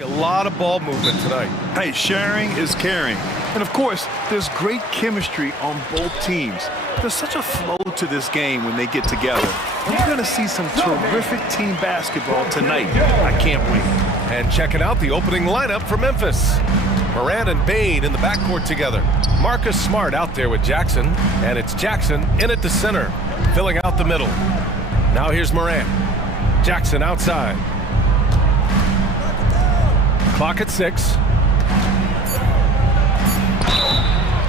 A lot of ball movement tonight. Hey, sharing is caring. And of course, there's great chemistry on both teams. There's such a flow to this game when they get together. We're going to see some terrific team basketball tonight. I can't wait. And checking out the opening lineup for Memphis. Morant and Bain in the backcourt together. Marcus Smart out there with Jackson. And it's Jackson in at the center, filling out the middle. Now here's Morant. Jackson outside. Clock at 6.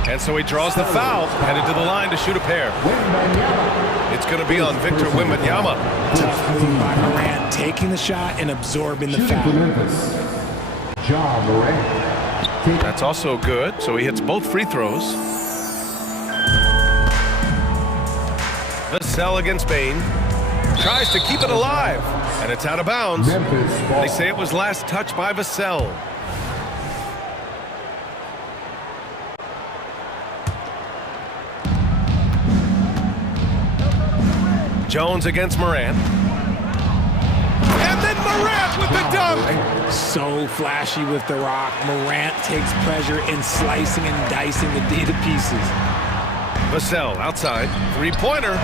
And so he draws the foul, headed to the line to shoot a pair. It's going to be on Victor Wembanyama. Tough move by Morant, taking the shot and absorbing the foul. That's also good, so he hits both free throws. Vassell against Bain. Tries to keep it alive, and it's out of bounds. They say it was last touched by Vassell. Jones against Morant. And then Morant with the dunk! So flashy with the rock. Morant takes pleasure in slicing and dicing the D to pieces. Vassell outside. Three-pointer.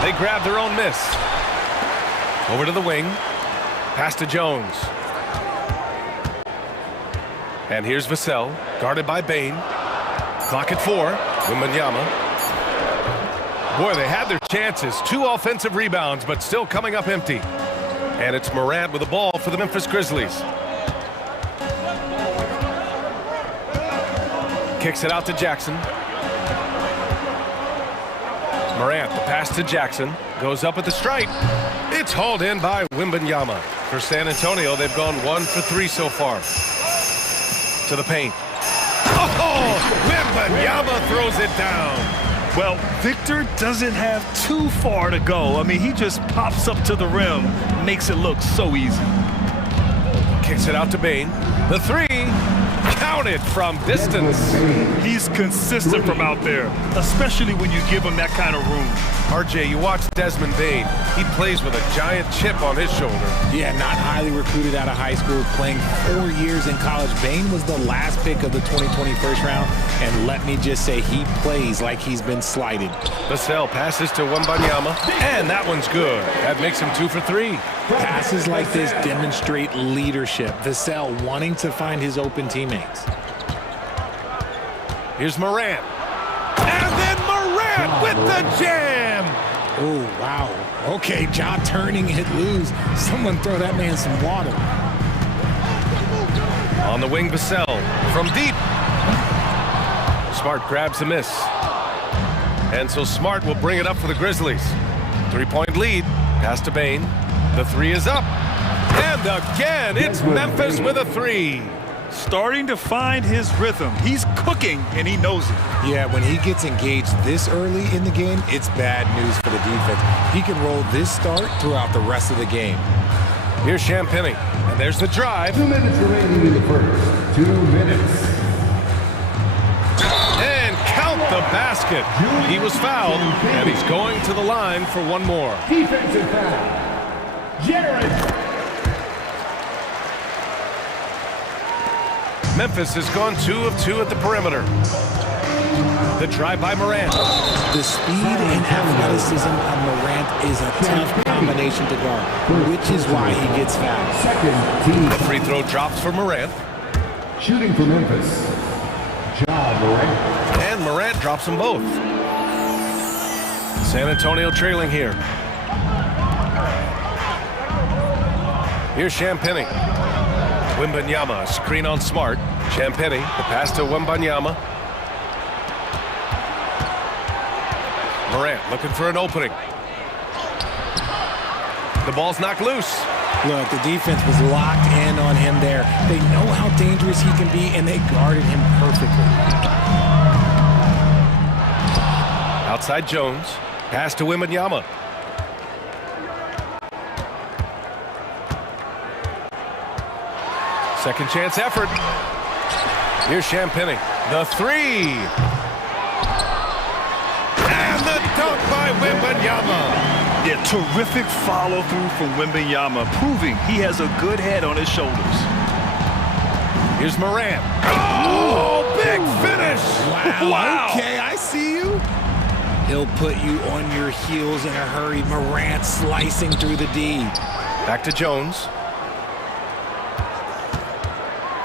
They grab their own miss. Over to the wing. Pass to Jones. And here's Vassell, guarded by Bain. Clock at 4. Wembanyama. Boy, they had their chances. 2 offensive rebounds, but still coming up empty. And it's Morant with the ball for the Memphis Grizzlies. Kicks it out to Jackson. Morant, the pass to Jackson. Goes up at the stripe. It's hauled in by Wembanyama. For San Antonio, they've gone 1 for 3 so far. To the paint. Oh! Wembanyama throws it down. Well, Victor doesn't have too far to go. I mean, he just pops up to the rim, makes it look so easy. Kicks it out to Bain. The 3, counted from distance. He's consistent from out there, especially when you give him that kind of room. RJ, you watch Desmond Bain. He plays with a giant chip on his shoulder. Yeah, not highly recruited out of high school, playing 4 years in college. Bain was the last pick of the 2020 first round, and let me just say he plays like he's been slighted. Vassell passes to Wembanyama, and that one's good. That makes him 2 for 3. Passes like this demonstrate leadership. Vassell wanting to find his open teammates. Here's Morant. And then Morant with the jam! Oh, wow. Okay, jaw turning it loose. Someone throw that man some water. On the wing, Vassell from deep. Smart grabs the miss. And so Smart will bring it up for the Grizzlies. 3-point lead. Pass to Bain. The 3 is up. And again, it's Memphis with a 3. Starting to find his rhythm. He's cooking, and he knows it. Yeah, when he gets engaged this early in the game, it's bad news for the defense. He can roll this start throughout the rest of the game. Here's Champagny, and there's the drive. 2 minutes remaining in the first. 2 minutes. And count the basket. He was fouled, and he's going to the line for one more. Defensive foul. Jared. Memphis has gone 2 of 2 at the perimeter. The drive by Morant. The speed and athleticism of Morant is a tough combination to guard, which is why he gets fouled. Second team. The free throw drops for Morant. Shooting for Memphis. John Morant. And Morant drops them both. San Antonio trailing here. Here's Champagny. Wembanyama, screen on Smart. Champagny, the pass to Wembanyama. Morant looking for an opening. The ball's knocked loose. Look, the defense was locked in on him there. They know how dangerous he can be, and they guarded him perfectly. Outside Jones. Pass to Wembanyama. Second chance effort. Here's Champagny. The 3. And the dunk by Wembanyama. Yeah, terrific follow-through from Wembanyama, proving he has a good head on his shoulders. Here's Morant. Oh, big finish! Wow. Okay, I see you. He'll put you on your heels in a hurry. Morant slicing through the D. Back to Jones.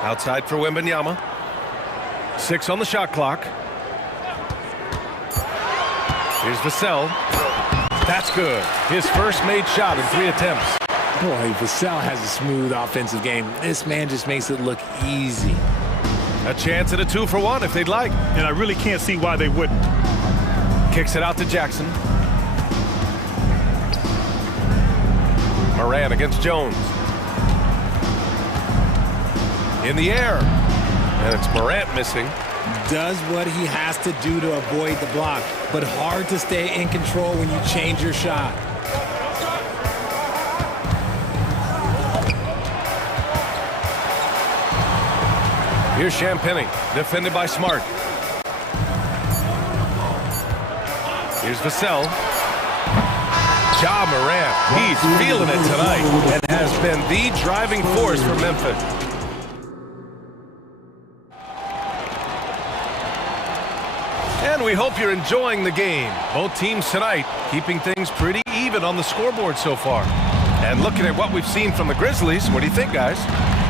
Outside for Wembanyama. 6 on the shot clock. Here's Vassell. That's good. His first made shot in 3 attempts. Boy, Vassell has a smooth offensive game. This man just makes it look easy. A chance at a 2-for-1 if they'd like. And I really can't see why they wouldn't. Kicks it out to Jackson. Morant against Jones. In the air. And it's Morant missing. Does what he has to do to avoid the block, but hard to stay in control when you change your shot. Here's Champagny, defended by Smart. Here's Vassell. Ja Morant, he's feeling it tonight and has been the driving force for Memphis. And we hope you're enjoying the game. Both teams tonight keeping things pretty even on the scoreboard so far. And looking at what we've seen from the Grizzlies, what do you think, guys?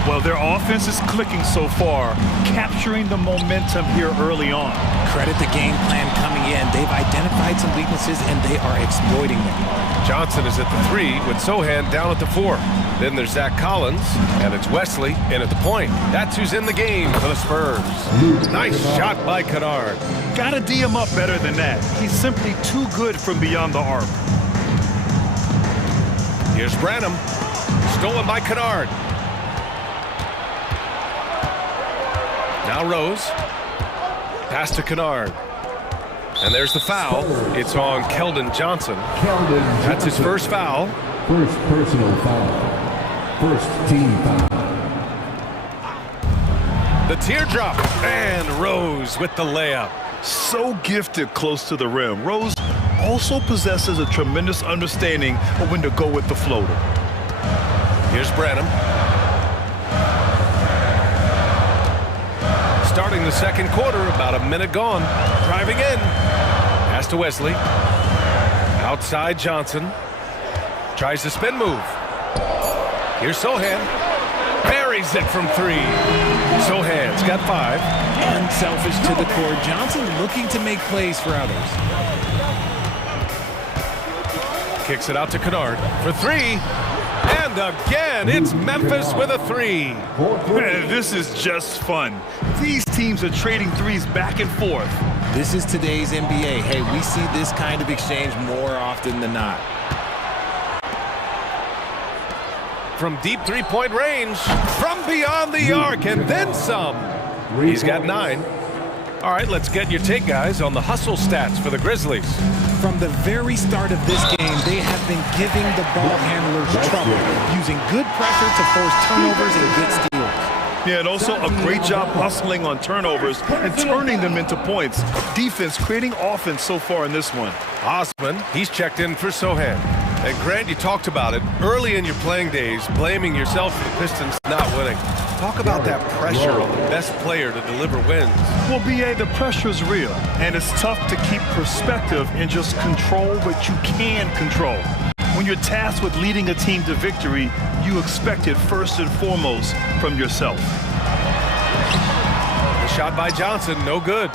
Well, their offense is clicking so far, capturing the momentum here early on. Credit the game plan coming in. They've identified some weaknesses, and they are exploiting them. Johnson is at the 3 with Sohan down at the 4. Then there's Zach Collins, and it's Wesley in at the point. That's who's in the game for the Spurs. Nice shot by Kennard. Gotta D him up better than that. He's simply too good from beyond the arc. Here's Branham. Stolen by Kennard. Now Rose. Pass to Kennard. And there's the foul. It's on Keldon Johnson. That's his first foul. First personal foul. First team foul. The teardrop. And Rose with the layup. So gifted close to the rim. Rose also possesses a tremendous understanding of when to go with the floater. Here's Branham. Starting the second quarter, about a minute gone. Driving in. Pass to Wesley. Outside Johnson. Tries the spin move. Here's Sohan. Buries it from 3. Sohan's got 5. Unselfish to the core. Johnson looking to make plays for others. Kicks it out to Kennard for 3. And again, it's Memphis with a 3. Man, this is just fun. These teams are trading threes back and forth. This is today's NBA. Hey, we see this kind of exchange more often than not. From deep 3-point range, from beyond the arc, and then some. He's got 9. All right, let's get your take, guys, on the hustle stats for the Grizzlies. From the very start of this game, they have been giving the ball handlers trouble, using good pressure to force turnovers and get steals. Yeah, and also a great job hustling on turnovers and turning them into points. Defense creating offense so far in this one. Osman, he's checked in for Sohan. And Grant, you talked about it early in your playing days, blaming yourself for the Pistons not winning. Talk about that pressure on the best player to deliver wins. Well, B.A., the pressure is real, and it's tough to keep perspective and just control what you can control. When you're tasked with leading a team to victory, you expect it first and foremost from yourself. The shot by Johnson, no good.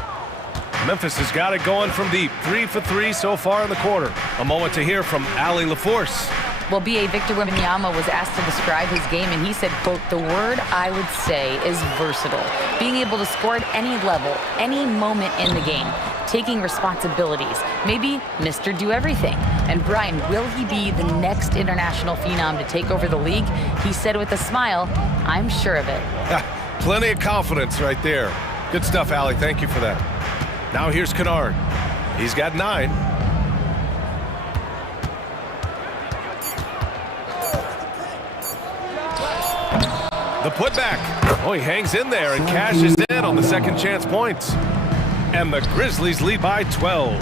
Memphis has got it going from deep. 3 for 3 so far in the quarter. A moment to hear from Allie LaForce. Well, B.A. Victor Wembanyama was asked to describe his game, and he said, quote, "The word I would say is versatile. Being able to score at any level, any moment in the game, taking responsibilities, maybe Mr. Do-Everything." And Brian, will he be the next international phenom to take over the league? He said with a smile, "I'm sure of it." Plenty of confidence right there. Good stuff, Allie. Thank you for that. Now here's Kennard. He's got 9. The putback. Oh, he hangs in there and cashes in on the second chance points. And the Grizzlies lead by 12.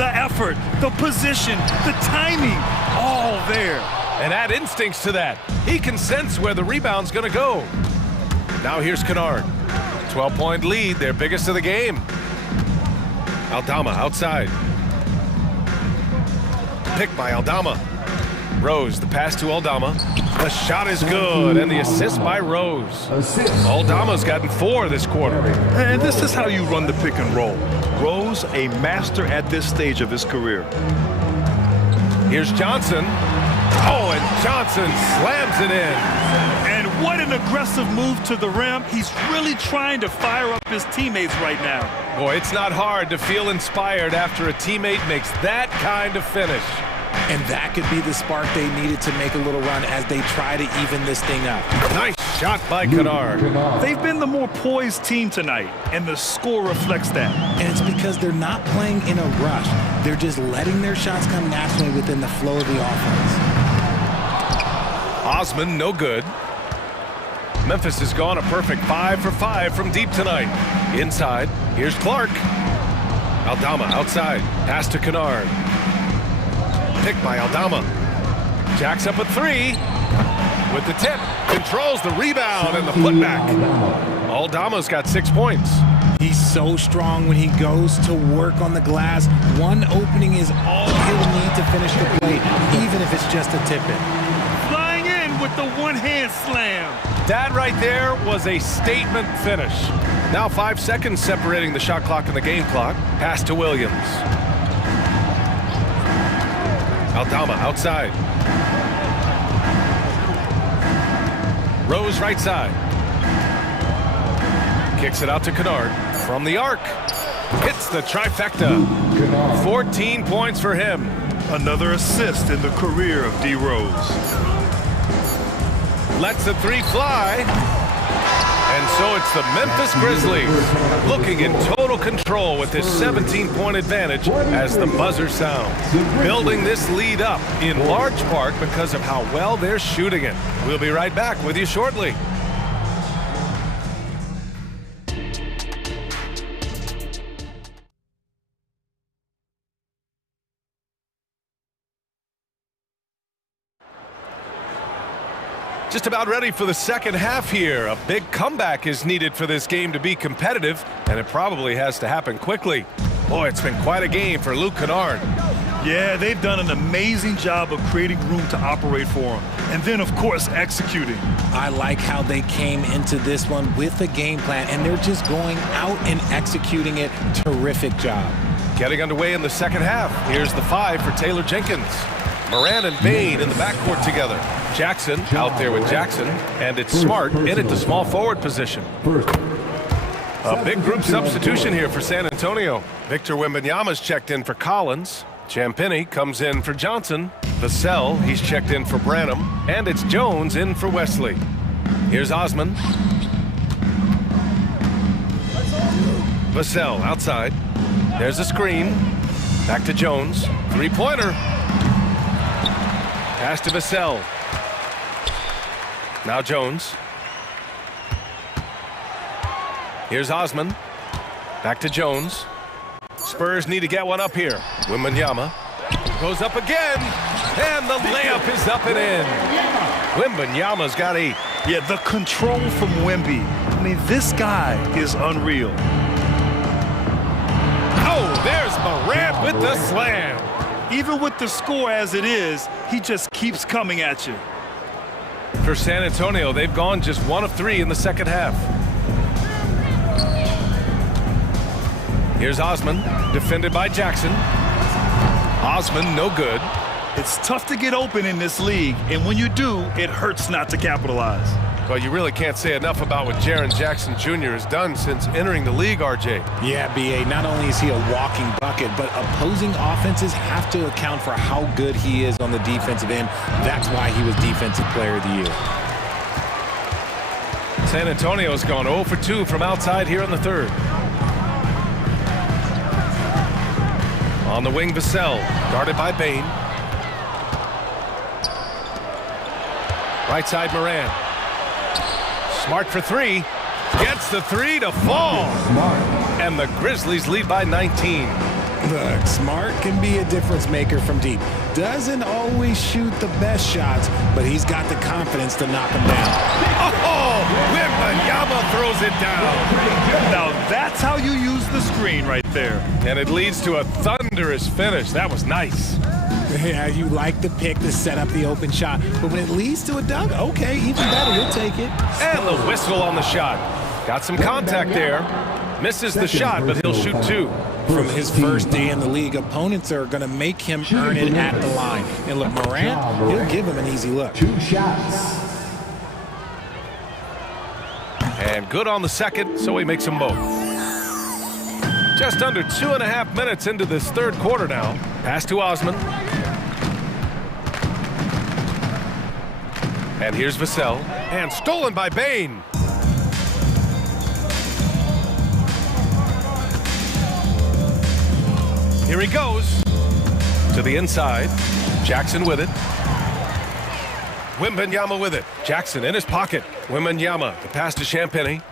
The effort, the position, the timing, all there. And add instincts to that. He can sense where the rebound's going to go. Now here's Kennard. 12-point lead, their biggest of the game. Aldama outside. Pick by Aldama. Rose, the pass to Aldama. The shot is good, and the assist by Rose. Aldama's gotten 4 this quarter. And this is how you run the pick and roll. Rose, a master at this stage of his career. Here's Johnson. Oh, and Johnson slams it in. And what an aggressive move to the rim. He's really trying to fire up his teammates right now. Boy, it's not hard to feel inspired after a teammate makes that kind of finish. And that could be the spark they needed to make a little run as they try to even this thing up. Nice shot by Kennard. They've been the more poised team tonight, and the score reflects that. And it's because they're not playing in a rush. They're just letting their shots come naturally within the flow of the offense. Osman, no good. Memphis has gone a perfect 5 for 5 from deep tonight. Inside, here's Clark. Aldama outside, pass to Kennard. Pick by Aldama. Jacks up a 3. With the tip, controls the rebound and the putback. Aldama's got 6 points. He's so strong when he goes to work on the glass. One opening is all he'll need to finish the play, even if it's just a tip-in. Flying in with the one-hand slam. That right there was a statement finish. Now 5 seconds separating the shot clock and the game clock. Pass to Williams. Aldama outside. Rose right side. Kicks it out to Kennard. From the arc. Hits the trifecta. 14 points for him. Another assist in the career of D. Rose. Lets the 3 fly. And so it's the Memphis Grizzlies looking in total control with this 17-point advantage as the buzzer sounds. Building this lead up in large part because of how well they're shooting it. We'll be right back with you shortly. Just about ready for the second half here. A big comeback is needed for this game to be competitive, and it probably has to happen quickly. Boy, it's been quite a game for Luke Kennard. Yeah, they've done an amazing job of creating room to operate for him. And then, of course, executing. I like how they came into this one with a game plan, and they're just going out and executing it. Terrific job. Getting underway in the second half. Here's the 5 for Taylor Jenkins. Moran and Bain in the backcourt together. Jackson out there with Jackson, and it's Smart in at the small forward position. A big group substitution here for San Antonio. Victor Wembanyama's checked in for Collins. Champagny comes in for Johnson. Vassell, he's checked in for Branham. And it's Jones in for Wesley. Here's Osman. Vassell outside. There's a screen. Back to Jones. Three-pointer. Pass to Vassell. Now Jones. Here's Osman. Back to Jones. Spurs need to get one up here. Wembanyama goes up again, and the layup is up and in. Wembanyama's got 8. Yeah, the control from Wemby. I mean, this guy is unreal. Oh, there's Morant with the slam. Even with the score as it is, he just keeps coming at you. For San Antonio, they've gone just 1 of 3 in the second half. Here's Osman, defended by Jackson. Osman, no good. It's tough to get open in this league, and when you do, it hurts not to capitalize. Well, you really can't say enough about what Jaren Jackson Jr. has done since entering the league, RJ. Yeah, B.A., not only is he a walking bucket, but opposing offenses have to account for how good he is on the defensive end. That's why he was Defensive Player of the Year. San Antonio's gone 0 for 2 from outside here in the third. On the wing, Vassell, guarded by Bain. Right side, Moran. Smart for 3. Gets the 3 to fall. And the Grizzlies lead by 19. Look, Smart can be a difference maker from deep. Doesn't always shoot the best shots, but he's got the confidence to knock them down. Oh, Wembanyama throws it down. Now that's how you use the screen right there. And it leads to a thunderous finish. That was nice. Yeah, you like the pick to set up the open shot, but when it leads to a dunk, okay, even better, you'll take it. And the whistle on the shot. Got some contact there. Misses the shot, but he'll shoot two. From his first day in the league, opponents are going to make him earn it at the line. And look, Morant, he'll give him an easy look. 2 shots. And good on the second, so he makes them both. Just under 2.5 minutes into this third quarter now. Pass to Osman. And here's Vassell. And stolen by Bain. Here he goes. To the inside. Jackson with it. Wembanyama with it. Jackson in his pocket. Wembanyama. The pass to Champagny.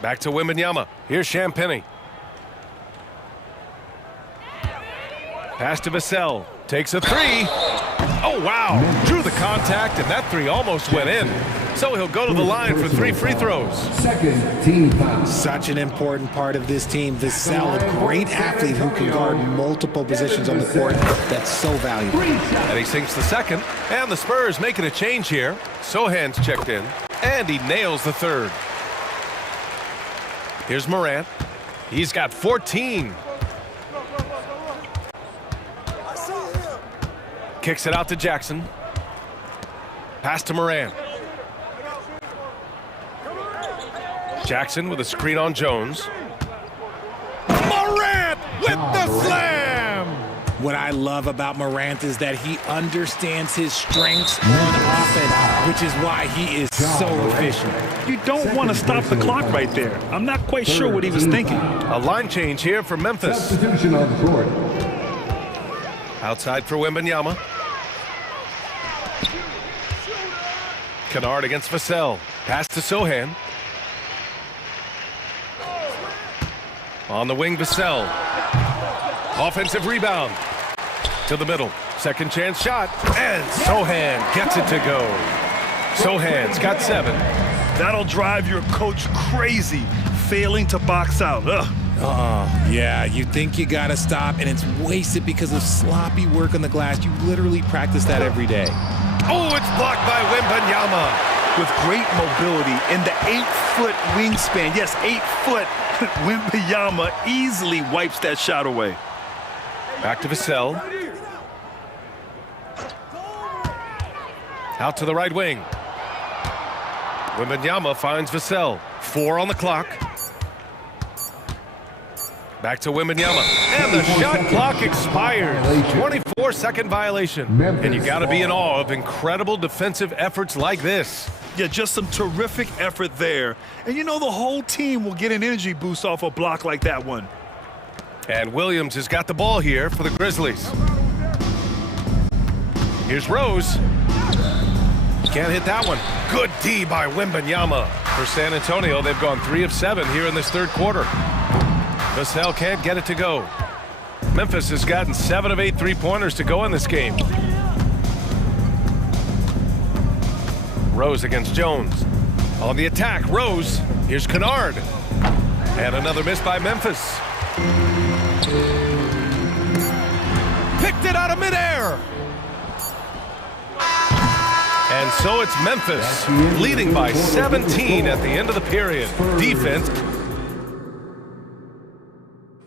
Back to Wembanyama. Here's Champagny. Pass to Vassell. Takes a three. Oh, wow. Drew the contact, and that three almost went in. So he'll go to the line for 3 free throws. Second team foul. Such an important part of this team. Vassell, a great athlete who can guard multiple positions on the court. That's so valuable. And he sinks the second. And the Spurs making a change here. Sohan's checked in. And he nails the third. Here's Morant. He's got 14. Kicks it out to Jackson. Pass to Morant. Jackson with a screen on Jones. Morant with the slam! What I love about Morant is that he understands his strengths on offense, which is why he is so efficient. You don't want to stop the clock right there. I'm not quite sure what he was thinking. A line change here for Memphis. Substitution on the court. Outside for Wembanyama. Kennard against Vassell. Pass to Sohan. On the wing, Vassell. Offensive rebound. To the middle. Second chance shot. And Sohan gets it to go. Sohan's got 7. That'll drive your coach crazy, failing to box out. Ugh. Yeah, you think you got to stop, and it's wasted because of sloppy work on the glass. You literally practice that every day. Oh, it's blocked by Wembanyama. With great mobility and the 8-foot wingspan. Yes, 8 foot. Wembanyama easily wipes that shot away. Back to Vassell. Out to the right wing. Wembanyama finds Vassell. 4 on the clock. Back to Wembanyama. And the shot clock expires. 24-second violation. And you got to be in awe of incredible defensive efforts like this. Yeah, just some terrific effort there. And you know the whole team will get an energy boost off a block like that one. And Williams has got the ball here for the Grizzlies. Here's Rose. Can't hit that one. Good D by Wembanyama. For San Antonio, they've gone 3 of 7 here in this third quarter. Vassell can't get it to go. Memphis has gotten 7 of 8 3-pointers to go in this game. Rose against Jones. On the attack, Rose. Here's Kennard. And another miss by Memphis. Picked it out of midair. And so it's Memphis leading by 17 at the end of the period. Defense.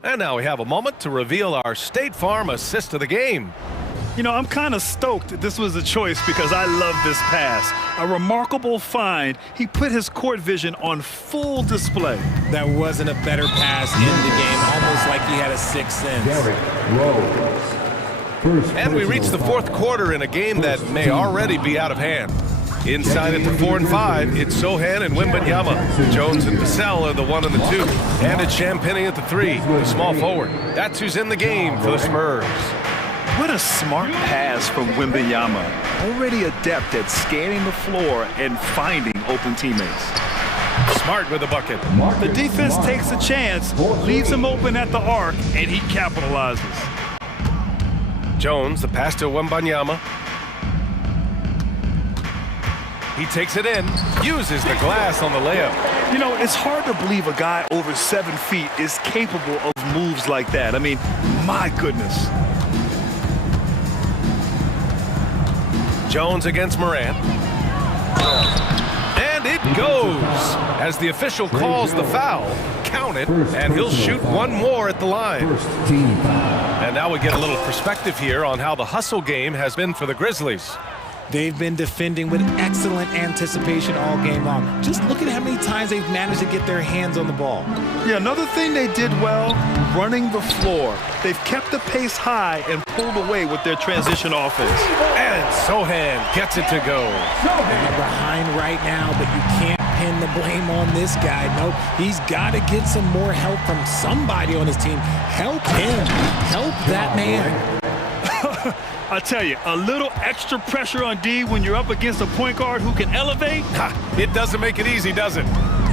And now we have a moment to reveal our State Farm assist of the game. You know, I'm kind of stoked this was a choice because I love this pass. A remarkable find. He put his court vision on full display. That wasn't a better pass in the game, almost like he had a sixth sense. And we reach the fourth quarter in a game that may already be out of hand. Inside at the 4 and 5, it's Sohan and Wembanyama. Jones and Vassell are the 1 and the 2. And it's Champagny at the 3, the small forward. That's who's in the game for the Spurs. What a smart pass from Wembanyama. Already adept at scanning the floor and finding open teammates. Smart with the bucket. The defense takes a chance, leaves him open at the arc, and he capitalizes. Jones, the pass to Wembanyama. He takes it in, uses the glass on the layup. You know, it's hard to believe a guy over 7 feet is capable of moves like that. I mean, my goodness. Jones against Morant. And it goes. As the official calls the foul, count it, and he'll shoot one more at the line. And now we get a little perspective here on how the hustle game has been for the Grizzlies. They've been defending with excellent anticipation all game long. Just look at how many times they've managed to get their hands on the ball. Yeah, another thing they did well, running the floor. They've kept the pace high and pulled away with their transition offense. And Sohan gets it to go. They're behind right now, but you can't pin the blame on this guy. Nope, he's got to get some more help from somebody on his team. Help him. Help that man. I tell you, a little extra pressure on D when you're up against a point guard who can elevate. It doesn't make it easy, does it?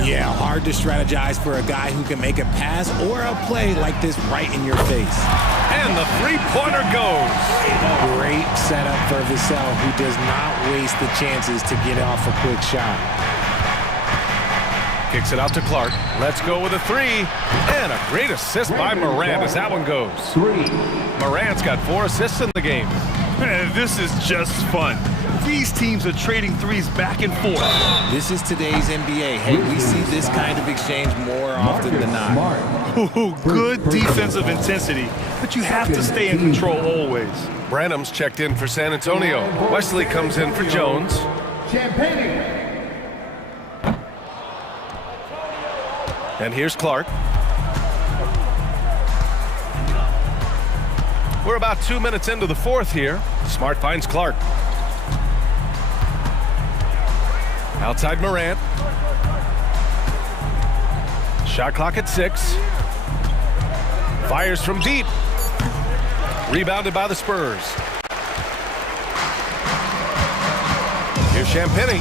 Yeah, hard to strategize for a guy who can make a pass or a play like this right in your face. And the three-pointer goes. Great setup for Vassell, who does not waste the chances to get off a quick shot. Kicks it out to Clark. Let's go with a three. And a great assist by Morant as that one goes. Morant's got 4 assists in the game. Man, this is just fun. These teams are trading threes back and forth. This is today's NBA. Hey, we see this kind of exchange more often than not. Ooh, good defensive intensity, but you have to stay in control always. Branham's checked in for San Antonio. Wesley comes in for Jones. And here's Clark. We're about 2 minutes into the fourth here. Smart finds Clark. Outside Morant. Shot clock at 6. Fires from deep. Rebounded by the Spurs. Here's Champagnie.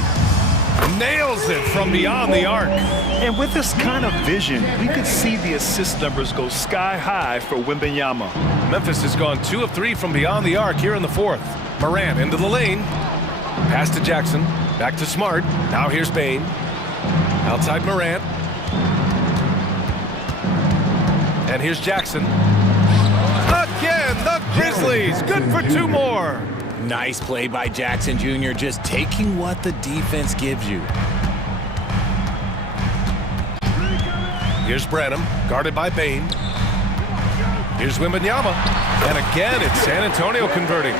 Nails it from beyond the arc. And with this kind of vision, we could see the assist numbers go sky high for Wembanyama. Memphis has gone 2 of 3 from beyond the arc here in the fourth. Morant into the lane. Pass to Jackson. Back to Smart. Now here's Bane. Outside Morant. And here's Jackson. Again, the Grizzlies. Good for 2 more. Nice play by Jackson Jr., just taking what the defense gives you. Here's Branham, guarded by Bane. Here's Wembanyama. And again, it's San Antonio converting.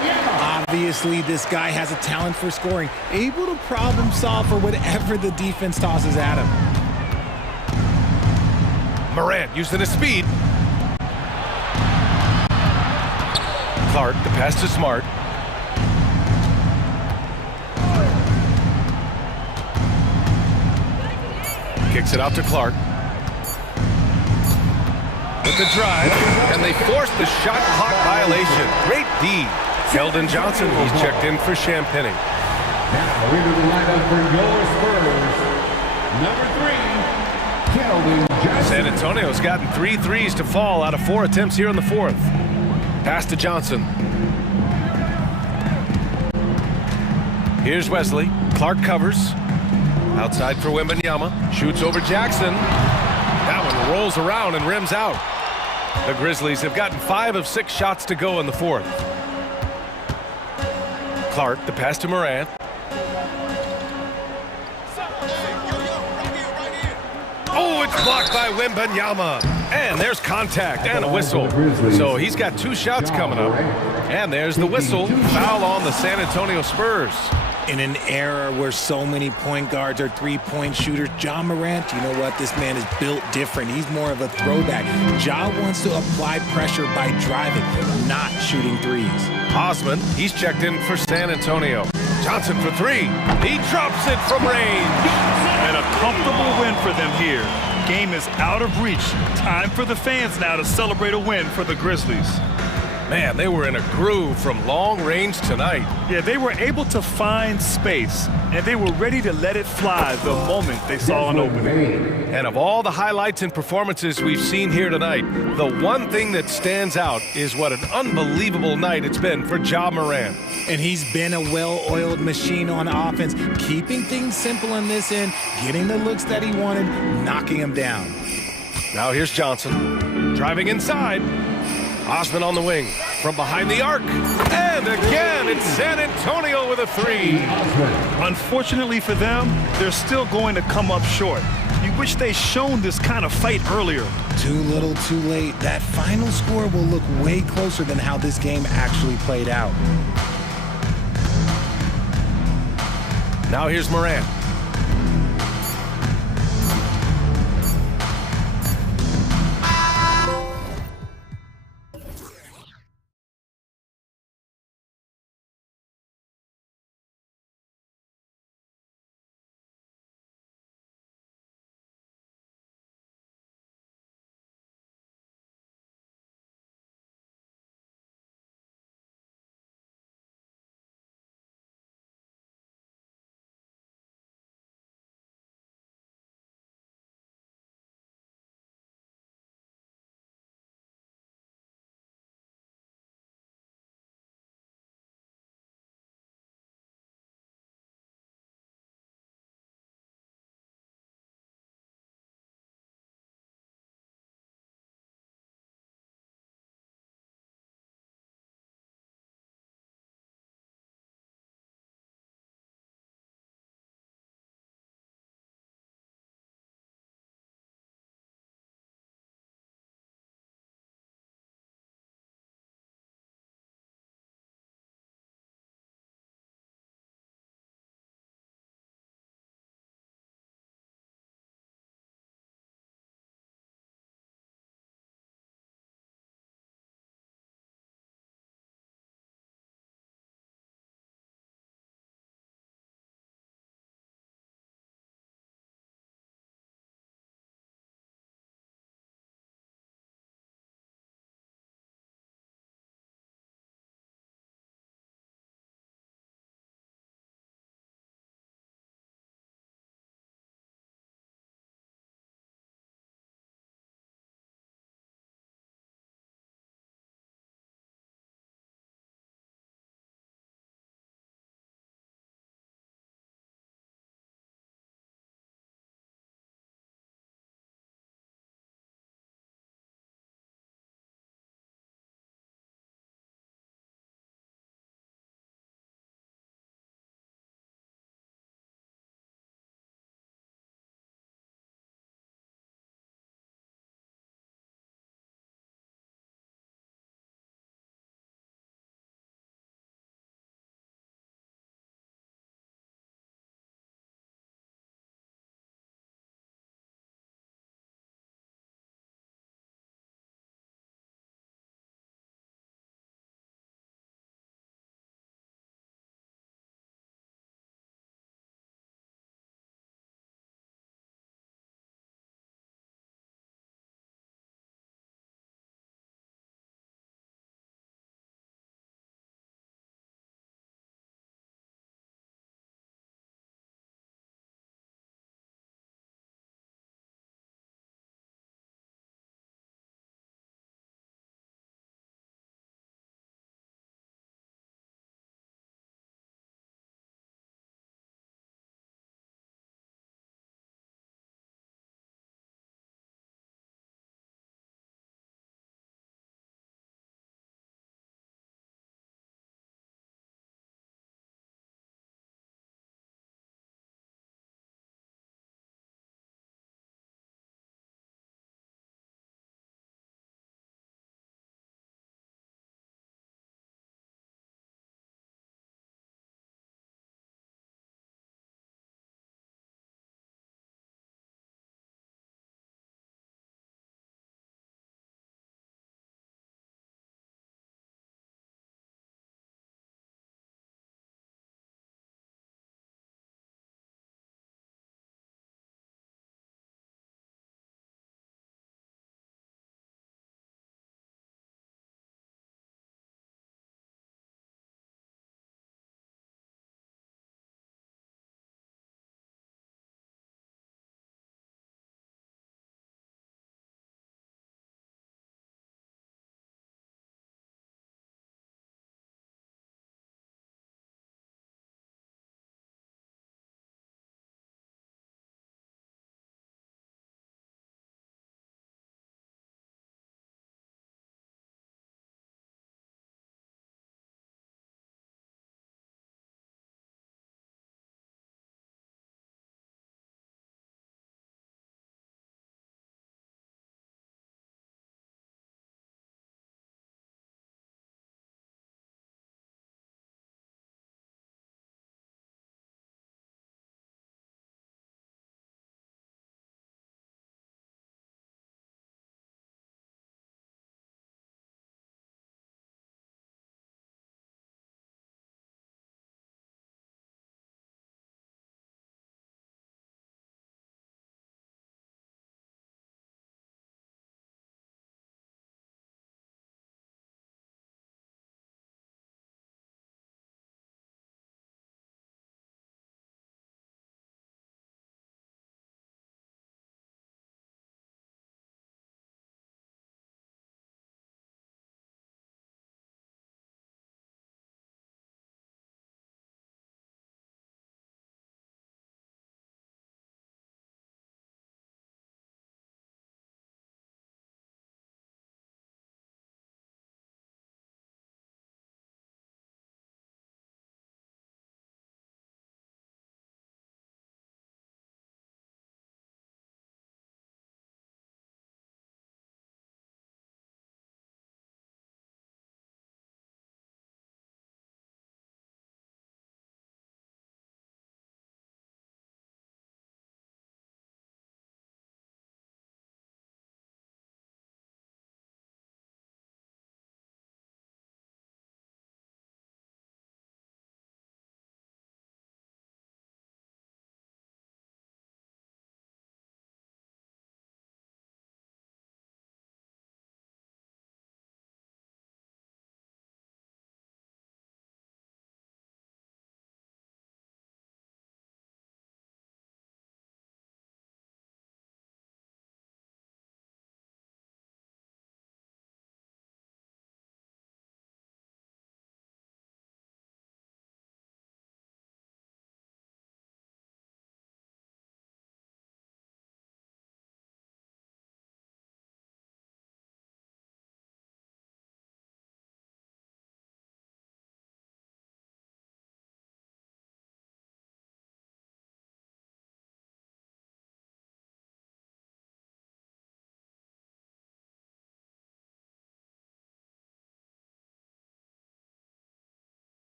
Obviously, this guy has a talent for scoring, able to problem solve for whatever the defense tosses at him. Morant using his speed. Clark, the pass to Smart. Kicks it out to Clark. With the drive, and they force the shot clock violation. Great D. Keldon Johnson, he's checked in for Champagnie. Now into the lineup for your Spurs, number 3, Keldon Johnson. San Antonio's gotten 3 threes to fall out of 4 attempts here in the fourth. Pass to Johnson. Here's Wesley. Clark covers. Outside for Wembanyama. Shoots over Jackson. That one rolls around and rims out. The Grizzlies have gotten 5 of 6 shots to go in the fourth. Clark, the pass to Morant. Oh, it's blocked by Wembanyama. And there's contact and a whistle. So he's got 2 shots coming up. And there's the whistle. Foul on the San Antonio Spurs. In an era where so many point guards are three-point shooters, Ja Morant, you know what? This man is built different. He's more of a throwback. Ja wants to apply pressure by driving, not shooting threes. Osman, he's checked in for San Antonio. Johnson for 3. He drops it from range. And a comfortable win for them here. Game is out of reach. Time for the fans now to celebrate a win for the Grizzlies. Man, they were in a groove from long range tonight. Yeah, they were able to find space, and they were ready to let it fly the moment they saw an opening. And of all the highlights and performances we've seen here tonight, the one thing that stands out is what an unbelievable night it's been for Ja Morant. And he's been a well-oiled machine on offense, keeping things simple on this end, getting the looks that he wanted, knocking him down. Now here's Johnson, driving inside. Osman on the wing, from behind the arc. And again, it's San Antonio with a three. Unfortunately for them, they're still going to come up short. You wish they'd shown this kind of fight earlier. Too little, too late. That final score will look way closer than how this game actually played out. Now here's Morant.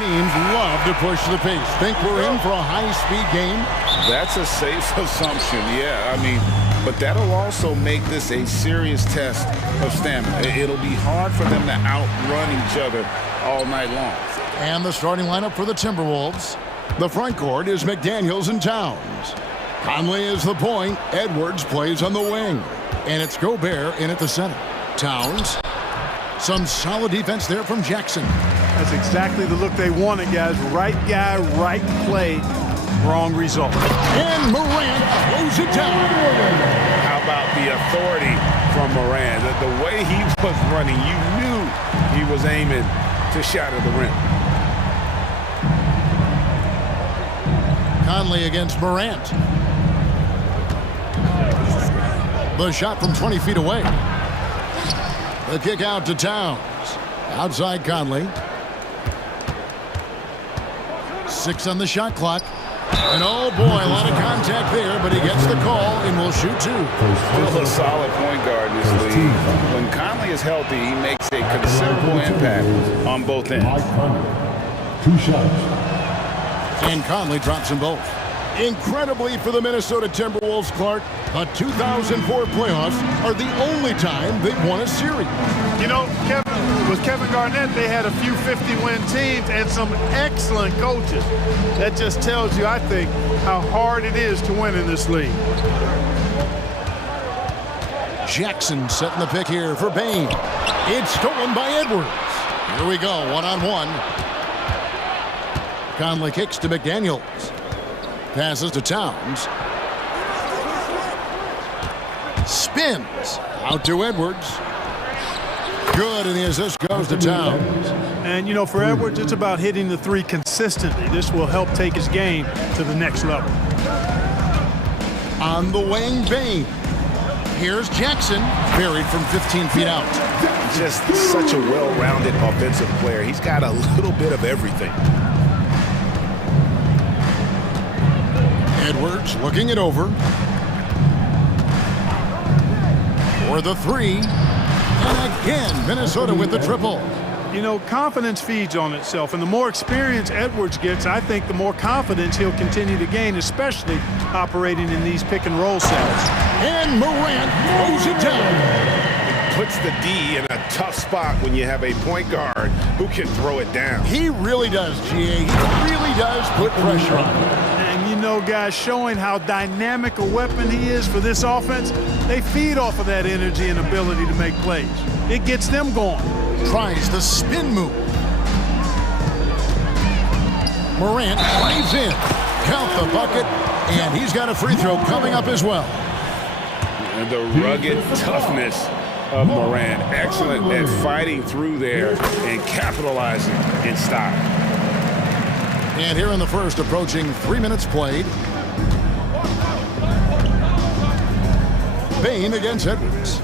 teams love to push the pace. Think we're in for a high-speed game? That's a safe assumption, yeah. I mean, but that'll also make this a serious test of stamina. It'll be hard for them to outrun each other all night long. And the starting lineup for the Timberwolves. The front court is McDaniels and Towns. Conley is the point. Edwards plays on the wing. And it's Gobert in at the center. Towns. Some solid defense there from Jackson. That's exactly the look they wanted, guys. Right guy, right play, wrong result. And Morant throws it down. How about the authority from Morant? The way he was running, you knew he was aiming to shatter the rim. Conley against Morant. The shot from 20 feet away. The kick out to Towns. Outside Conley. 6 on the shot clock. And oh boy, a lot of contact there, but he gets the call and will shoot 2. Still a solid point guard in this league. When Conley is healthy, he makes a considerable impact on both ends. Mike Conley, 2 shots. And Conley drops them both. Incredibly for the Minnesota Timberwolves, Clark, the 2004 playoffs are the only time they've won a series. You know, with Kevin Garnett, they had a few 50-win teams and some excellent coaches. That just tells you, I think, how hard it is to win in this league. Jackson setting the pick here for Bane. It's stolen by Edwards. Here we go, one-on-one. Conley kicks to McDaniels. Passes to Towns. Spins. Out to Edwards. Good, and the assist goes to Towns. And, you know, for Edwards, it's about hitting the 3 consistently. This will help take his game to the next level. On the wing, Bane. Here's Jackson, buried from 15 feet out. Just such a well-rounded offensive player. He's got a little bit of everything. Edwards looking it over. For the 3. And again, Minnesota with the triple. You know, confidence feeds on itself, and the more experience Edwards gets, I think the more confidence he'll continue to gain, especially operating in these pick-and-roll sets. And Morant throws it down. Puts the D in a tough spot when you have a point guard who can throw it down. He really does, GA. He really does put pressure on him. You know, guys, showing how dynamic a weapon he is for this offense, they feed off of that energy and ability to make plays. It gets them going. Tries the spin move. Morant drives in. Count the bucket, and he's got a free throw coming up as well. And the rugged toughness of Morant. Excellent at fighting through there and capitalizing in style. And here in the first, approaching 3 minutes played. Bane against Edwards.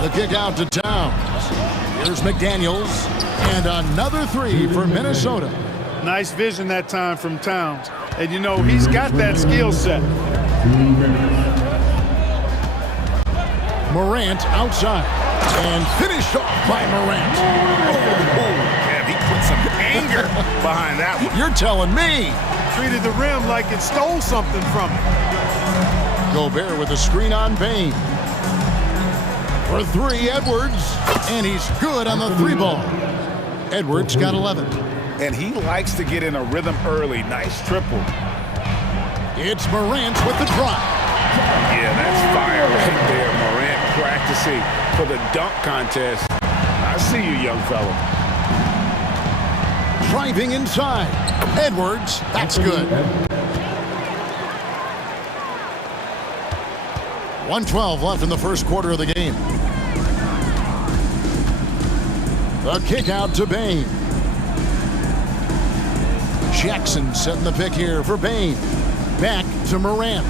The kick out to Towns. Here's McDaniels. And another 3 for Minnesota. Nice vision that time from Towns. And, you know, he's got that skill set. Morant outside. And finished off by Morant. Yeah, he put some anger behind that one. You're telling me. Treated the rim like it stole something from him. Gobert with a screen on Bane. For 3, Edwards. And he's good on the 3 ball. Edwards got 11. And he likes to get in a rhythm early. Nice triple. It's Morant with the drop. Yeah, that's fire right there. Morant practicing for the dunk contest. I see you, young fella. Driving inside. Edwards, that's good. 1:12 left in the first quarter of the game. The kick out to Bane. Jackson setting the pick here for Bane. Back to Morant.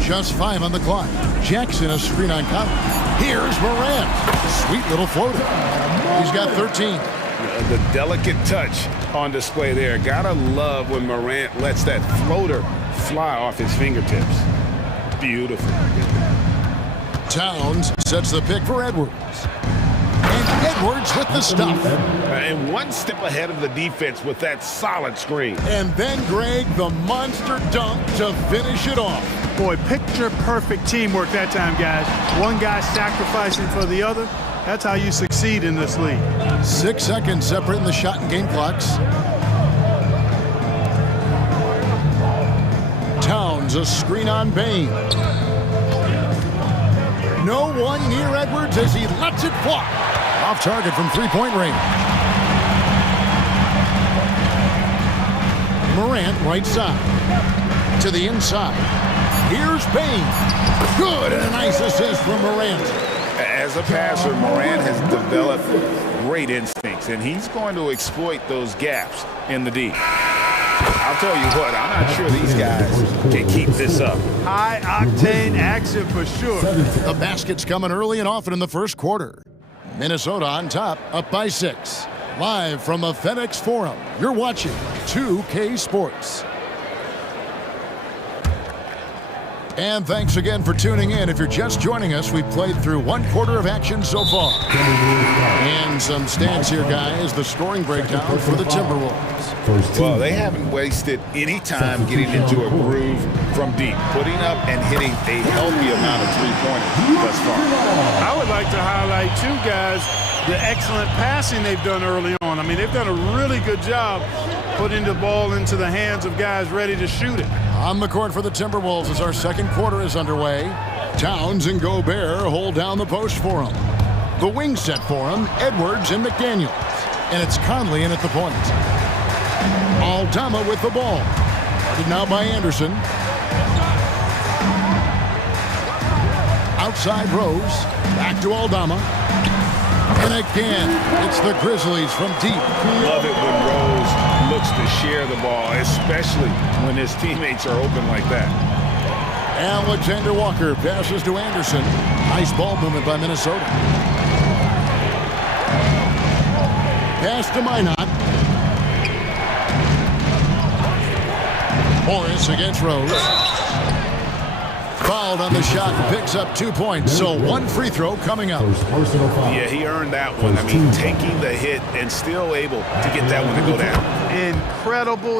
Just 5 on the clock. Jackson a screen on Conley. Here's Morant. Sweet little floater. He's got 13. The delicate touch on display there. Gotta love when Morant lets that floater fly off his fingertips. Beautiful. Towns sets the pick for Edwards. And Edwards with the stuff. And one step ahead of the defense with that solid screen. And then, Greg, the monster dunk to finish it off. Boy, picture-perfect teamwork that time, guys. One guy sacrificing for the other. That's how you succeed in this league. 6 seconds separating the shot and game clocks. Towns, a screen on Bain. No one near Edwards as he lets it fly. Off target from three-point range. Morant, right side. To the inside. Here's Bain. Good, and a nice assist from Morant. As a passer, Morant has developed great instincts, and he's going to exploit those gaps in the D. I'll tell you what, I'm not sure these guys can keep this up. High-octane action for sure. The basket's coming early and often in the first quarter. Minnesota on top, up by 6. Live from the FedEx Forum, you're watching 2K Sports. And thanks again for tuning in. If you're just joining us, we've played through 1 quarter of action so far. And some stats here, guys. The scoring breakdown for the Timberwolves. Well, they haven't wasted any time getting into a groove from deep, putting up and hitting a healthy amount of three-pointers thus far. I would like to highlight, too, guys, the excellent passing they've done early on. I mean, they've done a really good job putting the ball into the hands of guys ready to shoot it. On the court for the Timberwolves as our second quarter is underway. Towns and Gobert hold down the post for him. The wing set for him, Edwards and McDaniels. And it's Conley in at the point. Aldama with the ball. Guarded now by Anderson. Outside Rose. Back to Aldama. And again, it's the Grizzlies from deep. Love it when Rose looks to share the ball, especially when his teammates are open like that. Alexander Walker passes to Anderson. Nice ball movement by Minnesota. Pass to Minot. Morris against Rose. Fouled on the shot, picks up 2 points, so 1 free throw coming up. Yeah, he earned that one. I mean, taking the hit and still able to get that one to go down.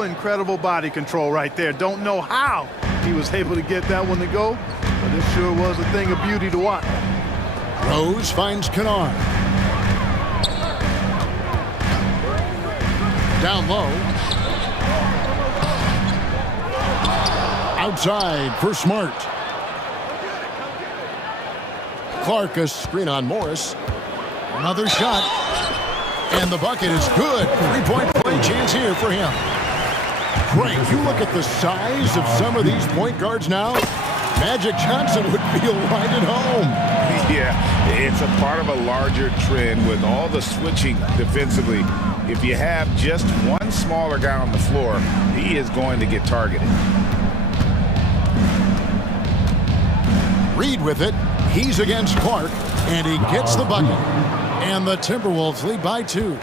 Incredible body control right there. Don't know how he was able to get that one to go, but it sure was a thing of beauty to watch. Rose finds Kennard. Down low. Outside for Smart. Clark, a screen on Morris. Another shot. And the bucket is good. 3-point play chance here for him. Frank, you look at the size of some of these point guards now. Magic Johnson would feel right at home. Yeah, it's a part of a larger trend with all the switching defensively. If you have just one smaller guy on the floor, he is going to get targeted. Reed with it. He's against Clark, and he gets the bucket. And the Timberwolves lead by 2.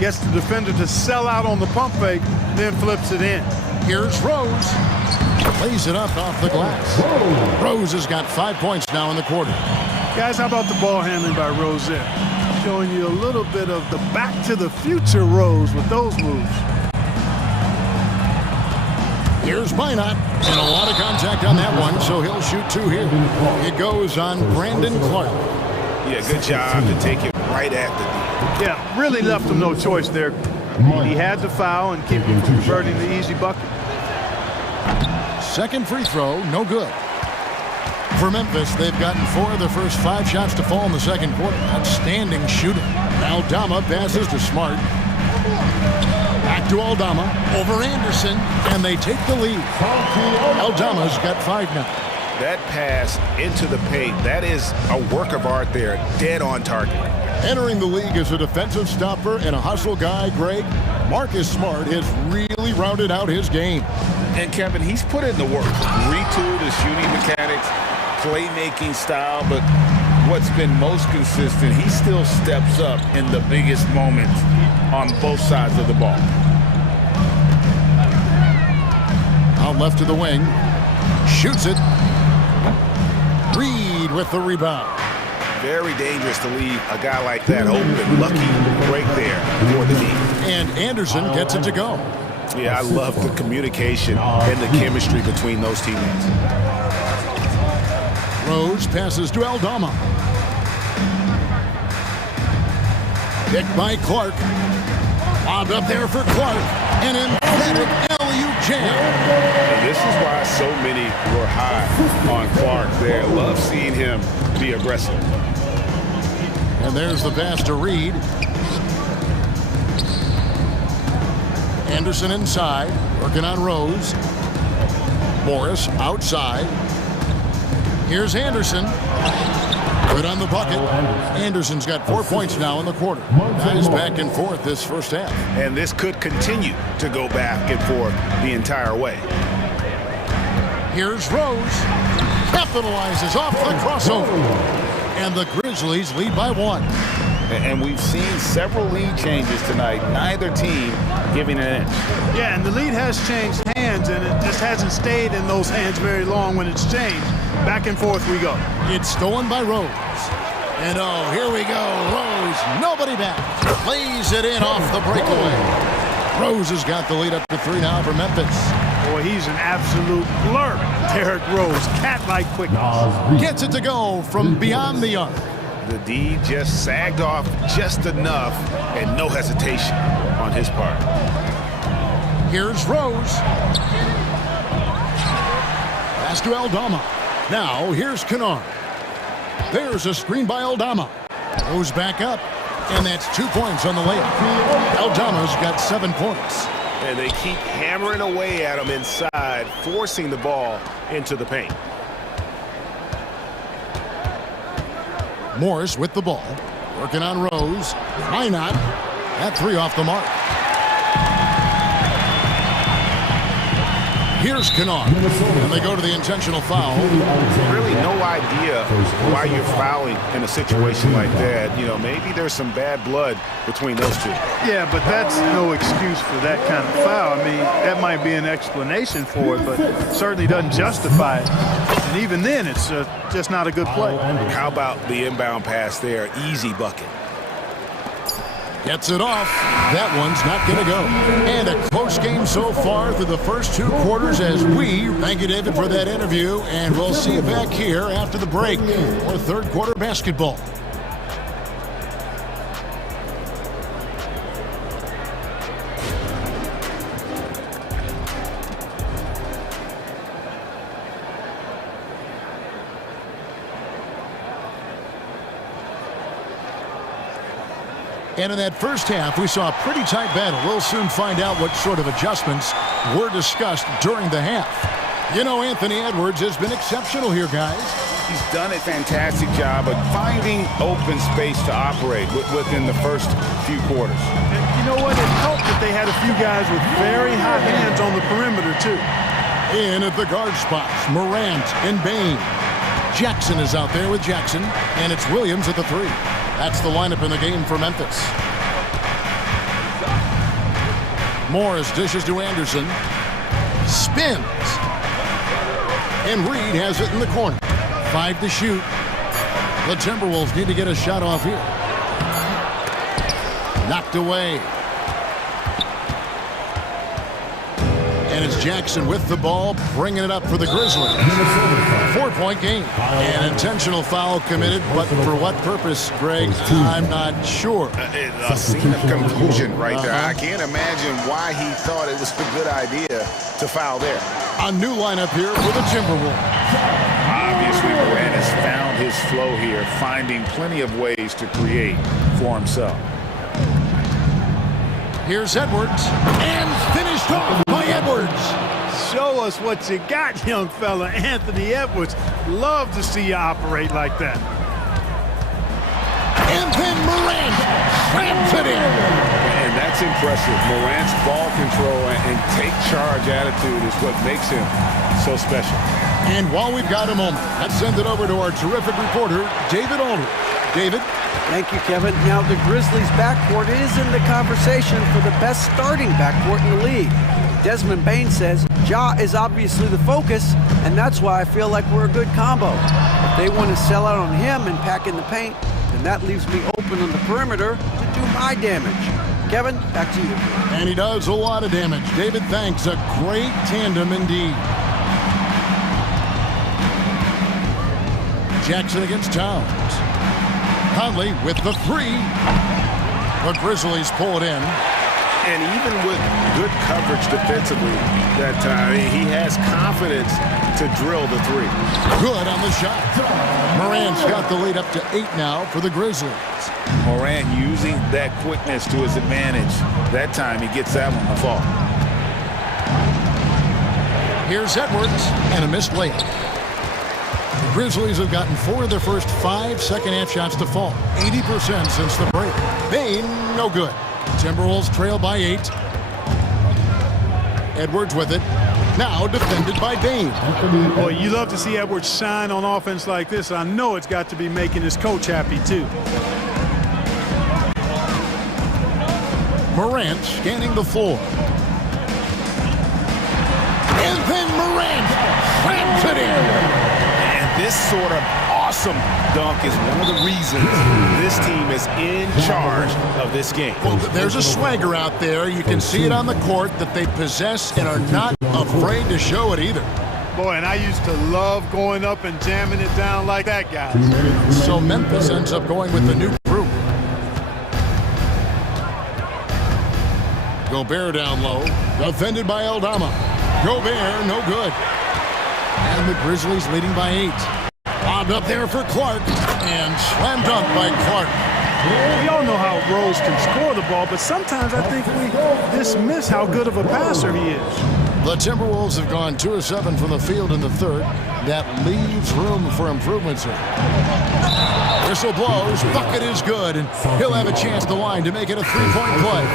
Gets the defender to sell out on the pump fake, then flips it in. Here's Rose. Lays it up off the glass. Rose has got 5 points now in the quarter. Guys, how about the ball handling by Rose there? Showing you a little bit of the back-to-the-future Rose with those moves. Here's Minot, and a lot of contact on that one, so he'll shoot 2 here. It goes on Brandon Clark. Yeah, good job to take it right at the D. Yeah, really left him no choice there. He had to foul and keep him from converting the easy bucket. Second free throw, no good. For Memphis, they've gotten 4 of their first 5 shots to fall in the second quarter. Outstanding shooting. Aldama passes to Smart. Back to Aldama, over Anderson, and they take the lead. Aldama's got 5 now. That pass into the paint, that is a work of art there, dead on target. Entering the league as a defensive stopper and a hustle guy, Greg, Marcus Smart has really rounded out his game. And Kevin, he's put in the work. Retooled his shooting mechanics, playmaking style, but what's been most consistent, he still steps up in the biggest moments on both sides of the ball. Out left to the wing. Shoots it. Reed with the rebound. Very dangerous to leave a guy like that open. Lucky break there for the team. And Anderson gets it to go. Yeah, I love the communication and the chemistry between those teammates. Rose passes to Aldama. Picked by Clark. Lobbed up there for Clark. An emphatic alley-oop jam. And this is why so many were high on Clark there. Love seeing him be aggressive. And there's the pass to Reed. Anderson inside, working on Rose. Morris outside. Here's Anderson. Good on the bucket. Anderson's got 4 points now in the quarter. Nice back and forth this first half. And this could continue to go back and forth the entire way. Here's Rose. Capitalizes off the crossover. And the Grizzlies lead by 1. And we've seen several lead changes tonight. Neither team giving an inch. Yeah, and the lead has changed hands, and it just hasn't stayed in those hands very long when it's changed. Back and forth we go. It's stolen by Rose. And oh, here we go. Rose, nobody back. Plays it in off the breakaway. Rose has got the lead up to 3 now for Memphis. Boy, he's an absolute blur. Derrick Rose, cat-like quickness. Gets it to go from beyond the arc. The D just sagged off just enough and no hesitation on his part. Here's Rose. Pass to Aldama. Now here's Kennard. There's a screen by Aldama. Goes back up, and that's 2 points on the layup. Aldama's got 7 points. And they keep hammering away at him inside, forcing the ball into the paint. Morris with the ball. Working on Rose. Why not? That 3 off the mark. Here's Kennard. And they go to the intentional foul. Really no idea why you're fouling in a situation like that. You know, maybe there's some bad blood between those two. Yeah, but that's no excuse for that kind of foul. I mean, that might be an explanation for it, but certainly doesn't justify it. And even then, it's just not a good play. How about the inbound pass there? Easy bucket. Gets it off. That one's not going to go. And a close game so far through the first 2 quarters as we thank you, David, for that interview. And we'll see you back here after the break for third quarter basketball. And in that first half, we saw a pretty tight battle. We'll soon find out what sort of adjustments were discussed during the half. You know, Anthony Edwards has been exceptional here, guys. He's done a fantastic job of finding open space to operate within the first few quarters. And you know what? It helped that they had a few guys with very hot hands on the perimeter, too. In at the guard spots, Morant and Bain. Jackson is out there with Jackson, and it's Williams at the 3. That's the lineup in the game for Memphis. Morris dishes to Anderson. Spins. And Reed has it in the corner. 5 to shoot. The Timberwolves need to get a shot off here. Knocked away. And it's Jackson with the ball, bringing it up for the Grizzlies. 4-point game. An intentional foul committed, but for what purpose, Greg, I'm not sure. A scene of confusion right there. I can't imagine why he thought it was a good idea to foul there. A new lineup here for the Timberwolves. Obviously, Morant has found his flow here, finding plenty of ways to create for himself. Here's Edwards, and finished off by Edwards. Show us what you got, young fella. Anthony Edwards. Love to see you operate like that. And then Morant slams it in. And that's impressive. Morant's ball control and take charge attitude is what makes him so special. And while we've got a moment, let's send it over to our terrific reporter, David Aldridge. David? Thank you, Kevin. Now, the Grizzlies' backcourt is in the conversation for the best starting backcourt in the league. Desmond Bane says Ja is obviously the focus, and that's why I feel like we're a good combo. If they want to sell out on him and pack in the paint, then that leaves me open on the perimeter to do my damage. Kevin, back to you. And he does a lot of damage. David, thanks. A great tandem indeed. Jackson against Towns. Conley with the three. The Grizzlies pull it in. And even with good coverage defensively that time, he has confidence to drill the three. Good on the shot. Morant's got the lead up to 8 now for the Grizzlies. Morant using that quickness to his advantage. That time he gets that one to fall. Here's Edwards and a missed layup. The Grizzlies have gotten 4 of their first 5 second-half shots to fall. 80% since the break. Bain, no good. Timberwolves trail by 8. Edwards with it. Now defended by Bain. Boy, you love to see Edwards shine on offense like this. I know it's got to be making his coach happy, too. Morant scanning the floor. And then Morant slams it in. And this sort of awesome dunk is one of the reasons this team is in charge of this game. Well, there's a swagger out there. You can see it on the court that they possess and are not afraid to show it either. Boy, and I used to love going up and jamming it down like that, guy. So Memphis ends up going with the new group. Gobert down low. Defended by Aldama. Gobert, no good. And the Grizzlies leading by 8. Lobbed up there for Clark. And slam dunk by Clark. We all know how Rose can score the ball, but sometimes I think we dismiss how good of a passer he is. The Timberwolves have gone 2 of 7 from the field in the third. That leaves room for improvements here. Whistle blows. Bucket is good. And he'll have a chance at the line to make it a 3-point play.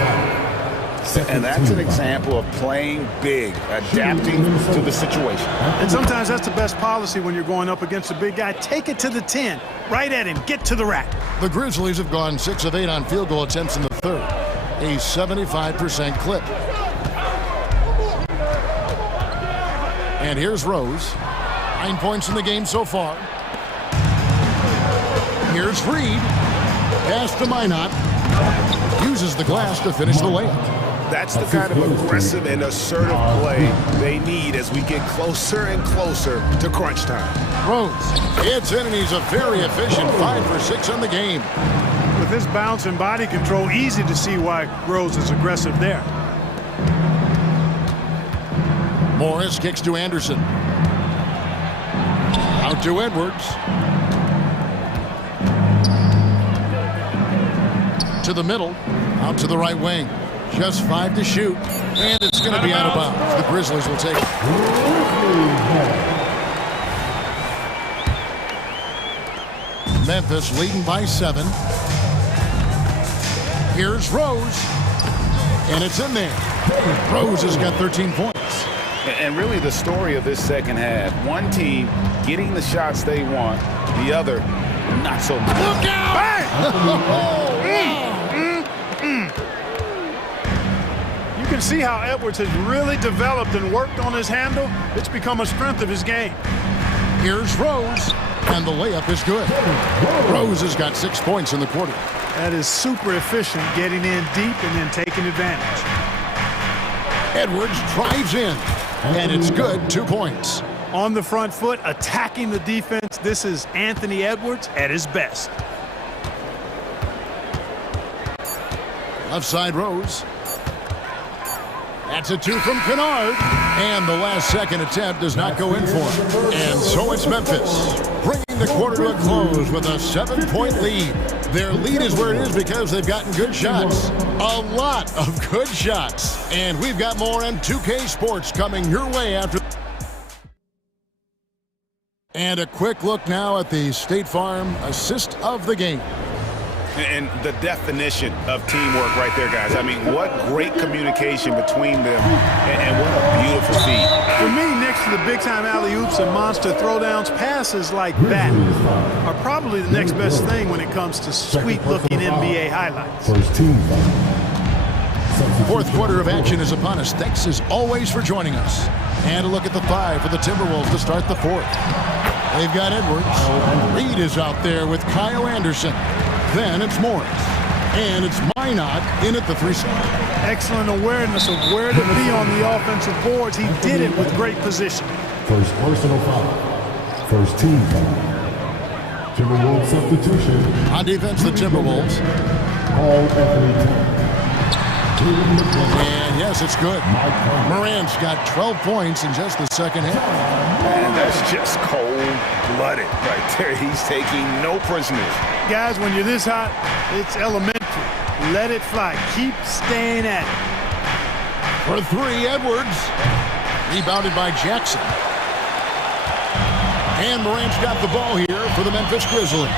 And that's an example of playing big, adapting to the situation. And sometimes that's the best policy when you're going up against a big guy. Take it to the 10. Right at him. Get to the rack. The Grizzlies have gone 6 of 8 on field goal attempts in the third. A 75% clip. And here's Rose. 9 points in the game so far. Here's Reed. Pass to Minot. Uses the glass to finish the layup. That's the kind of aggressive and assertive play they need as we get closer and closer to crunch time. Rose, it's in, and he's a very efficient 5 for 6 on the game. With his bounce and body control, easy to see why Rose is aggressive there. Morris kicks to Anderson. Out to Edwards. To the middle. Out to the right wing. Just 5 to shoot. And it's going to be out of bounds. The Grizzlies will take it. Memphis leading by 7. Here's Rose. And it's in there. Rose has got 13 points. And really the story of this second half, one team getting the shots they want, the other not so much. Look out! You can see how Edwards has really developed and worked on his handle. It's become a strength of his game. Here's Rose, and the layup is good. Rose has got 6 points in the quarter. That is super efficient, getting in deep and then taking advantage. Edwards drives in, and it's good. 2 points. On the front foot, attacking the defense. This is Anthony Edwards at his best. Left side Rose. That's a 2 from Kennard. And the last second attempt does not go in for him. And so it's Memphis, bringing the quarter to a close with a 7-point lead. Their lead is where it is because they've gotten good shots. A lot of good shots. And we've got more on 2K Sports coming your way after. And a quick look now at the State Farm assist of the game. And the definition of teamwork right there, guys. I mean, what great communication between them, and what a beautiful feat. For me, next to the big-time alley-oops and monster throwdowns, passes like that are probably the next best thing when it comes to sweet-looking NBA highlights. Fourth quarter of action is upon us. Thanks as always for joining us. And a look at the 5 for the Timberwolves to start the fourth. They've got Edwards. Reed is out there with Kyle Anderson. Then it's Morris. And it's Minot in at the 3-side. Excellent awareness of where to be on the offensive boards. He did it with great position. First personal foul. First team foul. Timberwolves substitution. On defense, the Timberwolves. Paul Anthony Towns. And yes, it's good. Morant's got 12 points in just the second half. And that's just cold-blooded right there. He's taking no prisoners. Guys, when you're this hot, it's elementary. Let it fly. Keep staying at it. For 3, Edwards. Rebounded by Jackson. And Morant's got the ball here for the Memphis Grizzlies.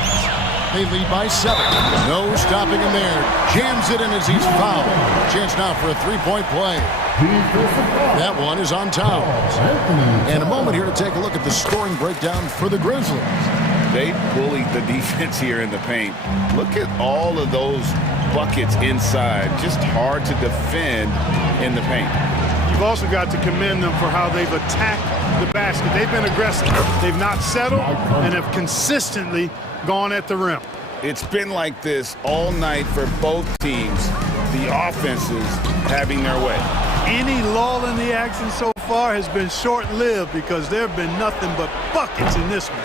They lead by 7. No stopping him there. Jams it in as he's fouled. Chance now for a 3-point play. That one is on Towns. And a moment here to take a look at the scoring breakdown for the Grizzlies. They bullied the defense here in the paint. Look at all of those buckets inside. Just hard to defend in the paint. You've also got to commend them for how they've attacked the basket. They've been aggressive. They've not settled and have consistently gone at the rim. It's been like this all night for both teams. The offenses having their way. Any lull in the action so far has been short-lived because there have been nothing but buckets in this one.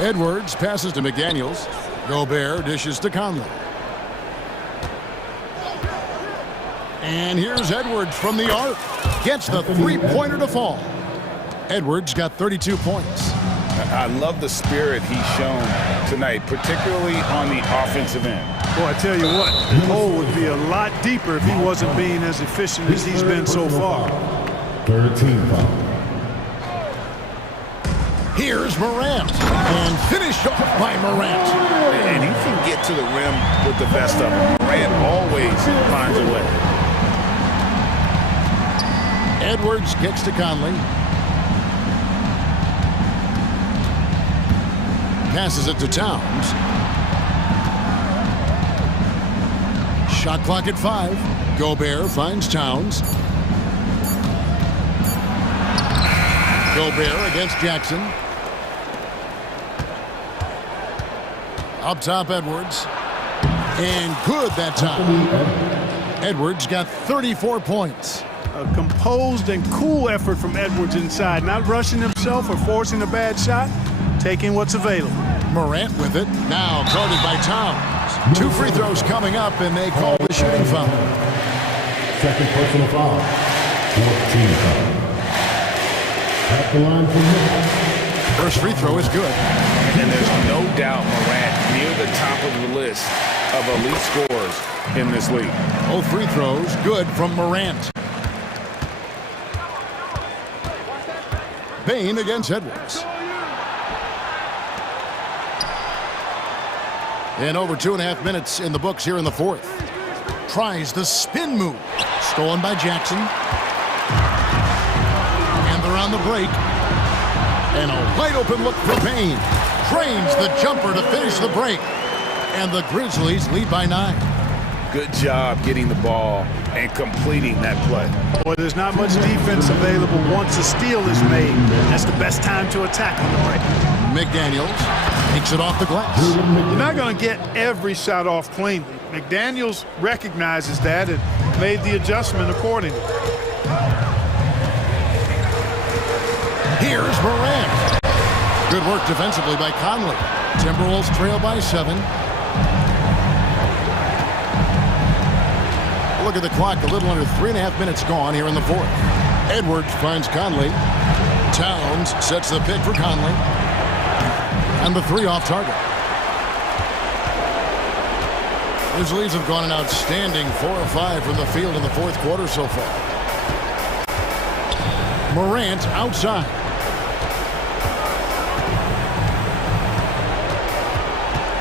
Edwards passes to McDaniels. Gobert dishes to Conley. And here's Edwards from the arc. Gets the 3-pointer to fall. Edwards got 32 points. I love the spirit he's shown tonight, particularly on the offensive end. Boy, I tell you what, the hole would be a lot deeper if he wasn't being as efficient as he's been so far. 13 foul. Here's Morant. And finished off by Morant. And he can get to the rim with the best of them. Morant always finds a way. Edwards gets to Conley. Passes it to Towns. Shot clock at 5. Gobert finds Towns. Gobert against Jackson. Up top, Edwards. And good that time. Edwards got 34 points. A composed and cool effort from Edwards inside, not rushing himself or forcing a bad shot, taking what's available. Morant with it, now guarded by Towns. 2 free throws coming up, and they call the shooting foul. Second personal foul. 14 foul. At the line for Memphis. First free throw is good. And there's no doubt Morant near the top of the list of elite scorers in this league. Both free throws good from Morant. Bain against Edwards. And over 2.5 minutes in the books here in the fourth. Tries the spin move. Stolen by Jackson. And they're on the break. And a wide open look for Bain. Trains the jumper to finish the break. And the Grizzlies lead by 9. Good job getting the ball and completing that play. Boy, there's not much defense available once a steal is made. That's the best time to attack on the break. McDaniels takes it off the glass. You're not going to get every shot off cleanly. McDaniels recognizes that and made the adjustment accordingly. Here's Morant. Good work defensively by Conley. Timberwolves trail by 7. Look at the clock, a little under 3.5 minutes gone here in the fourth. Edwards finds Conley. Towns sets the pick for Conley. And the 3 off target. Grizzlies have gone an outstanding 4 of 5 from the field in the fourth quarter so far. Morant outside.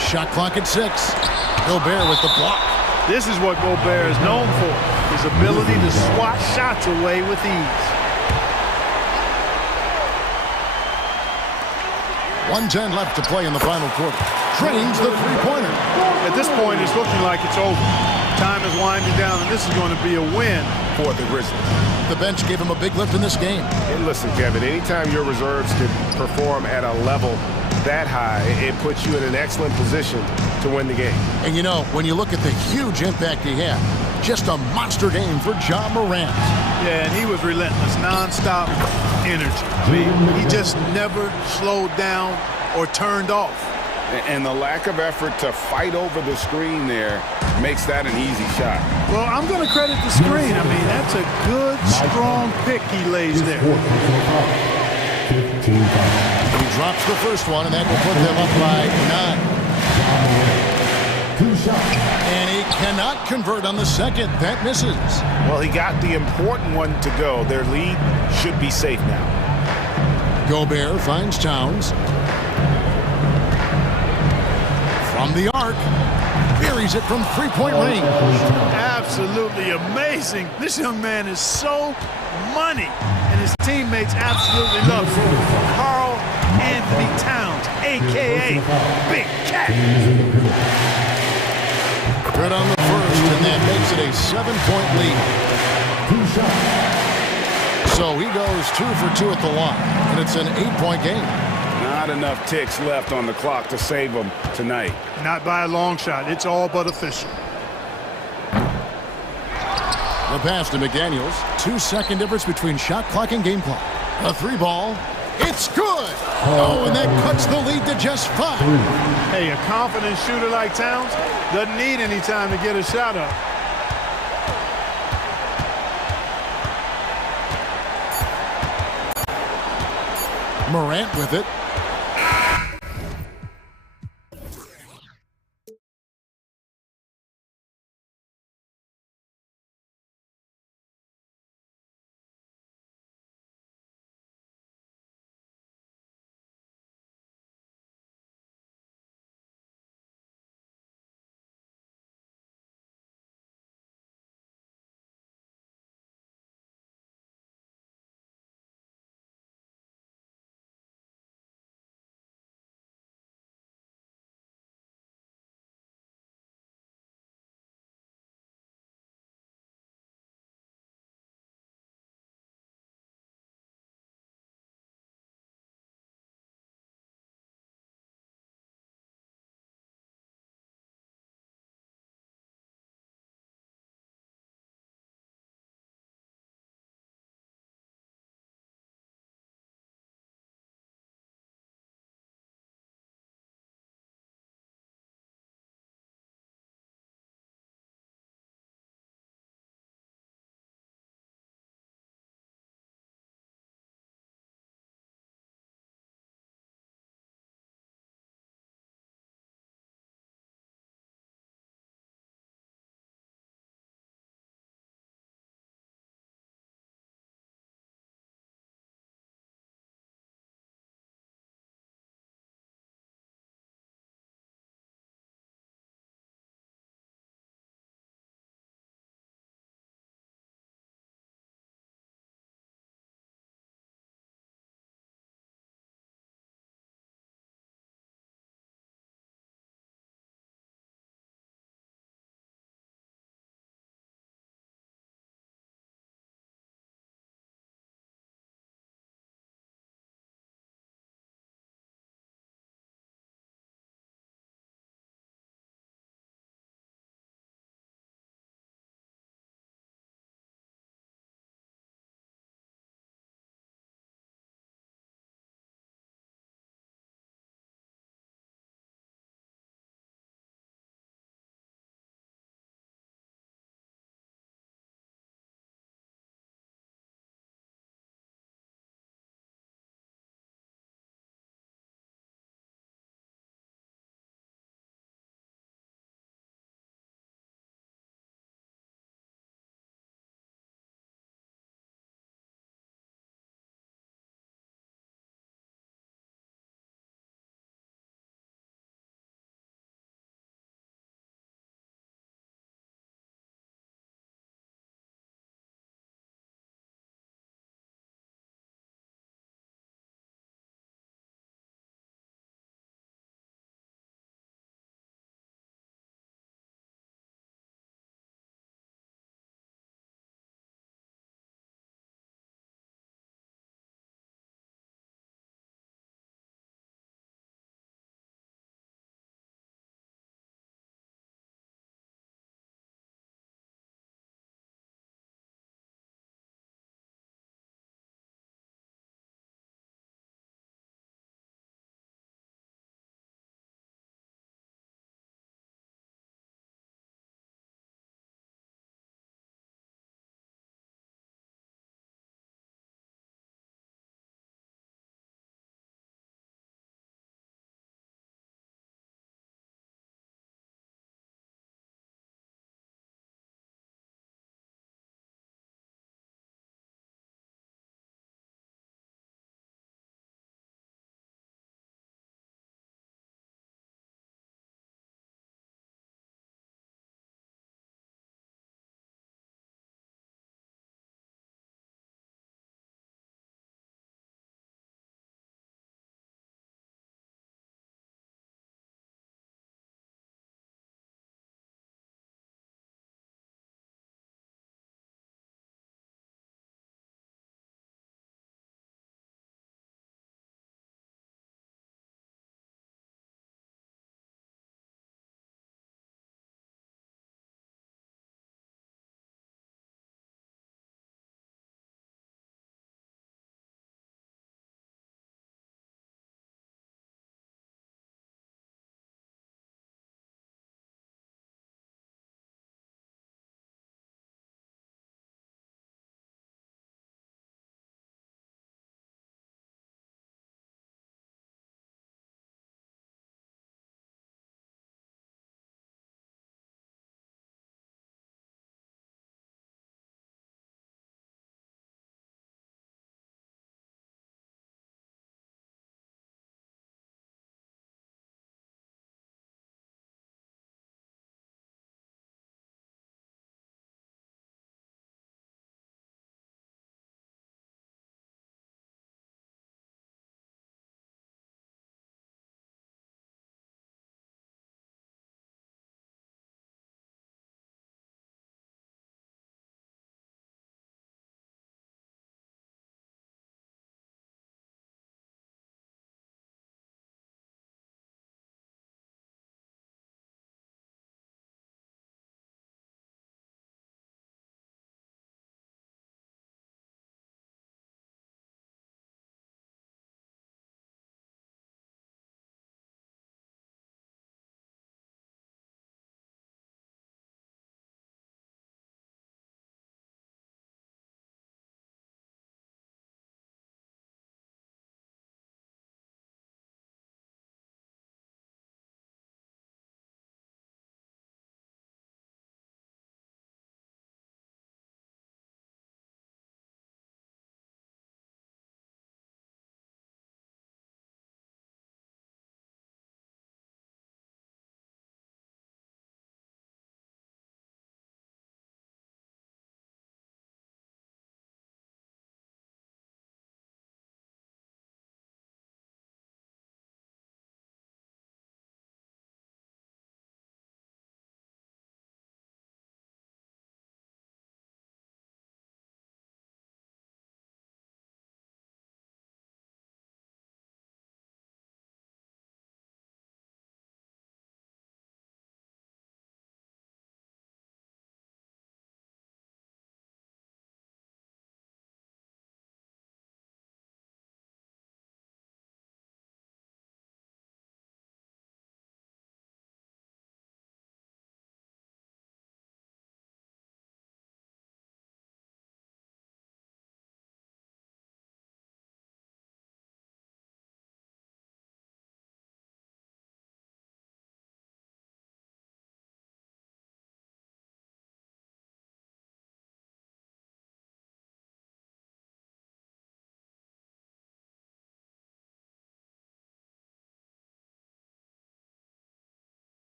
Shot clock at 6. Gobert with the block. This is what Gobert is known for, his ability to swat shots away with ease. 1:10 left to play in the final quarter. Trains the 3-pointer. At this point, it's looking like it's over. Time is winding down, and this is going to be a win For the Grizzlies. The bench gave him a big lift in this game. And listen, Kevin, anytime your reserves can perform at a level that high, it puts you in an excellent position to win the game. And you know, when you look at the huge impact he had, just a monster game for Ja Morant. Yeah, and he was relentless, nonstop energy. I mean, he just never slowed down or turned off. And the lack of effort to fight over the screen there makes that an easy shot. Well, I'm going to credit the screen. I mean, that's a good, strong pick he lays there. He drops the first one, and that will put them up by 9. And he cannot convert on the second. That misses. Well, he got the important one to go. Their lead should be safe now. Gobert finds Towns. From the arc, buries it from three-point range. Absolutely amazing. This young man is so money, and his teammates absolutely love him. Karl Anthony Towns, a.k.a. Big Cat. Good on the first, and that makes it a 7-point lead. So he goes 2 for 2 at the line, and it's an 8-point game. Not enough ticks left on the clock to save them tonight. Not by a long shot. It's all but official. The pass to McDaniels. 2-second difference between shot clock and game clock. A 3-ball. It's good. Oh, and that cuts the lead to just 5. Hey, a confident shooter like Towns doesn't need any time to get a shot up. Morant with it.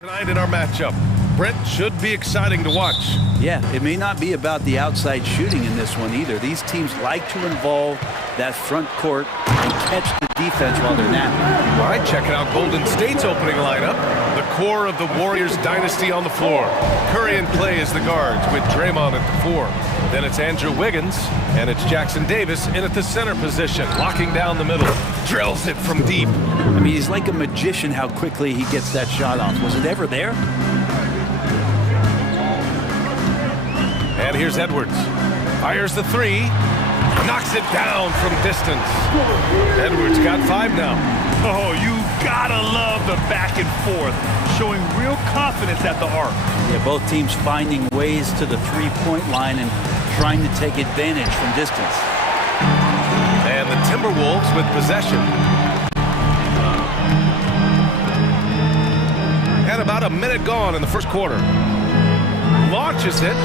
Tonight in our matchup, Brent should be exciting to watch. Yeah, it may not be about the outside shooting in this one either. These teams like to involve that front court and catch the defense while they're napping. All right, checking out Golden State's opening lineup. The core of the Warriors dynasty on the floor. Curry and Clay as the guards with Draymond at the 4. Then it's Andrew Wiggins, and it's Jackson Davis in at the center position, locking down the middle. Drills it from deep. I mean, he's like a magician how quickly he gets that shot off. Was it ever there? And here's Edwards. Fires the 3. Knocks it down from distance. Edwards got 5 now. Oh, you gotta love the back and forth, showing real confidence at the arc. Yeah, both teams finding ways to the three-point line and trying to take advantage from distance. And the Timberwolves with possession. And about a minute gone in the first quarter. Launches it.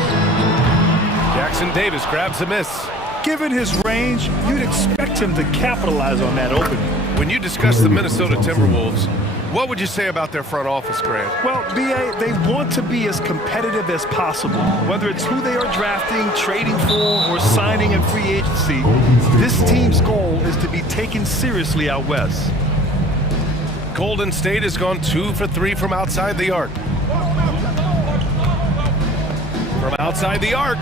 Jackson Davis grabs a miss. Given his range, you'd expect him to capitalize on that opening. When you discuss the Minnesota Timberwolves, what would you say about their front office, Grant? Well, B.A., they want to be as competitive as possible. Whether it's who they are drafting, trading for, or signing in free agency, this team's goal is to be taken seriously out west. Golden State has gone 2 for 3 from outside the arc. From outside the arc,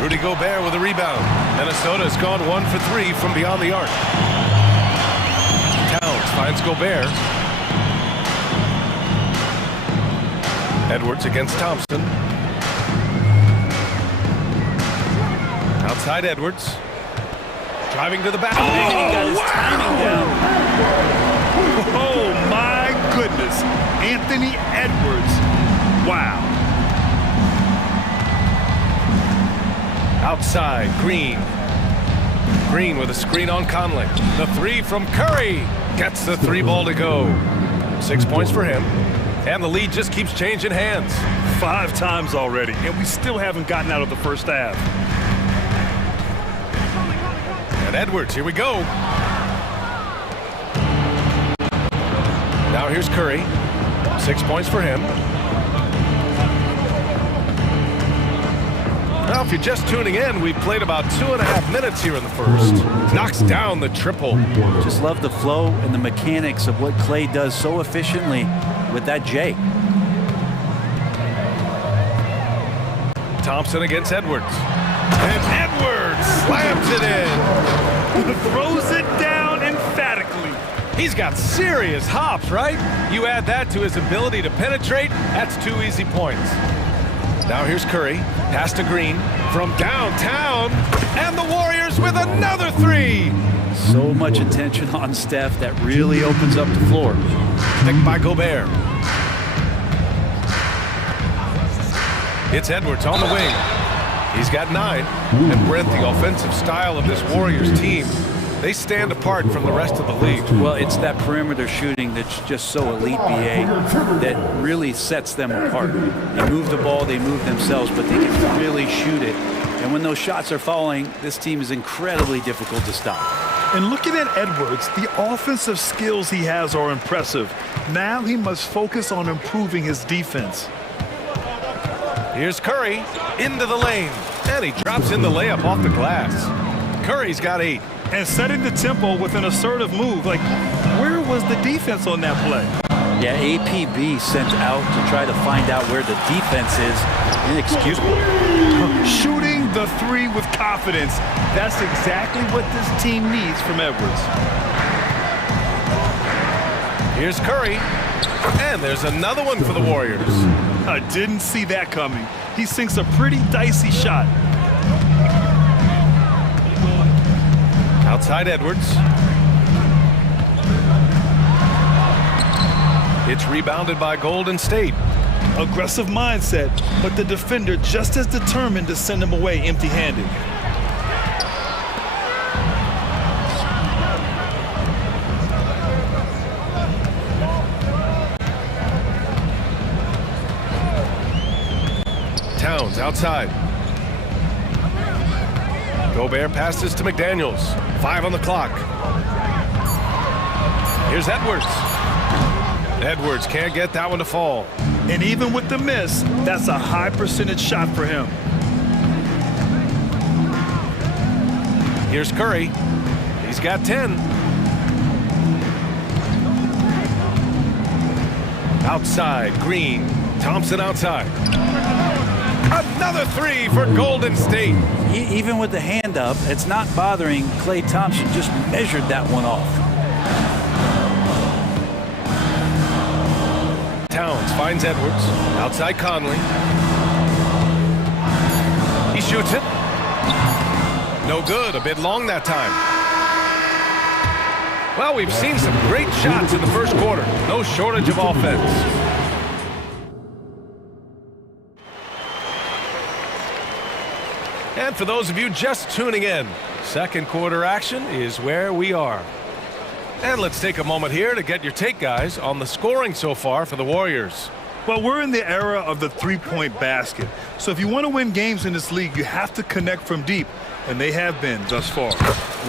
Rudy Gobert with a rebound. Minnesota has gone 1 for 3 from beyond the arc. Towns finds Gobert. Edwards against Thompson. Outside Edwards. Driving to the back. He got his timing down. Oh, my goodness. Anthony Edwards. Wow. Outside, Green. Green with a screen on Conley. The 3 from Curry. Gets the 3 ball to go. 6 points for him. And the lead just keeps changing hands. 5 times already, and we still haven't gotten out of the first half. And Edwards, here we go. Now here's Curry. 6 points for him. Now, if you're just tuning in, we've played about 2.5 minutes here in the first. Knocks down the triple. Just love the flow and the mechanics of what Clay does so efficiently with that J. Thompson against Edwards. And Edwards slams it in. Throws it down emphatically. He's got serious hops, right? You add that to his ability to penetrate, that's 2 easy points. Now here's Curry, pass to Green from downtown, and the Warriors with another 3. So much attention on Steph that really opens up the floor. Picked by Gobert. It's Edwards on the wing. He's got 9. And Brent, the offensive style of this Warriors team, they stand apart from the rest of the league. Well, it's that perimeter shooting that's just so elite, BA, that really sets them apart. They move the ball, they move themselves, but they can really shoot it. And when those shots are falling, this team is incredibly difficult to stop. And looking at Edwards, the offensive skills he has are impressive. Now he must focus on improving his defense. Here's Curry into the lane, and he drops in the layup off the glass. Curry's got 8. And setting the tempo with an assertive move. Like, where was the defense on that play? Yeah, APB sent out to try to find out where the defense is. Inexcusable. Shooting the 3 with confidence. That's exactly what this team needs from Edwards. Here's Curry. And there's another one for the Warriors. I didn't see that coming. He sinks a pretty dicey shot. Outside Edwards. It's rebounded by Golden State. Aggressive mindset, but the defender just as determined to send him away empty-handed. Towns outside. Gobert passes to McDaniels. 5 on the clock. Here's Edwards. Edwards can't get that one to fall. And even with the miss, that's a high percentage shot for him. Here's Curry. He's got 10. Outside, Green. Thompson outside. Another three for Golden State. Even with the hand up, it's not bothering Klay Thompson. Just measured that one off. Towns finds Edwards. Outside Conley. He shoots it. No good. A bit long that time. Well, we've seen some great shots in the first quarter. No shortage of offense. And for those of you just tuning in, second quarter action is where we are. And let's take a moment here to get your take, guys, on the scoring so far for the Warriors. Well, we're in the era of the three-point basket. So if you want to win games in this league, you have to connect from deep. And they have been thus far.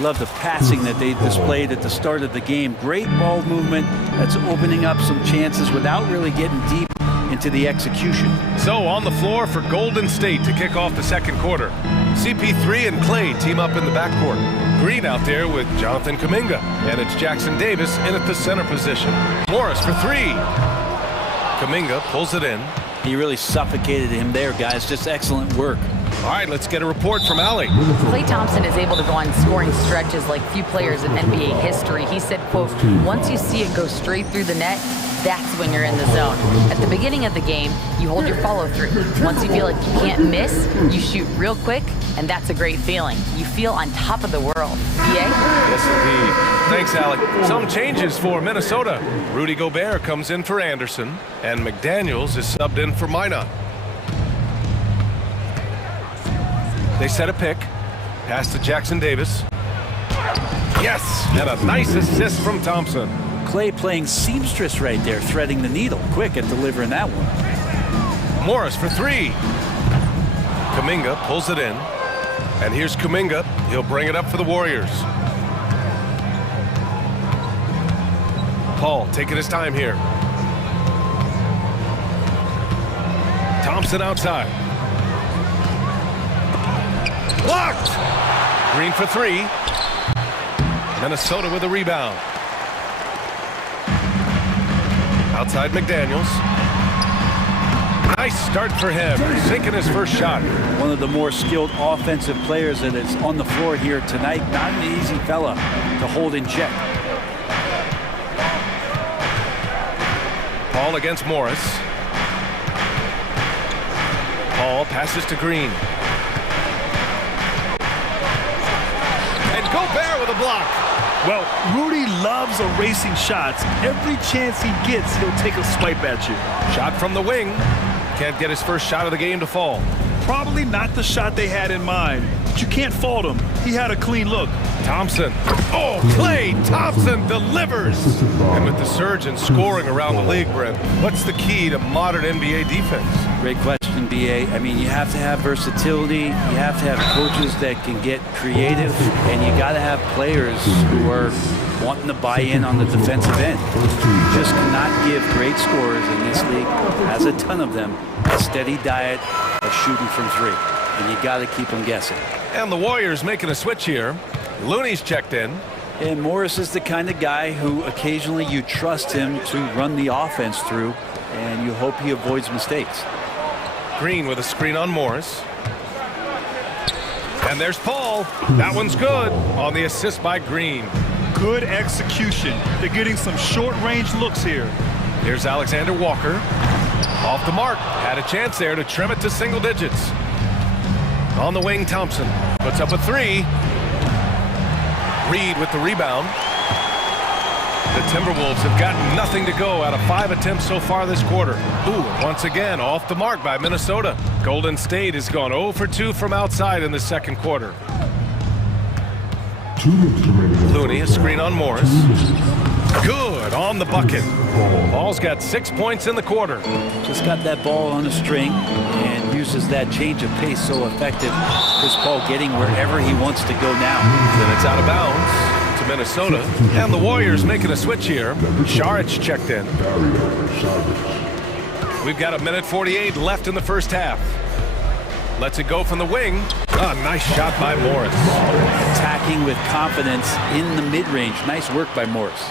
Love the passing that they displayed at the start of the game. Great ball movement that's opening up some chances without really getting deep into the execution. So on the floor for Golden State to kick off the second quarter. CP3 and Klay team up in the backcourt. Green out there with Jonathan Kuminga. And it's Jackson Davis in at the center position. Morris for three. Kuminga pulls it in. He really suffocated him there, guys. Just excellent work. All right, let's get a report from Allie. Klay Thompson is able to go on scoring stretches like few players in NBA history. He said, quote, once you see it go straight through the net, that's when you're in the zone. At the beginning of the game, you hold your follow through. Once you feel like you can't miss, you shoot real quick, and that's a great feeling. You feel on top of the world. BA? Yes, indeed. Thanks, Allie. Some changes for Minnesota. Rudy Gobert comes in for Anderson, and McDaniels is subbed in for Minot. They set a pick. Pass to Jackson Davis. Yes, and a nice assist from Thompson. Klay playing seamstress right there, threading the needle. Quick at delivering that one. Morris for three. Kuminga pulls it in. And here's Kuminga. He'll bring it up for the Warriors. Paul taking his time here. Thompson outside. Blocked! Green for three. Minnesota with a rebound. Outside McDaniels. Nice start for him, sinking his first shot. One of the more skilled offensive players that is on the floor here tonight. Not an easy fella to hold in check. Paul against Morris. Paul passes to Green. And Gobert with a block. Well, Rudy loves erasing shots. Every chance he gets, he'll take a swipe at you. Shot from the wing. Can't get his first shot of the game to fall. Probably not the shot they had in mind, but you can't fault him. He had a clean look. Thompson. Oh, Klay Thompson delivers. And with the surge in scoring around the league, Brent, what's the key to modern NBA defense? Great question, BA. I mean, you have to have versatility. You have to have coaches that can get creative. And you got to have players who are wanting to buy in on the defensive end. You just cannot give great scorers in this league, has a ton of them, a steady diet of shooting from three. And you got to keep them guessing. And the Warriors making a switch here. Looney's checked in. And Morris is the kind of guy who occasionally you trust him to run the offense through, and you hope he avoids mistakes. Green with a screen on Morris. And there's Paul. That one's good on the assist by Green. Good execution. They're getting some short-range looks here. Here's Alexander Walker. Off the mark. Had a chance there to trim it to single digits. On the wing, Thompson puts up a three. Reed with the rebound. The Timberwolves have gotten nothing to go out of 5 attempts so far this quarter. Ooh, once again, off the mark by Minnesota. Golden State has gone 0 for 2 from outside in the second quarter. Looney, a screen on Morris. Good on the bucket. Ball's got 6 points in the quarter. Just got that ball on a string and uses that change of pace so effective. Chris Paul getting wherever he wants to go now. Then it's out of bounds to to Minnesota. And the Warriors making a switch here. Šarić checked in. We've got 1:48 left in the first half. Lets it go from the wing. A nice shot by Morris. Attacking with confidence in the mid-range. Nice work by Morris.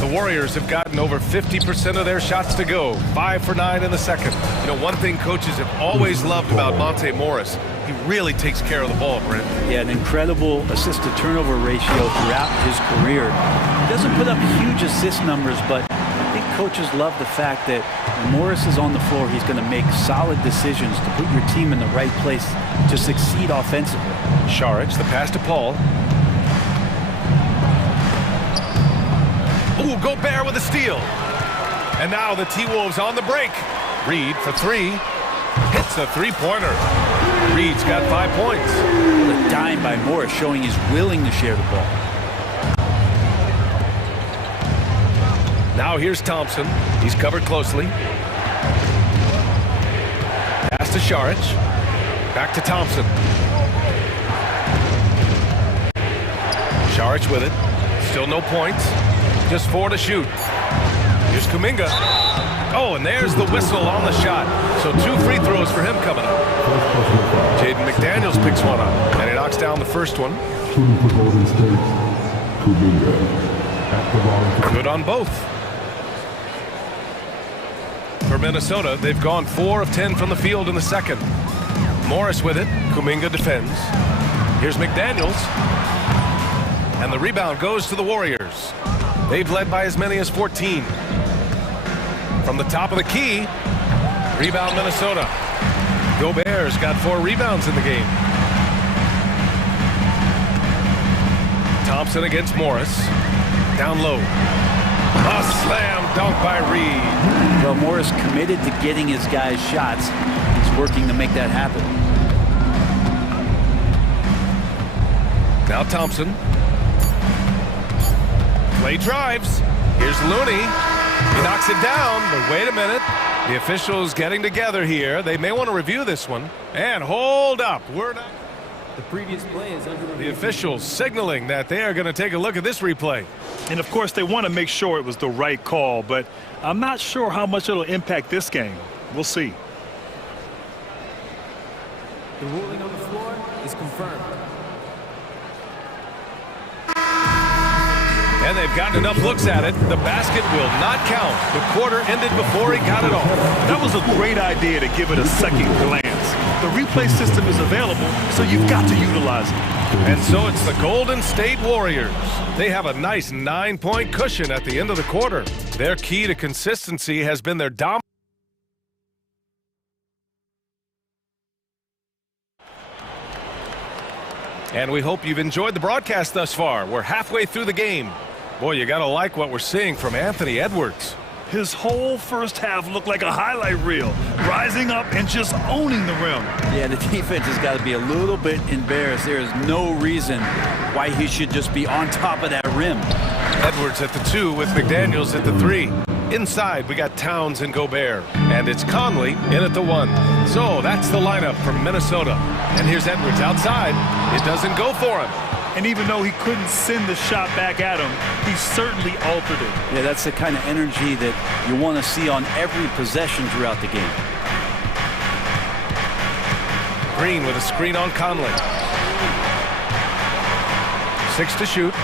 The Warriors have gotten over 50% of their shots to go. 5 for 9 in the second. You know, one thing coaches have always loved about Monte Morris, he really takes care of the ball, Brent. Yeah, an incredible assist-to-turnover ratio throughout his career. He doesn't put up huge assist numbers, but I think coaches love the fact that when Morris is on the floor, he's going to make solid decisions to put your team in the right place to succeed offensively. Šarić, the pass to Paul. Ooh, Gobert with a steal. And now the T-Wolves on the break. Reed for three. Hits a three-pointer. Reed's got 5 points. A dime by Morris, showing he's willing to share the ball. Now here's Thompson. He's covered closely. Pass to Šarić. Back to Thompson. Šarić with it. Still no points. Just 4 to shoot. Here's Kuminga. Oh, and there's the whistle on the shot. So 2 free throws for him coming up. Jaden McDaniels picks one up, and he knocks down the first one. Good on both. For Minnesota, they've gone 4 of 10 from the field in the second. Morris with it. Kuminga defends. Here's McDaniels. And the rebound goes to the Warriors. They've led by as many as 14. From the top of the key, rebound Minnesota. Gobert's got 4 rebounds in the game. Thompson against Morris. Down low. A slam dunk by Reed. Well, Morris committed to getting his guys shots. He's working to make that happen. Now Thompson. Play drives. Here's Looney. He knocks it down, but wait a minute. The officials getting together here. They may want to review this one. And hold up. We're not. The previous play is under review. The officials signaling that they are going to take a look at this replay. And of course, they want to make sure it was the right call, but I'm not sure how much it'll impact this game. We'll see. The ruling on the floor is confirmed. And they've gotten enough looks at it. The basket will not count. The quarter ended before he got it off. That was a great idea to give it a second glance. The replay system is available, so you've got to utilize it. And so it's the Golden State Warriors. They have a nice 9-point cushion at the end of the quarter. Their key to consistency has been their dominance. And we hope you've enjoyed the broadcast thus far. We're halfway through the game. Boy, you gotta like what we're seeing from Anthony Edwards. His whole first half looked like a highlight reel, rising up and just owning the rim. Yeah, the defense has got to be a little bit embarrassed. There is no reason why he should just be on top of that rim. Edwards at the 2 with McDaniels at the 3. Inside, we got Towns and Gobert. And it's Conley in at the 1. So that's the lineup from Minnesota. And here's Edwards outside. It doesn't go for him. And even though he couldn't send the shot back at him, he certainly altered it. Yeah, that's the kind of energy that you want to see on every possession throughout the game. Green with a screen on Conley. 6 to shoot.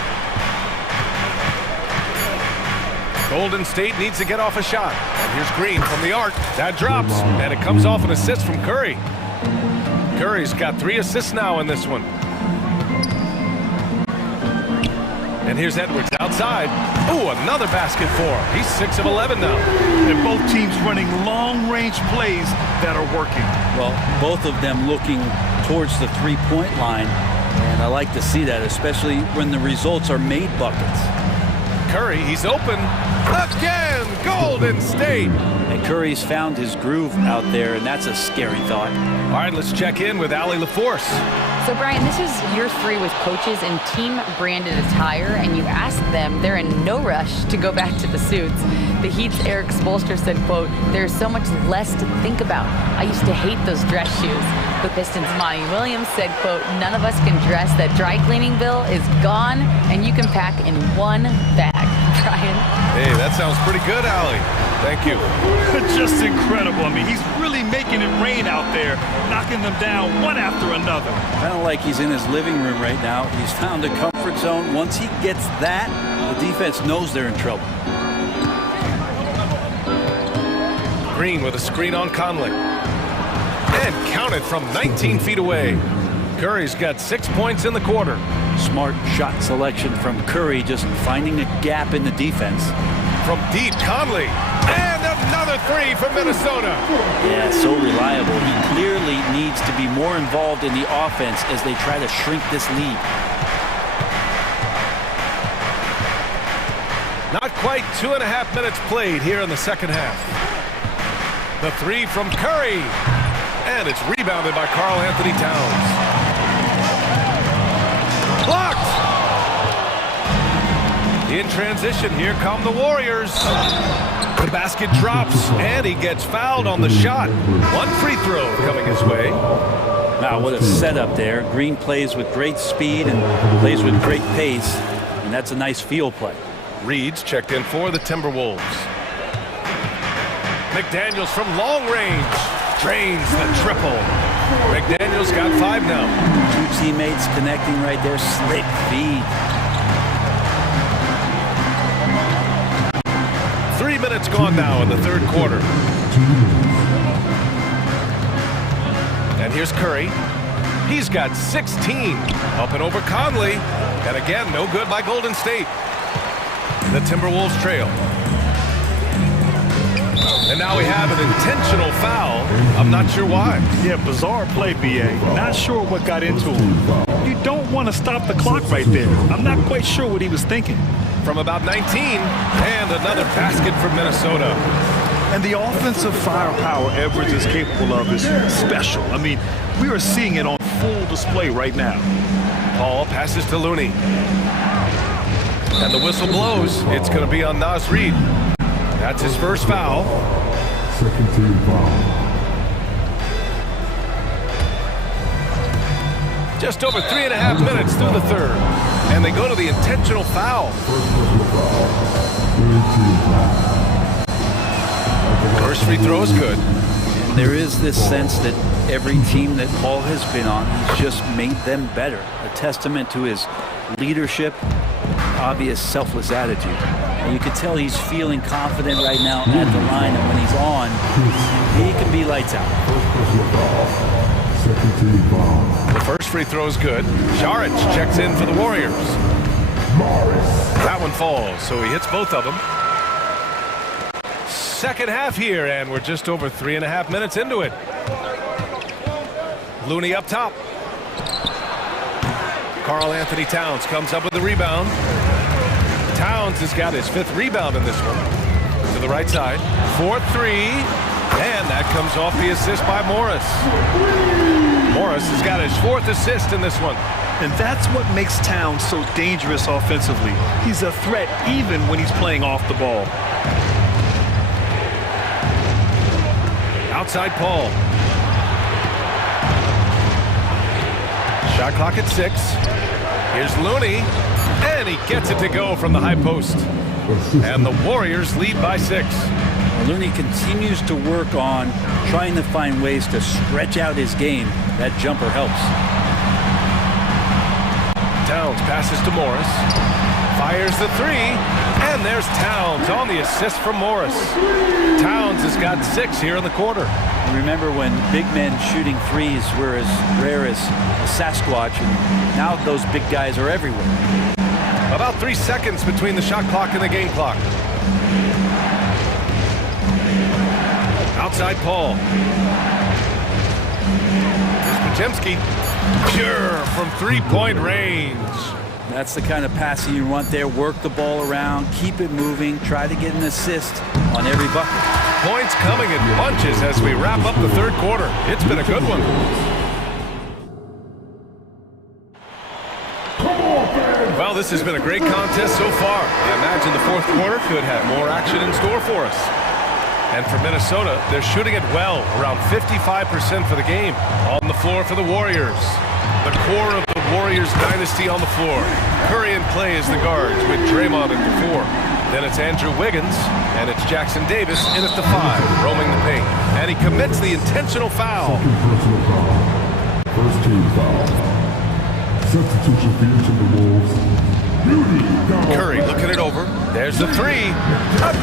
Golden State needs to get off a shot. And here's Green from the arc. That drops, and it comes off an assist from Curry. Curry's got 3 assists now in this one. And here's Edwards outside. Ooh, another basket for him. He's 6 of 11 now. And both teams running long-range plays that are working. Well, both of them looking towards the three-point line. And I like to see that, especially when the results are made buckets. Curry, he's open. Again, Golden State. And Curry's found his groove out there, and that's a scary thought. All right, let's check in with Allie LaForce. So, Brian, this is year 3 with coaches in team-branded attire, and you ask them, they're in no rush to go back to the suits. The Heat's Eric Spoelstra said, quote, "There's so much less to think about. I used to hate those dress shoes." The Pistons' Monty Williams said, quote, "None of us can dress. That dry cleaning bill is gone, and you can pack in one bag." Brian? Hey, that sounds pretty good, Allie. Thank you. Just incredible. I mean, he's really making it rain out there, knocking them down one after another. Kind of like he's in his living room right now. He's found a comfort zone. Once he gets that, the defense knows they're in trouble. Green with a screen on Conley. And counted from 19 feet away. Curry's got 6 points in the quarter. Smart shot selection from Curry, just finding a gap in the defense. From deep, Conley. And another three from Minnesota. Yeah, so reliable. He clearly needs to be more involved in the offense as they try to shrink this lead. Not quite 2.5 minutes played here in the second half. The three from Curry. And it's rebounded by Karl Anthony Towns. Blocked! In transition, here come the Warriors. The basket drops, and he gets fouled on the shot. One free throw coming his way. Wow, what a setup there. Green plays with great speed and plays with great pace, and that's a nice field play. Reed's checked in for the Timberwolves. McDaniels from long range. Drains the triple. McDaniels got 5 now. Two teammates connecting right there. Slick feed. 3 minutes gone now in the third quarter. And here's Curry. He's got 16. Up and over Conley. And again, no good by Golden State. The Timberwolves trail. And now we have an intentional foul. I'm not sure why. Yeah, bizarre play, BA. Not sure what got into him. You don't want to stop the clock right there. I'm not quite sure what he was thinking. From about 19, and another basket for Minnesota. And the offensive firepower Edwards is capable of is special. I mean, we are seeing it on full display right now. Paul passes to Looney. And the whistle blows. It's going to be on Naz Reid. That's his first foul. Second team foul. Just over 3.5 minutes through the third. And they go to the intentional foul. First free throw is good. And there is this sense that every team that Paul has been on, he's just made them better. A testament to his leadership, obvious selfless attitude. And you can tell he's feeling confident right now at the line, and when he's on, he can be lights out. Second team foul. The first free throw is good. Šarić checks in for the Warriors. That one falls, so he hits both of them. Second half here, and we're just over 3.5 minutes into it. Looney up top. Karl Anthony Towns comes up with the rebound. Towns has got his 5th rebound in this one. To the right side. 4-3. And that comes off the assist by Morris. Morris has got his 4th assist in this one. And that's what makes Towns so dangerous offensively. He's a threat even when he's playing off the ball. Outside Paul. Shot clock at 6. Here's Looney. And he gets it to go from the high post. And the Warriors lead by 6. Looney continues to work on trying to find ways to stretch out his game. That jumper helps. Towns passes to Morris. Fires the 3. And there's Towns on the assist from Morris. Towns has got 6 here in the quarter. Remember when big men shooting threes were as rare as a Sasquatch, and now those big guys are everywhere. About 3 seconds between the shot clock and the game clock. Outside Paul. Here's Podziemski. Pure from 3-point range. That's the kind of passing you want there. Work the ball around, keep it moving, try to get an assist on every bucket. Points coming in bunches as we wrap up the third quarter. It's been a good one. Well, this has been a great contest so far. I imagine the fourth quarter could have more action in store for us. And for Minnesota, they're shooting it well, around 55% for the game. On the floor for the Warriors. The core of the Warriors dynasty on the floor. Curry and Clay as the guards with Draymond at the 4. Then it's Andrew Wiggins, and it's Jackson Davis in at the 5, roaming the paint. And he commits the intentional foul. First team foul. Substitution for each of the Wolves. Curry looking it over. There's the 3.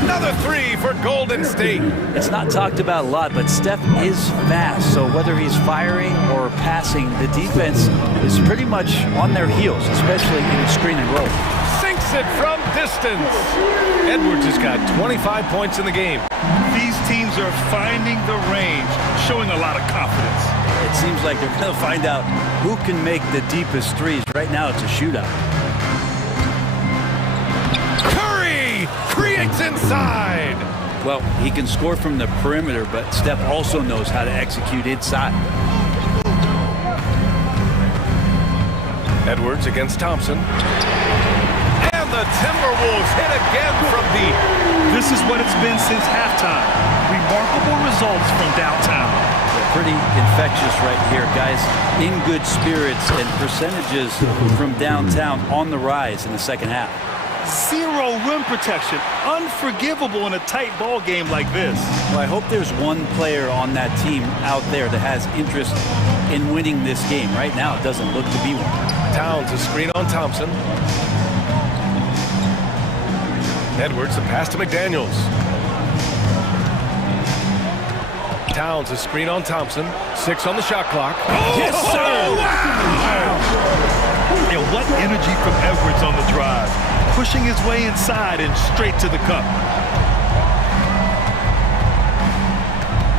Another 3 for Golden State. It's not talked about a lot, but Steph is fast. So whether he's firing or passing, the defense is pretty much on their heels, especially in screen and roll. Sinks it from distance. Edwards has got 25 points in the game. These teams are finding the range, showing a lot of confidence. It seems like they're going to find out who can make the deepest threes. Right now, it's a shootout. Curry creates inside. Well, he can score from the perimeter, but Steph also knows how to execute inside. Edwards against Thompson. And the Timberwolves hit again from deep. This is what it's been since halftime. Remarkable results from downtown. They're pretty infectious right here, guys. In good spirits and percentages from downtown on the rise in the second half. Zero rim protection. Unforgivable in a tight ball game like this. Well, I hope there's one player on that team out there that has interest in winning this game. Right now, it doesn't look to be one. Towns a screen on Thompson. Edwards, the pass to McDaniels. Towns a screen on Thompson. 6 on the shot clock. Oh, yes, sir! Wow! And what energy from Edwards on the drive. Pushing his way inside and straight to the cup.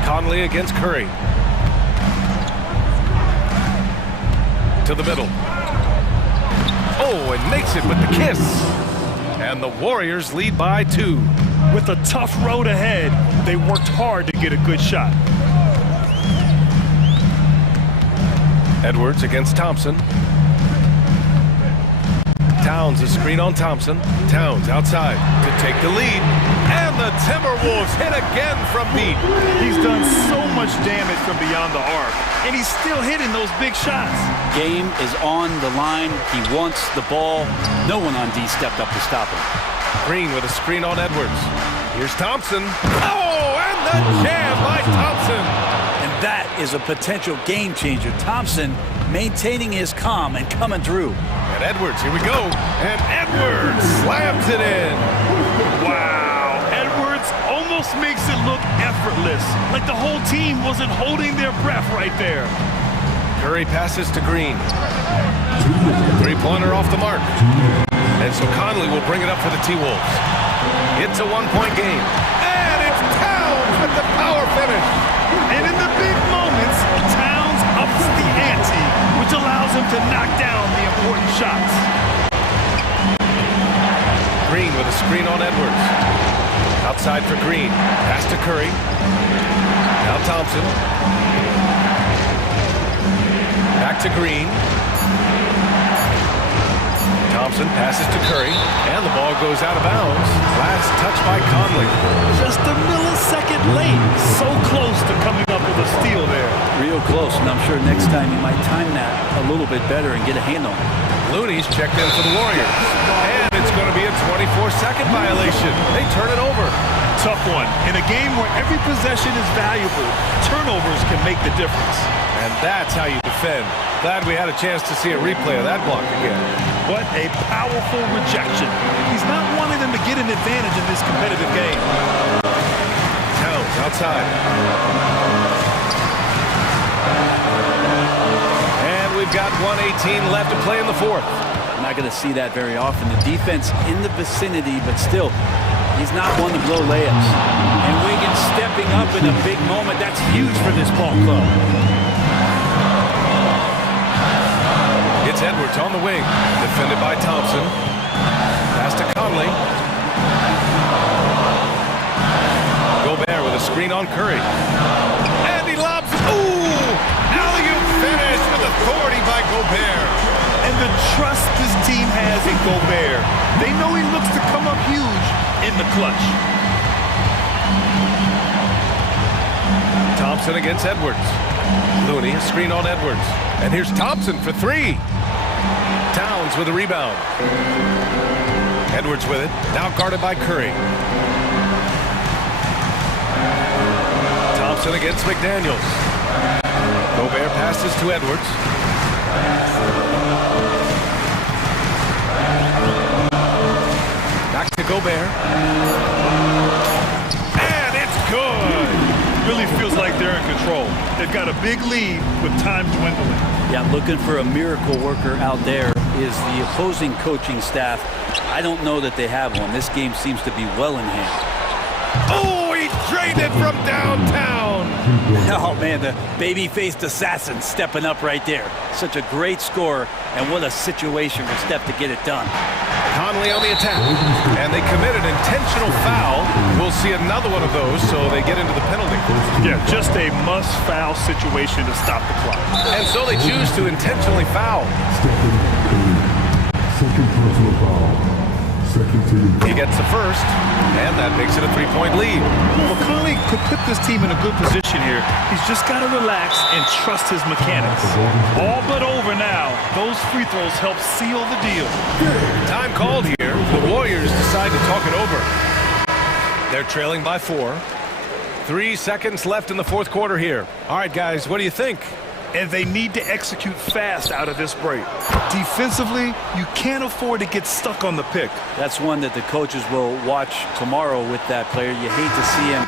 Conley against Curry. To the middle. Oh, and makes it with the kiss. And the Warriors lead by 2. With a tough road ahead, they worked hard to get a good shot. Edwards against Thompson. Towns a screen on Thompson. Towns outside to take the lead. And the Timberwolves hit again from deep. He's done so much damage from beyond the arc, and he's still hitting those big shots. Game is on the line. He wants the ball. No one on D stepped up to stop him. Green with a screen on Edwards. Here's Thompson. Oh, and the jam by Thompson. And that is a potential game changer. Thompson maintaining his calm and coming through. And Edwards, here we go. And Edwards slams it in. Wow. Edwards almost makes it look effortless, like the whole team wasn't holding their breath right there. Curry passes to Green. 3-pointer off the mark. And so Conley will bring it up for the T-Wolves. It's a 1-point game. And it's Towns with the power finish. And in the big moments, Towns ups the ante, which allows him to knock down the important shots. Green with a screen on Edwards. Outside for Green. Pass to Curry. Now Thompson. Back to Green. Thompson passes to Curry, and the ball goes out of bounds. Last touch by Conley. Just a millisecond late. So close to coming up with a steal there. Real close, and I'm sure next time he might time that a little bit better and get a handle. Looney's checked in for the Warriors. And it's going to be a 24-second violation. They turn it over. Tough one. In a game where every possession is valuable, turnovers can make the difference. And that's how you defend. Glad we had a chance to see a replay of that block again. What a powerful rejection. He's not wanting them to get an advantage in this competitive game. Towns outside. And we've got 1:18 left to play in the fourth. I'm not going to see that very often. The defense in the vicinity, but still, he's not one to blow layups. And Wiggins stepping up in a big moment. That's huge for this ball club. It's Edwards on the wing, defended by Thompson. Pass to Conley. Gobert with a screen on Curry. And he lobs. Ooh! Alley-oop finish with authority by Gobert. And the trust this team has in Gobert. They know he looks to come up huge in the clutch. Thompson against Edwards. Looney, a screen on Edwards. And here's Thompson for three. Towns with a rebound. Edwards with it, now guarded by Curry. Thompson against McDaniels. Gobert passes to Edwards. Back to Gobert. And it's good! Really feels like they're in control. They've got a big lead with time dwindling. Yeah, looking for a miracle worker out there is the opposing coaching staff. I don't know that they have one. This game seems to be well in hand. Oh, he drained it from downtown! Oh, man, the baby-faced assassin stepping up right there. Such a great score, and what a situation for Steph to get it done. Conley on the attack, and they committed an intentional foul. We'll see another one of those, so they get into the penalty. Yeah, just a must-foul situation to stop the clock. And so they choose to intentionally foul. Second personal foul. Second team. He gets the first, and that makes it a three-point lead. Well, Conley could put this team in a good position here. He's just got to relax and trust his mechanics. All but over now. Those free throws help seal the deal. Time called here. The Warriors decide to talk it over. They're trailing by 4. 3 seconds left in the fourth quarter here. All right, guys, what do you think? And they need to execute fast out of this break. Defensively, you can't afford to get stuck on the pick. That's one that the coaches will watch tomorrow with that player. You hate to see him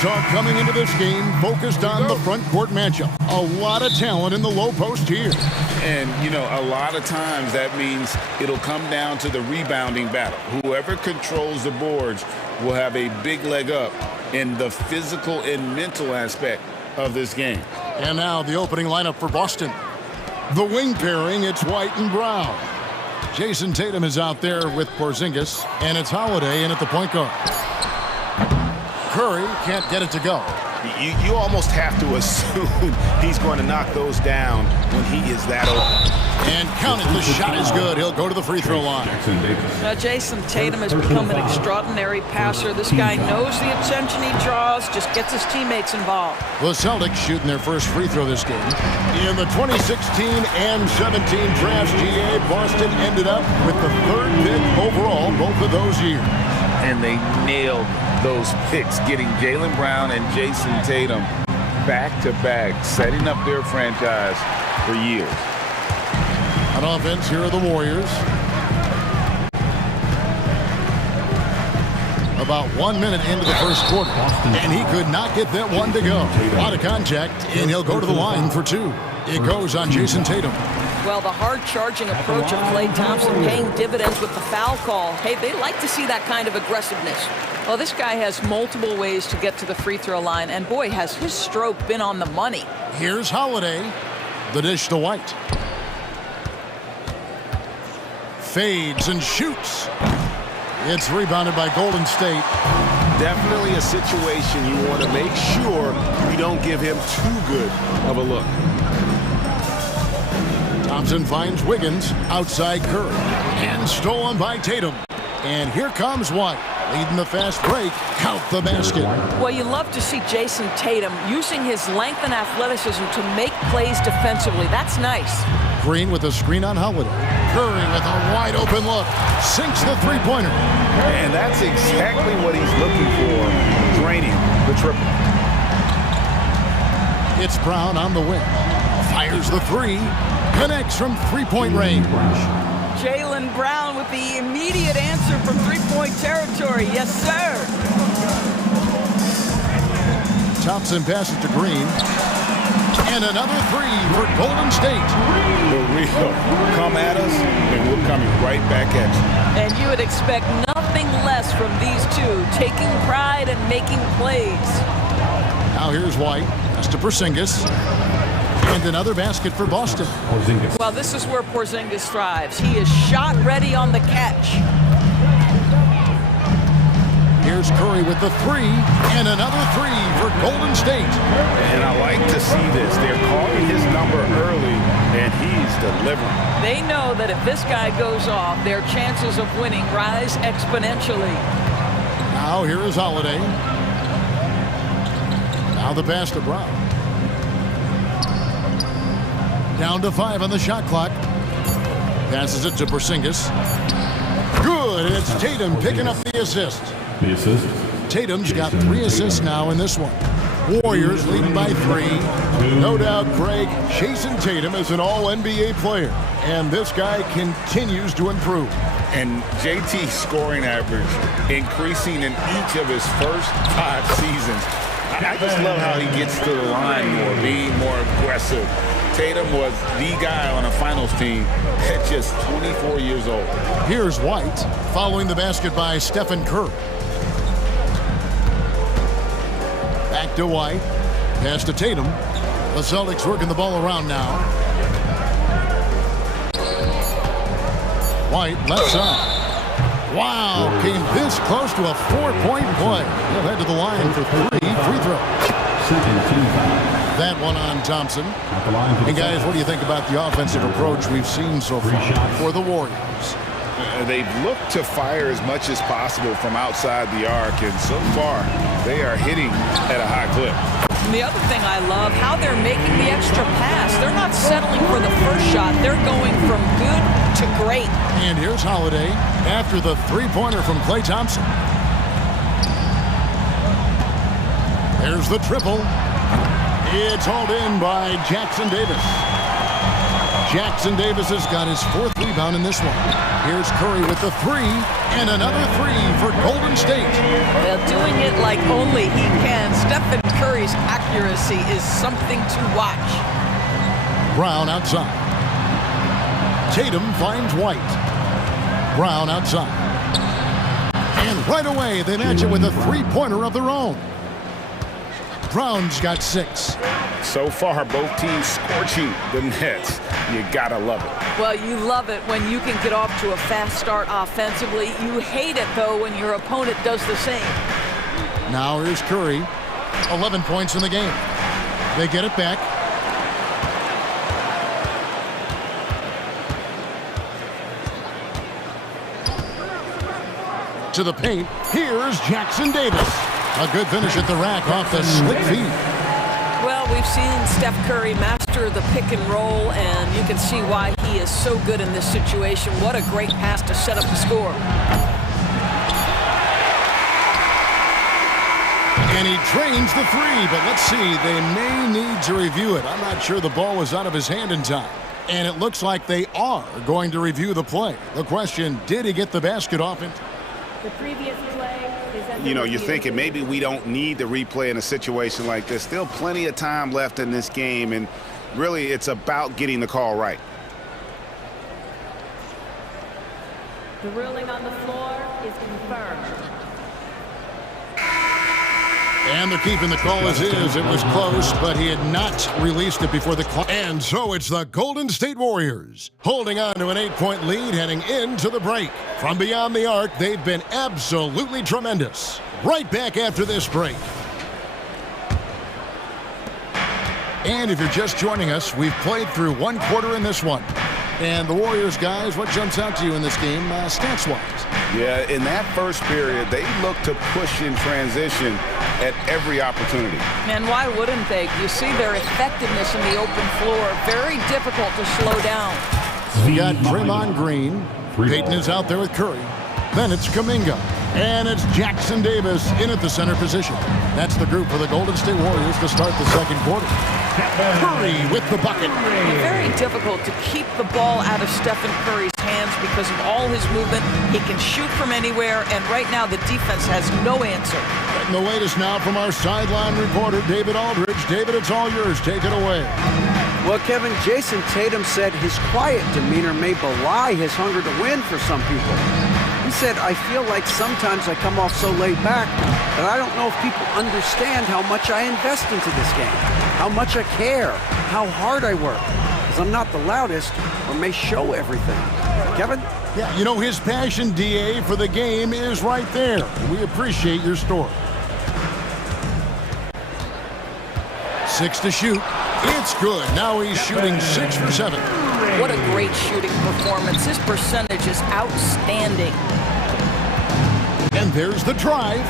talk coming into this game focused on the front court matchup. A lot of talent in the low post here. And, you know, a lot of times that means it'll come down to the rebounding battle. Whoever controls the boards will have a big leg up in the physical and mental aspect of this game. And now the opening lineup for Boston. The wing pairing, it's White and Brown. Jason Tatum is out there with Porzingis, and it's Holiday in at the point guard. Curry can't get it to go. You almost have to assume he's going to knock those down when he is that open. And count it, the shot is good. He'll go to the free throw line. Now, Jason Tatum has become an extraordinary passer. This guy knows the attention he draws, just gets his teammates involved. The Celtics shooting their first free throw this game. In the 2016 and 17 drafts, GA, Boston ended up with the 3rd pick overall both of those years. And they nailed those picks, getting Jaylen Brown and Jason Tatum back-to-back, setting up their franchise for years. On offense, here are the Warriors. About 1 minute into the first quarter, and he could not get that one to go. A lot of contact, and he'll go to the line for 2. It goes on Jason Tatum. Well, the hard-charging approach of Klay Thompson paying dividends with the foul call. Hey, they like to see that kind of aggressiveness. Well, this guy has multiple ways to get to the free throw line, and boy, has his stroke been on the money. Here's Holiday. The dish to White. Fades and shoots. It's rebounded by Golden State. Definitely a situation you want to make sure you don't give him too good of a look. Thompson finds Wiggins outside Curry. And stolen by Tatum. And here comes White. Leading the fast break. Count the basket. Well, you love to see Jason Tatum using his length and athleticism to make plays defensively. That's nice. Green with a screen on Holiday. Curry with a wide open look. Sinks the three-pointer. And that's exactly what he's looking for, draining the triple. It's Brown on the wing. Fires the 3. Connects from three-point range. Jaylen Brown with the immediate answer from three-point territory. Yes, sir. Thompson passes to Green. And another 3 for Golden State. The real come at us, and we're coming right back at you. And you would expect nothing less from these two, taking pride and making plays. Now here's White. That's to Porzingis. And another basket for Boston. Well, this is where Porzingis thrives. He is shot ready on the catch. Here's Curry with the 3, and another 3 for Golden State. And I like to see this. They're calling his number early, and he's delivering. They know that if this guy goes off, their chances of winning rise exponentially. Now here is Holiday. Now the pass to Brown. Down to 5 on the shot clock. Passes it to Porzingis. Good, and it's Tatum picking up the assist. The assist. Tatum's got 3 assists now in this one. Warriors leading by 3. No doubt, Craig, Jason Tatum is an all-NBA player, and this guy continues to improve. And JT's scoring average increasing in each of his first 5 seasons. I just love how he gets to the line more, being more aggressive. Tatum was the guy on a finals team at just 24 years old. Here's White, following the basket by Stephen Curry. Back to White. Pass to Tatum. The Celtics working the ball around now. White, left side. Wow, came this close to a 4-point play. He'll head to the line for 3 free throws. That one on Thompson. And guys, what do you think about the offensive approach we've seen so far for the Warriors? They've looked to fire as much as possible from outside the arc, and so far they are hitting at a high clip. And the other thing I love, how they're making the extra pass. They're not settling for the first shot. They're going from good to great. And here's Holiday after the three-pointer from Klay Thompson. There's the triple. It's hauled in by Jackson Davis. Jackson Davis has got his 4th rebound in this one. Here's Curry with the 3, and another 3 for Golden State. They're doing it like only he can. Stephen Curry's accuracy is something to watch. Brown outside. Tatum finds White. Brown outside. And right away, they match it with a 3-pointer of their own. Brown's got 6. So far, both teams scorching the nets. You gotta love it. Well, you love it when you can get off to a fast start offensively. You hate it, though, when your opponent does the same. Now here's Curry. 11 points in the game. They get it back. To the paint. Here's Jackson Davis. A good finish at the rack off the slick feed. Well, we've seen Steph Curry master the pick and roll, and you can see why he is so good in this situation. What a great pass to set up the score. And he drains the 3, but let's see. They may need to review it. I'm not sure the ball was out of his hand in time. And it looks like they are going to review the play. The question, did he get the basket off it? The previous play is You know, you're thinking maybe we don't need the replay in a situation like this. Still plenty of time left in this game, and really it's about getting the call right. The ruling on the floor is confirmed. And they're keeping the call as is. It was close, but he had not released it before the clock. And so it's the Golden State Warriors holding on to an 8-point lead heading into the break. From beyond the arc, they've been absolutely tremendous. Right back after this break. And if you're just joining us, we've played through 1 quarter in this one. And the Warriors, guys, what jumps out to you in this game, stats-wise? Yeah, in that first period, they looked to push in transition at every opportunity. And why wouldn't they? You see their effectiveness in the open floor. Very difficult to slow down. We got Draymond Green. Peyton is out there with Curry. Then it's Kuminga. And it's Jackson Davis in at the center position. That's the group for the Golden State Warriors to start the second quarter. Curry with the bucket. Very difficult to keep the ball out of Stephen Curry's hands because of all his movement. He can shoot from anywhere, and right now the defense has no answer. Getting the latest now from our sideline reporter, David Aldridge. David, it's all yours. Take it away. Well, Kevin, Jason Tatum said his quiet demeanor may belie his hunger to win for some people. He said, I feel like sometimes I come off so laid back that I don't know if people understand how much I invest into this game, how much I care, how hard I work, because I'm not the loudest or may show everything. Kevin? Yeah, you know, his passion, DA, for the game is right there. We appreciate your story. 6 to shoot. It's good. Now he's shooting 6 for 7. What a great shooting performance. His percentage is outstanding. And there's the drive.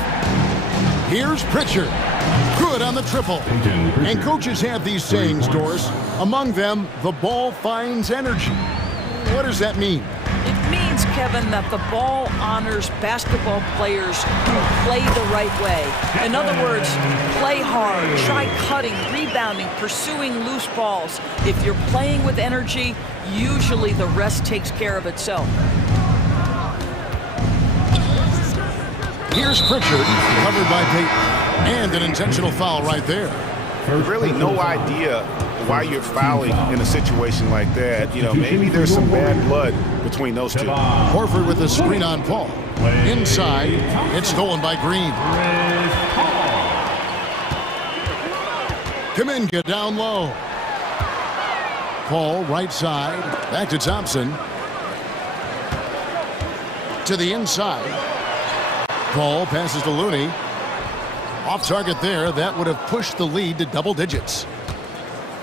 Here's Pritchard. Good on the triple. And coaches have these sayings, Doris. Among them, the ball finds energy. What does that mean? It means, Kevin, that the ball honors basketball players who play the right way. In other words, play hard, try cutting, rebounding, pursuing loose balls. If you're playing with energy, usually the rest takes care of itself. Here's Pritchard, covered by Peyton. And an intentional foul right there. Really no idea why you're fouling in a situation like that. You know, maybe there's some bad blood between those two. Horford with the screen on Paul. Inside, it's stolen by Green. Kuminga down low. Paul right side. Back to Thompson. To the inside. Paul passes to Looney. Off target there. That would have pushed the lead to double digits.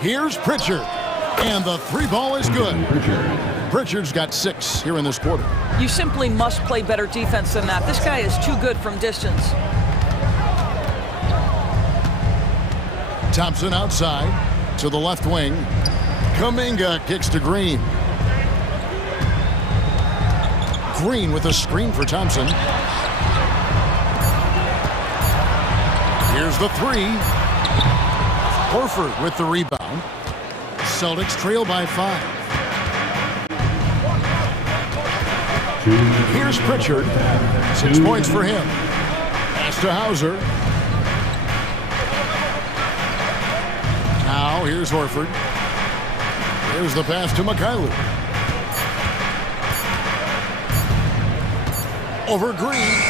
Here's Pritchard. And the 3 ball is good. Pritchard's got 6 here in this quarter. You simply must play better defense than that. This guy is too good from distance. Thompson outside to the left wing. Kuminga kicks to Green. Green with a screen for Thompson. Here's the 3. Horford with the rebound. Celtics trail by 5. Here's Pritchard. 6 points for him. Pass to Hauser. Now here's Horford. Here's the pass to Mikhailuk. Over Green.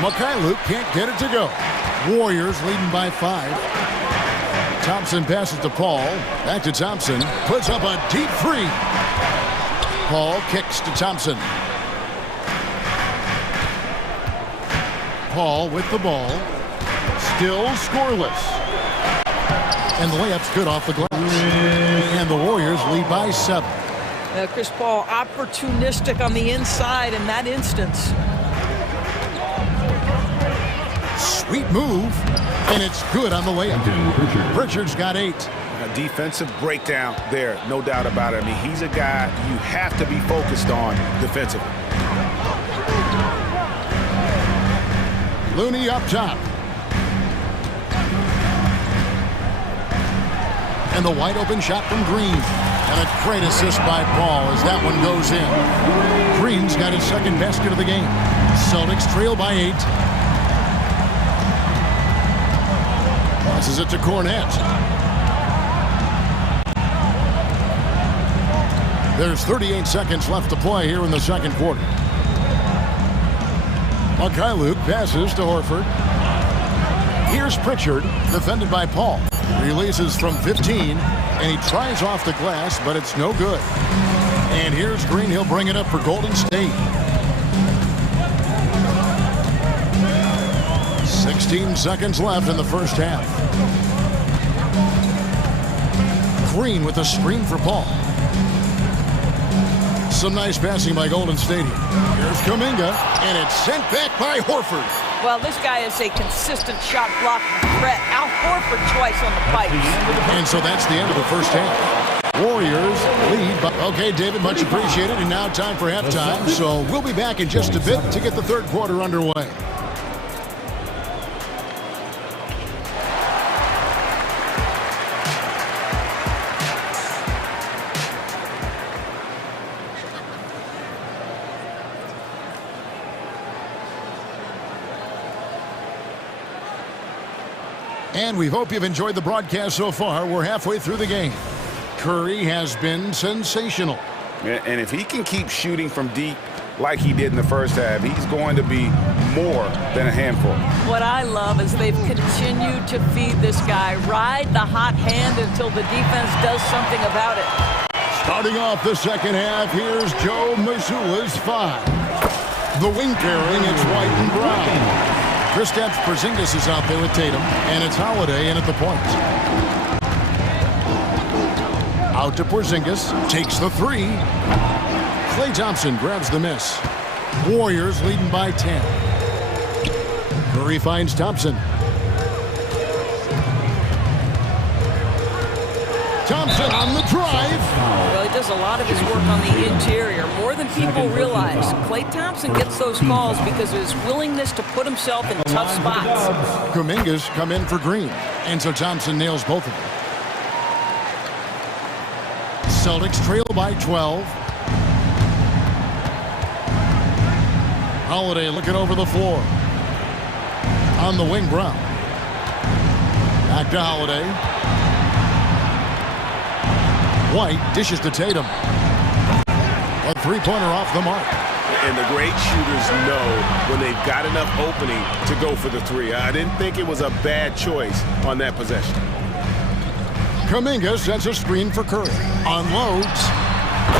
Mikhailuk can't get it to go. Warriors leading by 5. Thompson passes to Paul. Back to Thompson. Puts up a deep three. Paul kicks to Thompson. Paul with the ball. Still scoreless. And the layup's good off the glass. And the Warriors lead by 7. Chris Paul opportunistic on the inside in that instance. Sweet move. And it's good on the layup. Pritchard's got 8. A defensive breakdown there, no doubt about it. I mean, he's a guy you have to be focused on defensively. Looney up top. And the wide open shot from Green. And a great assist by Paul as that one goes in. Green's got his second basket of the game. Celtics trail by 8. Passes it to Cornette. There's 38 seconds left to play here in the second quarter. Mikhailuk passes to Horford. Here's Pritchard, defended by Paul. Releases from 15, and he tries off the glass, but it's no good. And here's Green. He'll bring it up for Golden State. 16 seconds left in the first half. Green with a screen for Paul. Some nice passing by Golden State here. Here's Kuminga, and it's sent back by Horford. Well, this guy is a consistent shot block threat. Al Horford twice on the pipes. And so that's the end of the first half. Warriors lead by... Okay, David, much appreciated. And now time for halftime. So we'll be back in just a bit to get the third quarter underway. And we hope you've enjoyed the broadcast so far. We're halfway through the game. Curry has been sensational. And if he can keep shooting from deep like he did in the first half, he's going to be more than a handful. What I love is they've continued to feed this guy. Ride the hot hand until the defense does something about it. Starting off the second half, here's Joe Mazzulla's 5. The wing pairing, it's white and brown. Kristaps Porzingis is out there with Tatum, and it's Holiday in at the point. Out to Porzingis, takes the 3. Klay Thompson grabs the miss. Warriors leading by 10. Curry finds Thompson. Thompson on the drive. Well, he does a lot of his work on the interior, more than people realize. Klay Thompson gets those calls because of his willingness to put himself in tough spots. Kuminga's come in for Green, and so Thompson nails both of them. Celtics trail by 12. Holiday looking over the floor. On the wing, Brown. Back to Holiday. White dishes to Tatum. A three-pointer off the mark. And the great shooters know when they've got enough opening to go for the 3. I didn't think it was a bad choice on that possession. Kuminga sets a screen for Curry. Unloads.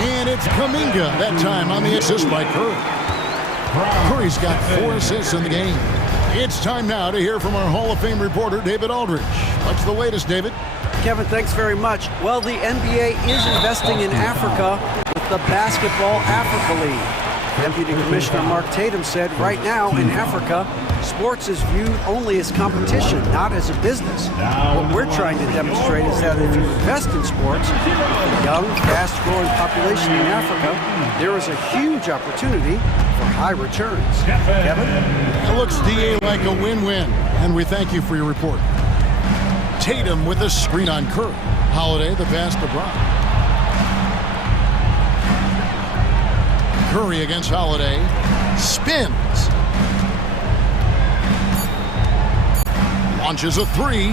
And it's Kuminga that time on the assist by Curry. Curry's got 4 assists in the game. It's time now to hear from our Hall of Fame reporter, David Aldridge. What's the latest, David? Kevin, thanks very much. Well, the NBA is investing in Africa with the Basketball Africa League. Deputy Commissioner Mark Tatum said right now in Africa, sports is viewed only as competition, not as a business. What we're trying to demonstrate is that if you invest in sports, with a young, fast-growing population in Africa, there is a huge opportunity for high returns. Kevin? It looks, DA, like a win-win, and we thank you for your report. Tatum with a screen on Curry. Holiday, the pass to Brown. Curry against Holiday. Spins. Launches a three.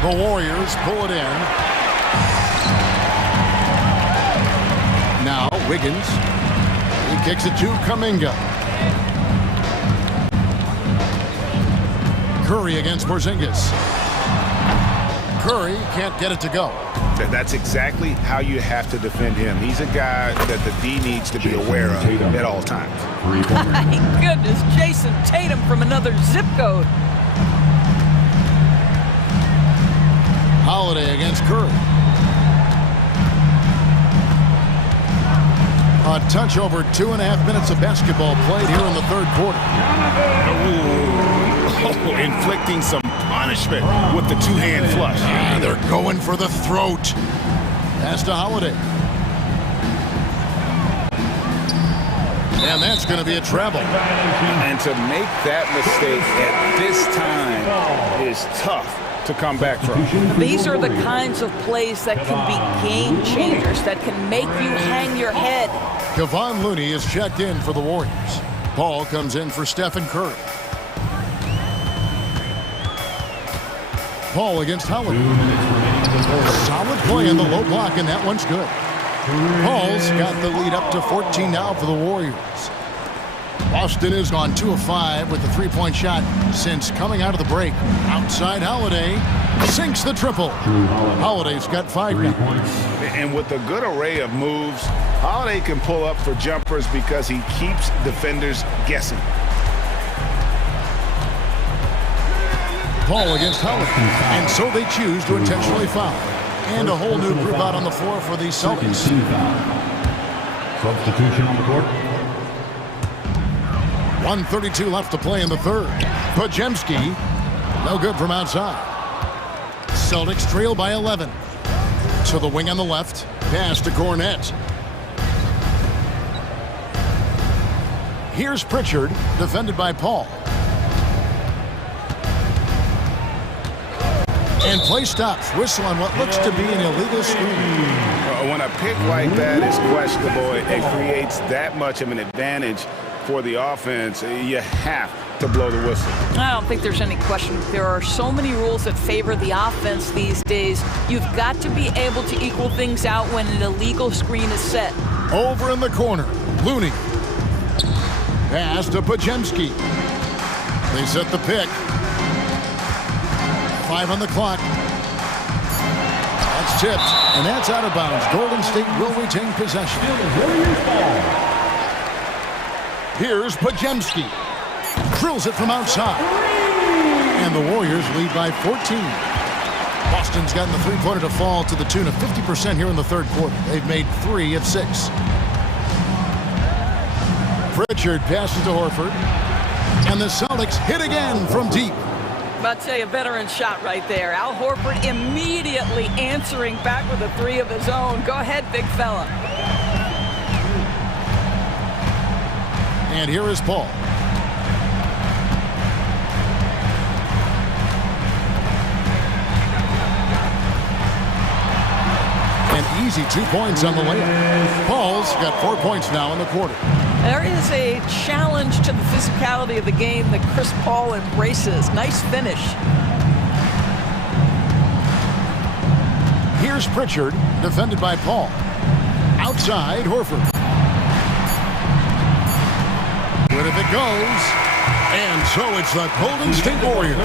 The Warriors pull it in. Now Wiggins. He kicks it to Kuminga. Curry against Porzingis. Curry can't get it to go. That's exactly how you have to defend him. He's a guy that the D needs to be aware of at all times. My goodness, Jason Tatum from another zip code. Holiday against Curry. A touch over 2.5 minutes of basketball played here in the third quarter. Inflicting some punishment with the two-hand flush. They're going for the throat. Pass to Holiday. And that's going to be a travel. And to make that mistake at this time is tough to come back from. These are the kinds of plays that can be game changers, that can make you hang your head. Kevon Looney is checked in for the Warriors. Paul comes in for Stephen Curry. Paul against Holiday. Solid play in the low block, and that one's good. Paul's got the lead up to 14 now for the Warriors. Boston is on 2 of 5 with the three-point shot since coming out of the break. Outside Holiday sinks the triple. Holiday's got 5 now. And with a good array of moves, Holiday can pull up for jumpers because he keeps defenders guessing. Paul against Holiday, and so they choose to intentionally foul. And a whole new group out on the floor for the Celtics. Substitution on the court. 1:32 left to play in the third. Podziemski, no good from outside. Celtics trail by 11. To the wing on the left, pass to Cornette. Here's Pritchard, defended by Paul. And play stops. Whistle on what looks to be an illegal screen. When a pick like that is questionable, it creates that much of an advantage for the offense. You have to blow the whistle. I don't think there's any question. There are so many rules that favor the offense these days. You've got to be able to equal things out when an illegal screen is set. Over in the corner, Looney. Pass to Podziemski. They set the pick. 5 on the clock. That's tipped, and that's out of bounds. Golden State will retain possession. Here's Podziemski. Drills it from outside. And the Warriors lead by 14. Boston's gotten the three-pointer to fall to the tune of 50% here in the third quarter. They've made 3 of 6. Pritchard passes to Horford. And the Celtics hit again from deep. About to say a veteran shot right there. Al Horford immediately answering back with a 3 of his own. Go ahead, big fella. And here is Paul. An easy 2 points on the layup. Paul's got 4 points now in the quarter. There is a challenge to the physicality of the game that Chris Paul embraces. Nice finish. Here's Pritchard, defended by Paul. Outside, Horford. Good if it goes. And so it's the Golden State Warriors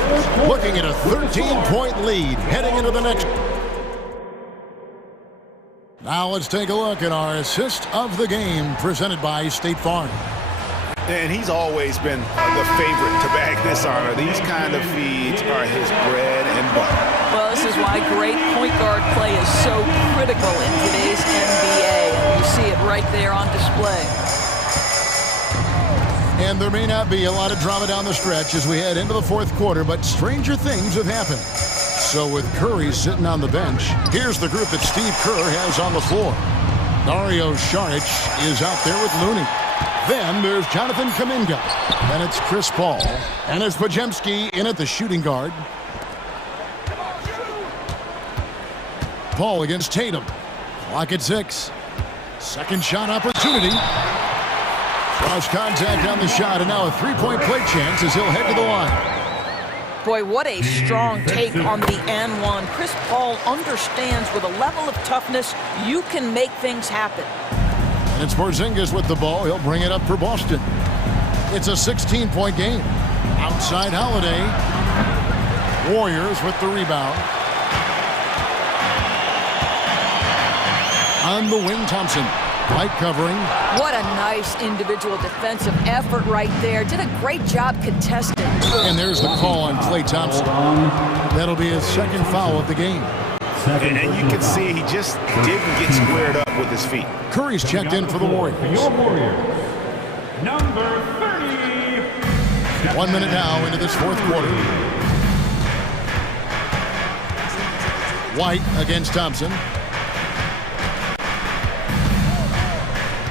looking at a 13-point lead heading into the next. Now let's take a look at our assist of the game presented by State Farm. And he's always been the favorite to bag this honor. These kind of feeds are his bread and butter. Well, this is why great point guard play is so critical in today's NBA. And you see it right there on display. And there may not be a lot of drama down the stretch as we head into the fourth quarter, but stranger things have happened. So with Curry sitting on the bench, here's the group that Steve Kerr has on the floor. Dario Saric is out there with Looney. Then there's Jonathan Kuminga. Then it's Chris Paul. And it's Podziemski in at the shooting guard. Paul against Tatum. Clock at 6. Second shot opportunity. Cross contact on the shot, and now a three-point play chance as he'll head to the line. Boy, what a strong take on the and one. Chris Paul understands with a level of toughness, you can make things happen. And it's Porzingis with the ball. He'll bring it up for Boston. It's a 16-point game. Outside Holiday. Warriors with the rebound. On the wing, Thompson. White covering. What a nice individual defensive effort right there. Did a great job contesting. And there's the call on Klay Thompson. That'll be his second foul of the game. And you can see he just didn't get squared up with his feet. Curry's checked in for the Warriors. Your Warrior, number 30. 1 minute now into this fourth quarter. White against Thompson.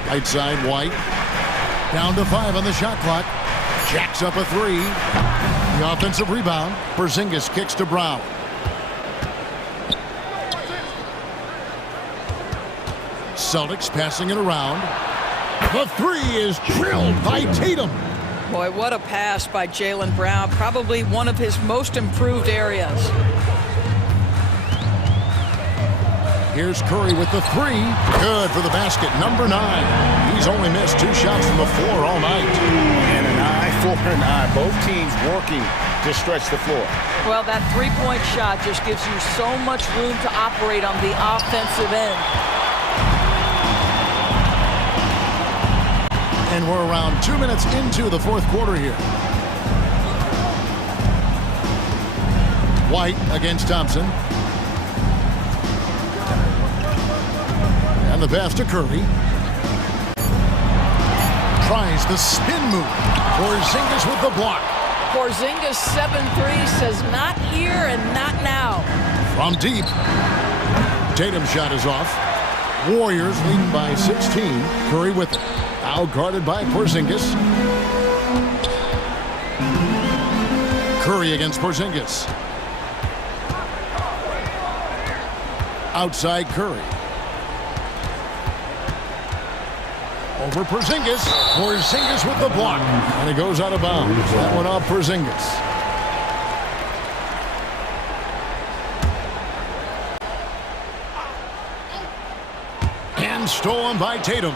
Right side, White. Down to 5 on the shot clock. Jacks up a 3. The offensive rebound. Porzingis kicks to Brown. Celtics passing it around. The 3 is drilled by Tatum. Boy, what a pass by Jaylen Brown. Probably one of his most improved areas. Here's Curry with the 3. Good for the basket. Number 9. He's only missed 2 shots from the floor all night. And an eye for an eye. Both teams working to stretch the floor. Well, that three-point shot just gives you so much room to operate on the offensive end. And we're around 2 minutes into the fourth quarter here. White against Thompson. And the pass to Curry. Tries the spin move. Porzingis with the block. Porzingis 7-3 says not here and not now. From deep. Tatum's shot is off. Warriors leading by 16. Curry with it. Out guarded by Porzingis. Curry against Porzingis. Outside Curry. Over Porzingis. Porzingis with the block. And it goes out of bounds. That one off Porzingis. And stolen by Tatum.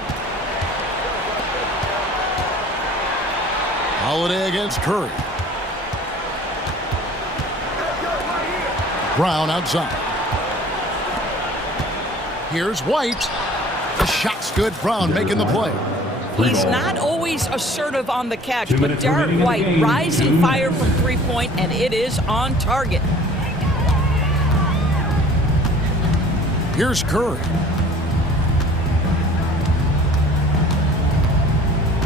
Holiday against Curry. Brown outside. Here's White. The shot's good. Brown making the play. He's not always assertive on the catch, but Derek White rising fire from three-point, and it is on target. Here's Curry.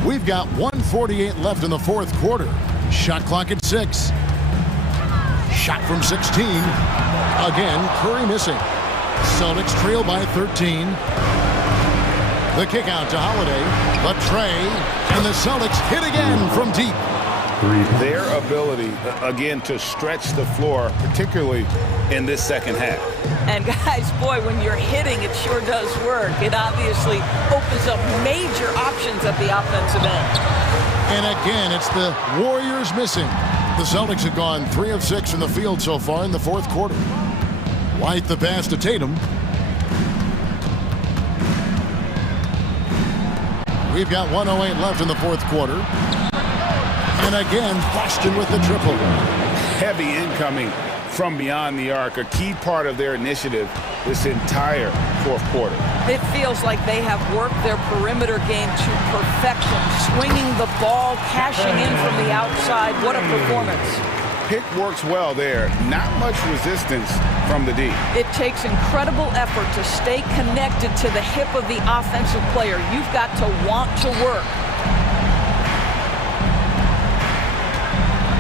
We've got 1:48 left in the fourth quarter. Shot clock at 6. Shot from 16. Again, Curry missing. Celtics trail by 13. The kick out to Holiday. The tray. And the Celtics hit again from deep. Their ability, again, to stretch the floor, particularly in this second half. And guys, boy, when you're hitting, it sure does work. It obviously opens up major options at the offensive end. And again, it's the Warriors missing. The Celtics have gone 3 of 6 in the field so far in the fourth quarter. White the pass to Tatum. We've got 1:08 left in the fourth quarter. And again, Boston with the triple. Heavy incoming from beyond the arc, a key part of their initiative this entire fourth quarter. It feels like they have worked their perimeter game to perfection, swinging the ball, cashing in from the outside. What a performance. Pick works well there. Not much resistance from the D. It takes incredible effort to stay connected to the hip of the offensive player. You've got to want to work.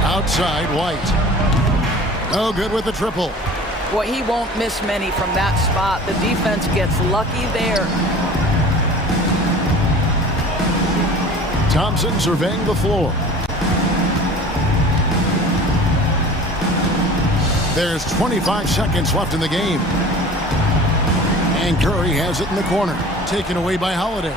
Outside, White. No good with the triple. Boy, he won't miss many from that spot. The defense gets lucky there. Thompson surveying the floor. There's 25 seconds left in the game. And Curry has it in the corner. Taken away by Holiday.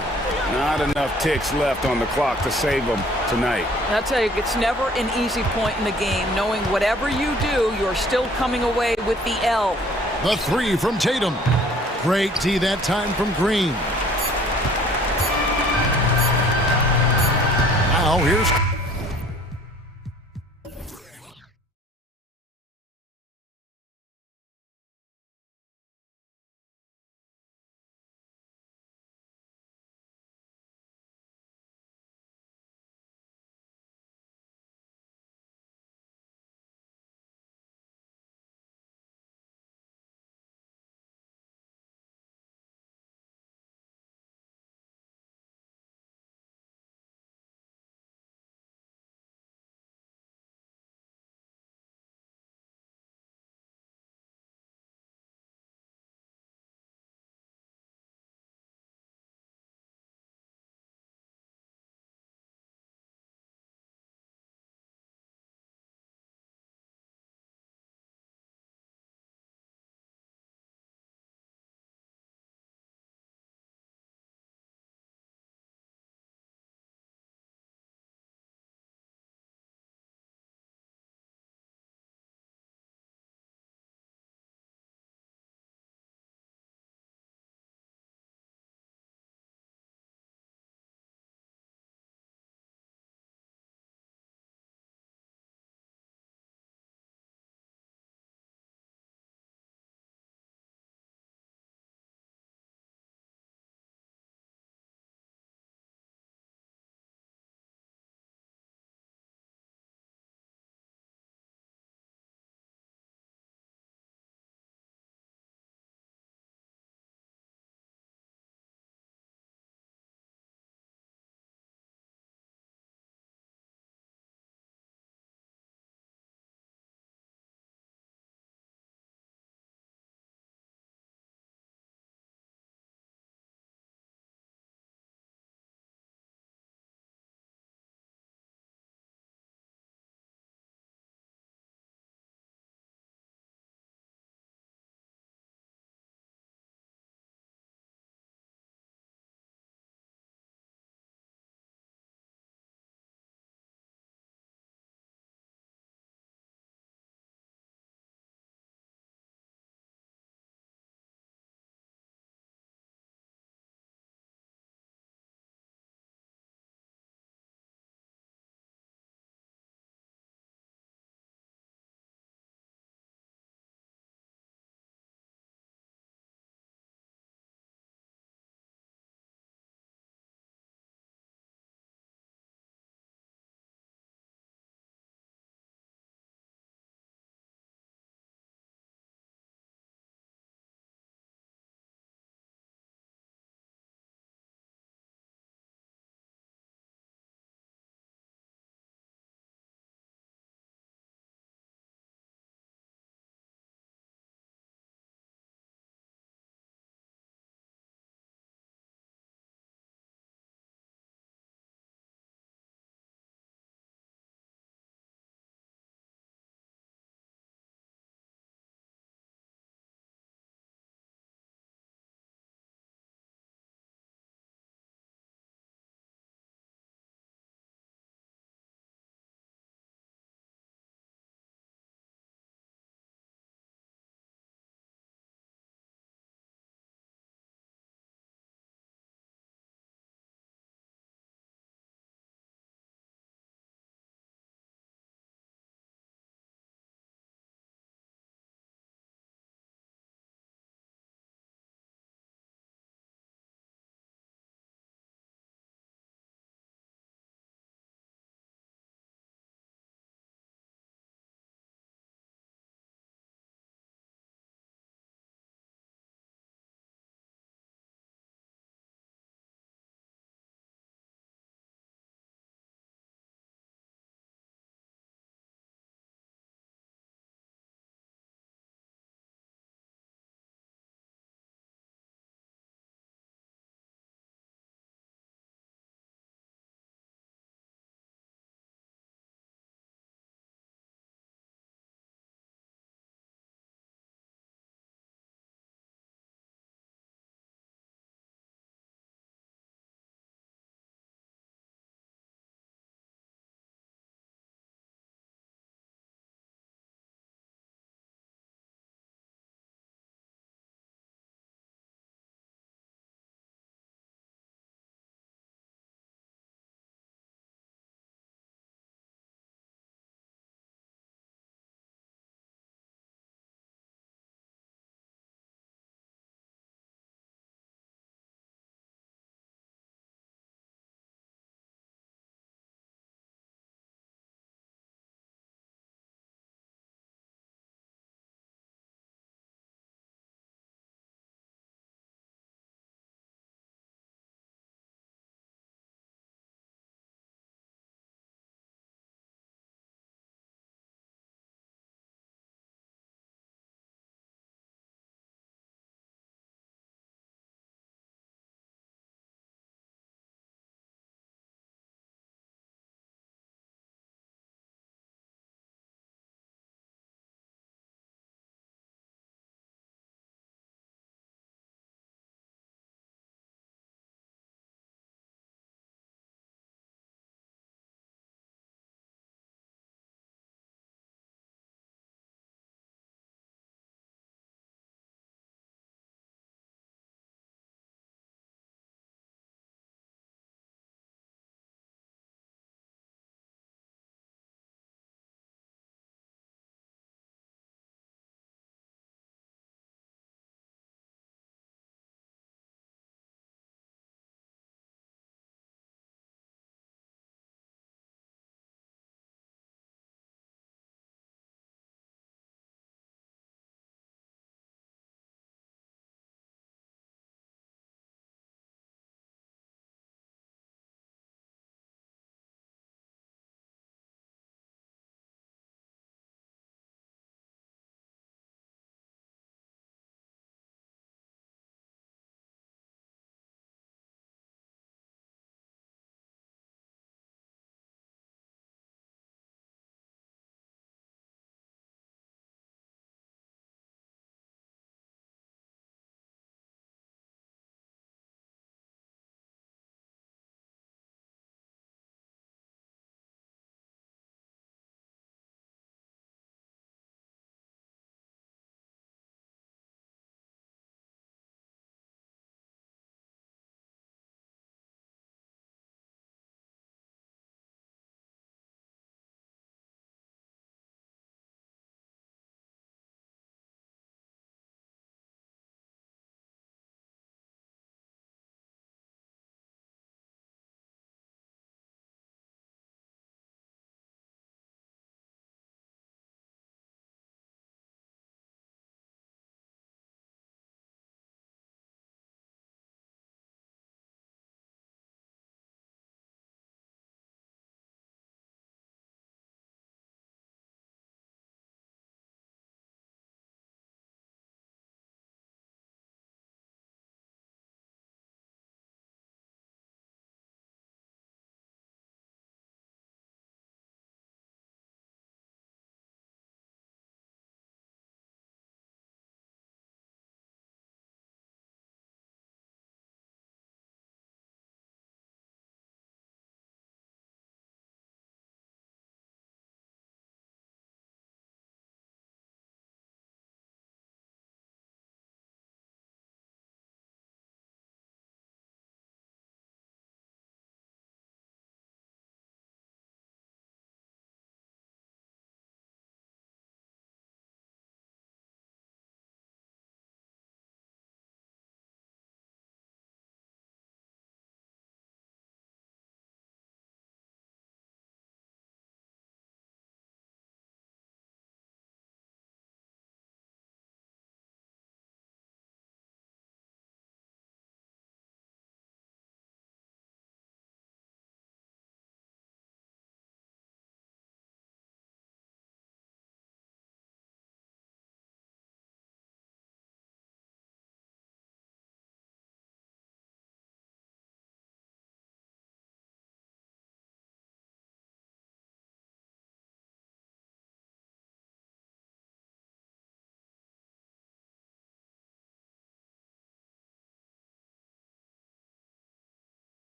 Not enough ticks left on the clock to save them tonight. I'll tell you, it's never an easy point in the game, knowing whatever you do, you're still coming away with the L. The three from Tatum. Great D that time from Green. Now here's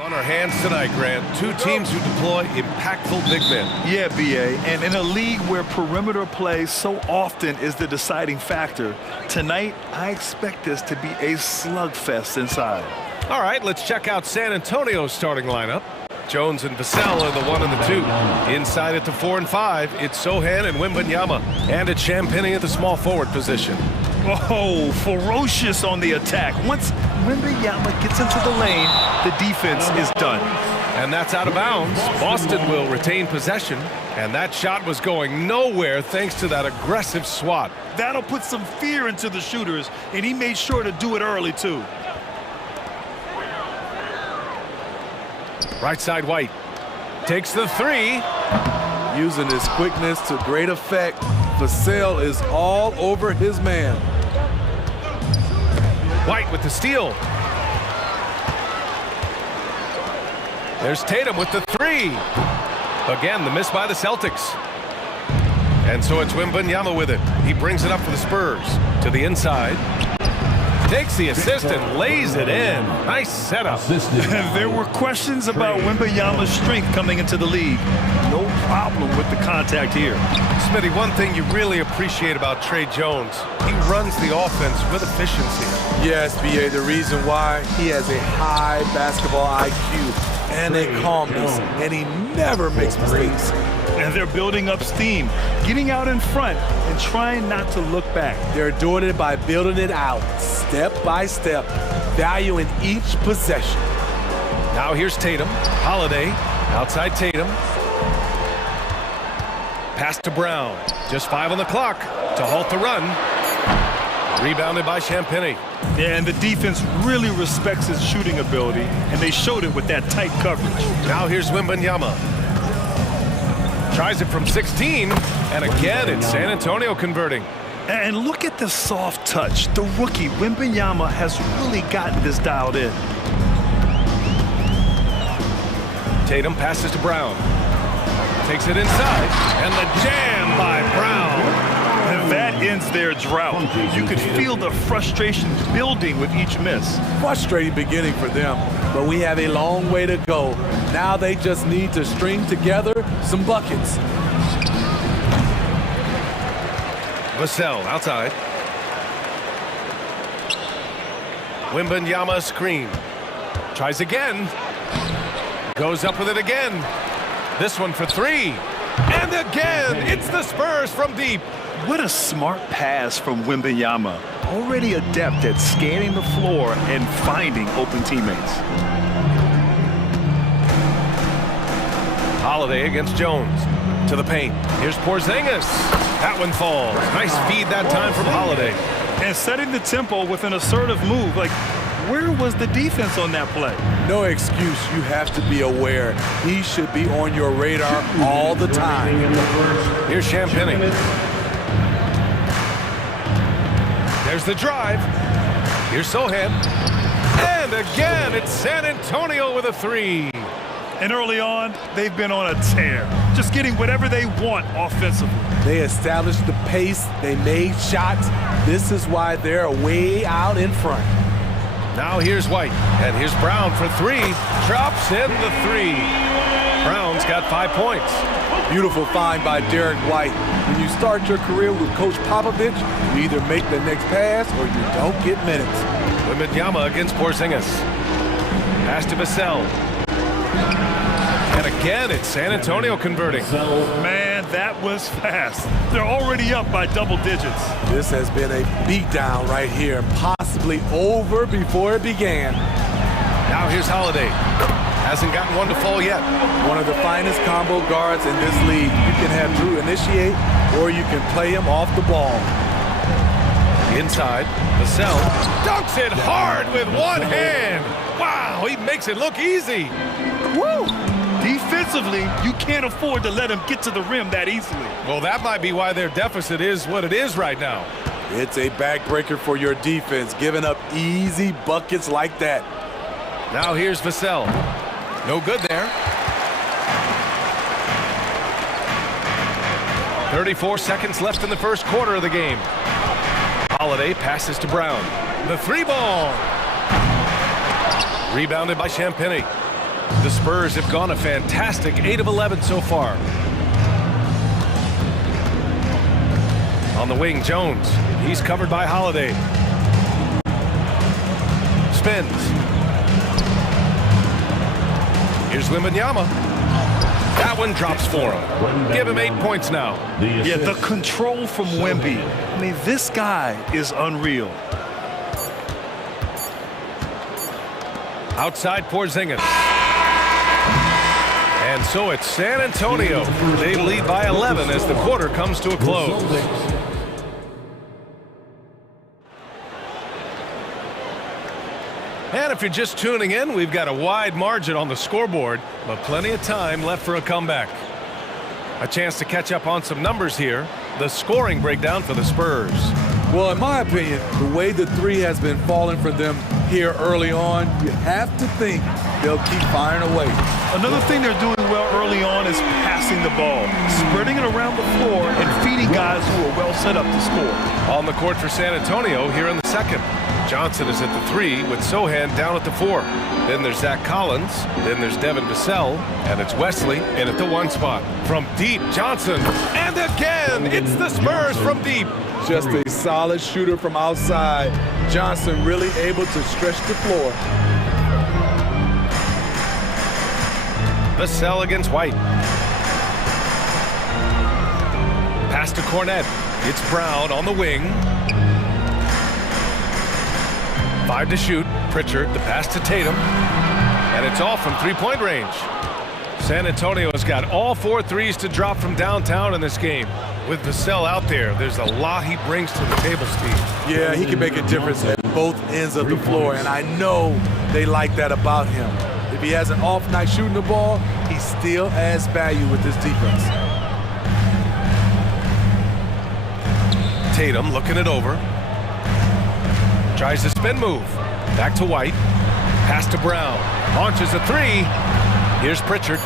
On our hands tonight, Grant. Two teams who deploy impactful big men. Yeah, B.A., and in a league where perimeter play so often is the deciding factor, tonight I expect this to be a slugfest inside. All right, let's check out San Antonio's starting lineup. Jones and Vassell are the 1 and the 2. Inside at the 4 and 5, it's Sohan and Wembanyama. And it's Champagny at the small forward position. Oh, ferocious on the attack. Once Wembanyama gets into the lane, the defense is done. And that's out of bounds. Boston will retain possession. And that shot was going nowhere thanks to that aggressive swat. That'll put some fear into the shooters, and he made sure to do it early, too. Right side, White. Takes the 3. Using his quickness to great effect, Vassell is all over his man. White with the steal. There's Tatum with the 3. Again, the miss by the Celtics. And so it's Wembanyama with it. He brings it up for the Spurs. To the inside. Takes the assist and lays it in. Nice setup. There were questions about Wembanyama's strength coming into the league. No problem with the contact here. Smitty, one thing you really appreciate about Trey Jones, he runs the offense with efficiency. Yes, B.A., the reason why, he has a high basketball IQ and a calmness, and he never makes mistakes. And they're building up steam, getting out in front and trying not to look back. They're doing it by building it out, step by step, valuing each possession. Now here's Tatum. Holiday, outside Tatum. Pass to Brown. Just 5 on the clock to halt the run. Rebounded by Champagny. Yeah, and the defense really respects his shooting ability, and they showed it with that tight coverage. Now here's Wembanyama. Tries it from 16, and again it's San Antonio converting. And look at the soft touch. The rookie, Wembanyama, has really gotten this dialed in. Tatum passes to Brown. Takes it inside, and the jam by Brown. And that ends their drought. You could feel the frustration building with each miss. Frustrating beginning for them, but we have a long way to go. Now they just need to string together some buckets. Vassell outside. Wembanyama screen. Tries again. Goes up with it again. This one for 3. And again, it's the Spurs from deep. What a smart pass from Wembanyama. Already adept at scanning the floor and finding open teammates. Holiday against Jones. To the paint. Here's Porzingis. That one falls. Nice feed that time from Holiday. And setting the tempo with an assertive move. Like, where was the defense on that play? No excuse. You have to be aware. He should be on your radar all the time. Here's Champagny. There's the drive. Here's Sohan. And again, it's San Antonio with a 3. And early on, they've been on a tear. Just getting whatever they want offensively. They established the pace. They made shots. This is why they're way out in front. Now here's White. And here's Brown for 3. Drops in the 3. Brown's got 5 points. Beautiful find by Derek White. When you start your career with Coach Popovich, you either make the next pass or you don't get minutes. Wembanyama against Porzingis. Pass to Vassell. And again, it's San Antonio converting. Man, that was fast. They're already up by double digits. This has been a beatdown right here, possibly over before it began. Now here's Holiday. Hasn't gotten one to fall yet. One of the finest combo guards in this league. You can have Drew initiate, or you can play him off the ball. Inside, Vassell dunks it hard with one hand. Wow, he makes it look easy. Woo! Defensively, you can't afford to let him get to the rim that easily. Well, that might be why their deficit is what it is right now. It's a backbreaker for your defense, giving up easy buckets like that. Now here's Vassell. No good there. 34 seconds left in the first quarter of the game. Holiday passes to Brown. The 3 ball. Rebounded by Champagny. The Spurs have gone a fantastic 8 of 11 so far. On the wing, Jones. He's covered by Holiday. Spins. Here's Wembanyama. That one drops for him. Give him 8 points now. Yeah, the control from Wemby. I mean, this guy is unreal. Outside Porzingis. And so it's San Antonio. They lead by 11 as the quarter comes to a close. And if you're just tuning in, we've got a wide margin on the scoreboard, but plenty of time left for a comeback. A chance to catch up on some numbers here. The scoring breakdown for the Spurs. Well, in my opinion, the way the three has been falling for them here early on, you have to think they'll keep firing away. Another thing they're doing well early on is passing the ball, spreading it around the floor and feeding guys who are well set up to score. On the court for San Antonio here in the second. Johnson is at the 3 with Sohan down at the 4. Then there's Zach Collins. Then there's Devin Vassell. And it's Wesley in at the 1 spot. From deep, Johnson. And again, it's the Spurs from deep. Just a solid shooter from outside. Johnson really able to stretch the floor. Vassell against White. Pass to Cornette. It's Brown on the wing. 5 to shoot. Pritchard, the pass to Tatum. And it's off from three-point range. San Antonio has got all 4 threes to drop from downtown in this game. With Vassell out there, there's a lot he brings to the table, Steve. Yeah, he can make a difference at both ends of the floor, and I know they like that about him. If he has an off night shooting the ball, he still adds value with this defense. Tatum looking it over. Tries the spin move. Back to White. Pass to Brown. Launches a 3. Here's Pritchard.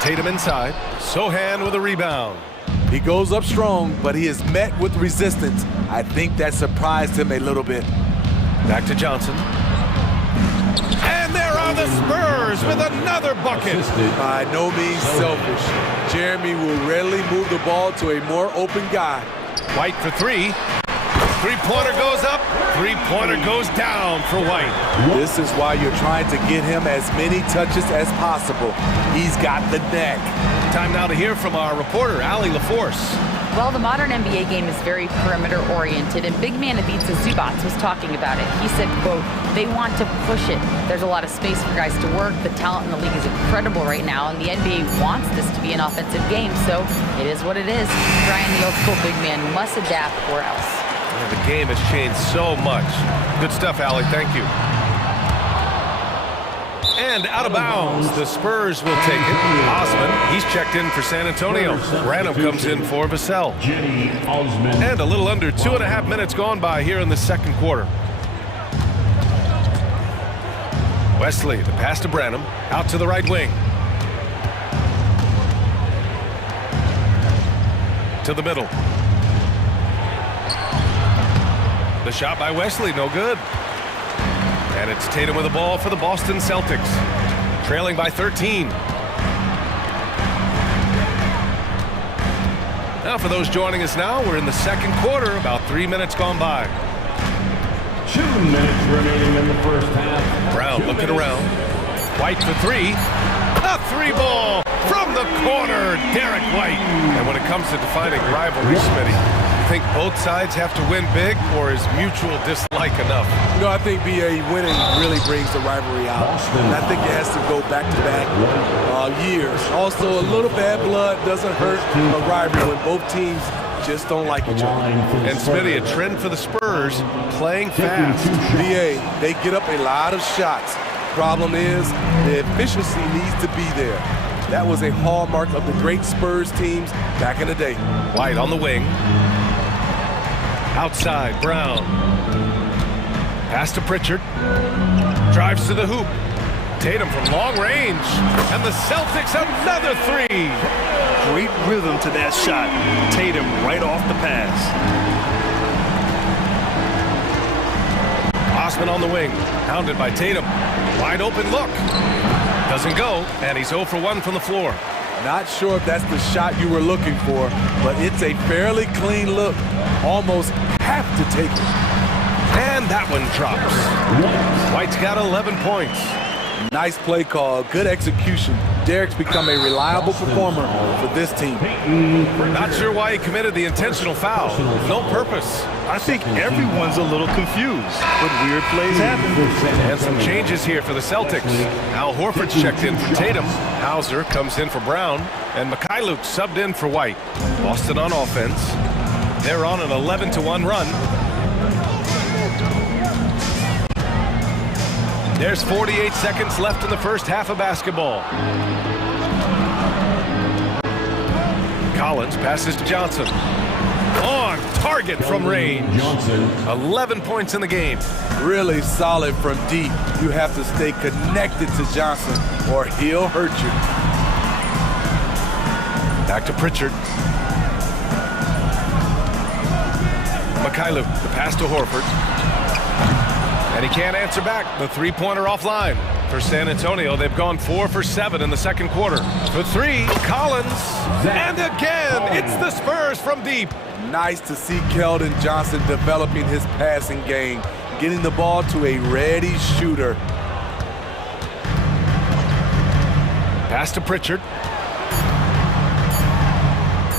Tatum inside. Sohan with a rebound. He goes up strong, but he is met with resistance. I think that surprised him a little bit. Back to Johnson. And there are the Spurs with another bucket. By no means selfish. Jeremy will rarely move the ball to a more open guy. White for 3. Three-pointer goes up. Three-pointer goes down for White. This is why you're trying to get him as many touches as possible. He's got the neck. Time now to hear from our reporter, Allie LaForce. Well, the modern NBA game is very perimeter-oriented, and big man Ivica Zubac was talking about it. He said, quote, they want to push it. There's a lot of space for guys to work. The talent in the league is incredible right now, and the NBA wants this to be an offensive game, so it is what it is. Brian, the old-school big man, must adapt or else. Yeah, the game has changed so much. Good stuff, Allie. Thank you. And out of bounds, the Spurs will take it. Osman, he's checked in for San Antonio. Branham comes in for Vassell. And a little under 2.5 minutes gone by here in the second quarter. Wesley, the pass to Branham, out to the right wing. To the middle. The shot by Wesley, no good. And it's Tatum with the ball for the Boston Celtics. Trailing by 13. Now for those joining us now, we're in the second quarter, about 3 minutes gone by. 2 minutes remaining in the first half. Brown looking around. White for 3. A 3-ball from the corner, Derek White. And when it comes to defining rivalry, Smitty, think both sides have to win big, or is mutual dislike enough? You know, I think BA winning really brings the rivalry out. And I think it has to go back-to-back years. Also, a little bad blood doesn't hurt a rivalry when both teams just don't like each other. And Smitty, a trend for the Spurs, playing fast. BA, they get up a lot of shots. Problem is, the efficiency needs to be there. That was a hallmark of the great Spurs teams back in the day. White on the wing. Outside, Brown. Pass to Pritchard. Drives to the hoop. Tatum from long range. And the Celtics another 3. Great rhythm to that shot. Tatum right off the pass. Osman on the wing. Hounded by Tatum. Wide open look. Doesn't go, and he's 0 for 1 from the floor. Not sure if that's the shot you were looking for, but it's a fairly clean look. Almost have to take it. And that one drops. White's got 11 points. Nice play call, good execution. Derek's become a reliable performer for this team. Not sure why he committed the intentional foul. No purpose. I think everyone's a little confused, but weird plays happen. And some changes here for the Celtics. Al Horford's checked in for Tatum. Hauser comes in for Brown. And Mikhailuk subbed in for White. Boston on offense. They're on an 11-1 run. There's 48 seconds left in the first half of basketball. Collins passes to Johnson. On target from range. 11 points in the game. Really solid from deep. You have to stay connected to Johnson or he'll hurt you. Back to Pritchard. Mikhailuk, the pass to Horford. And he can't answer back. The three-pointer offline. For San Antonio, they've gone 4 for 7 in the second quarter. For 3, Collins. And again, it's the Spurs from deep. Nice to see Keldon Johnson developing his passing game, getting the ball to a ready shooter. Pass to Pritchard.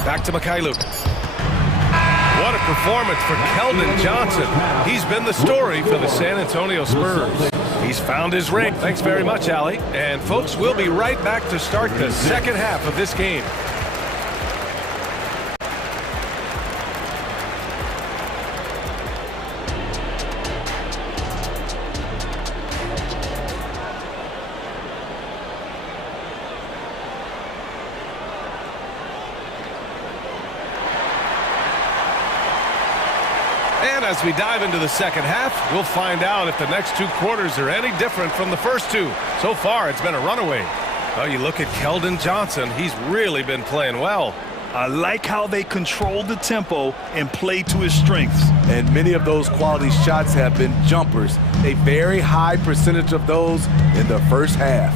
Back to Mikhailuk. What a performance for Keldon Johnson. He's been the story for the San Antonio Spurs. He's found his ring. Thanks very much, Allie. And folks, we'll be right back to start the second half of this game. And as we dive into the second half, we'll find out if the next 2 quarters are any different from the first 2. So far, it's been a runaway. Well, you look at Keldon Johnson. He's really been playing well. I like how they control the tempo and play to his strengths. And many of those quality shots have been jumpers. A very high percentage of those in the first half.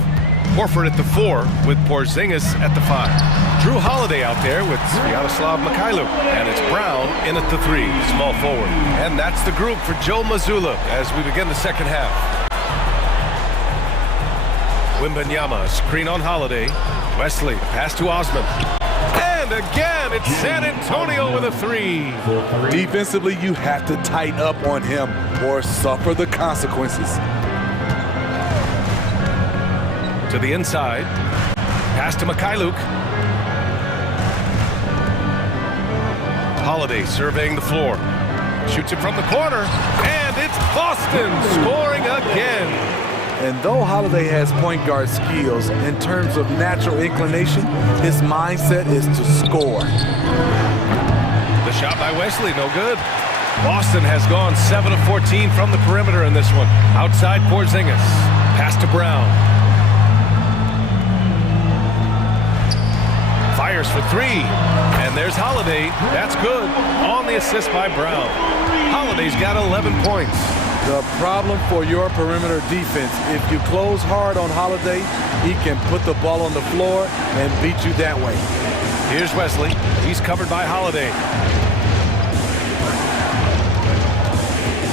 Horford at the 4 with Porzingis at the 5. Drew Holiday out there with Sviatoslav Mikhailuk. And it's Brown in at the 3, small forward. And that's the group for Joe Mazzulla as we begin the second half. Wembanyama, screen on Holiday. Wesley, pass to Osman. And again, it's San Antonio with a 3. Defensively, you have to tighten up on him or suffer the consequences. To the inside. Pass to Mikhailuk. Holiday surveying the floor. Shoots it from the corner. And it's Boston scoring again. And though Holiday has point guard skills, in terms of natural inclination, his mindset is to score. The shot by Wesley, no good. Boston has gone 7 of 14 from the perimeter in this one. Outside Porzingis. Pass to Brown. Fires for 3. And there's Holiday. That's good. On the assist by Brown. Holiday's got 11 points. The problem for your perimeter defense, if you close hard on Holiday, he can put the ball on the floor and beat you that way. Here's Wesley. He's covered by Holiday.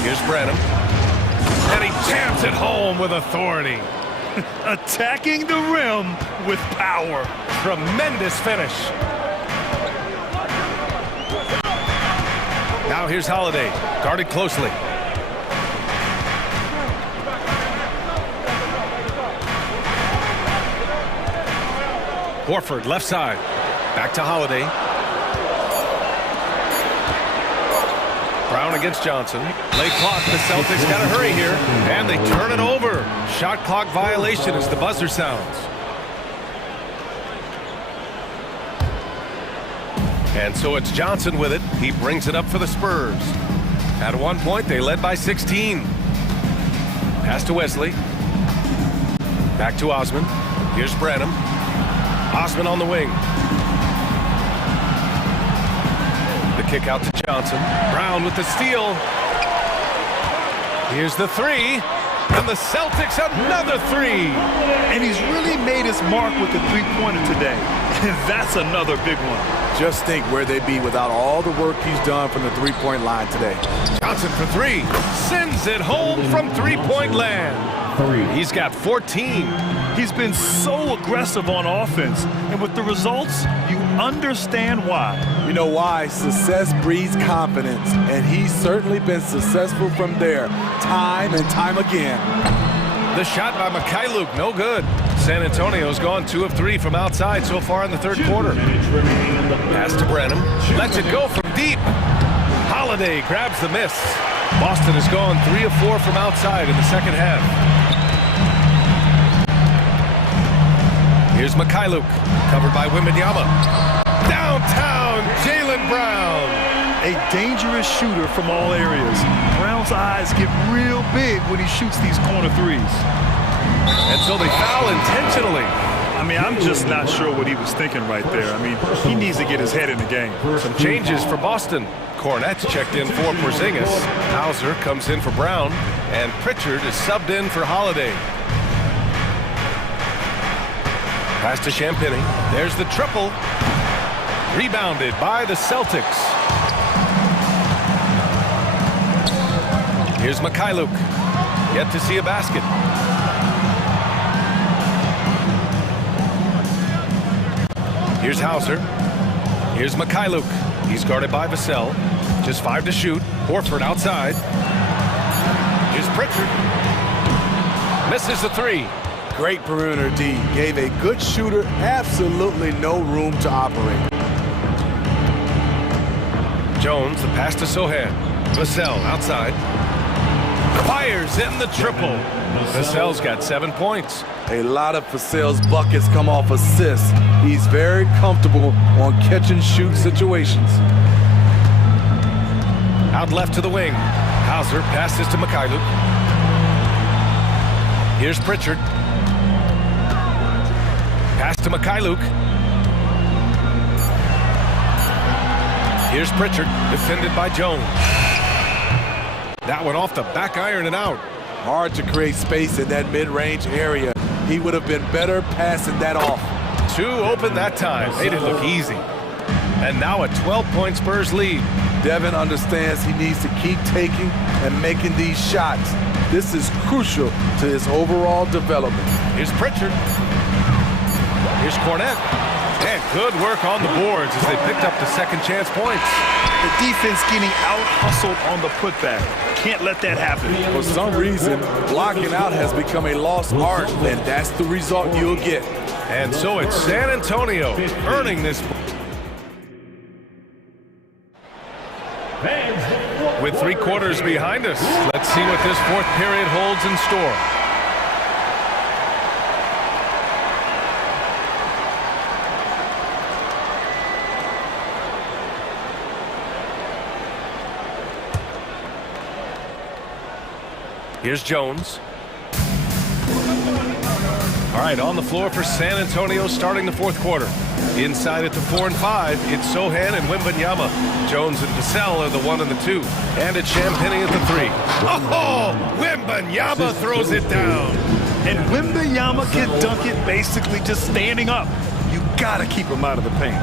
Here's Branham. And he jams it home with authority. Attacking the rim with power. Tremendous finish. Now here's Holiday, guarded closely. Horford, left side. Back to Holiday. Brown against Johnson. Late clock, the Celtics got to hurry here. And they turn it over. Shot clock violation as the buzzer sounds. And so it's Johnson with it. He brings it up for the Spurs. At one point, they led by 16. Pass to Wesley. Back to Osman. Here's Branham. Osman on the wing. The kick out to Johnson. Brown with the steal. Here's the three. And the Celtics another three. And he's really made his mark with the three-pointer today. And that's another big one. Just think where they'd be without all the work he's done from the three-point line today. Johnson for three. Sends it home from three-point land. He's got 14. He's been so aggressive on offense. And with the results, you understand why. You know why? Success breeds confidence. And he's certainly been successful from there, time and time again. The shot by Mikhailuk, no good. San Antonio's gone 2 of 3 from outside so far in the third quarter. Pass to Brenham. Lets it go from deep. Holiday grabs the miss. Boston has gone 3 of 4 from outside in the second half. Here's Mikhailuk, covered by Wembanyama. Downtown, Jaylen Brown. A dangerous shooter from all areas. Brown's eyes get real big when he shoots these corner threes. And so they foul intentionally. I mean, I'm just not sure what he was thinking right there. I mean, he needs to get his head in the game. Some changes for Boston. Cornette's checked in for Porzingis. Hauser comes in for Brown. And Pritchard is subbed in for Holiday. Pass to Champagny. There's the triple. Rebounded by the Celtics. Here's Mikhailuk. Yet to see a basket. Here's Hauser. Here's Mikhailuk. He's guarded by Vassell. Just 5 to shoot. Horford outside. Here's Pritchard. Misses the 3. Great perimeter D. Gave a good shooter absolutely no room to operate. Jones, the pass to Sohan. Vassell outside. Fires in the triple. Vassell's got 7 points. A lot of Vassell's buckets come off assists. He's very comfortable on catch and shoot situations. Out left to the wing. Hauser passes to Mikhailuk. Here's Pritchard. Pass to Mikhailuk. Here's Pritchard, defended by Jones. That one off the back iron and out. Hard to create space in that mid-range area. He would have been better passing that off. 2 open that time. Made it look easy. And now a 12-point Spurs lead. Devin understands he needs to keep taking and making these shots. This is crucial to his overall development. Here's Pritchard. Here's Cornette. And good work on the boards as they picked up the second chance points. The defense getting out-hustled on the putback. Can't let that happen. For some reason, blocking out has become a lost art, and that's the result you'll get. And so it's San Antonio earning this. With 3 quarters behind us, let's see what this fourth period holds in store. Here's Jones. All right, on the floor for San Antonio starting the fourth quarter. Inside at the 4 and 5, it's Sohan and Wembanyama. Jones and Vassell are the 1 and the 2. And it's Champagny at the 3. Oh, Wembanyama throws it down. And Wembanyama can dunk it basically just standing up. You gotta keep him out of the paint.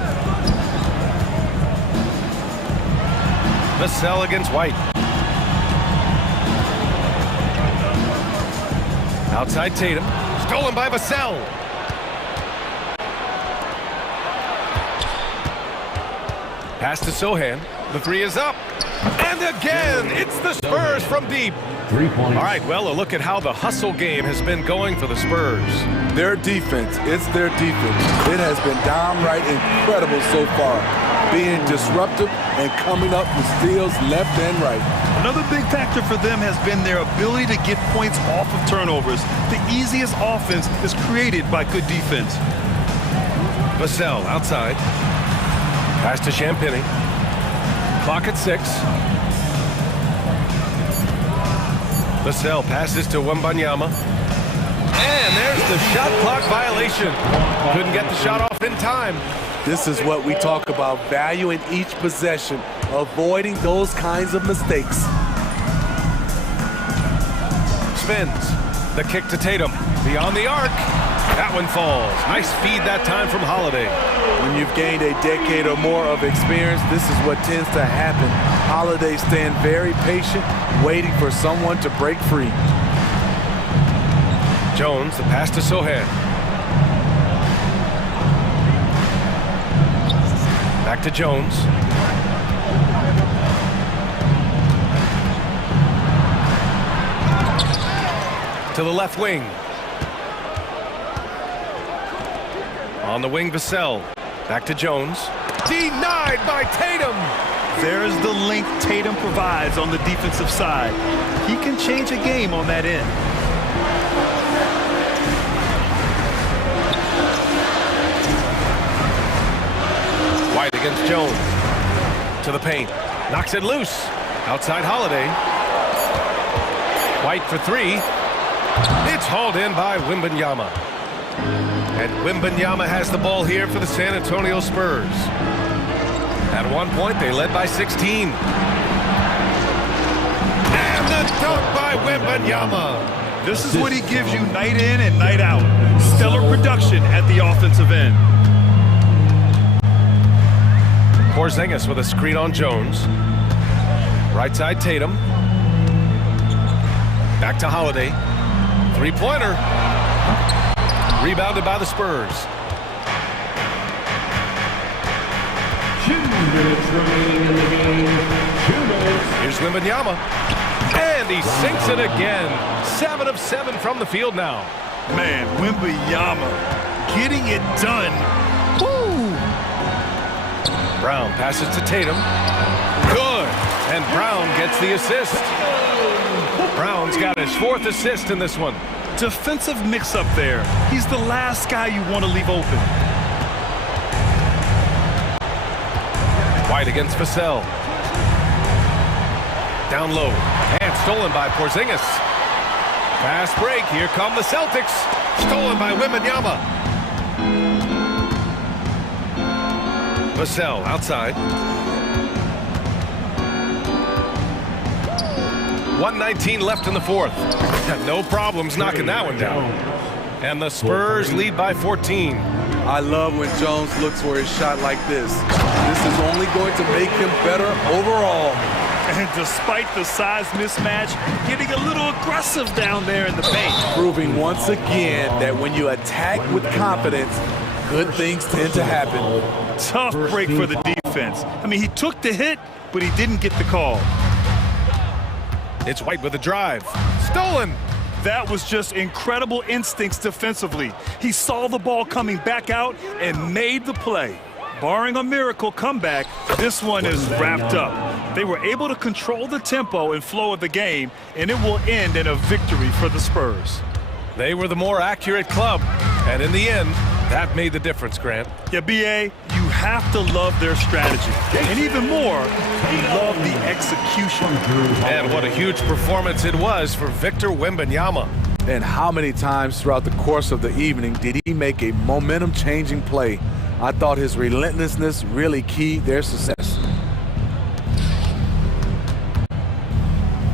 Vassell against White. Outside Tatum. Stolen by Vassell. Pass to Sohan. The 3 is up. And again, it's the Spurs from deep. 3 points. All right, well, a look at how the hustle game has been going for the Spurs. Their defense, it's their defense. It has been downright incredible so far. Being disruptive and coming up with steals left and right. Another big factor for them has been their ability to get points off of turnovers. The easiest offense is created by good defense. Vassell outside. Pass to Champagny. Clock at 6. Vassell passes to Wembanyama. And there's the shot clock violation. Couldn't get the shot off in time. This is what we talk about, valuing each possession, avoiding those kinds of mistakes. spins. The kick to Tatum. Beyond the arc. That one falls. Nice feed that time from Holiday. When you've gained a decade or more of experience, this is what tends to happen. Holiday staying very patient, waiting for someone to break free. Jones, the pass to Sohan. Back to Jones. To the left wing. On the wing, Vassell. Back to Jones. Denied by Tatum. There's the length Tatum provides on the defensive side. He can change a game on that end. White against Jones. To the paint. Knocks it loose. Outside Holiday. White for three. It's hauled in by Wembanyama. And Wembanyama has the ball here for the San Antonio Spurs. At one point, they led by 16. And the dunk by Wembanyama. This is what he gives you night in and night out. Stellar production at the offensive end. Porzingis with a screen on Jones. Right side, Tatum. Back to Holiday. Three-pointer. Rebounded by the Spurs. 2 minutes remaining in the game. 2 minutes. Here's Wembanyama. And he sinks it again. 7 of 7 from the field now. Man, Wembanyama getting it done. Woo! Brown passes to Tatum. Good. And Brown gets the assist. Brown's got his 4th assist in this one. Defensive mix-up there. He's the last guy you want to leave open. White against Vassell. Down low. And stolen by Porzingis. Fast break. Here come the Celtics. Stolen by Wembanyama. Vassell outside. 1:19 left in the 4th. No problems knocking that one down. And the Spurs lead by 14. I love when Jones looks for his shot like this. This is only going to make him better overall. And despite the size mismatch, getting a little aggressive down there in the paint. Proving once again that when you attack with confidence, good things tend to happen. Tough break for the defense. I mean, he took the hit, but he didn't get the call. It's White with a drive. Stolen. That was just incredible instincts defensively. He saw the ball coming back out and made the play. Barring a miracle comeback, this one is wrapped up. They were able to control the tempo and flow of the game, and it will end in a victory for the Spurs. They were the more accurate club, and in the end, that made the difference, Grant. Yeah, B.A., you have to love their strategy. And even more, you love the execution. And what a huge performance it was for Victor Wembanyama. And how many times throughout the course of the evening did he make a momentum-changing play? I thought his relentlessness really keyed their success.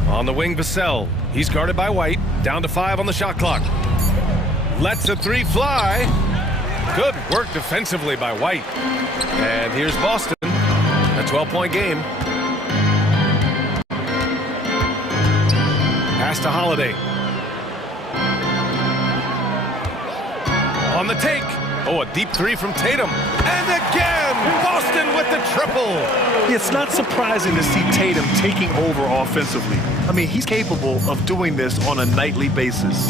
On the wing, Vassell. He's guarded by White. Down to 5 on the shot clock. Lets a three fly. Good work defensively by White. And here's Boston. A 12-point game. Pass to Holiday. On the take. Oh, a deep three from Tatum. And again, Boston with the triple. It's not surprising to see Tatum taking over offensively. I mean, he's capable of doing this on a nightly basis.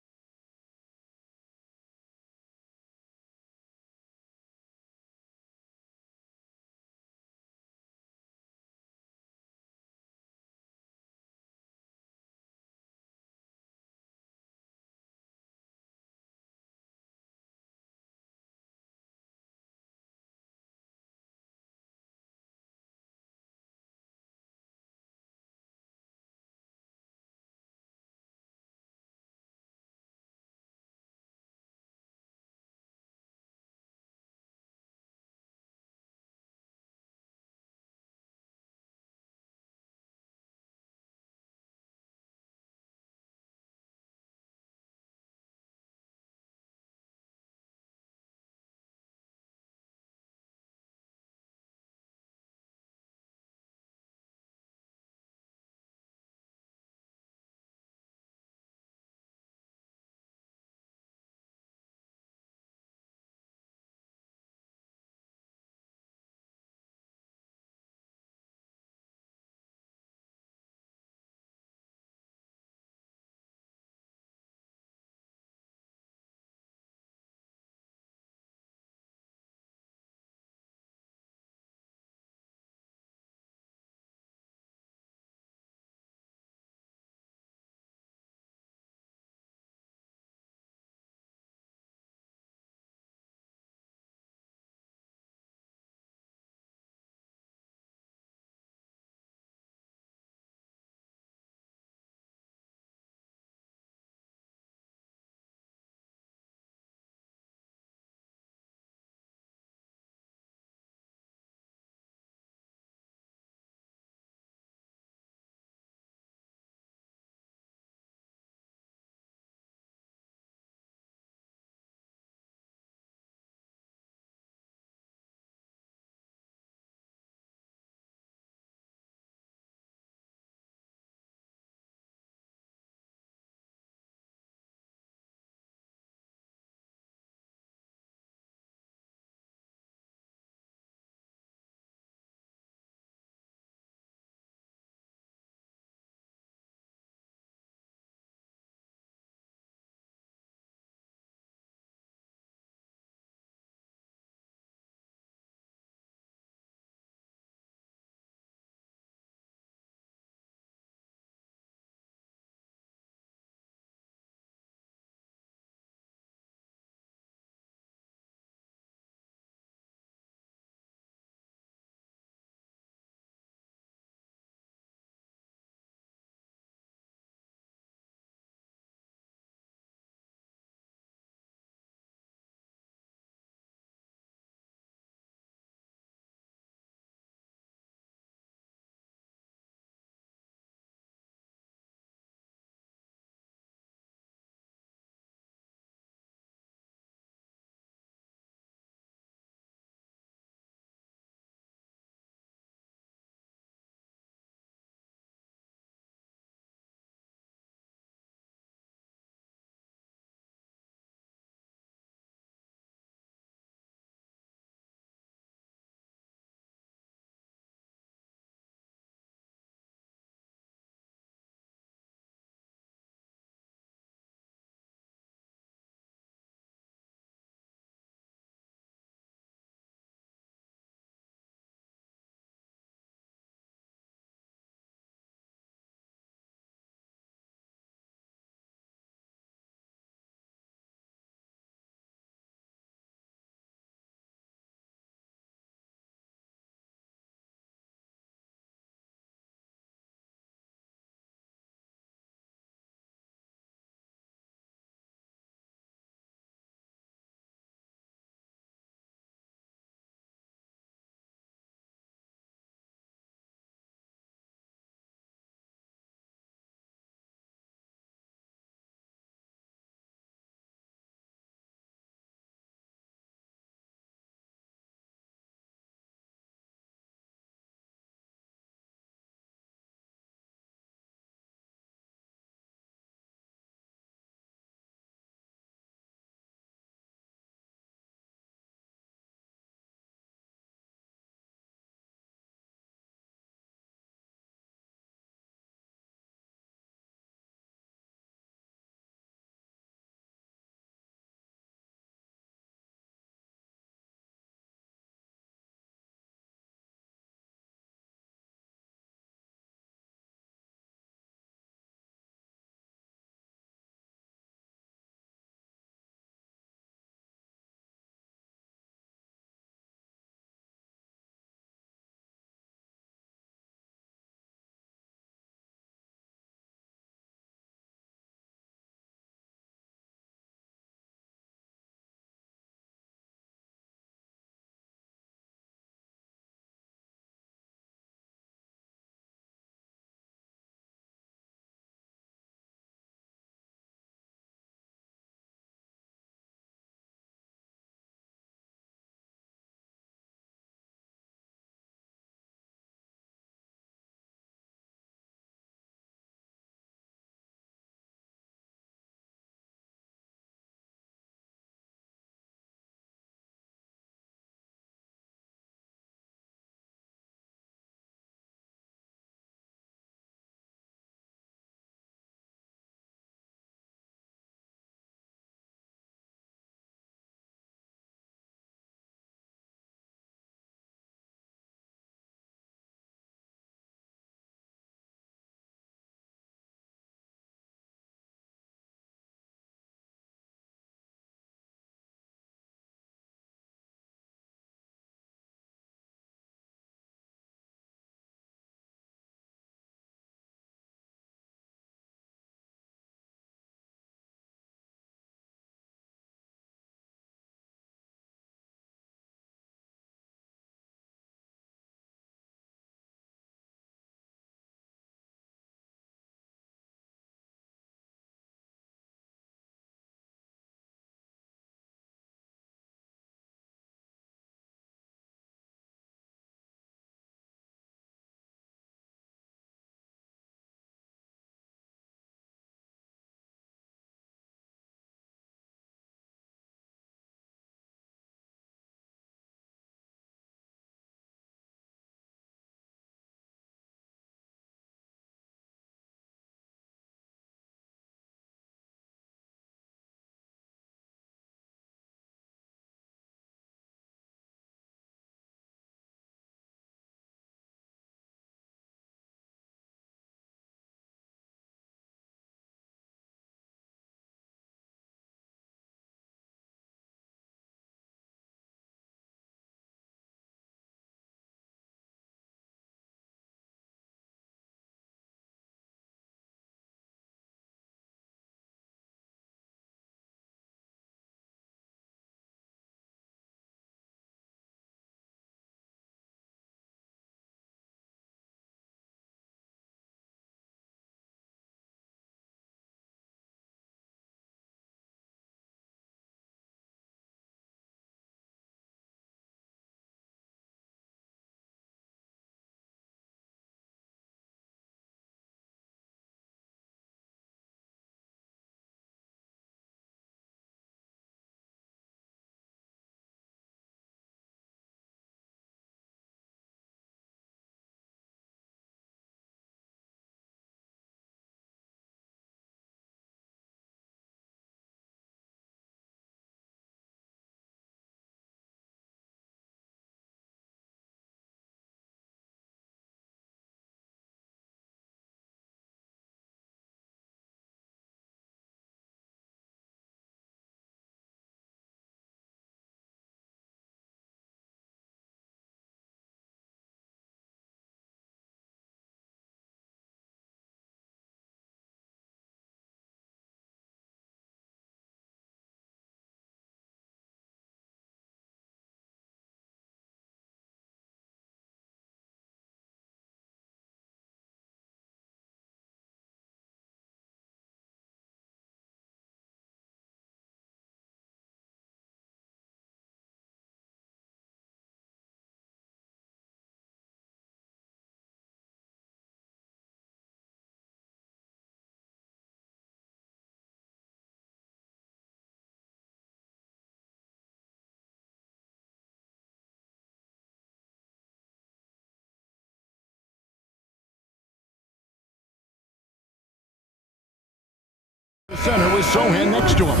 The center with Sohan next to him.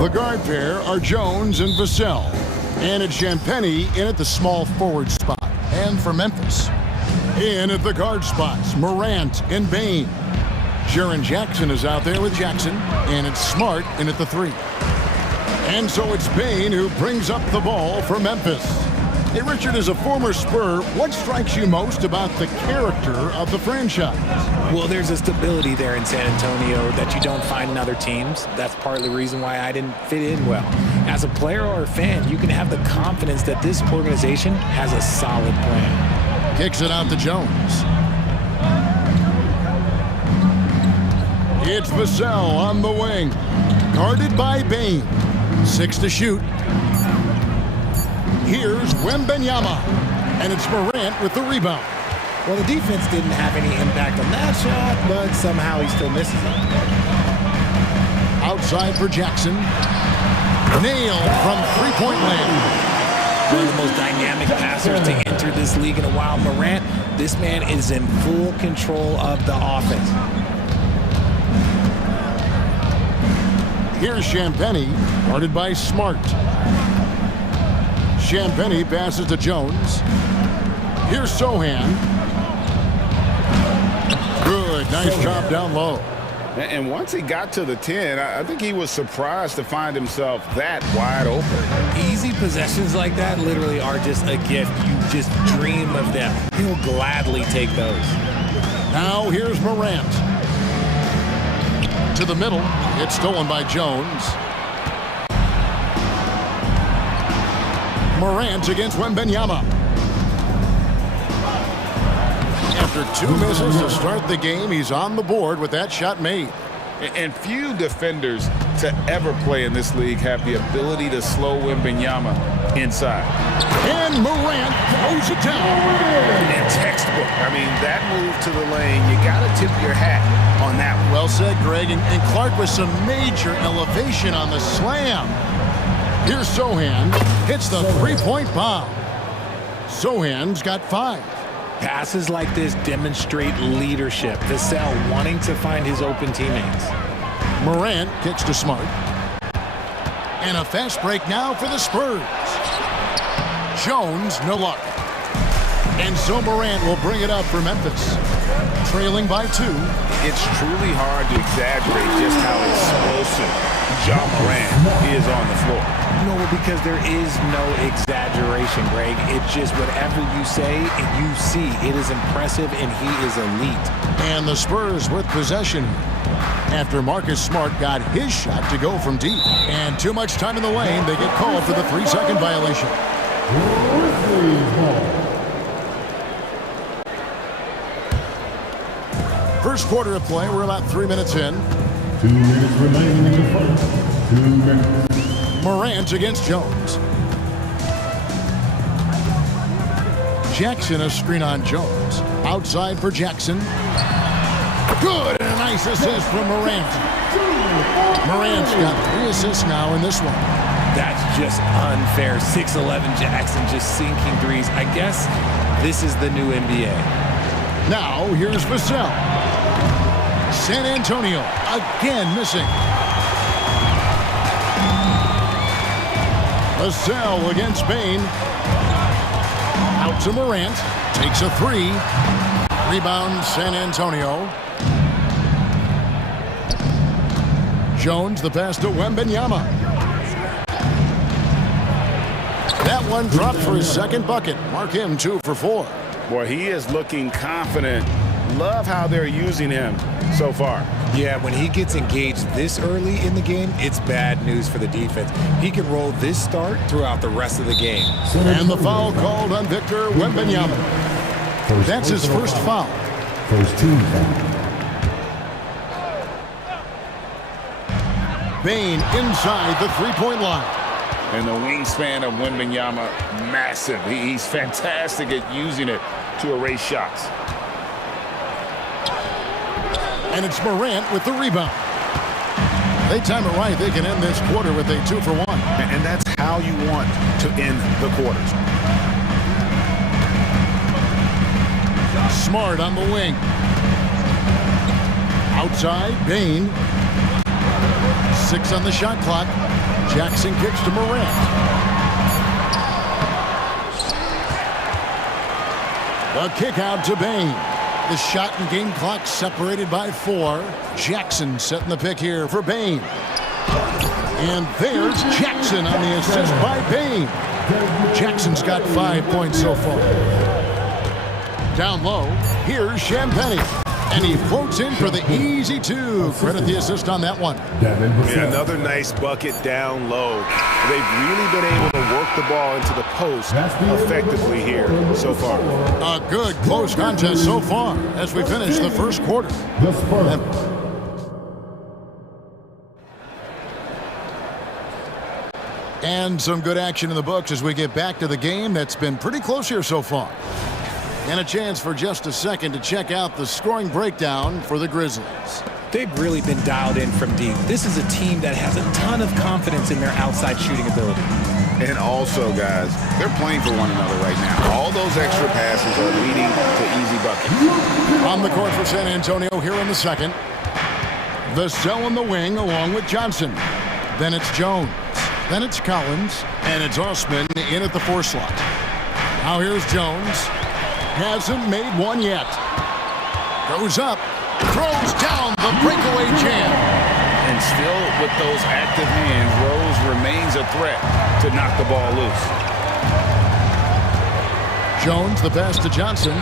The guard pair are Jones and Vassell. And it's Champagny in at the small forward spot. And for Memphis, in at the guard spots, Morant and Bain. Jaren Jackson is out there with Jackson, and it's Smart in at the 3. And so it's Bain who brings up the ball for Memphis. Hey, Richard, as a former Spur, what strikes you most about the character of the franchise? Well, there's a stability there in San Antonio that you don't find in other teams. That's part of the reason why I didn't fit in well. As a player or a fan, you can have the confidence that this organization has a solid plan. Kicks it out to Jones. It's Vassell on the wing. Guarded by Bain. 6 to shoot. Here's Wembanyama. And it's Morant with the rebound. Well, the defense didn't have any impact on that shot, but somehow he still misses it. Outside for Jackson. Nailed from three-point land. One of the most dynamic passers to enter this league in a while. Morant, this man is in full control of the offense. Here's Champagny, guarded by Smart. Champagny passes to Jones. Here's Sohan. Good, nice job down low. And once he got to the 10, I think he was surprised to find himself that wide open. Easy possessions like that literally are just a gift. You just dream of them. He'll gladly take those. Now here's Morant. To the middle. It's stolen by Jones. Morant against Wembanyama. After 2 misses to start the game, he's on the board with that shot made. And few defenders to ever play in this league have the ability to slow Wembanyama inside. And Morant throws it down. And textbook. I mean, that move to the lane, you got to tip your hat on that one. Well said, Greg. And Clark with some major elevation on the slam. Here's Sohan. Hits the three-point bomb. Sohan's got 5. Passes like this demonstrate leadership. Vassell wanting to find his open teammates. Morant kicks to Smart. And a fast break now for the Spurs. Jones, no luck. And so Morant will bring it up for Memphis. Trailing by 2. It's truly hard to exaggerate just how explosive Ja Morant is on the floor. No, because there is no exaggeration, Greg. It's just whatever you say and you see. It is impressive, and he is elite. And the Spurs with possession after Marcus Smart got his shot to go from deep. And too much time in the lane. They get called for the 3-second violation. First quarter of play. We're about 3 minutes in. 2 minutes remaining in the first. 2 minutes. Morant against Jones. Jackson a screen on Jones. Outside for Jackson. Good, and a nice assist from Morant. Morant's got 3 assists now in this one. That's just unfair. 6'11" Jackson just sinking threes. I guess this is the new NBA. Now here's Vassell. San Antonio again missing. Vassell against Bain. Out to Morant. Takes a 3. Rebound San Antonio. Jones the pass to Wembanyama. That one dropped for his second bucket. Mark him 2 for 4. Boy, he is looking confident. Love how they're using him so far. Yeah, when he gets engaged this early in the game, it's bad news for the defense. He can roll this start throughout the rest of the game. And the foul called on Victor Wembanyama. That's his first foul. First team foul. Bain inside the three-point line. And the wingspan of Wembanyama, massive. He's fantastic at using it to erase shots. And it's Morant with the rebound. They time it right. They can end this quarter with a 2 for 1. And that's how you want to end the quarters. Smart on the wing. Outside, Bain. 6 on the shot clock. Jackson kicks to Morant. The kick out to Bain. The shot and game clock separated by 4. Jackson setting the pick here for Bain. And there's Jackson on the assist by Bain. Jackson's got 5 points so far. Down low, here's Champagny. And he floats in for the easy 2. Credit the assist on that one. Yeah, another nice bucket down low. They've really been able to work the ball into the post effectively here so far. A good close contest so far as we finish the first quarter. And some good action in the books as we get back to the game that's been pretty close here so far. And a chance for just a second to check out the scoring breakdown for the Grizzlies. They've really been dialed in from deep. This is a team that has a ton of confidence in their outside shooting ability. And also, guys, they're playing for one another right now. All those extra passes are leading to easy buckets. On the court for San Antonio here in the second. Vassell in the wing along with Johnson. Then it's Jones. Then it's Collins. And it's Osman in at the 4 slot. Now here's Jones. Hasn't made one yet. Goes up. Throws down the breakaway jam. And still with those active hands, Rose remains a threat to knock the ball loose. Jones, the pass to Johnson.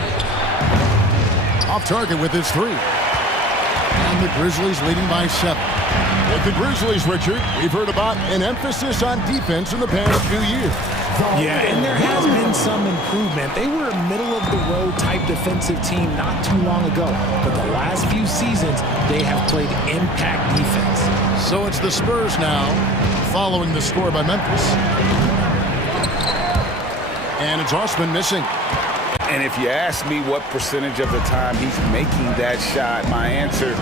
Off target with his 3. And the Grizzlies leading by 7. With the Grizzlies, Richard, we've heard about an emphasis on defense in the past few years. Yeah, and there has been some improvement. They were a middle-of-the-road type defensive team not too long ago. But the last few seasons, they have played impact defense. So it's the Spurs now, following the score by Memphis. And it's Osman missing. And if you ask me what percentage of the time he's making that shot, my answer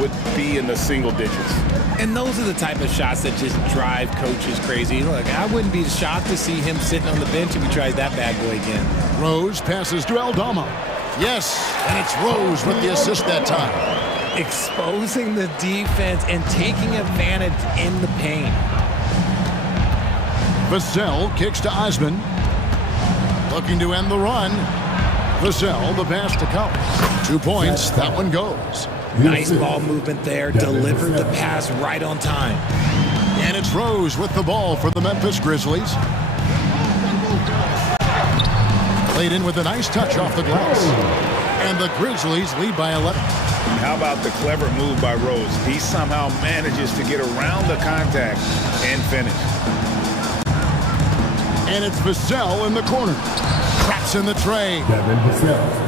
would be in the single digits. And those are the type of shots that just drive coaches crazy. Look, I wouldn't be shocked to see him sitting on the bench if he tries that bad boy again. Rose passes to Aldama. Yes, and it's Rose with the assist that time. Exposing the defense and taking advantage in the paint. Vassell kicks to Osman. Looking to end the run. Vassell, the pass to Collins. 2 points, that one goes. Nice ball movement there, delivered the pass right on time. And it's Rose with the ball for the Memphis Grizzlies. Played in with a nice touch off the glass. And the Grizzlies lead by 11. How about the clever move by Rose? He somehow manages to get around the contact and finish. And it's Vassell in the corner. Traps in the tray.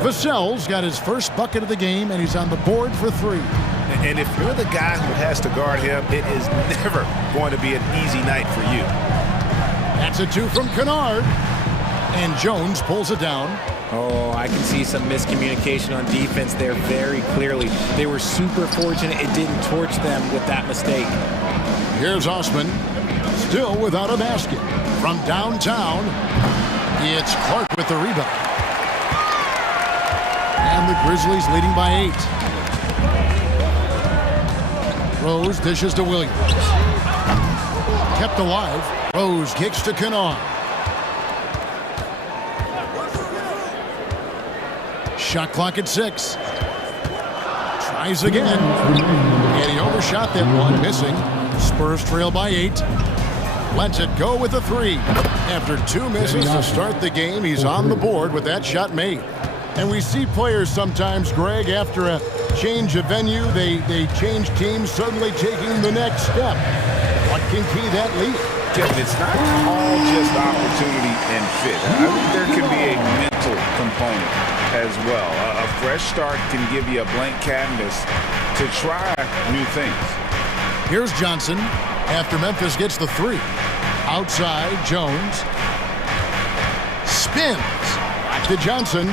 Vassell's got his first bucket of the game, and he's on the board for 3. And if you're the guy who has to guard him, it is never going to be an easy night for you. That's a 2 from Kennard. And Jones pulls it down. Oh, I can see some miscommunication on defense there very clearly. They were super fortunate it didn't torch them with that mistake. Here's Osman, still without a basket. From downtown, it's Clark with the rebound. And the Grizzlies leading by 8. Rose dishes to Williams. Kept alive. Rose kicks to Kennard. Shot clock at 6. Tries again. And he overshot that one, missing. Spurs trail by 8. Lets it go with a 3. After 2 misses to start the game, he's on the board with that shot made. And we see players sometimes, Greg, after a change of venue, they change teams, suddenly taking the next step. What can key that lead? Kevin, it's not all just opportunity and fit. I think there can be a mental component as well. A fresh start can give you a blank canvas to try new things. Here's Johnson after Memphis gets the 3. Outside, Jones. Spins. Back to Johnson.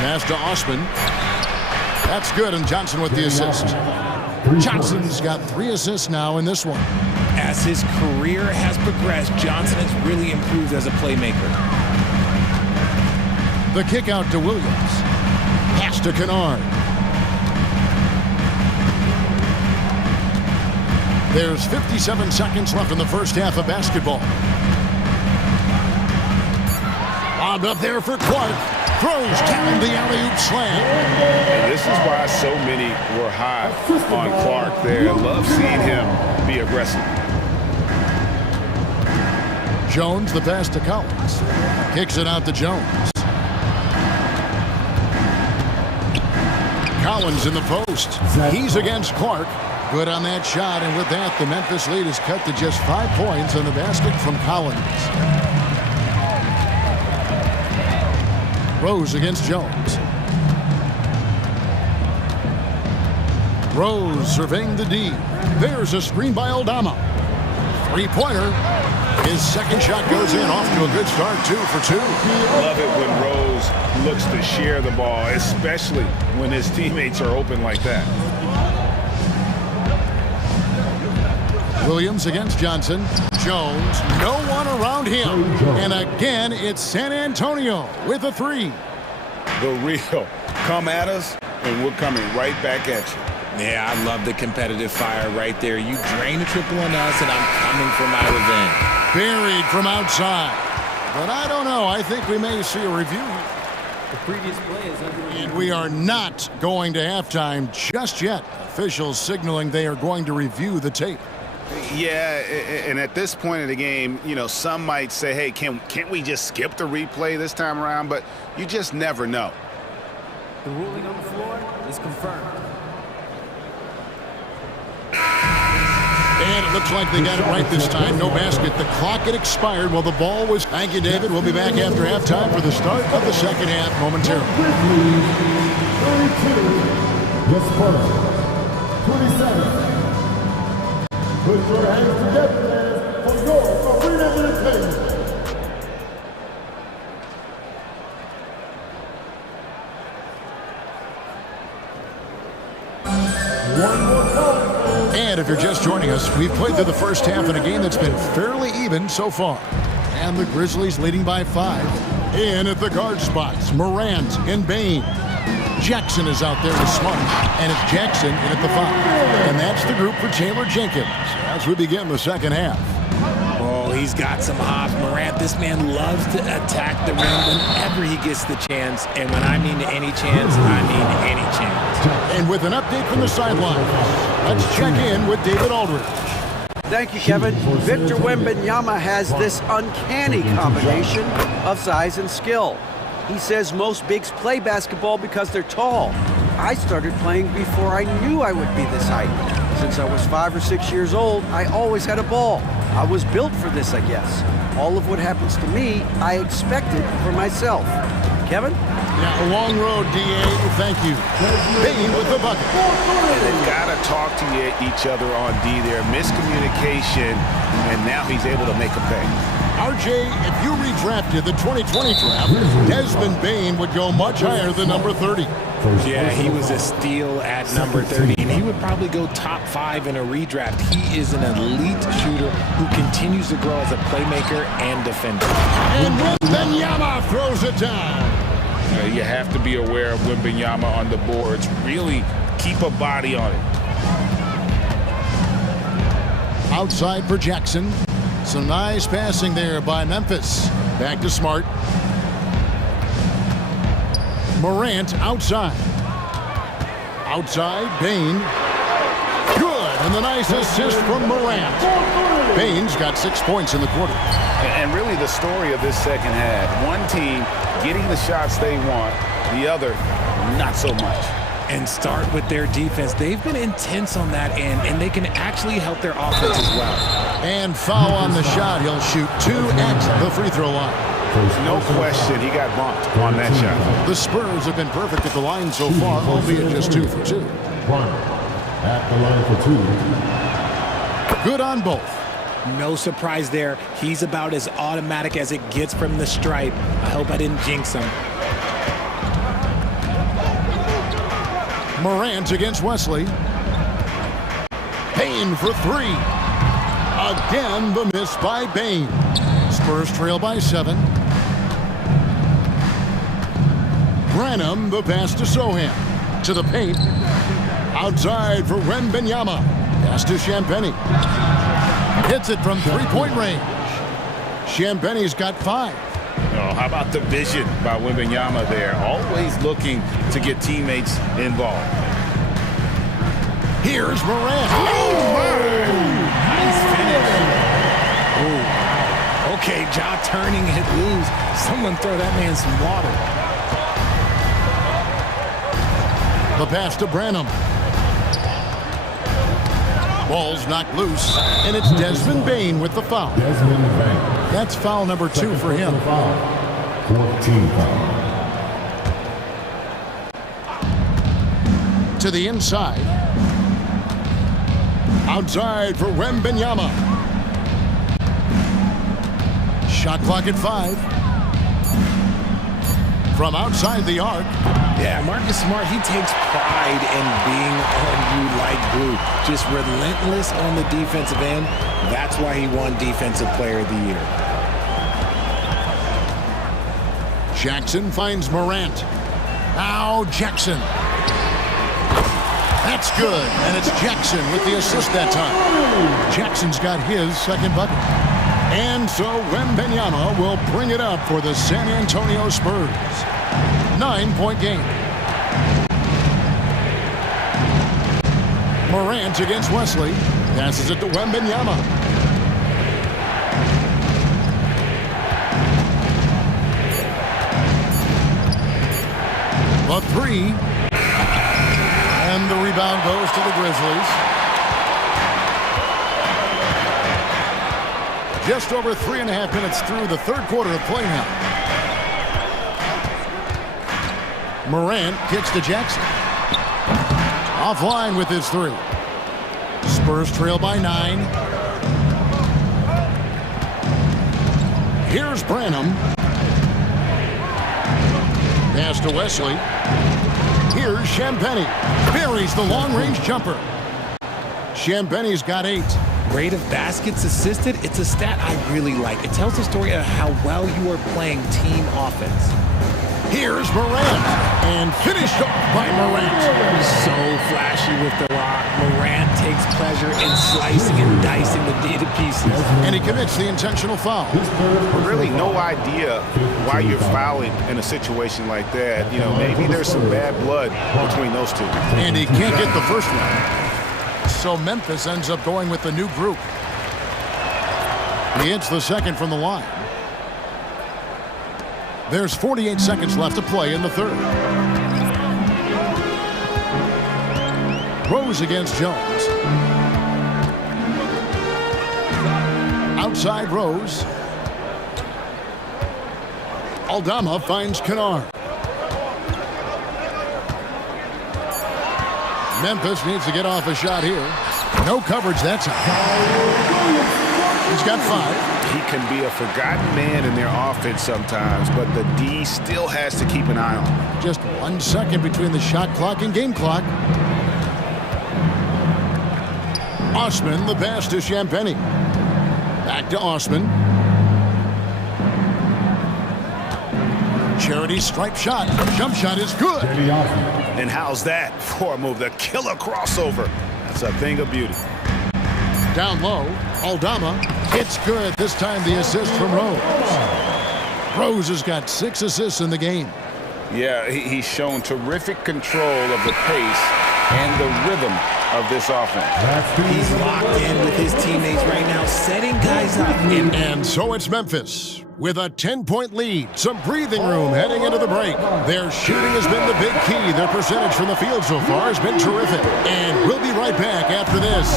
Pass to Osman. That's good, and Johnson with the assist. Johnson's got 3 assists now in this one. As his career has progressed, Johnson has really improved as a playmaker. The kick out to Williams. Pass to Kennard. There's 57 seconds left in the first half of basketball. Lobbed up there for Clark. Throws down the alley-oop slam. And this is why so many were high on Clark there. I love seeing him be aggressive. Jones, the pass to Collins. Kicks it out to Jones. Collins in the post. He's against Clark. Good on that shot, and with that, the Memphis lead is cut to just 5 points on the basket from Collins. Rose against Jones. Rose surveying the D. There's a screen by Aldama. Three-pointer. His second shot goes in, off to a good start, 2 for 2. Love it when Rose looks to share the ball, especially when his teammates are open like that. Williams against Johnson. Jones, no one around him. And again, it's San Antonio with a 3. The real. Come at us, and we're coming right back at you. Yeah, I love the competitive fire right there. You drain a triple on us, and I'm coming for my revenge. Buried from outside. But I don't know. I think we may see a review. The previous play is under review. And we are not going to halftime just yet. Officials signaling they are going to review the tape. Yeah, and at this point in the game, you know, some might say, hey, can't we just skip the replay this time around? But you just never know. The ruling on the floor is confirmed. And it looks like they got it right this time. No basket. The clock had expired while the ball was... Thank you, David. We'll be back after halftime for the start of the second half momentarily. 32, the Spurs, 27. Put your hands together for your arena entertainment. One more time. And if you're just joining us, we've played through the first half in a game that's been fairly even so far. And the Grizzlies leading by 5. In at the guard spots, Morant and Bain. Jackson is out there with Smart, and it's Jackson in at the 5. And that's the group for Taylor Jenkins as we begin the second half. Oh, he's got some hops. Morant, this man loves to attack the rim whenever he gets the chance. And when I mean any chance, I mean any chance. And with an update from the sidelines, let's check in with David Aldridge. Thank you, Kevin. Victor Wembanyama has this uncanny combination of size and skill. He says most bigs play basketball because they're tall. I started playing before I knew I would be this height. Since I was 5 or 6 years old, I always had a ball. I was built for this, I guess. All of what happens to me, I expected for myself. Kevin? Yeah, a long road, D.A. Thank you. Bain with the bucket. They've got to talk to each other on D there. Miscommunication, and now he's able to make a pay. RJ, if you redrafted the 2020 draft, Desmond Bain would go much higher than number 30. Yeah, he was a steal at number 30, and he would probably go top 5 in a redraft. He is an elite shooter who continues to grow as a playmaker and defender. And Wembanyama throws it down. You have to be aware of Wembanyama on the boards. Really keep a body on it. Outside for Jackson. Some nice passing there by Memphis. Back to Smart. Morant outside. Outside, Bain. Good, and the nice assist from Morant. Bain's got 6 points in the quarter. And really the story of this second half. One team getting the shots they want, the other not so much. And start with their defense. They've been intense on that end, and they can actually help their offense as well. And foul on the shot. He'll shoot 2 at the free throw line. No question, he got bumped on that shot. The Spurs have been perfect at the line so far, albeit just 2 for 2. At the line for 2. Good on both. No surprise there. He's about as automatic as it gets from the stripe. I hope I didn't jinx him. Morant against Wesley. Bain for 3. Again, the miss by Bain. Spurs trail by 7. Branham, the pass to Sohan. To the paint. Outside for Wembanyama. Pass to Champagny. Hits it from three-point range. Champagny's got 5. Oh, how about the vision by Wembanyama there? Always looking to get teammates involved. Here's Morant. Nice finish. Oh, okay, Ja turning it loose. Someone throw that man some water. The pass to Branham. Ball's knocked loose, and it's Desmond Bane with the foul. Desmond Bane. That's foul number 2 for him. 14 foul. To the inside. Outside for Wembanyama. Shot clock at 5. From outside the arc. Yeah, Marcus Smart, he takes pride in being on you like glue. Just relentless on the defensive end. That's why he won Defensive Player of the Year. Jackson finds Morant. Now Jackson. That's good, and it's Jackson with the assist that time. Jackson's got his second bucket. And so Wembanyama will bring it up for the San Antonio Spurs. 9-point game. Morant against Wesley. Passes it to Wembanyama. The 3. And the rebound goes to the Grizzlies. Just over 3.5 minutes through the third quarter of play now. Morant kicks to Jackson. Offline with his 3. Spurs trail by 9. Here's Branham. Pass to Wesley. Here's Champagny. Buries the long-range jumper. Champagny's got 8. Rate of baskets assisted, it's a stat I really like. It tells the story of how well you are playing team offense. Here's Morant. And finished off by Morant. So flashy with the rock. Morant takes pleasure in slicing and dicing the D to pieces. And he commits the intentional foul. Really no idea why you're fouling in a situation like that. You know, maybe there's some bad blood between those two. And he can't get the first one. So Memphis ends up going with the new group. He hits the second from the line. There's 48 seconds left to play in the third. Rose against Jones. Outside Rose. Aldama finds Kennard. Memphis needs to get off a shot here. No coverage that time. He's got 5. He can be a forgotten man in their offense sometimes, but the D still has to keep an eye on him. Just 1 second between the shot clock and game clock. Osman, the pass to Champagny. Back to Osman. Charity stripe shot. Jump shot is good. And how's that for a move? The killer crossover. That's a thing of beauty. Down low, Aldama. It's good. This time the assist from Rose. Rose has got 6 assists in the game. Yeah, he's shown terrific control of the pace and the rhythm of this offense. He's locked in with his teammates right now, setting guys up. And so it's Memphis with a 10-point lead. Some breathing room heading into the break. Their shooting has been the big key. Their percentage from the field so far has been terrific. And we'll be right back after this.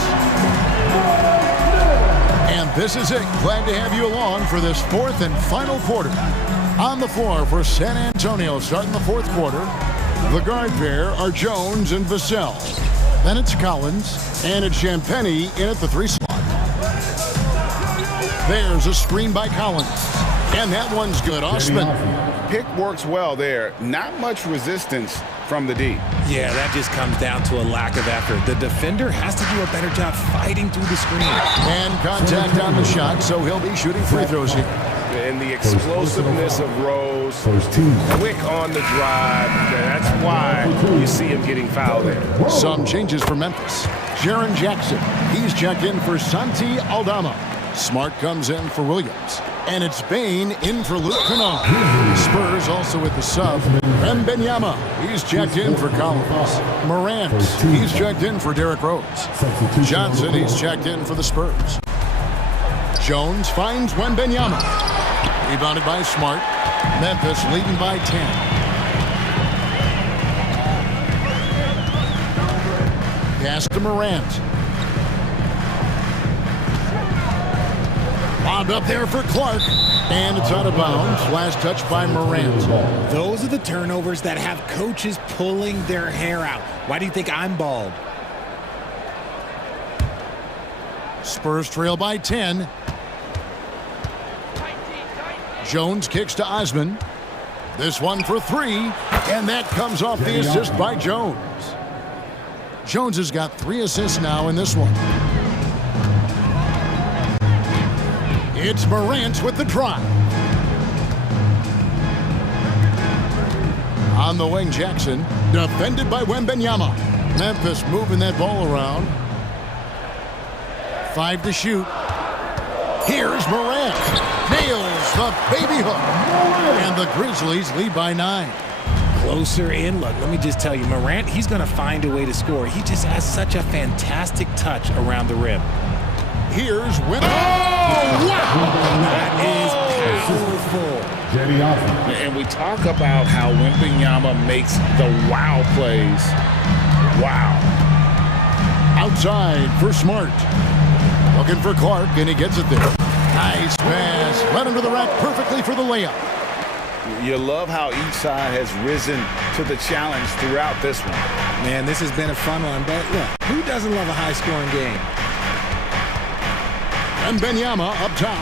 And this is it. Glad to have you along for this fourth and final quarter. On the floor for San Antonio starting the fourth quarter. The guard pair are Jones and Vassell. Then it's Collins, and it's Champagny in at the 3 slot. There's a screen by Collins, and that one's good. Osman. Pick works well there. Not much resistance from the D. Yeah, that just comes down to a lack of effort. The defender has to do a better job fighting through the screen. And contact on the shot, so he'll be shooting free throws here. And the explosiveness of Rose, quick on the drive. That's why you see him getting fouled there. Some changes for Memphis. Jaren Jackson, he's checked in for Santi Aldama. Smart comes in for Williams. And it's Bain in for Luke Kennard. Spurs also with the sub. Wembanyama, he's checked in for Collins. Morant, he's checked in for Derrick Rose. Johnson, he's checked in for the Spurs. Jones finds Wembanyama. Rebounded by Smart. Memphis leading by 10. Pass to Morant. Lobbed up there for Clark. And it's out of bounds. Last touch by Morant. Those are the turnovers that have coaches pulling their hair out. Why do you think I'm bald? Spurs trail by 10. Jones kicks to Osman. This one for three. And that comes off the assist by Jones. Jones has got 3 assists now in this one. It's Morant with the drive. On the wing, Jackson. Defended by Wembanyama. Memphis moving that ball around. 5 to shoot. Here's Morant. Nails the baby hook. And the Grizzlies lead by 9. Closer in. Look, let me just tell you, Morant, he's going to find a way to score. He just has such a fantastic touch around the rim. Here's Wembanyama. Oh, wow! That is powerful. And we talk about how Wembanyama makes the wow plays. Wow. Outside for Smart. Looking for Clark, and he gets it there. Nice pass. Led him to the rack perfectly for the layup. You love how each side has risen to the challenge throughout this one. Man, this has been a fun one, but look, who doesn't love a high-scoring game? And Wembanyama up top.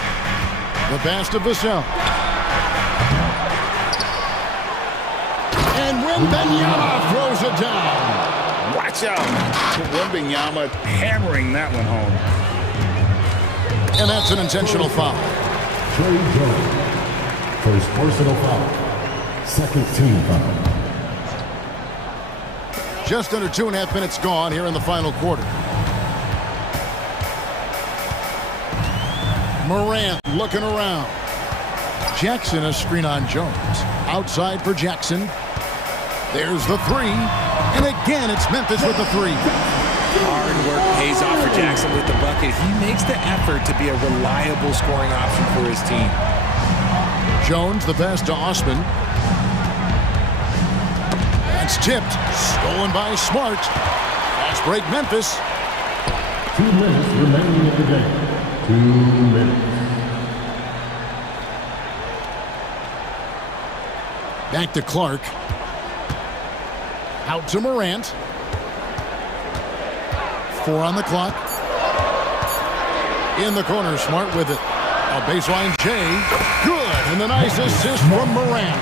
The pass to Vassell. And Wembanyama throws it down. Watch out. Wembanyama hammering that one home. And that's an intentional foul. Trey Jones, first personal foul, second team foul. Just under 2.5 minutes gone here in the final quarter. Morant looking around. Jackson a screen on Jones. Outside for Jackson. There's the three. And again, it's Memphis with the three. Hard work pays off for Jackson with the bucket. He makes the effort to be a reliable scoring option for his team. Jones the pass to Osman. That's tipped. Stolen by Smart. Fast break Memphis. 2 minutes remaining in the game. 2 minutes. Back to Clark. Out to Morant. 4 on the clock. In the corner, Smart with it. A baseline J. Good. And the nice assist from Morant.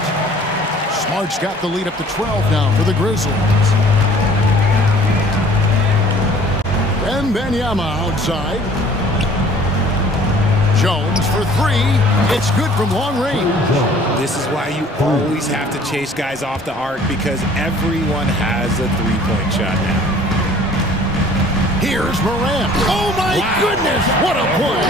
Smart's got the lead up to 12 now for the Grizzlies. Wembanyama outside. Jones for three. It's good from long range. This is why you always have to chase guys off the arc, because everyone has a three-point shot now. Here's Morant. Oh, my goodness. What a play.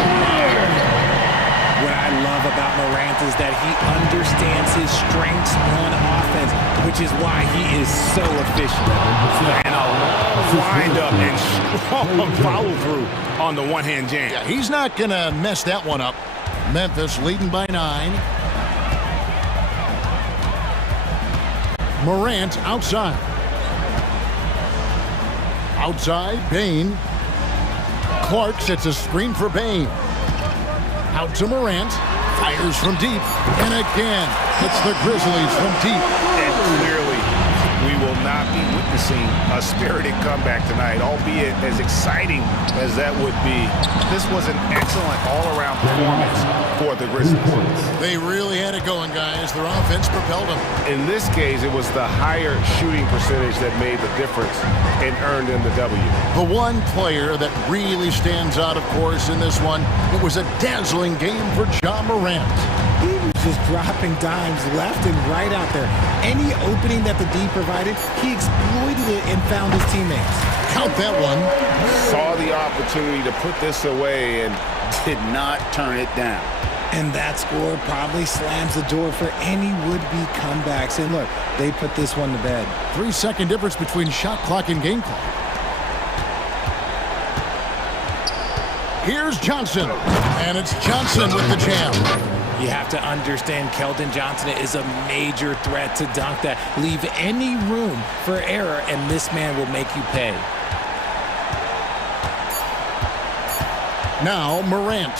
What I love about Morant is that he understands his strengths on offense, which is why he is so efficient. And a wind up and strong follow through on the one-hand jam. Yeah, he's not going to mess that one up. Memphis leading by 9. Morant outside. Outside, Bain. Clark sets a screen for Bain. Out to Morant. Fires from deep. And again, it's the Grizzlies from deep. And clearly, we will not be witnessing a spirited comeback tonight, albeit as exciting as that would be. This was an excellent all-around performance for the Grizzlies. They really had it going, guys. Their offense propelled them. In this case, it was the higher shooting percentage that made the difference and earned them the W. The one player that really stands out, of course, in this one, it was a dazzling game for Ja Morant. He was just dropping dimes left and right out there. Any opening that the D provided, he exploited it and found his teammates. Count that one. Saw the opportunity to put this away and did not turn it down. And that score probably slams the door for any would-be comebacks. And look, they put this one to bed. 3-second difference between shot clock and game clock. Here's Johnson. And it's Johnson with the jam. You have to understand Keldon Johnson is a major threat to dunk that. Leave any room for error, and this man will make you pay. Now Morant.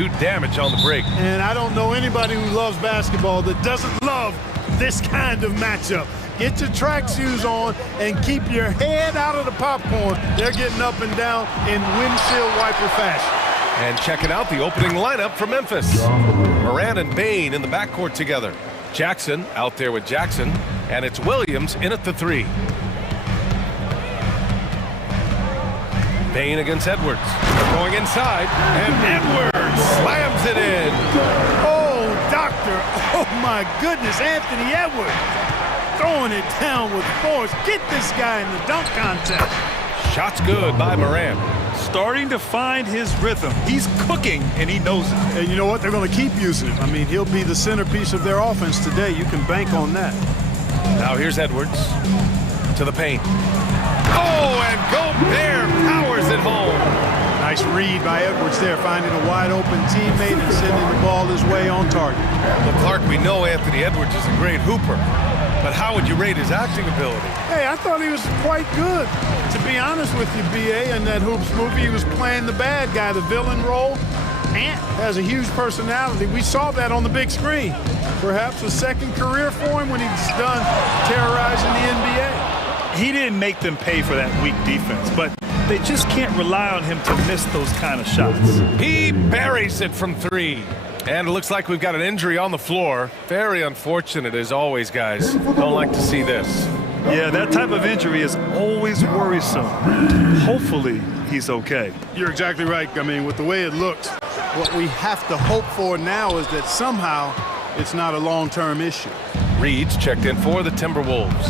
do damage on the break. And I don't know anybody who loves basketball that doesn't love this kind of matchup. Get your track shoes on and keep your head out of the popcorn. They're getting up and down in windshield wiper fashion. And checking out the opening lineup for Memphis. Morant and Bane in the backcourt together. Jackson out there with Jackson, and it's Williams in at the 3. Bane against Edwards. Going inside, and Edwards slams it in. Oh, doctor. Oh, my goodness. Anthony Edwards throwing it down with force. Get this guy in the dunk contest. Shot's good by Morant. Starting to find his rhythm. He's cooking, and he knows it. And you know what? They're going to keep using him. I mean, he'll be the centerpiece of their offense today. You can bank on that. Now here's Edwards to the paint. Oh, and Gobert powers it home. Nice read by Edwards there, finding a wide-open teammate and sending the ball his way on target. Well, Clark, we know Anthony Edwards is a great hooper, but how would you rate his acting ability? Hey, I thought he was quite good. To be honest with you, B.A., in that Hoops movie, he was playing the bad guy, the villain role. Ant has a huge personality. We saw that on the big screen. Perhaps a second career for him when he's done terrorizing the NBA. He didn't make them pay for that weak defense, but they just can't rely on him to miss those kind of shots. He buries it from 3. And it looks like we've got an injury on the floor. Very unfortunate as always, guys. Don't like to see this. Yeah, that type of injury is always worrisome. Hopefully, he's okay. You're exactly right. I mean, with the way it looks, what we have to hope for now is that somehow it's not a long-term issue. Reed's checked in for the Timberwolves.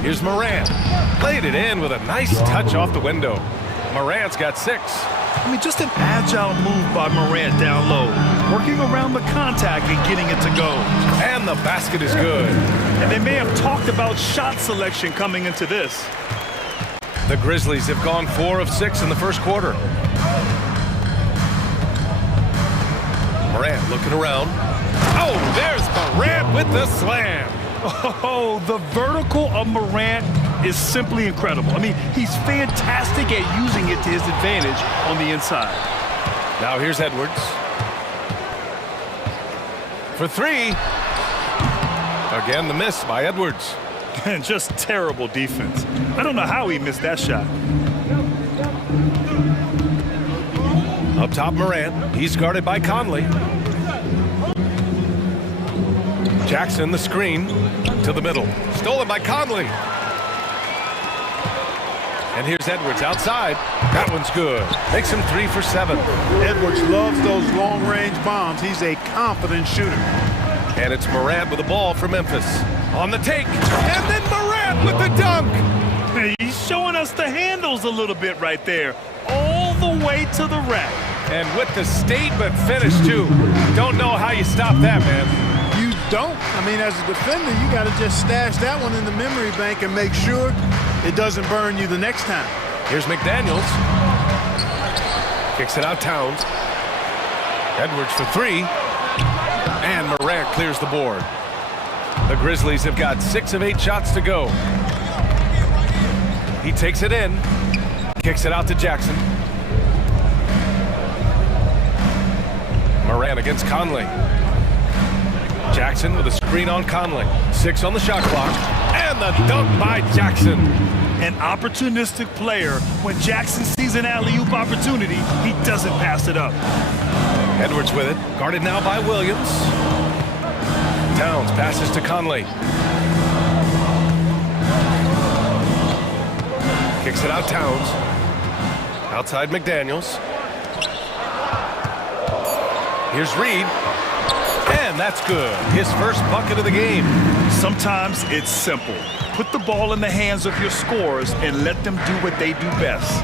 Here's Morant. Played it in with a nice touch off the window. Morant's got 6. I mean, just an agile move by Morant down low, working around the contact and getting it to go. And the basket is good. And they may have talked about shot selection coming into this. The Grizzlies have gone 4 of 6 in the first quarter. Morant looking around. Oh, there's Morant with the slam. Oh, the vertical of Morant is simply incredible. I mean, he's fantastic at using it to his advantage on the inside. Now here's Edwards. For 3. Again, the miss by Edwards. And just terrible defense. I don't know how he missed that shot. Up top, Morant. He's guarded by Conley. Jackson, the screen to the middle. Stolen by Conley. And here's Edwards outside. That one's good. Makes him 3 for 7. Edwards loves those long-range bombs. He's a confident shooter. And it's Morant with the ball for Memphis. On the take. And then Morant with the dunk. He's showing us the handles a little bit right there. All the way to the rack. And with the statement finish, too. Don't know how you stop that, man. You don't. I mean, as a defender, you got to just stash that one in the memory bank and make sure it doesn't burn you the next time. Here's McDaniels. Kicks it out, Towns. Edwards for 3. And Morant clears the board. The Grizzlies have got 6 of 8 shots to go. He takes it in. Kicks it out to Jackson. Morant against Conley. Jackson with a screen on Conley. 6 on the shot clock. And the dunk by Jackson. An opportunistic player. When Jackson sees an alley-oop opportunity, he doesn't pass it up. Edwards with it. Guarded now by Williams. Towns passes to Conley. Kicks it out, Towns. Outside McDaniels. Here's Reed. And that's good. His first bucket of the game. Sometimes it's simple. Put the ball in the hands of your scorers and let them do what they do best.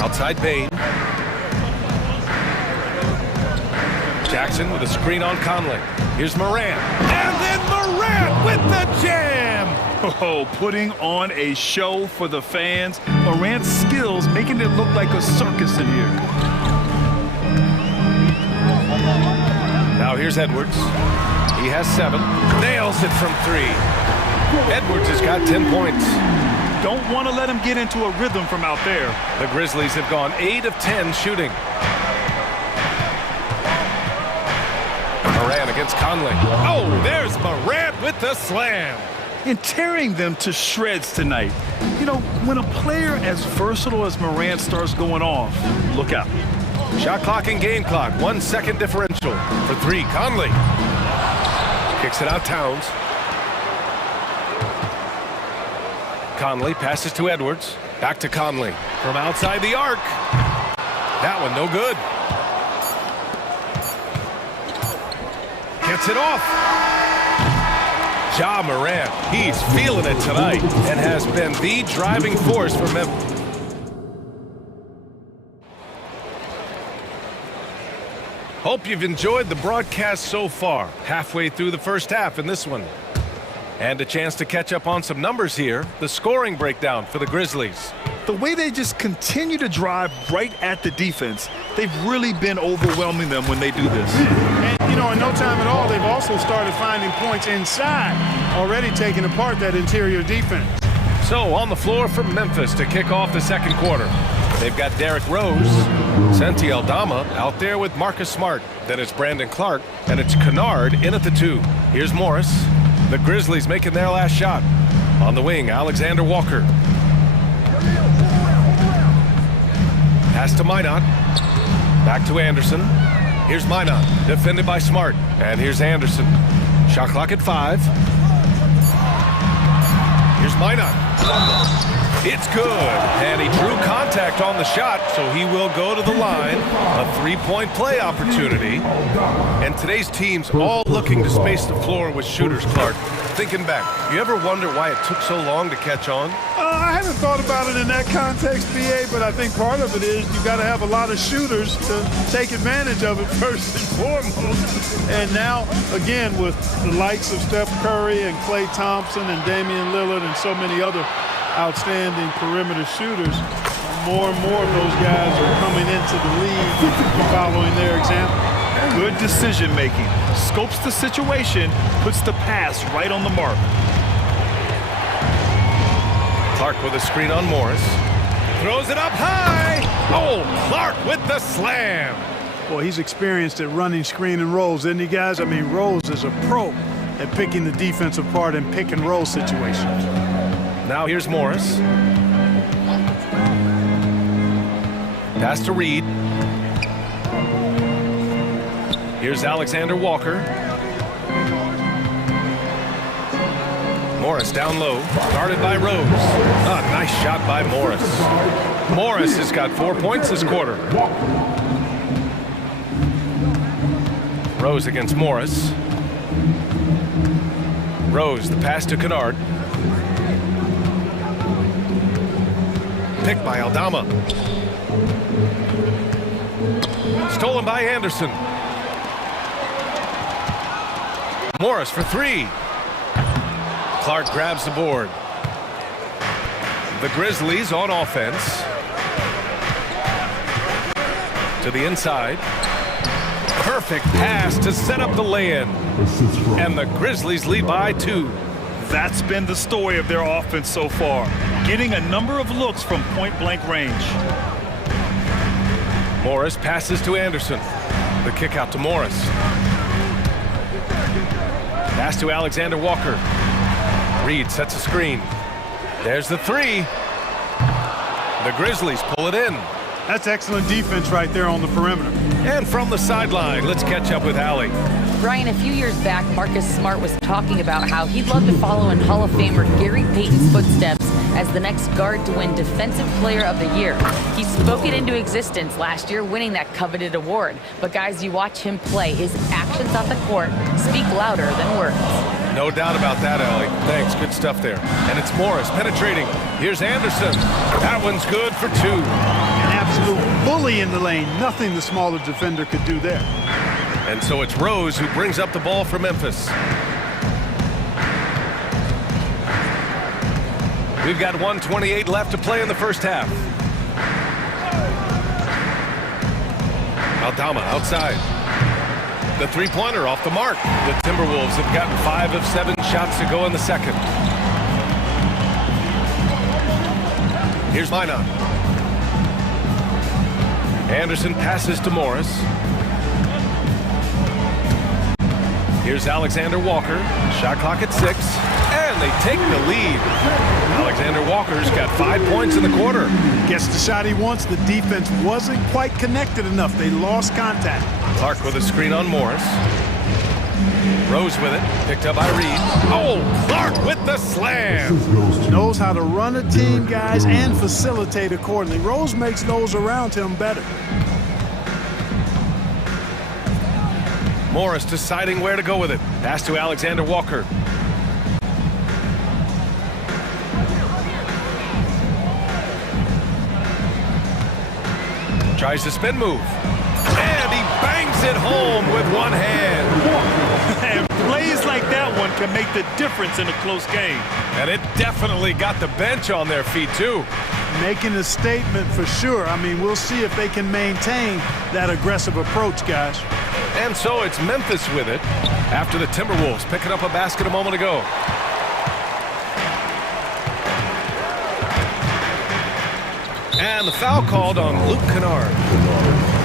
Outside Bane. Jackson with a screen on Conley. Here's Morant. And then Morant with the jam. Oh, putting on a show for the fans. Morant's skills making it look like a circus in here. Now here's Edwards. He has 7. Nails it from 3. Edwards has got 10 points. Don't want to let him get into a rhythm from out there. The Grizzlies have gone 8 of 10 shooting. Morant against Conley. Oh, there's Morant with the slam. And tearing them to shreds tonight. You know, when a player as versatile as Morant starts going off, look out. Shot clock and game clock, 1 second differential. For 3, Conley. Kicks it out, Towns. Conley passes to Edwards. Back to Conley. From outside the arc. That one no good. Gets it off. Ja Morant, he's feeling it tonight and has been the driving force for Memphis. Hope you've enjoyed the broadcast so far. Halfway through the first half in this one. And a chance to catch up on some numbers here. The scoring breakdown for the Grizzlies. The way they just continue to drive right at the defense, they've really been overwhelming them when they do this. And, you know, in no time at all, they've also started finding points inside, already taking apart that interior defense. So on the floor for Memphis to kick off the second quarter. They've got Derrick Rose, Santi Aldama out there with Marcus Smart. Then it's Brandon Clark, and it's Kennard in at the 2. Here's Morris. The Grizzlies making their last shot. On the wing, Alexander Walker. Pass to Minot. Back to Anderson. Here's Minot, defended by Smart. And here's Anderson. Shot clock at 5. Here's Minot. It's good. And he drew contact on the shot, so he will go to the line. A 3-point play opportunity. And today's team's all looking to space the floor with shooters, Clark. Thinking back, you ever wonder why it took so long to catch on? I haven't thought about it in that context, BA, but I think part of it is you got to have a lot of shooters to take advantage of it first and foremost. And now, again, with the likes of Steph Curry and Klay Thompson and Damian Lillard and so many other outstanding perimeter shooters, more and more of those guys are coming into the league following their example. Good decision making. Scopes the situation, puts the pass right on the mark. Clark with a screen on Morris. Throws it up high. Oh, Clark with the slam. Well, he's experienced at running screen and rolls, isn't he, guys? I mean, Rose is a pro at picking the defense apart in pick and roll situations. Now here's Morris. Pass to Reed. Here's Alexander Walker. Morris down low, guarded by Rose. Ah, nice shot by Morris. Morris has got 4 points this quarter. Rose against Morris. Rose, the pass to Kennard. Picked by Aldama. Stolen by Anderson. Morris for 3. Clark grabs the board. The Grizzlies on offense. To the inside. Perfect pass to set up the lay-in. And the Grizzlies lead by 2. That's been the story of their offense so far. Getting a number of looks from point-blank range. Morris passes to Anderson. The kick out to Morris. Pass to Alexander Walker. Reed sets a screen. There's the 3. The Grizzlies pull it in. That's excellent defense right there on the perimeter. And from the sideline, let's catch up with Allie. Brian, a few years back, Marcus Smart was talking about how he'd love to follow in Hall of Famer Gary Payton's footsteps as the next guard to win Defensive Player of the Year. He spoke it into existence last year, winning that coveted award. But guys, you watch him play, his actions on the court speak louder than words. No doubt about that, Allie. Thanks, good stuff there. And it's Morris penetrating. Here's Anderson. That one's good for 2. An absolute bully in the lane. Nothing the smaller defender could do there. And so it's Rose who brings up the ball for Memphis. We've got 1:28 left to play in the first half. Aldama outside. The three-pointer off the mark. The Timberwolves have gotten 5 of 7 shots to go in the second. Here's Minot. Anderson passes to Morris. Here's Alexander Walker. Shot clock at 6. And they take the lead. Alexander Walker's got 5 points in the quarter. Gets the shot he wants. The defense wasn't quite connected enough. They lost contact. Clark with a screen on Morris. Rose with it. Picked up by Reed. Oh, Clark with the slam. Knows how to run a team, guys, and facilitate accordingly. Rose makes those around him better. Morris deciding where to go with it. Pass to Alexander Walker. Tries to spin move. And he bangs it home with one hand. And plays like that one can make the difference in a close game. And it definitely got the bench on their feet, too. Making a statement for sure. I mean, we'll see if they can maintain that aggressive approach, guys. And so it's Memphis with it after the Timberwolves picking up a basket a moment ago. And the foul called on Luke Kennard.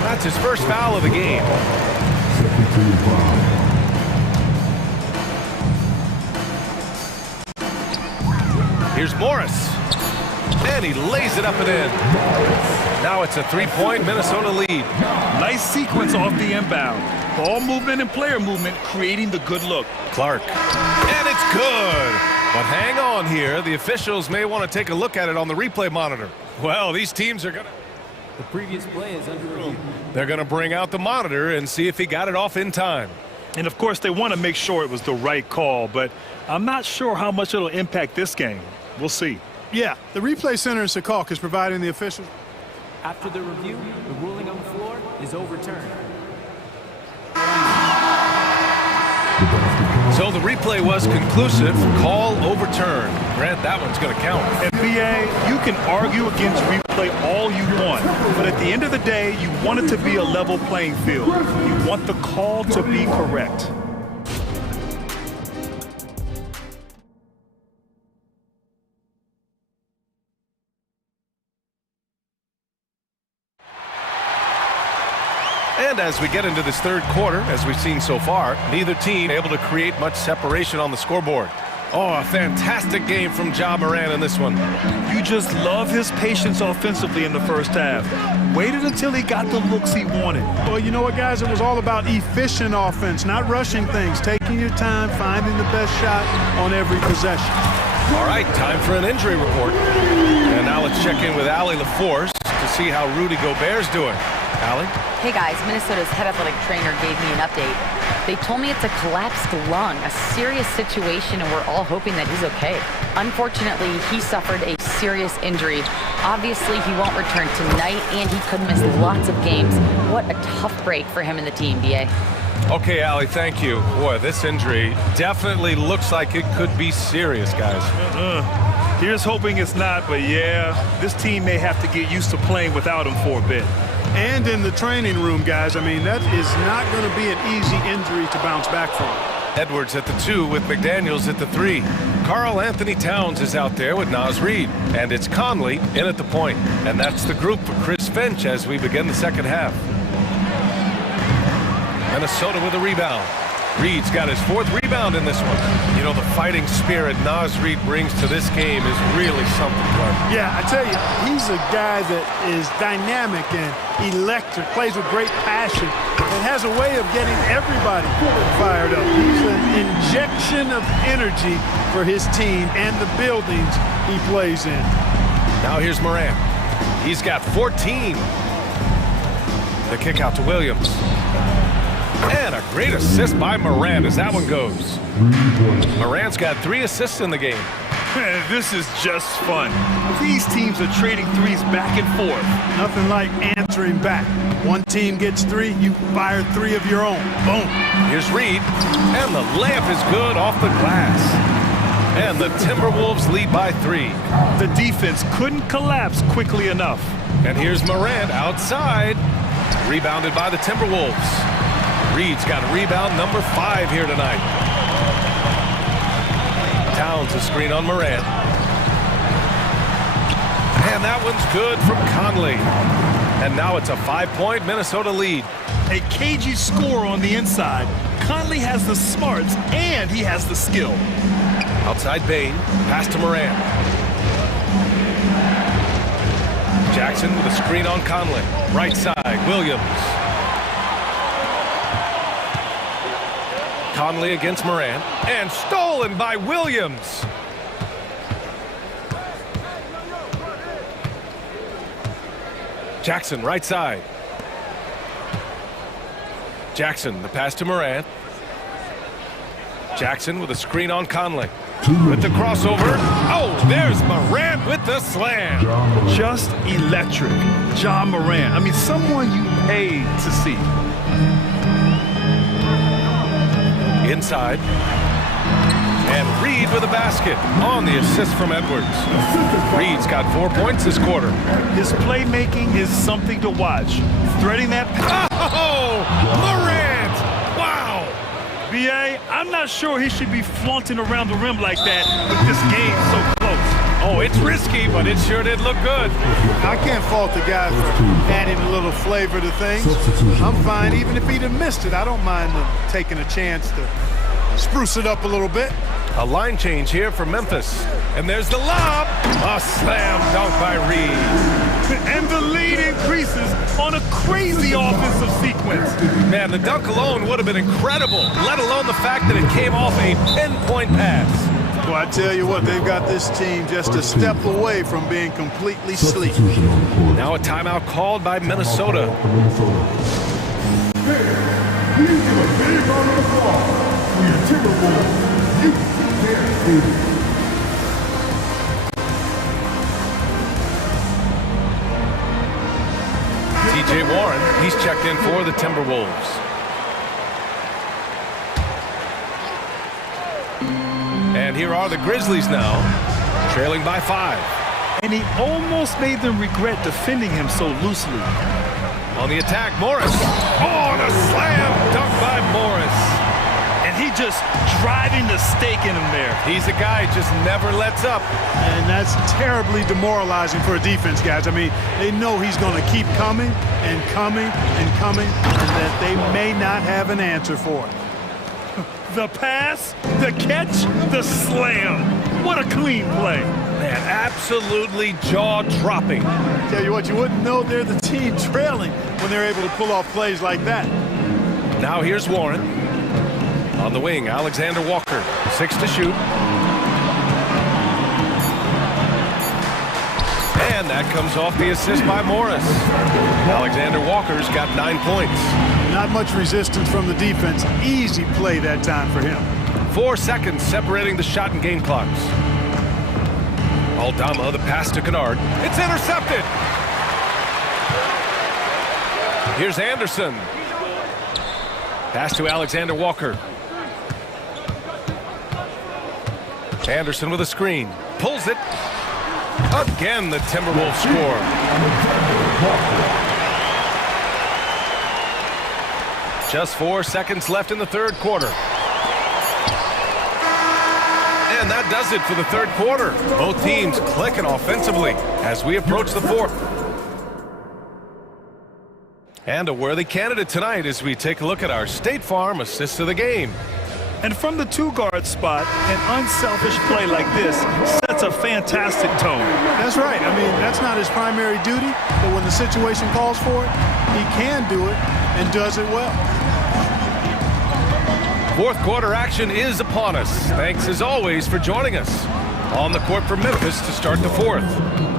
That's his first foul of the game. Here's Morris. And he lays it up and in. Now it's a 3-point Minnesota lead. Nice sequence off the inbound. Ball movement and player movement creating the good look. Clark. And it's good. But hang on here. The officials may want to take a look at it on the replay monitor. Well, these teams are going to... The previous play is under review. They're going to bring out the monitor and see if he got it off in time. And, of course, they want to make sure it was the right call, but I'm not sure how much it'll impact this game. We'll see. Yeah, the replay center is Secaucus is providing the officials. After the review, the ruling on the floor is overturned. So the replay was conclusive. Call overturned. Grant, that one's going to count. And BA, you can argue against replay all you want, but at the end of the day, you want it to be a level playing field. You want the call to be correct. And as we get into this third quarter, as we've seen so far, neither team able to create much separation on the scoreboard. Oh, a fantastic game from Ja Morant in this one. You just love his patience offensively in the first half. Waited until he got the looks he wanted. Well, you know what, guys? It was all about efficient offense, not rushing things, taking your time, finding the best shot on every possession. All right, time for an injury report. And now let's check in with Allie LaForce to see how Rudy Gobert's doing. Allie? Hey guys, Minnesota's head athletic trainer gave me an update. They told me it's a collapsed lung, a serious situation, and we're all hoping that he's okay. Unfortunately, he suffered a serious injury. Obviously, he won't return tonight, and he could miss lots of games. What a tough break for him and the team, BA. Okay, Allie, thank you. Boy, this injury definitely looks like it could be serious, guys. Here's hoping it's not, but yeah, this team may have to get used to playing without him for a bit. And in the training room, guys, I mean, that is not going to be an easy injury to bounce back from. Edwards at the 2 with McDaniels at the 3. Karl Anthony Towns is out there with Naz Reid. And it's Conley in at the point. And that's the group for Chris Finch as we begin the second half. Minnesota with a rebound. Reed's got his 4th rebound in this one. You know, the fighting spirit Naz Reid brings to this game is really something, Clark. Yeah, I tell you, he's a guy that is dynamic and electric, plays with great passion, and has a way of getting everybody fired up. He's an injection of energy for his team and the buildings he plays in. Now here's Morant. He's got 14. The kick out to Williams. And a great assist by Morant as that one goes. Morant's got 3 assists in the game. This is just fun. These teams are trading threes back and forth. Nothing like answering back. One team gets 3, you fire 3 of your own. Boom. Here's Reed, and the layup is good off the glass. And the Timberwolves lead by 3. The defense couldn't collapse quickly enough. And here's Morant outside. Rebounded by the Timberwolves. Reed's got rebound number 5 here tonight. Towns a screen on Morant. And that one's good from Conley. And now it's a 5-point Minnesota lead. A cagey score on the inside. Conley has the smarts and he has the skill. Outside Bain, pass to Morant. Jackson with a screen on Conley. Right side, Williams. Conley against Morant. And stolen by Williams. Jackson, right side. Jackson, the pass to Morant. Jackson with a screen on Conley. With the crossover. Oh, there's Morant with the slam. Just electric. Ja Morant. I mean, someone you paid to see. Inside. And Reed with a basket on the assist from Edwards. Reed's got 4 points this quarter. His playmaking is something to watch. Threading that pass. Oh, Morant! Wow! B.A., I'm not sure he should be flaunting around the rim like that with this game so close. Oh, it's risky, but it sure did look good. I can't fault the guy for adding a little flavor to things. I'm fine, even if he'd have missed it. I don't mind taking a chance to spruce it up a little bit. A line change here for Memphis. And there's the lob. A slam dunk by Reed. And the lead increases on a crazy offensive sequence. Man, the dunk alone would have been incredible, let alone the fact that it came off a pinpoint pass. Well, I tell you what, they've got this team just a step away from being completely sleepy. Now a timeout called by Minnesota. TJ Warren, he's checked in for the Timberwolves. And here are the Grizzlies now, trailing by 5. And he almost made them regret defending him so loosely. On the attack, Morris. Oh, and a slam dunk by Morris. And he just driving the stake in him there. He's a guy who just never lets up. And that's terribly demoralizing for a defense, guys. I mean, they know he's going to keep coming and coming and coming, and that they may not have an answer for it. The pass, the catch, the slam. What a clean play. Man, absolutely jaw-dropping. Tell you what, you wouldn't know they're the team trailing when they're able to pull off plays like that. Now here's Warren. On the wing, Alexander Walker, 6 to shoot. And that comes off the assist by Morris. Alexander Walker's got 9 points. Not much resistance from the defense. Easy play that time for him. 4 seconds separating the shot and game clocks. Aldama, the pass to Kennard. It's intercepted. Here's Anderson. Pass to Alexander Walker. Anderson with a screen. Pulls it. Again, the Timberwolves score. Just 4 seconds left in the third quarter. And that does it for the third quarter. Both teams clicking offensively as we approach the fourth. And a worthy candidate tonight as we take a look at our State Farm assist of the game. And from the two-guard spot, an unselfish play like this sets a fantastic tone. That's right. I mean, that's not his primary duty, but when the situation calls for it, he can do it and does it well. Fourth quarter action is upon us. Thanks as always for joining us. On the court for Memphis to start the fourth.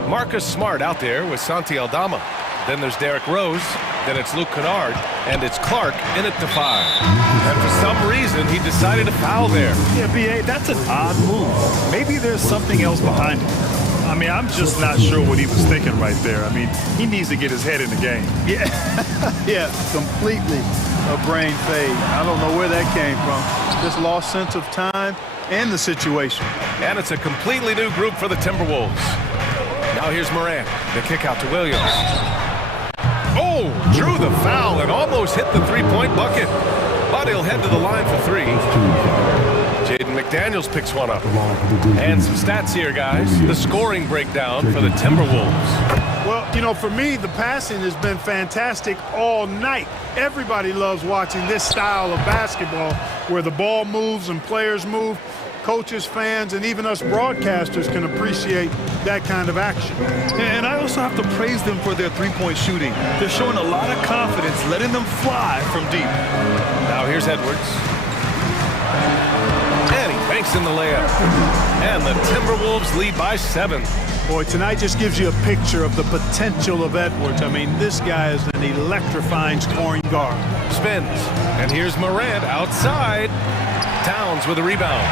Marcus Smart out there with Santi Aldama. Then there's Derrick Rose. Then it's Luke Kennard. And it's Clark in at the 5. And for some reason, he decided to foul there. Yeah, B.A., that's an odd move. Maybe there's something else behind it. I mean, I'm just not sure what he was thinking right there. I mean, he needs to get his head in the game. Yeah, yeah, completely a brain fade. I don't know where that came from. Just lost sense of time and the situation. And it's a completely new group for the Timberwolves. Now here's Morant. The kick out to Williams. Oh, drew the foul and almost hit the three-point bucket. But he'll head to the line for 3. Jaden McDaniels picks one up. And some stats here, guys. The scoring breakdown for the Timberwolves. Well, you know, for me, the passing has been fantastic all night. Everybody loves watching this style of basketball where the ball moves and players move. Coaches, fans, and even us broadcasters can appreciate that kind of action. And I also have to praise them for their three-point shooting. They're showing a lot of confidence, letting them fly from deep. Now here's Edwards. And he banks in the layup. And the Timberwolves lead by 7. Boy, tonight just gives you a picture of the potential of Edwards. I mean, this guy is an electrifying scoring guard. Spins. And here's Morant outside. Towns with a rebound.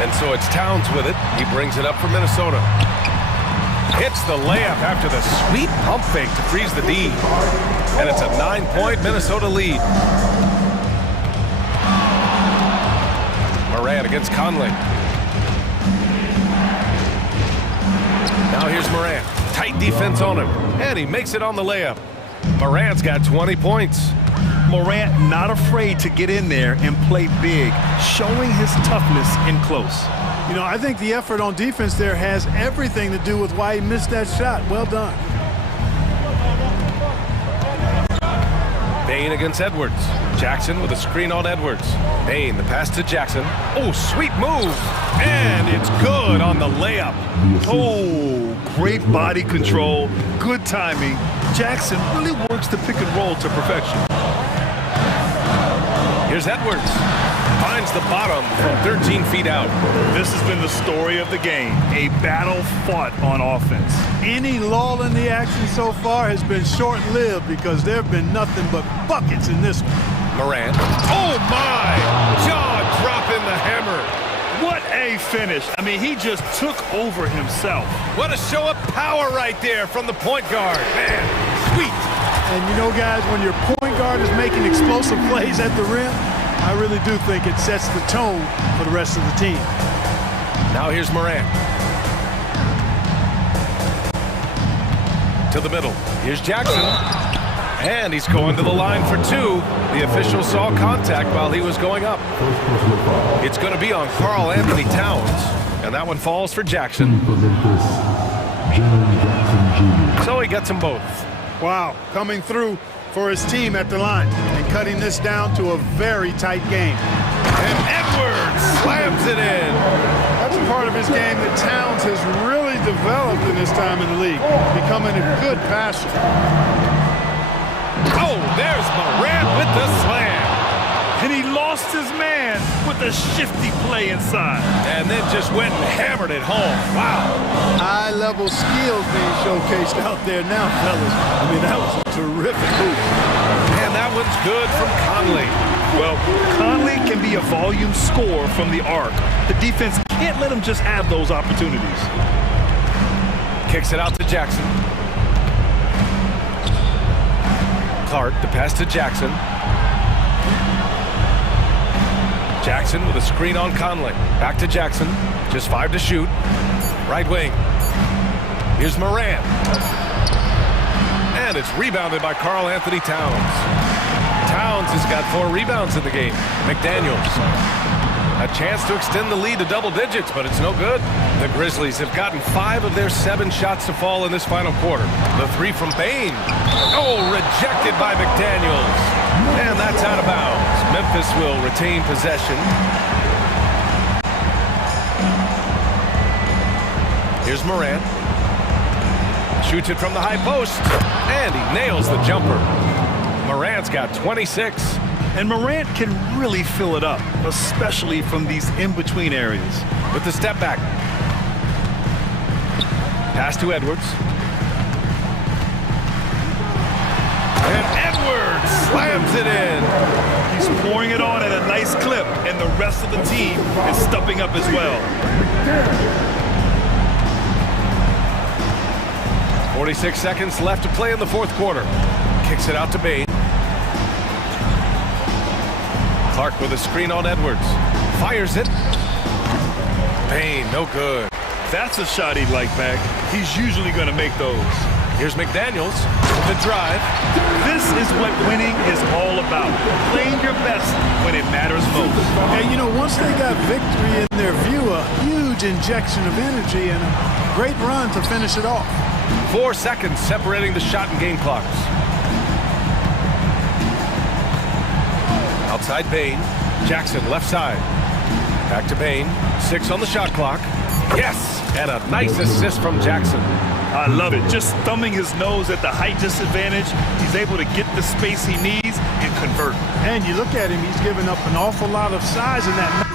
And so it's Towns with it. He brings it up for Minnesota. Hits the layup after the sweet pump fake to freeze the D. And it's a 9-point Minnesota lead. Morant against Conley. Now here's Morant. Tight defense on him. And he makes it on the layup. Morant's got 20 points. Morant not afraid to get in there and play big, showing his toughness in close. You know, I think the effort on defense there has everything to do with why he missed that shot. Well done. Bain against Edwards. Jackson with a screen on Edwards. Bain, the pass to Jackson. Oh, sweet move. And it's good on the layup. Oh, great body control, good timing. Jackson really works the pick and roll to perfection. Here's Edwards. Finds the bottom from 13 feet out. This has been the story of the game. A battle fought on offense. Any lull in the action so far has been short-lived because there have been nothing but buckets in this one. Morant. Oh, my! Jaw dropping the hammer. What a finish. I mean, he just took over himself. What a show of power right there from the point guard. Man, sweet. And you know, guys, when your point guard is making explosive plays at the rim, I really do think it sets the tone for the rest of the team. Now here's Morant. To the middle. Here's Jackson. And he's going to the line for 2. The official saw contact while he was going up. It's going to be on Karl Anthony Towns. And that one falls for Jackson. So he gets them both. Wow, coming through for his team at the line and cutting this down to a very tight game. And Edwards slams it in. That's a part of his game that Towns has really developed in his time in the league, becoming a good passer. Oh, there's Morant with the slam. And he lost his man with a shifty play inside. And then just went and hammered it home. Wow. High-level skills being showcased out there now, fellas. I mean, that was a terrific move. And that one's good from Conley. Well, Conley can be a volume scorer from the arc. The defense can't let him just have those opportunities. Kicks it out to Jackson. Clark, the pass to Jackson. Jackson with a screen on Conley. Back to Jackson. Just 5 to shoot. Right wing. Here's Morant. And it's rebounded by Karl Anthony Towns. Towns has got 4 rebounds in the game. McDaniels. A chance to extend the lead to double digits, but it's no good. The Grizzlies have gotten 5 of their 7 shots to fall in this final quarter. The 3 from Bain. Oh, rejected by McDaniels. And that's out of bounds. Memphis will retain possession. Here's Morant. Shoots it from the high post. And he nails the jumper. Morant's got 26. And Morant can really fill it up, especially from these in-between areas. With the step back. Pass to Edwards. And Edwards slams it in. He's pouring it on at a nice clip, and the rest of the team is stepping up as well. 46 seconds left to play in the 4th quarter. Kicks it out to Bain. Clark with a screen on Edwards. Fires it. Bain, no good. That's a shot he'd like back. He's usually going to make those. Here's McDaniels with the drive. This is what winning is all about. Playing your best when it matters most. And, you know, once they got victory in their view, a huge injection of energy and a great run to finish it off. 4 seconds separating the shot and game clocks. Outside Bain. Jackson left side. Back to Bain. 6 on the shot clock. Yes! And a nice assist from Jackson. I love it. Just thumbing his nose at the height disadvantage. He's able to get the space he needs and convert. And you look at him, he's giving up an awful lot of size in that.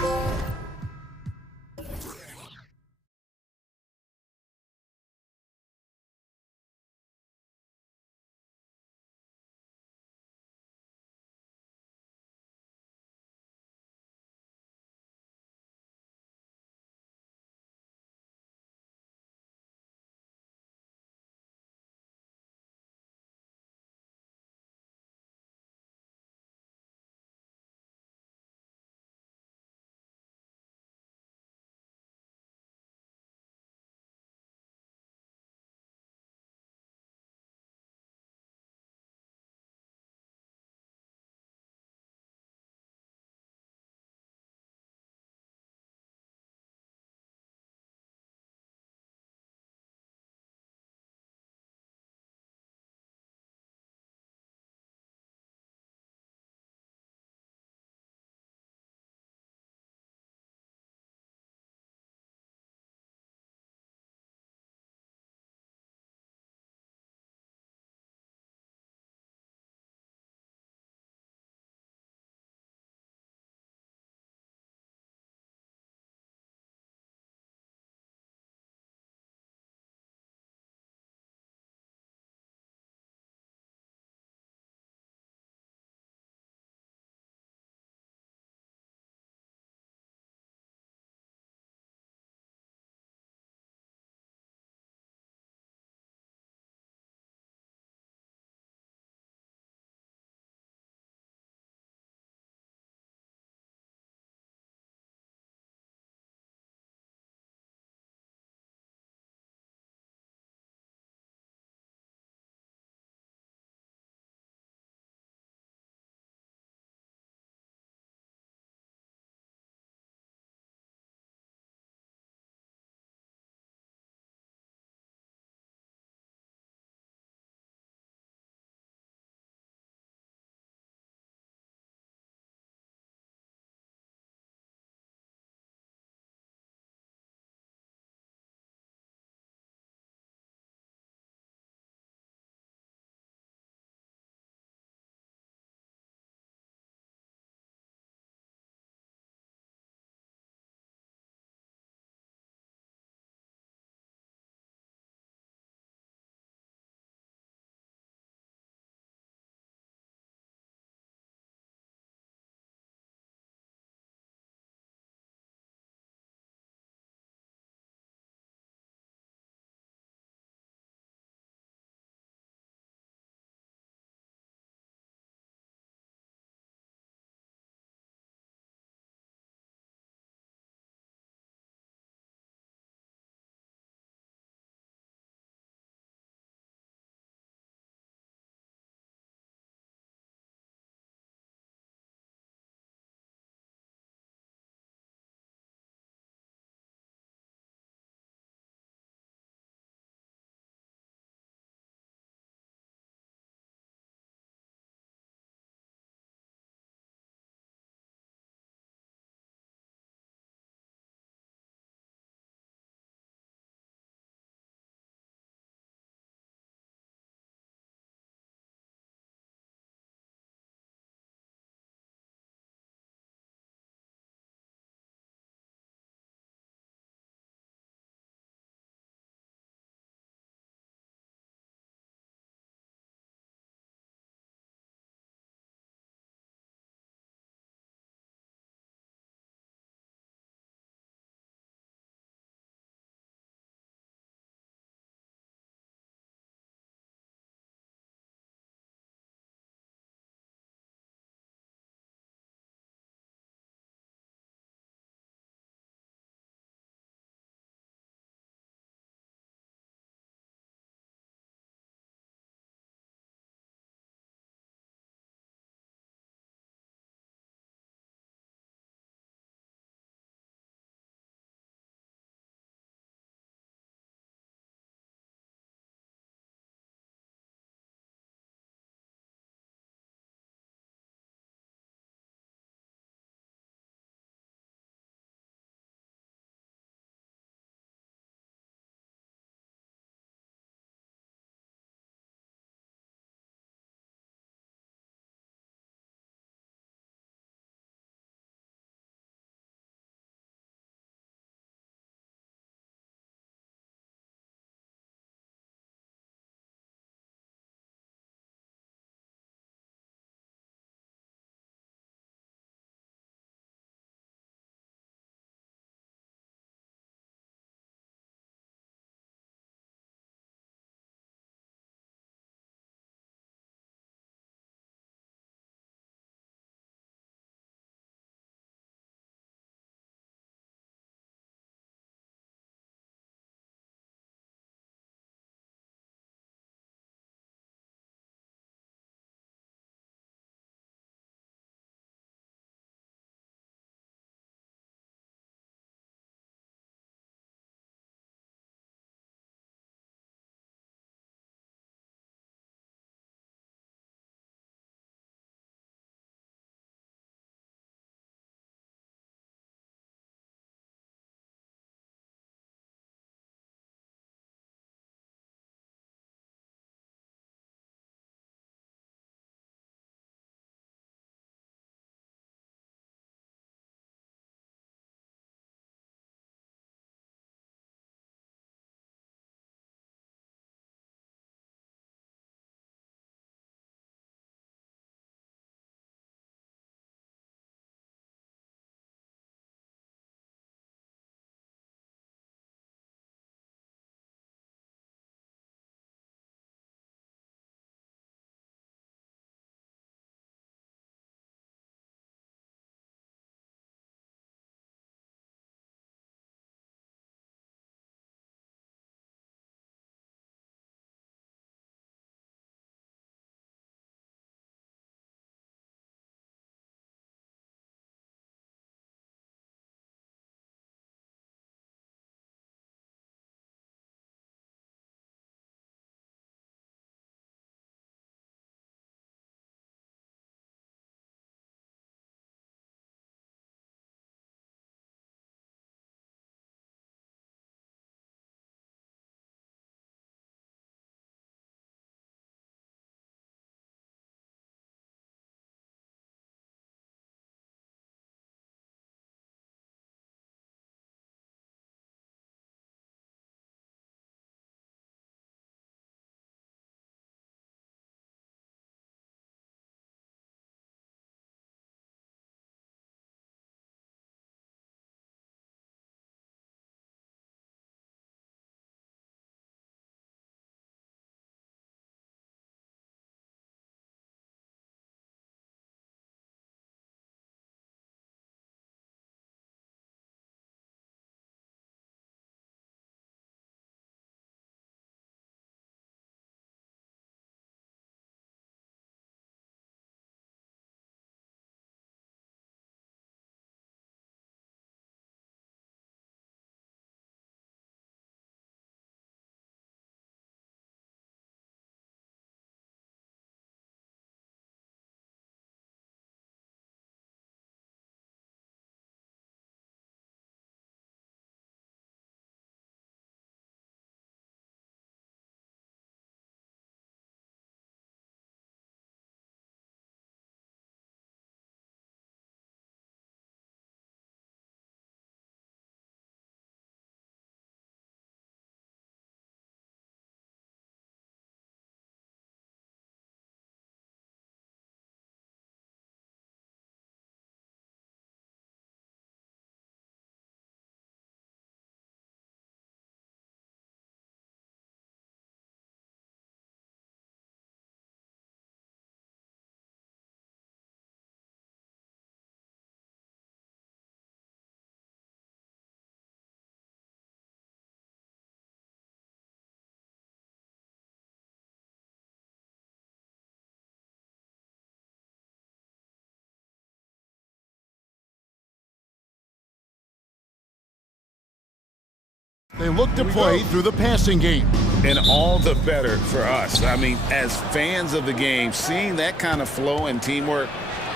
They look to play through the passing game. And all the better for us. I mean, as fans of the game, seeing that kind of flow and teamwork,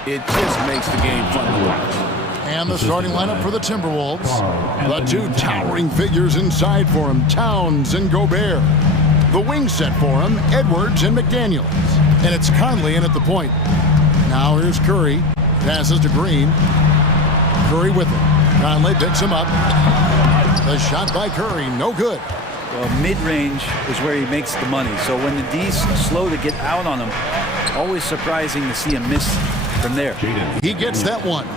it just makes the game fun to watch. And the starting lineup for the Timberwolves. The two towering figures inside for him, Towns and Gobert. The wing set for him, Edwards and McDaniels. And it's Conley in at the point. Now here's Curry. Passes to Green. Curry with him. Conley picks him up. The shot by Curry, no good. Well, mid-range is where he makes the money. So when the D's slow to get out on him, always surprising to see him miss from there. He gets that one.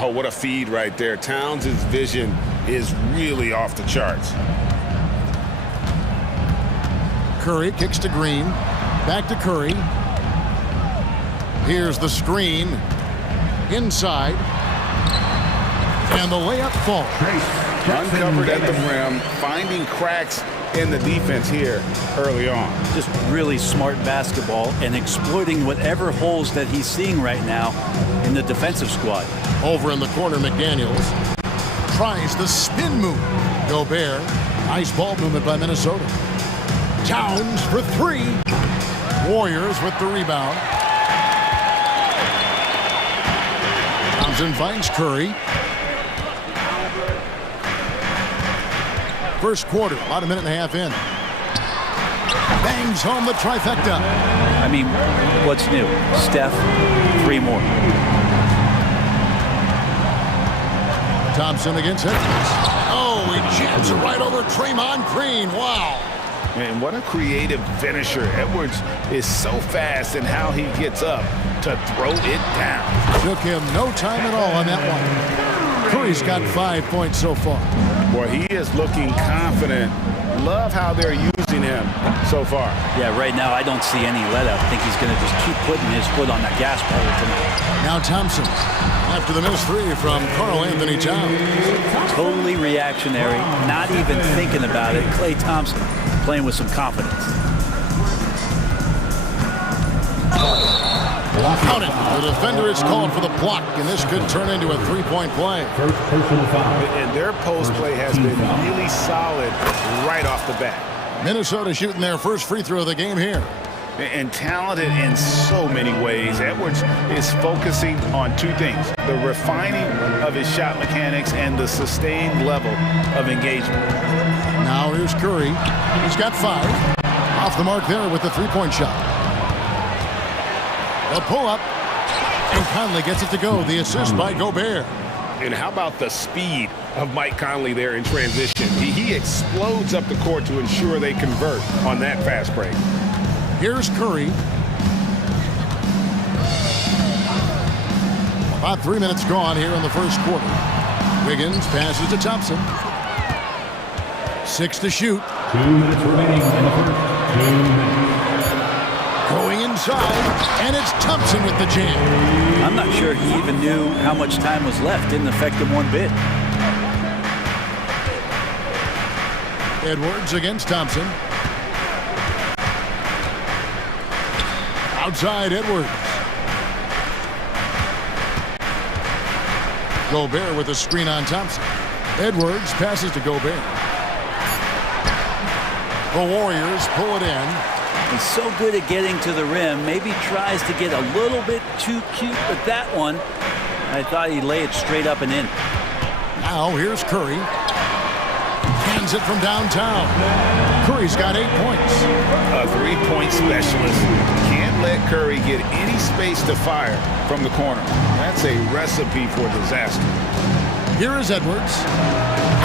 Oh, what a feed right there. Towns' vision is really off the charts. Curry kicks to Green. Back to Curry. Here's the screen. Inside. And the layup falls. Uncovered at the rim, finding cracks in the defense here early on. Just really smart basketball and exploiting whatever holes that he's seeing right now in the defensive squad. Over in the corner, McDaniels tries the spin move. Gobert, nice ball movement by Minnesota. Towns for three. Warriors with the rebound. Thompson finds Curry. First quarter, about a minute and a half in. Bangs home the trifecta. I mean, what's new? Steph, three more. Thompson against Edwards. Oh, he jams it right over Draymond Green. Wow. And what a creative finisher. Edwards is so fast in how he gets up to throw it down. Took him no time at all on that one. Curry's got 5 points so far. Boy, he is looking confident. Love how they're using him so far. Yeah, right now I don't see any let up. I think he's going to just keep putting his foot on the gas pedal tonight. Now Thompson, after the missed three from Karl Anthony Towns. Totally reactionary, not even thinking about it. Klay Thompson playing with some confidence. Count it. The defender is called for the block, and this could turn into a three-point play. And their post play has been really solid right off the bat. Minnesota shooting their first free throw of the game here. And talented in so many ways. Edwards is focusing on two things: the refining of his shot mechanics and the sustained level of engagement. Now here's Curry. He's got 5. Off the mark there with the three-point shot. A pull-up, and Conley gets it to go. The assist by Gobert. And how about the speed of Mike Conley there in transition? He explodes up the court to ensure they convert on that fast break. Here's Curry. About 3 minutes gone here in the first quarter. Wiggins passes to Thompson. 6 to shoot. 2 minutes remaining in the first. 2 minutes. Going inside, and it's Thompson with the jam. I'm not sure he even knew how much time was left. Didn't affect him one bit. Edwards against Thompson. Outside Edwards. Gobert with a screen on Thompson. Edwards passes to Gobert. The Warriors pull it in. He's so good at getting to the rim. Maybe tries to get a little bit too cute, but that one, I thought he'd lay it straight up and in. Now here's Curry. Hands it from downtown. Curry's got 8 points. A three-point specialist. Can't let Curry get any space to fire from the corner. That's a recipe for disaster. Here is Edwards.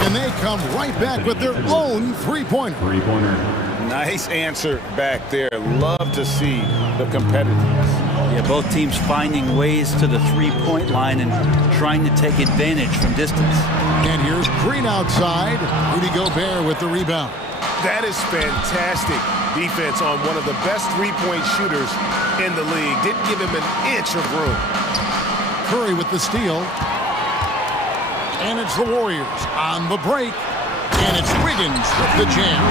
And they come right back with their own three-pointer. Nice answer back there. Love to see the competitiveness. Yeah, both teams finding ways to the three-point line and trying to take advantage from distance. And here's Green outside. Rudy Gobert with the rebound. That is fantastic defense on one of the best three-point shooters in the league. Didn't give him an inch of room. Curry with the steal. And it's the Warriors on the break. And it's Wiggins with the jam.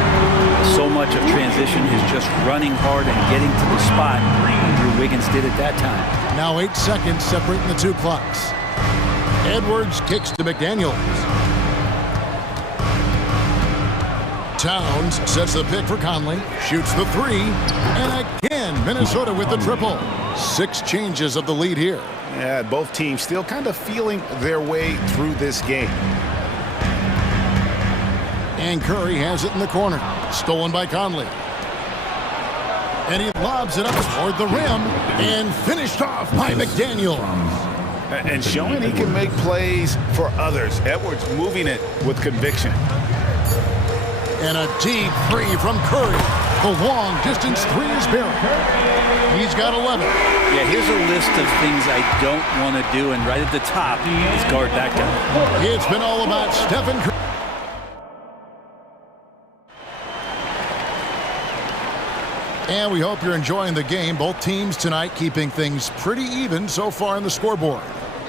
So much of transition is just running hard and getting to the spot. Andrew Wiggins did it that time. Now 8 seconds separating the two clocks. Edwards kicks to McDaniels. Towns sets the pick for Conley, shoots the three, and again, Minnesota with the triple. 6 changes of the lead here. Yeah, both teams still kind of feeling their way through this game. And Curry has it in the corner. Stolen by Conley. And he lobs it up toward the rim and finished off by McDaniel. And showing he can make plays for others. Edwards moving it with conviction. And a deep three from Curry. The long distance three is buried. He's got 11. Yeah, here's a list of things I don't want to do, and right at the top is guard that guy. It's been all about Stephen Curry. And we hope you're enjoying the game. Both teams tonight keeping things pretty even so far on the scoreboard.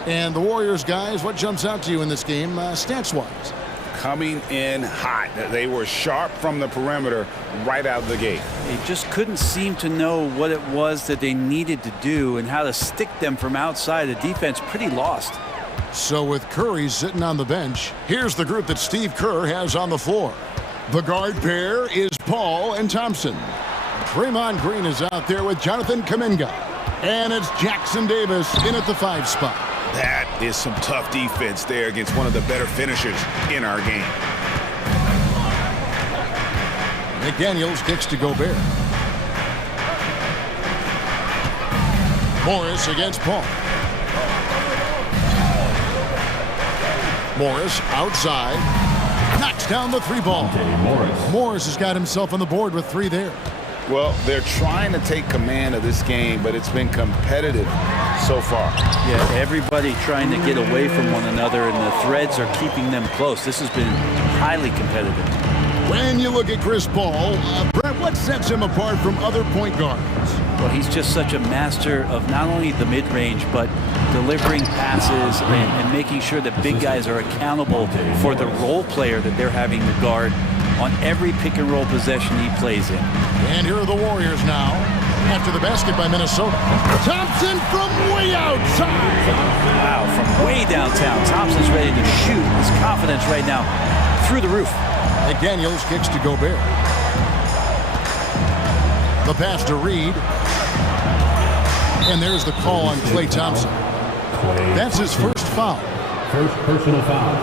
And the Warriors, guys, what jumps out to you in this game stance-wise? Coming in hot. They were sharp from the perimeter right out of the gate. They just couldn't seem to know what it was that they needed to do and how to stick them from outside. The defense pretty lost. So with Curry sitting on the bench, here's the group that Steve Kerr has on the floor. The guard pair is Paul and Thompson. Draymond Green is out there with Jonathan Kuminga. And it's Jackson Davis in at the 5 spot. That is some tough defense there against one of the better finishers in our game. McDaniels kicks to Gobert. Morris against Paul. Morris outside. Knocks down the 3 ball. Morris has got himself on the board with 3 there. Well, they're trying to take command of this game, but it's been competitive so far. Yeah, everybody trying to get away from one another, and the threads are keeping them close. This has been highly competitive. When you look at Chris Paul, Brett, what sets him apart from other point guards? Well, he's just such a master of not only the mid-range, but delivering passes and making sure that big guys are accountable for the role player that they're having to guard on every pick-and-roll possession he plays in. And here are the Warriors now. After the basket by Minnesota. Thompson from way outside. Wow, from way downtown. Thompson's ready to shoot. His confidence right now through the roof. McDaniels kicks to Gobert. The pass to Reed. And there's the call on Klay Thompson. That's his first foul. First personal foul.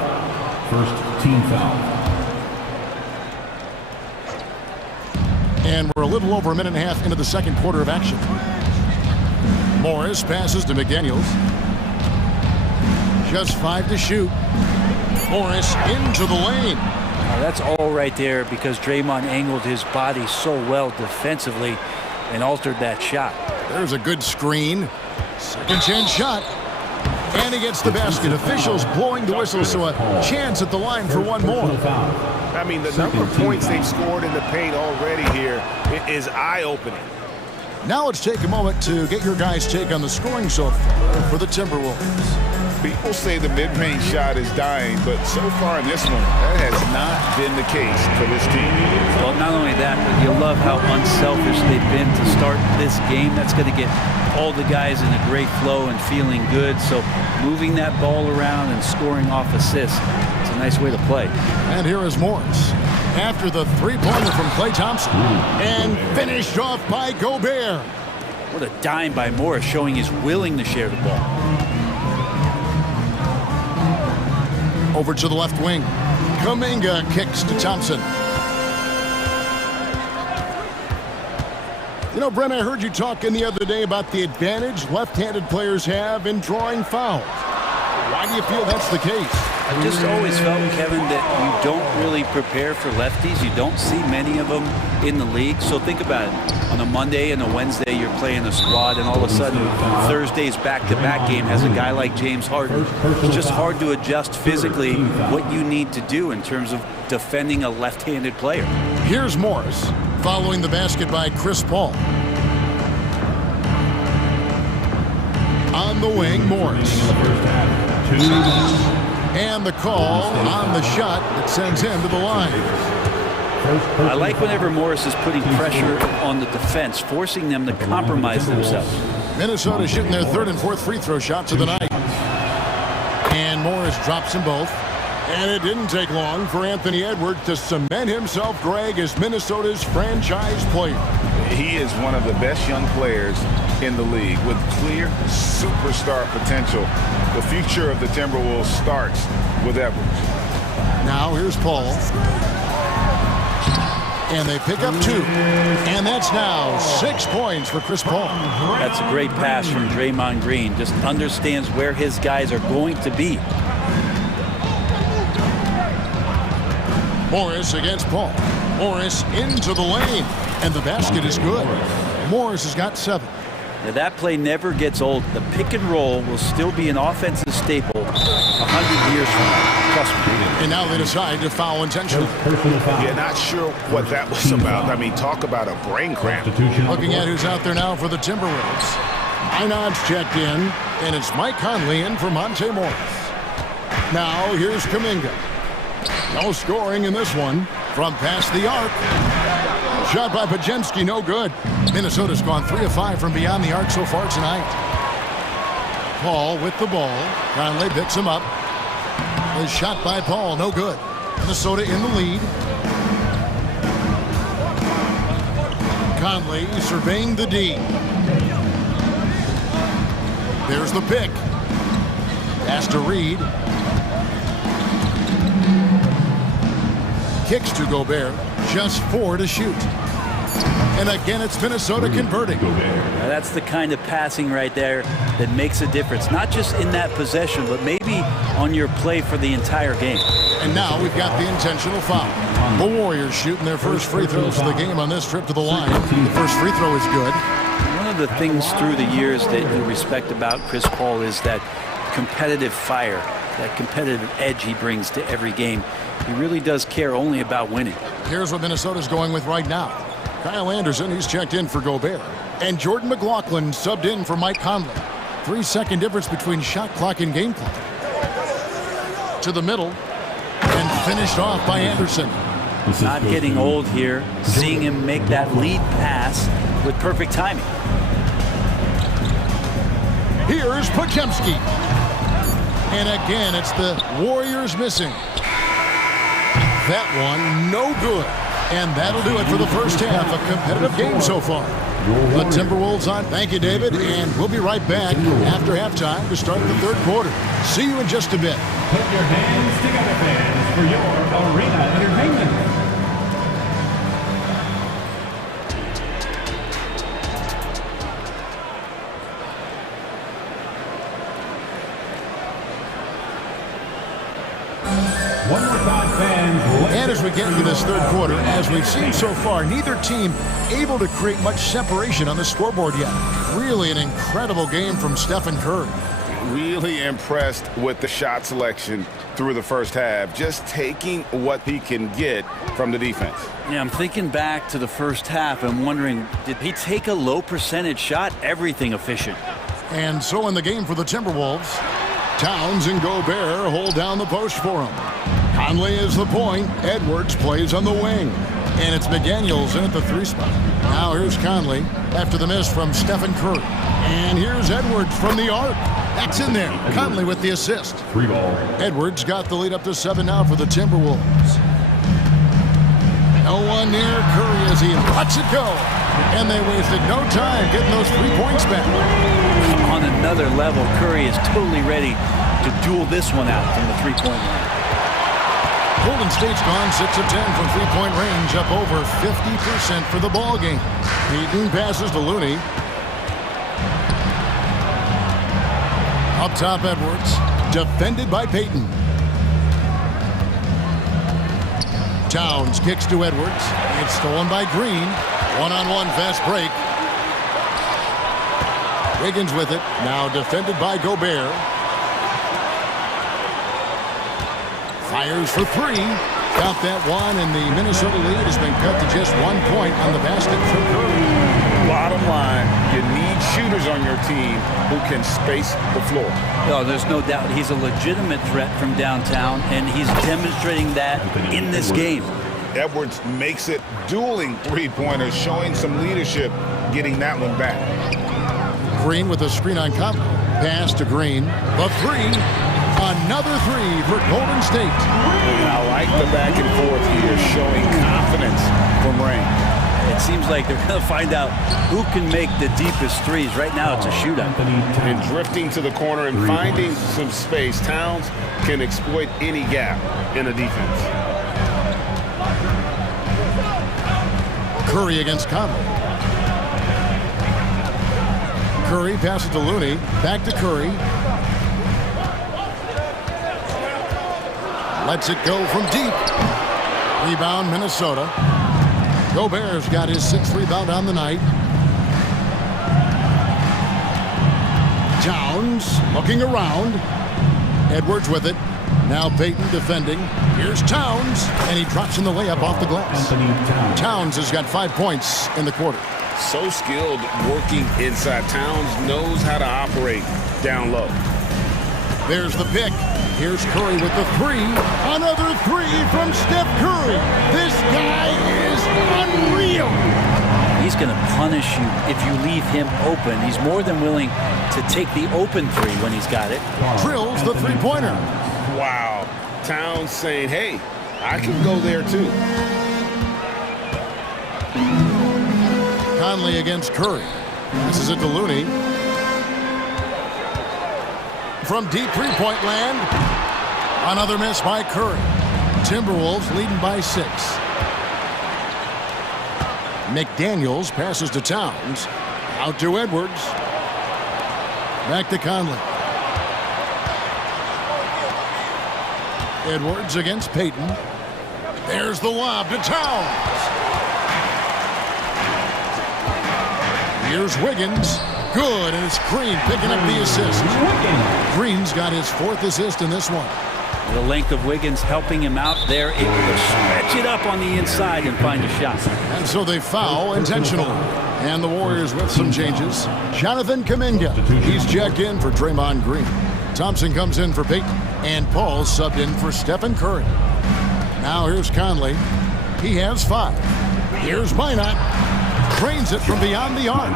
First team foul. And we're a little over a minute and a half into the second quarter of action. Morris passes to McDaniels. Just 5 to shoot. Morris into the lane. That's all right there because Draymond angled his body so well defensively and altered that shot. There's a good screen. Second chance shot. And he gets the basket. Officials blowing the whistle, so a chance at the line for one more. I mean, the number of points they've scored in the paint already here is eye-opening. Now let's take a moment to get your guys' take on the scoring so far for the Timberwolves. People say the mid-range shot is dying, but so far in this one, that has not been the case for this team. Well, not only that, but you love how unselfish they've been to start this game. That's going to get all the guys in a great flow and feeling good. So moving that ball around and scoring off assists, it's a nice way to play. And here is Morris after the 3-pointer from Klay Thompson and finished off by Gobert. What a dime by Morris, showing he's willing to share the ball. Over to the left wing. Kuminga kicks to Thompson. You know, Brent, I heard you talking the other day about the advantage left-handed players have in drawing fouls. Why do you feel that's the case? I just always felt, Kevin, that you don't really prepare for lefties. You don't see many of them in the league. So think about it. On a Monday and a Wednesday, you're playing a squad, and all of a sudden, Thursday's back-to-back game has a guy like James Harden. It's just hard to adjust physically what you need to do in terms of defending a left-handed player. Here's Morris following the basket by Chris Paul. On the wing, Morris. And the call on the shot that sends him to the line. I like whenever Morris is putting pressure on the defense, forcing them to compromise themselves. Minnesota shooting their 3rd and 4th free throw shots of the night. And Morris drops them both. And it didn't take long for Anthony Edwards to cement himself, Greg, as Minnesota's franchise player. He is one of the best young players in the league with clear superstar potential. The future of the Timberwolves starts with Edwards. Now here's Paul. And they pick up 2. And that's now 6 points for Chris Paul. That's a great pass from Draymond Green. Just understands where his guys are going to be. Morris against Paul. Morris into the lane. And the basket is good. Morris has got 7. Now that play never gets old. The pick and roll will still be an offensive staple 100 years from now. Trust me. And now they decide to foul intentionally. Yeah, not sure what that was about. I mean, talk about a brain cramp. Looking at who's out there now for the Timberwolves. Einod's checked in, and it's Mike Conley in for Monte Morris. Now here's Kuminga. No scoring in this one from past the arc. Shot by Pajemski, no good. Minnesota's gone 3 of 5 from beyond the arc so far tonight. Paul with the ball. Conley picks him up. A shot by Paul, no good. Minnesota in the lead. Conley surveying the D. There's the pick. Pass to Reed. Kicks to Gobert. Just 4 to shoot. And again, it's Minnesota converting. Now that's the kind of passing right there that makes a difference. Not just in that possession, but maybe on your play for the entire game. And now we've got the intentional foul. The Warriors shooting their first free throws of the game on this trip to the line. The first free throw is good. One of the things through the years that you respect about Chris Paul is that competitive fire, that competitive edge he brings to every game. He really does care only about winning. Here's what Minnesota's going with right now. Kyle Anderson, he's checked in for Gobert. And Jordan McLaughlin subbed in for Mike Conley. 3-second difference between shot clock and game clock. To the middle. And finished off by Anderson. Not getting old here. Seeing him make that lead pass with perfect timing. Here's Pajemski. And again, it's the Warriors missing. That one, no good. And that'll do it for the first half. A competitive game so far. The Timberwolves on. Thank you, David. And we'll be right back after halftime to start the third quarter. See you in just a bit. Put your hands together, fans, for your arena entertainment. One more time, fans. And as we get into this third quarter, as we've seen so far, neither team able to create much separation on the scoreboard yet. Really an incredible game from Stephen Curry. Really impressed with the shot selection through the first half, just taking what he can get from the defense. Yeah, I'm thinking back to the first half and wondering, did he take a low percentage shot? Everything efficient. And so in the game for the Timberwolves, Towns and Gobert hold down the post for him. Conley is the point. Edwards plays on the wing. And it's McDaniels in at the 3 spot. Now here's Conley after the miss from Stephen Curry. And here's Edwards from the arc. That's in there. Conley with the assist. 3 ball. Edwards got the lead up to 7 now for the Timberwolves. No one near Curry as he lets it go. And they wasted no time getting those 3 points back. On another level, Curry is totally ready to duel this one out from the 3-point line. Golden State's gone 6 of 10 from 3-point range, up over 50% for the ball game. Payton passes to Looney. Up top, Edwards. Defended by Payton. Towns kicks to Edwards. It's stolen by Green. One-on-one fast break. Wiggins with it. Now defended by Gobert. Fires for 3. Got that one, and the Minnesota lead has been cut to just 1 point on the basket from Curry. Bottom line, you need shooters on your team who can space the floor. Oh, there's no doubt he's a legitimate threat from downtown, and he's demonstrating that in this game. Edwards makes it dueling 3-pointers, showing some leadership, getting that one back. Green with a screen on Conley. Pass to Green. The 3. Another three for Golden State. I like the back and forth here, showing confidence from Rain. It seems like they're going to find out who can make the deepest threes. Right now, it's a shootout. And drifting to the corner and finding some space, Towns can exploit any gap in a defense. Curry against Conley. Curry passes to Looney. Back to Curry. Lets it go from deep. Rebound, Minnesota. Gobert's got his 6th rebound on the night. Towns looking around. Edwards with it. Now Payton defending. Here's Towns, and he drops in the layup off the glass. Towns has got 5 points in the quarter. So skilled working inside. Towns knows how to operate down low. There's the pick. Here's Curry with the three. Another three from Steph Curry. This guy is unreal. He's going to punish you if you leave him open. He's more than willing to take the open three when he's got it. Drills the three-pointer. Wow. Towns saying, hey, I can go there too. Conley against Curry. This is it to Looney. From deep three-point land. Another miss by Curry. Timberwolves leading by 6. McDaniels passes to Towns. Out to Edwards. Back to Conley. Edwards against Payton. There's the lob to Towns. Here's Wiggins. Good, and it's Green picking up the assist. Green's got his 4th assist in this one. The length of Wiggins helping him out there, able to stretch it up on the inside and find a shot. And so they foul intentionally. And the Warriors with some changes. Jonathan Kuminga, he's checked in for Draymond Green. Thompson comes in for Payton. And Paul subbed in for Stephen Curry. Now here's Conley. He has 5. Here's Minot. Trains it from beyond the arc.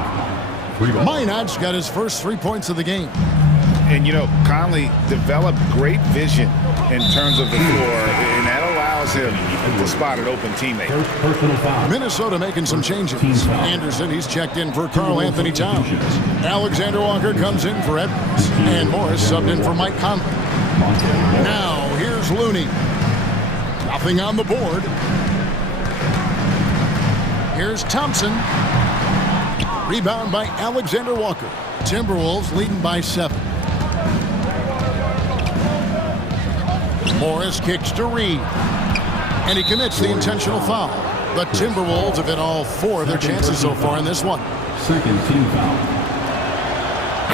Minot's got his first 3 points of the game. And, you know, Conley developed great vision in terms of the floor, and that allows him to spot an open teammate. Minnesota making some changes. Anderson, he's checked in for Karl Anthony Towns. Alexander Walker comes in for Edwards. And Morris subbed in for Mike Conley. Now, here's Looney. Nothing on the board. Here's Thompson. Rebound by Alexander Walker. Timberwolves leading by 7. Morris kicks to Reed. And he commits the intentional foul. The Timberwolves have hit all 4 of their chances so far in this one. Second team foul.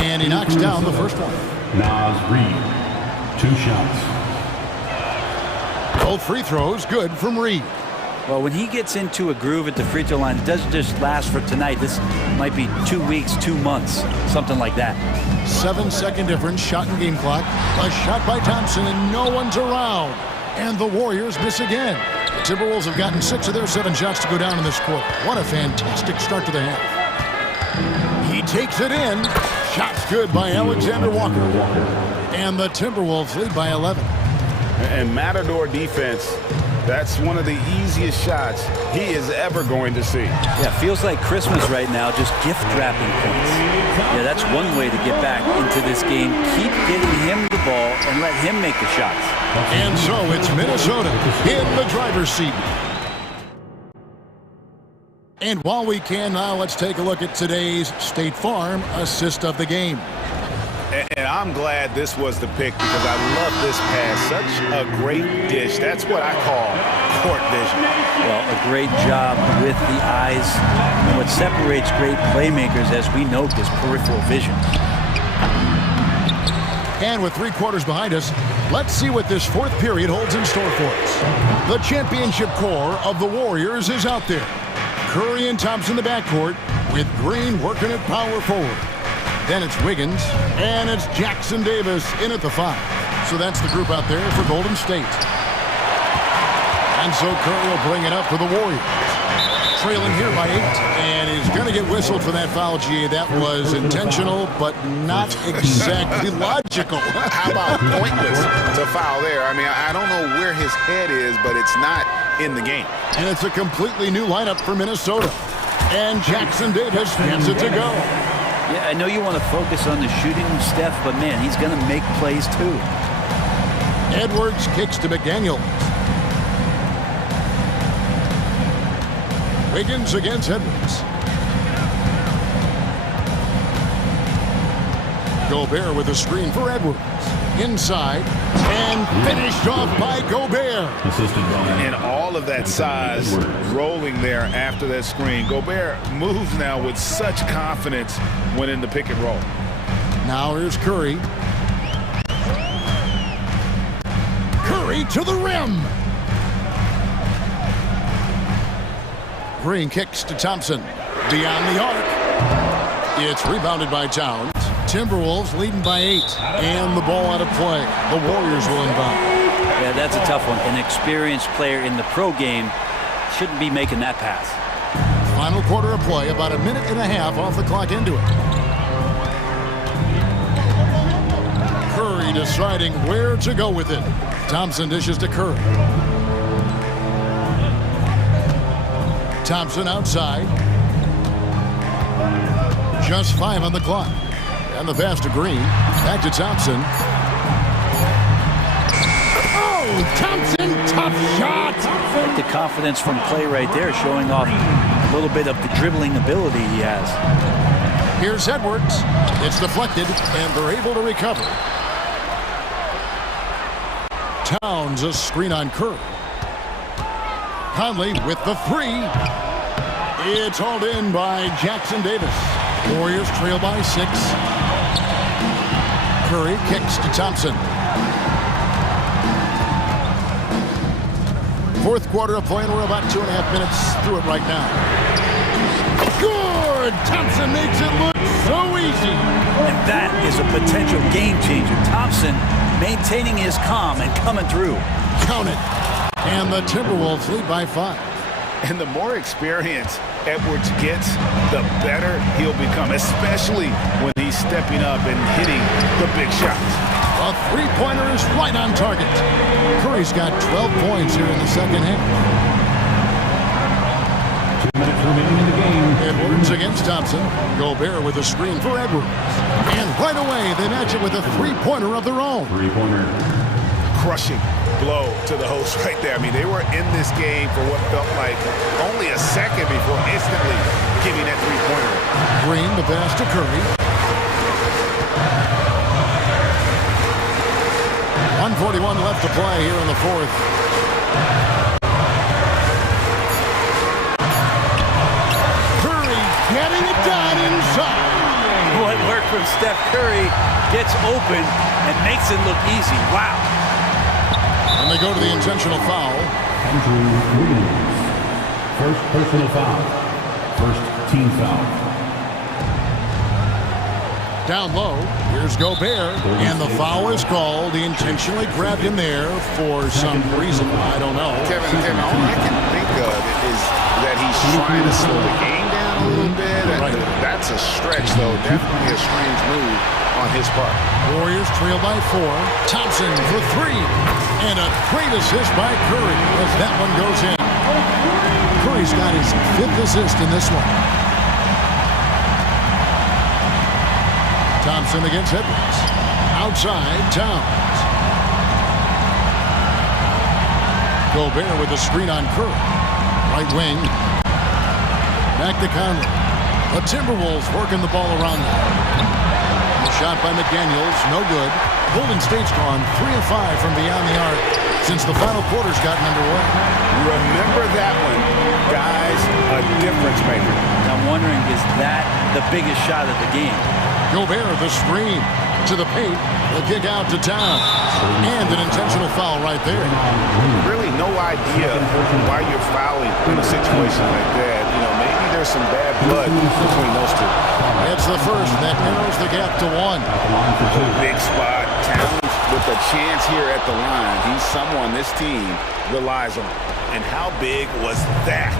And he knocks down the first one. Nas Reed. 2 shots. Both free throws good from Reed. Well, when he gets into a groove at the free throw line, it doesn't just last for tonight. This might be 2 weeks, 2 months, something like that. 7-second difference, shot and game clock. A shot by Thompson, and no one's around. And the Warriors miss again. The Timberwolves have gotten 6 of their 7 shots to go down in this quarter. What a fantastic start to the half. He takes it in. Shots good by Alexander Walker. And the Timberwolves lead by 11. And Matador defense, that's one of the easiest shots he is ever going to see. Yeah, feels like Christmas right now, just gift wrapping points. Yeah, that's one way to get back into this game. Keep getting him the ball and let him make the shots. And so it's Minnesota in the driver's seat. And while we can now, let's take a look at today's State Farm assist of the game. And I'm glad this was the pick because I love this pass. Such a great dish. That's what I call court vision. Well, a great job with the eyes. And what separates great playmakers, as we note, is peripheral vision. And with 3 quarters behind us, let's see what this 4th period holds in store for us. The championship core of the Warriors is out there. Curry and Thompson in the backcourt, with Green working at power forward. Then it's Wiggins, and it's Jackson Davis in at the 5. So that's the group out there for Golden State. And so Curry will bring it up for the Warriors. trailing here by 8. And he's going to get whistled for that foul, G. That was intentional, but not exactly logical. How about pointless to foul there? I mean, I don't know where his head is, but it's not in the game. And it's a completely new lineup for Minnesota. And Jackson Davis gets it to go. Yeah, I know you want to focus on the shooting, Steph, but man, he's going to make plays too. Edwards kicks to McDaniel. Wiggins against Edwards. Gobert with a screen for Edwards. Inside, and finished off by Gobert. And all of that size rolling there after that screen. Gobert moves now with such confidence when in the pick and roll. Now here's Curry. Curry to the rim. Green kicks to Thompson. Beyond the arc. It's rebounded by Towns. Timberwolves leading by 8. And the ball out of play. The Warriors will inbound. Yeah, that's a tough one. An experienced player in the pro game shouldn't be making that pass. Final quarter of play, about a minute and a half off the clock into it. Curry deciding where to go with it. Thompson dishes to Curry. Thompson outside. Just 5 on the clock. And the pass to Green. Back to Thompson. Oh, Thompson, tough shot. Like the confidence from Clay right there, showing off a little bit of the dribbling ability he has. Here's Edwards. It's deflected, and they're able to recover. Towns a screen on Curry. Conley with the 3. It's hauled in by Jackson Davis. Warriors trail by 6. Curry kicks to Thompson. Fourth quarter of play, and we're about 2.5 minutes through it right now. Good! Thompson makes it look so easy. And that is a potential game changer. Thompson maintaining his calm and coming through. Count it. And the Timberwolves lead by 5. And the more experience Edwards gets, the better he'll become, especially when he's stepping up and hitting the big shots. A three-pointer is right on target. Curry's got 12 points here in the second half. 2 minutes remaining in the game. Edwards against Thompson. Gobert with a screen for Edwards. And right away, they match it with a three-pointer of their own. Three-pointer. Crushing blow to the host right there. I mean, they were in this game for what felt like only a second before instantly giving that three-pointer. Green, the pass to Curry. 1:41 left to play here in the fourth. Curry getting it done inside. What worked from Steph Curry gets open and makes it look easy. Wow. And they go to the intentional foul. Andrew Wiggins. First personal foul. First team foul. Down low, here's Gobert, and the foul is called. He intentionally grabbed him there for some reason. I don't know. Kevin, all I can think of is that he's trying to slow the game down a little bit. Right. That's a stretch, though. Definitely a strange move on his part. Warriors trail by 4. Thompson for 3. And a great assist by Curry as that one goes in. Curry's got his 5th assist in this one. Thompson against Edwards. Outside, Towns. Gobert with a screen on Curry. Right wing. Back to Conley. The Timberwolves working the ball around them. The shot by McDaniels, no good. Golden State's gone 3 of 5 from beyond the arc since the final quarter's gotten underway. Remember that one, guys, a difference maker. I'm wondering, is that the biggest shot of the game? Gobert, the screen to the paint. The kick out to Towns. And an intentional foul right there. Really no idea why you're fouling in a situation like that. You know, maybe there's some bad blood between those two. It's the first that narrows the gap to 1. Big spot. Towns with a chance here at the line. He's someone this team relies on. And how big was that?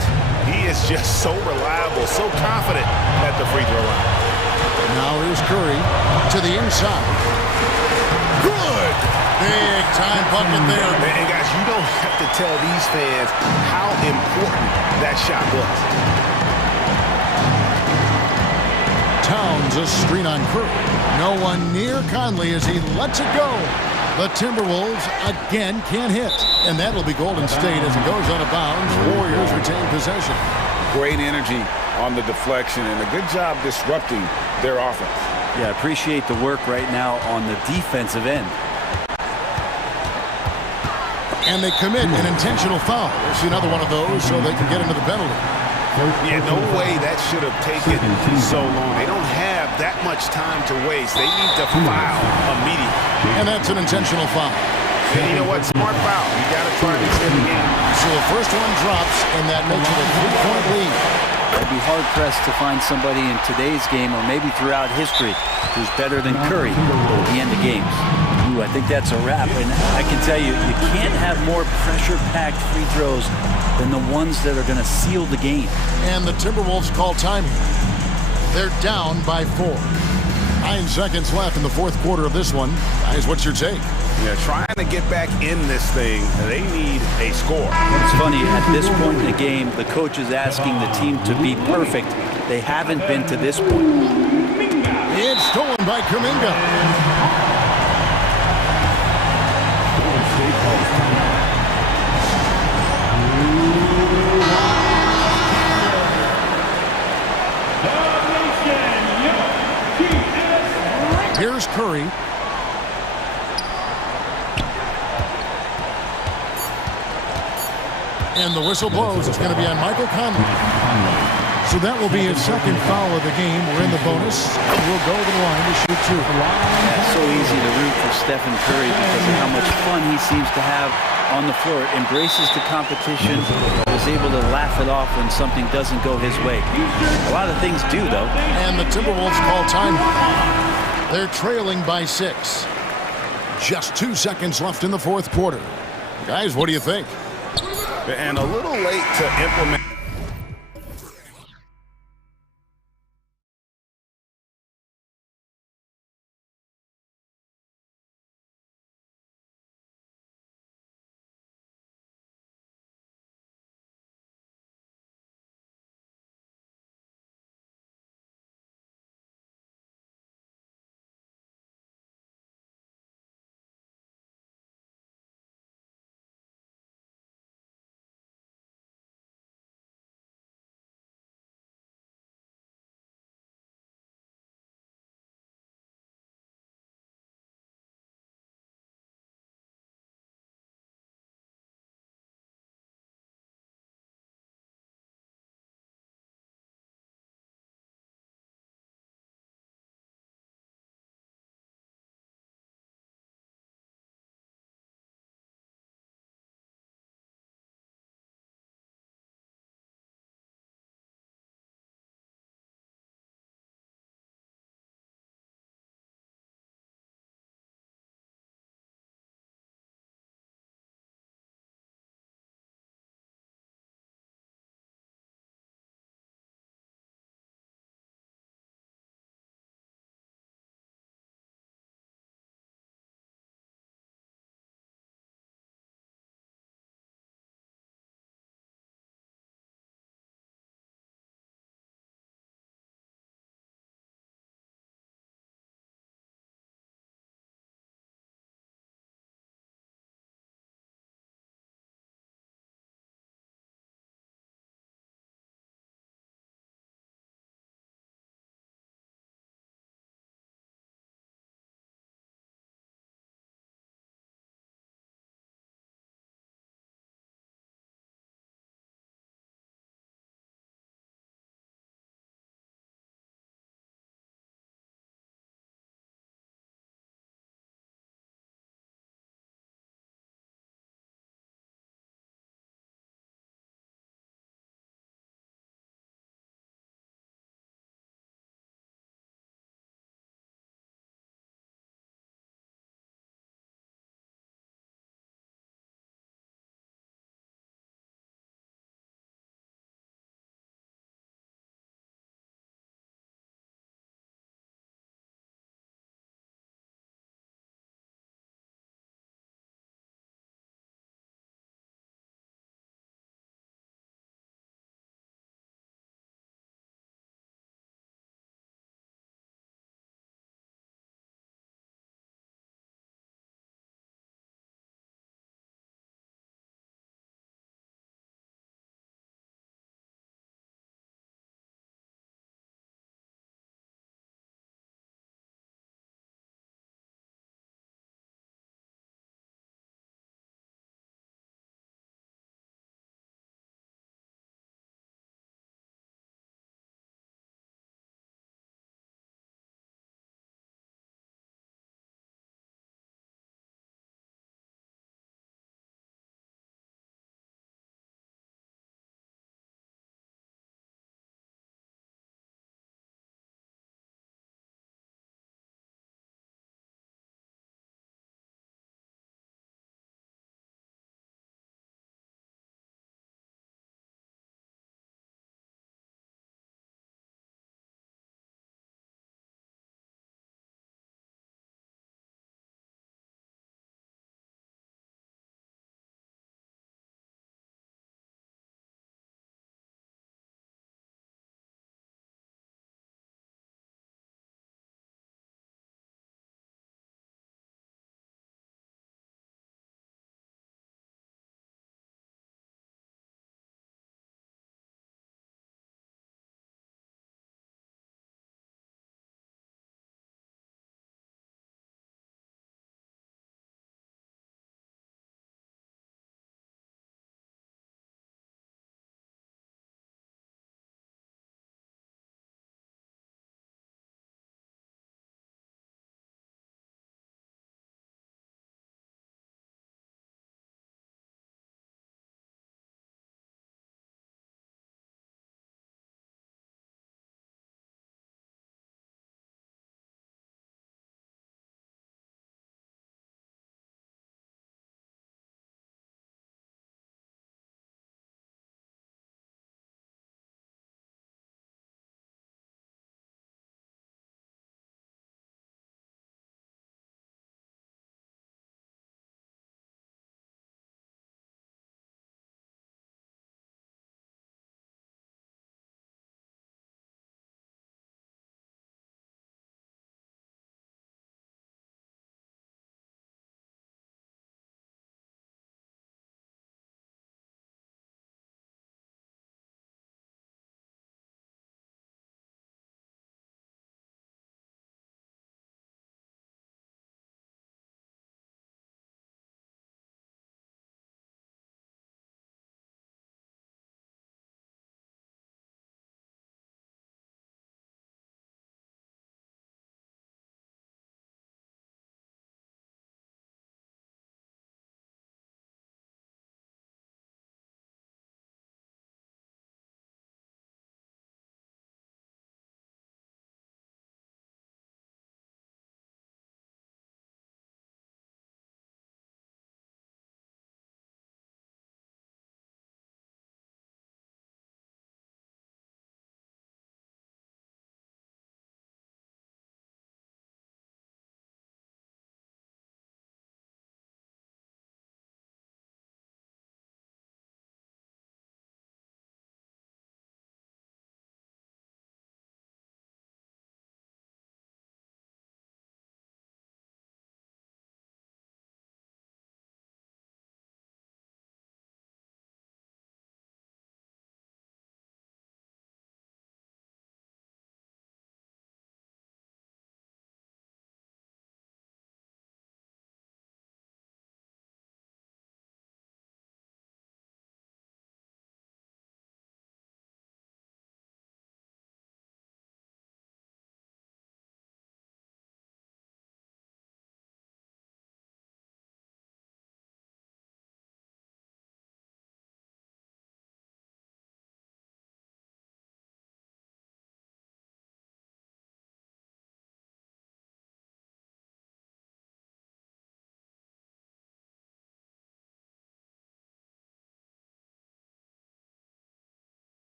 He is just so reliable, so confident at the free throw line. Now here's Curry to the inside. Good! Big time bucket there. And guys, you don't have to tell these fans how important that shot was. Towns a screen on Curry. No one near Conley as he lets it go. The Timberwolves again can't hit. And that'll be Golden State as it goes out of bounds. Warriors retain possession. Great energy on the deflection and a good job disrupting their offense. Yeah, appreciate the work right now on the defensive end. And they commit an intentional foul. There's another one of those so they can get into the penalty. Yeah, no way that should have taken so long. They don't have that much time to waste. They need to foul immediately. And that's an intentional foul. And you know what? Smart foul. You got to try to extend the game. So the first one drops, and that makes it a 3-point lead. I'd be hard-pressed to find somebody in today's game or maybe throughout history who's better than Curry at the end of games. Ooh, I think that's a wrap. And I can tell you, you can't have more pressure-packed free throws than the ones that are going to seal the game. And the Timberwolves call time here. They're down by 4. 9 seconds left in the fourth quarter of this one. Guys, what's your take? Yeah, trying to get back in this thing, they need a score. It's funny, at this point in the game, the coach is asking the team to be perfect. They haven't been to this point. It's stolen by Kuminga. Here's Curry. And the whistle blows. It's going to be on Michael Conley. So that will be his second foul of the game. We're in the bonus. And we'll go to the line to shoot 2. Yeah, it's so easy to root for Stephen Curry because of how much fun he seems to have on the floor. Embraces the competition. Is able to laugh it off when something doesn't go his way. A lot of things do, though. And the Timberwolves call time. They're trailing by 6. Just 2 seconds left in the fourth quarter. Guys, what do you think? And a little late to implement.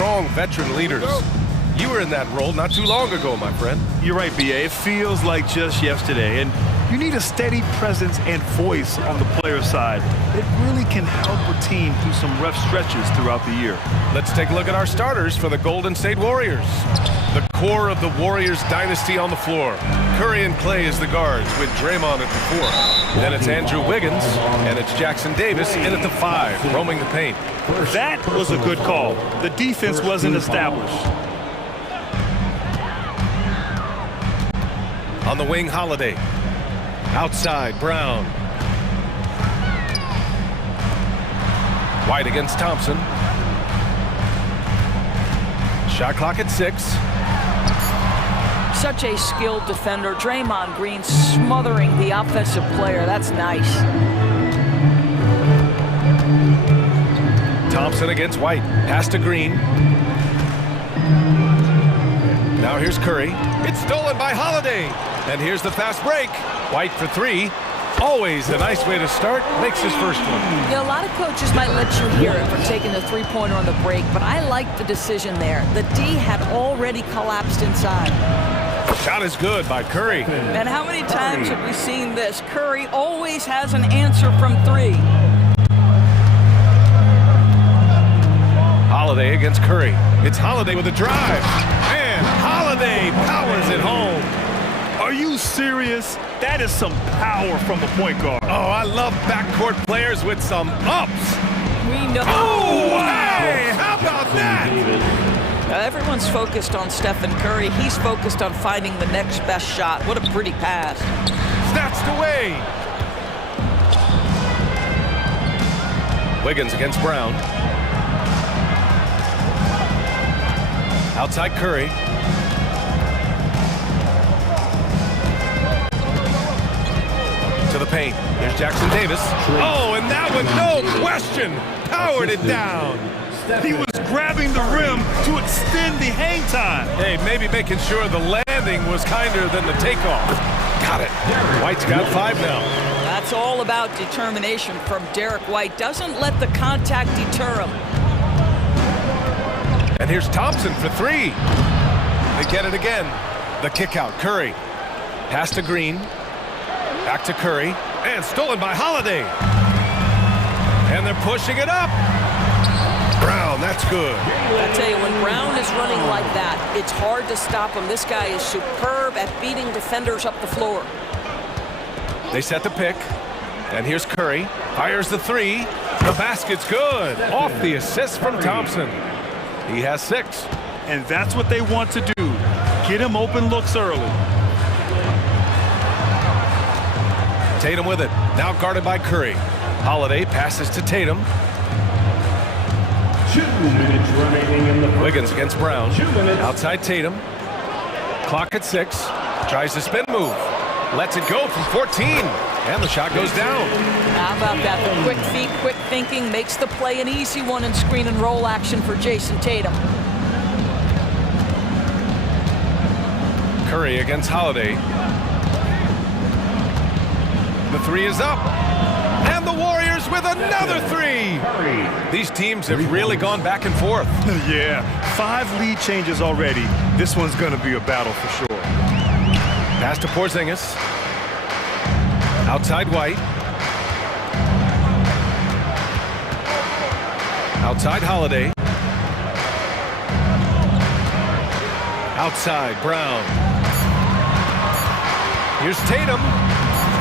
strong veteran leaders. You were in that role not too long ago, my friend. You're right, B.A. It feels like just yesterday, and you need a steady presence and voice on the player side. It really can help a team through some rough stretches throughout the year. Let's take a look at our starters for the Golden State Warriors. The core of the Warriors dynasty on the floor. Curry and Clay as the guards with Draymond at the 4. Then it's Andrew Wiggins, and it's Jackson Davis in at the 5, roaming the paint. That was a good call. The defense wasn't established. On the wing, Holiday. Outside, Brown. White against Thompson. Shot clock at 6. Such a skilled defender. Draymond Green smothering the offensive player. That's nice. Thompson against White. Pass to Green. Now here's Curry. It's stolen by Holiday. And here's the fast break. White for 3. Always a nice way to start. Makes his first one. Yeah, a lot of coaches might let you hear it for taking the three-pointer on the break, but I like the decision there. The D had already collapsed inside. Shot is good by Curry. And how many times have we seen this? Curry always has an answer from 3. Holiday against Curry. It's Holiday with a drive. And Holiday powers it home. Are you serious? That is some power from a point guard. Oh, I love backcourt players with some ups. We know. Oh, hey, how about that? Everyone's focused on Stephen Curry. He's focused on finding the next best shot. What a pretty pass. Snatched away. Wiggins against Brown. Outside Curry. To the paint. There's Jackson Davis. Oh, and that one, no question, powered it down. He was grabbing the rim to extend the hang time. Hey, maybe making sure the landing was kinder than the takeoff. Got it. White's got 5 now. That's all about determination from Derek White. Doesn't let the contact deter him. And here's Thompson for 3. They get it again. The kick out, Curry. Pass to Green. Back to Curry. And stolen by Holiday. And they're pushing it up. Brown, that's good. I tell you, when Brown is running like that, it's hard to stop him. This guy is superb at beating defenders up the floor. They set the pick. And here's Curry. Fires the 3. The basket's good. Off the assist from Thompson. He has 6. And that's what they want to do. Get him open looks early. Tatum with it. Now guarded by Curry. Holiday passes to Tatum. 2 minutes remaining in the first. Wiggins against Brown. 2 minutes. Outside Tatum. Clock at 6. Tries the spin move. Lets it go from 14. And the shot goes down. How about that? The quick feet, quick thinking makes the play an easy one in screen and roll action for Jason Tatum. Curry against Holiday. The 3 is up. And the Warriors with another 3. These teams have really gone back and forth. Yeah, 5 lead changes already. This one's going to be a battle for sure. Pass to Porzingis. Outside White. Outside Holiday. Outside Brown. Here's Tatum.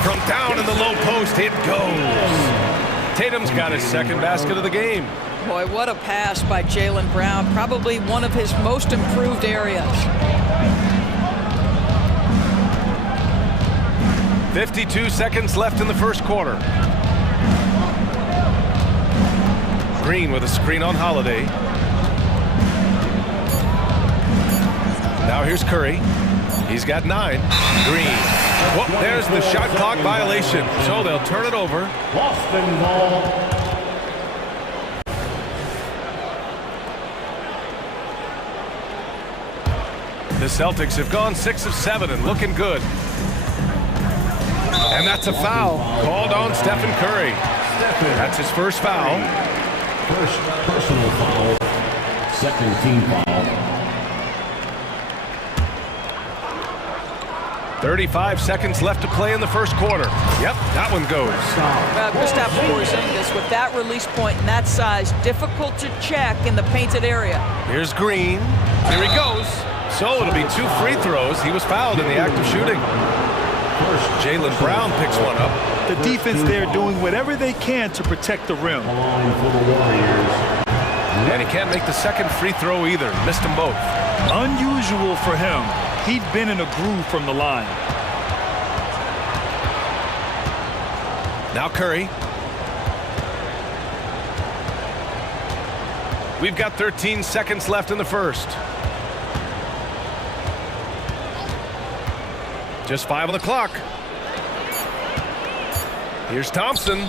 From down in the low post, it goes. Tatum's got his 2nd basket of the game. Boy, what a pass by Jaylen Brown. Probably one of his most improved areas. 52 seconds left in the first quarter. Green with a screen on Holiday. Now here's Curry. He's got 9. Green. Whoop, there's the shot clock violation. So they'll turn it over. Boston ball. The Celtics have gone 6 of 7 and looking good. And that's a foul called on Stephen Curry. That's his first foul. First personal foul. Second team foul. 35 seconds left to play in the first quarter. Yep, that one goes. Kristaps Porzingis with that release point and that size, difficult to check in the painted area. Here's Green. Here he goes. So it'll be 2 free throws. He was fouled in the act of shooting. Jaylen Brown picks one up. The defense there doing whatever they can to protect the rim. And he can't make the second free throw either. Missed them both. Unusual for him. He'd been in a groove from the line. Now Curry. We've got 13 seconds left in the first. Just 5 on the clock. Here's Thompson.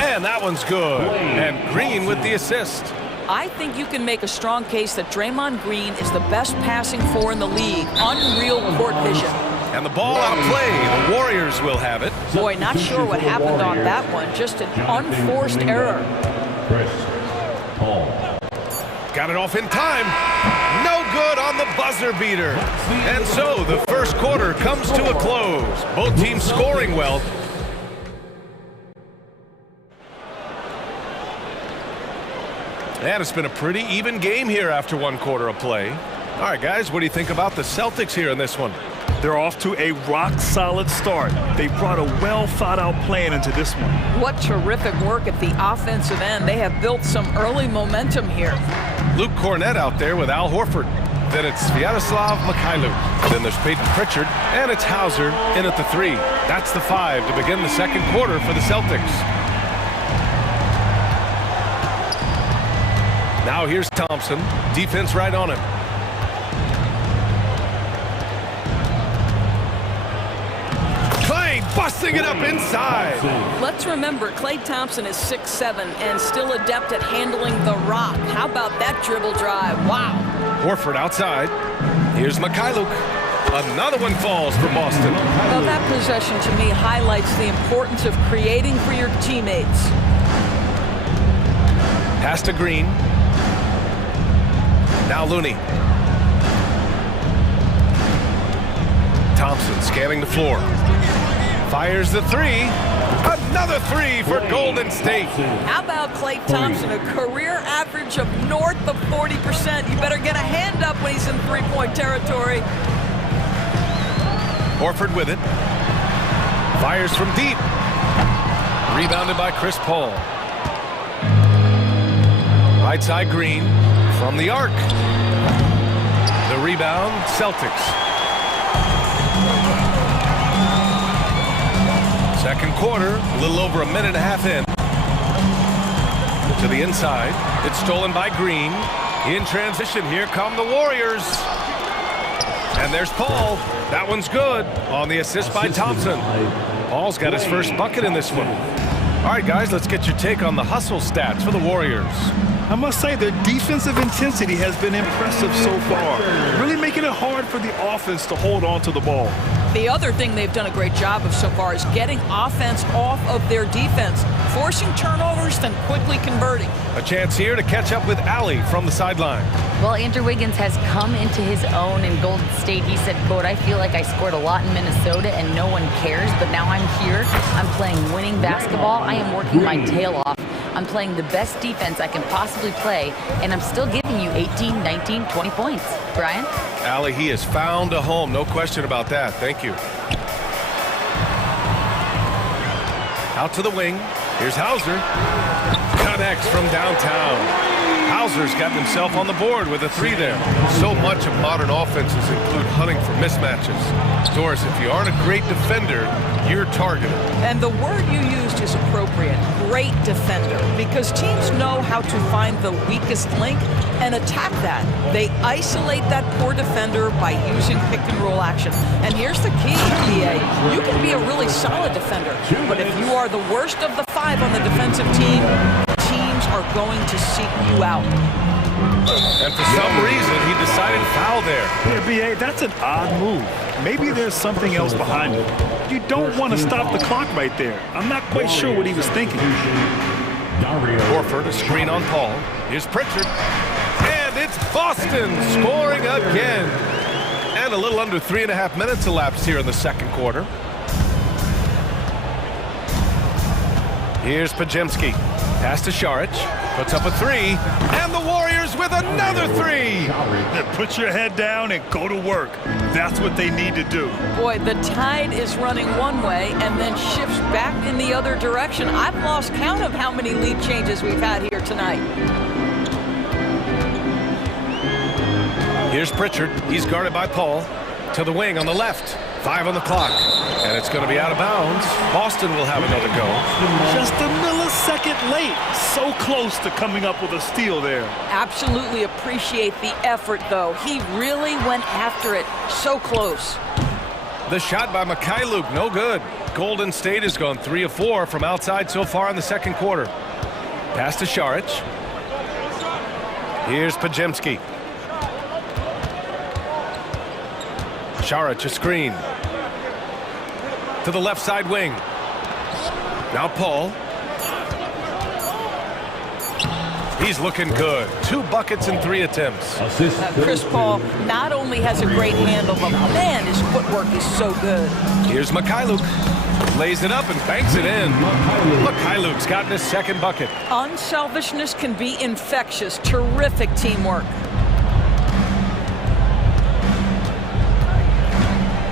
And that one's good. And Green with the assist. I think you can make a strong case that Draymond Green is the best passing four in the league. Unreal court vision. And the ball out of play. The Warriors will have it. Boy, not sure what happened on that one. Just an unforced error. Got it off in time. No good on the buzzer beater. And so the first quarter comes to a close. Both teams scoring well. And it's been a pretty even game here after 1 quarter of play. All right, guys, what do you think about the Celtics here in this one? They're off to a rock-solid start. They brought a well-thought-out plan into this one. What terrific work at the offensive end. They have built some early momentum here. Luke Cornett out there with Al Horford. Then it's Sviatoslav Mikhailuk. Then there's Peyton Pritchard. And it's Hauser in at the 3. That's the 5 to begin the second quarter for the Celtics. Now here's Thompson. Defense right on him. Clay busting it up inside. Let's remember, Klay Thompson is 6'7" and still adept at handling the rock. How about that dribble drive? Wow. Horford outside. Here's Mikhailuk. Another one falls for Boston. Well, that possession to me highlights the importance of creating for your teammates. Pass to Green. Now Looney. Thompson scanning the floor. Fires the 3. Another 3 for Golden State. How about Klay Thompson, a career average of north of 40%. You better get a hand up when he's in three-point territory. Horford with it. Fires from deep. Rebounded by Chris Paul. Right side Green. From the arc. The rebound, Celtics. Second quarter, a little over a minute and a half in. To the inside. It's stolen by Green. In transition, here come the Warriors. And there's Paul. That one's good on the assist by Thompson. Paul's got his first bucket in this one. All right, guys, let's get your take on the hustle stats for the Warriors. I must say their defensive intensity has been impressive so far, really making it hard for the offense to hold on to the ball. The other thing they've done a great job of so far is getting offense off of their defense, forcing turnovers, then quickly converting. A chance here to catch up with Allie from the sideline. Well, Andrew Wiggins has come into his own in Golden State. He said, quote, I feel like I scored a lot in Minnesota and no one cares, but now I'm here. I'm playing winning basketball. I am working my tail off. I'm playing the best defense I can possibly play, and I'm still giving you 18, 19, 20 points. Brian? Allie, he has found a home. No question about that. Thank you. Out to the wing. Here's Hauser. Connects from downtown. Hauser's gotten himself on the board with a 3 there. So much of modern offenses include hunting for mismatches. Doris, if you aren't a great defender, you're targeted. And the word you used is appropriate. Great defender. Because teams know how to find the weakest link and attack that. They isolate that poor defender by using pick-and-roll action. And here's the key, BA. You can be a really solid defender, but if you are the worst of the 5 on the defensive team, teams are going to seek you out. And for some reason, he decided foul there. Yeah, BA, that's an odd move. Maybe there's something else behind it. You don't want to stop the clock right there. I'm not quite sure what he was thinking. Horford, a screen on Paul. Here's Pritchard. And it's Boston scoring again. And a little under 3.5 minutes elapsed here in the second quarter. Here's Pajemski. Pass to Šarić. Puts up a three. And the Warriors with another three. Put your head down and go to work. That's what they need to do. Boy, the tide is running one way and then shifts back in the other direction. I've lost count of how many lead changes we've had here tonight. Here's Pritchard. He's guarded by Paul. To the wing on the left. 5 on the clock. And it's going to be out of bounds. Boston will have another go. Just a millisecond late. So close to coming up with a steal there. Absolutely appreciate the effort, though. He really went after it. So close. The shot by Mikhailuk, no good. Golden State has gone 3 of 4 from outside so far in the second quarter. Pass to Šarić. Here's Pajemski. Šarić, a screen. To the left side wing. Now Paul. He's looking good. 2 buckets in 3 attempts. Chris Paul not only has a great handle, but man, his footwork is so good. Here's Mikhailuk. Lays it up and banks it in. Mikhailuk's gotten his second bucket. Unselfishness can be infectious. Terrific teamwork.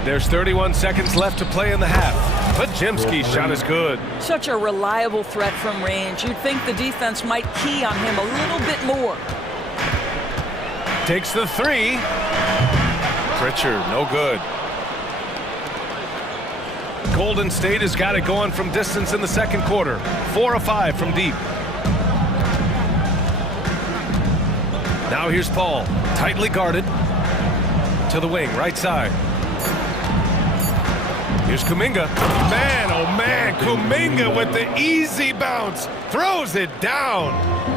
There's 31 seconds left to play in the half. Pajemski's shot is good. Such a reliable threat from range. You'd think the defense might key on him a little bit more. Takes the three. Pritchard, no good. Golden State has got it going from distance in the second quarter. 4 of 5 from deep. Now here's Paul, tightly guarded. To the wing, right side. Here's Kuminga. Man, oh man, Kuminga with the easy bounce. Throws it down.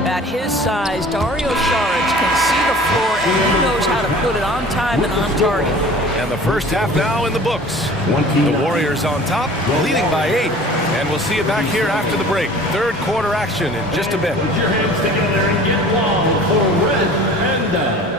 At his size, Dario Šarić can see the floor and he knows how to put it on time and on target. And the first half now in the books. The Warriors on top, leading by 8. And we'll see you back here after the break. Third quarter action in just a bit. Put your hands together and get long for Red Panda.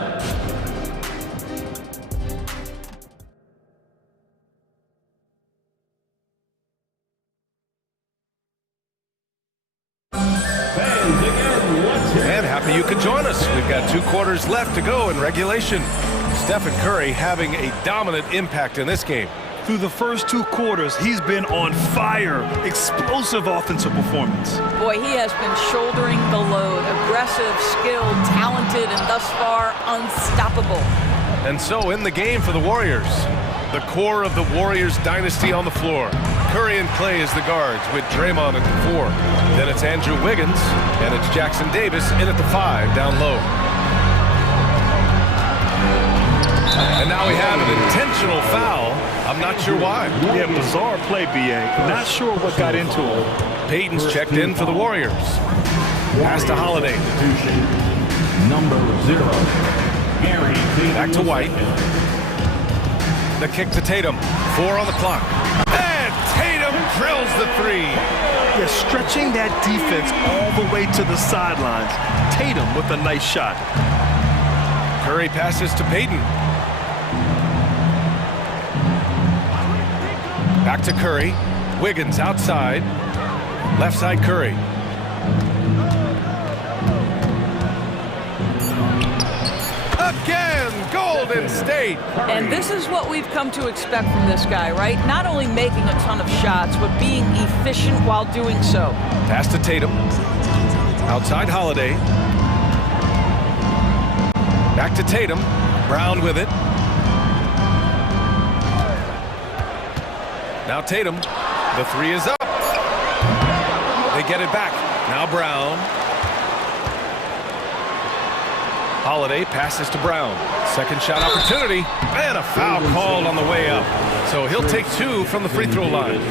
And happy you could join us. We've got 2 quarters left to go in regulation. Stephen Curry having a dominant impact in this game. Through the first 2 quarters, he's been on fire. Explosive offensive performance. Boy, he has been shouldering the load. Aggressive, skilled, talented, and thus far unstoppable. And so in the game for the Warriors, the core of the Warriors dynasty on the floor. Curry and Clay as the guards with Draymond at the 4. Then it's Andrew Wiggins, and it's Jackson Davis in at the 5 down low. And now we have an intentional foul. I'm not sure why. Yeah, bizarre play, B.A. Not sure what got into him. Payton's checked in for the Warriors. Pass to Holiday. Number 0. Back to White. The kick to Tatum. 4 on the clock. And Tatum drills the 3. Yeah, stretching that defense all the way to the sidelines. Tatum with a nice shot. Curry passes to Payton. Back to Curry. Wiggins outside. Left side Curry. Again, Golden State. And this is what we've come to expect from this guy, right? Not only making a ton of shots, but being efficient while doing so. Pass to Tatum. Outside Holiday. Back to Tatum. Brown with it. Now Tatum. The 3 is up. They get it back. Now Brown. Holiday passes to Brown. Second shot opportunity. And a foul called on the way up. So he'll take 2 from the free throw line.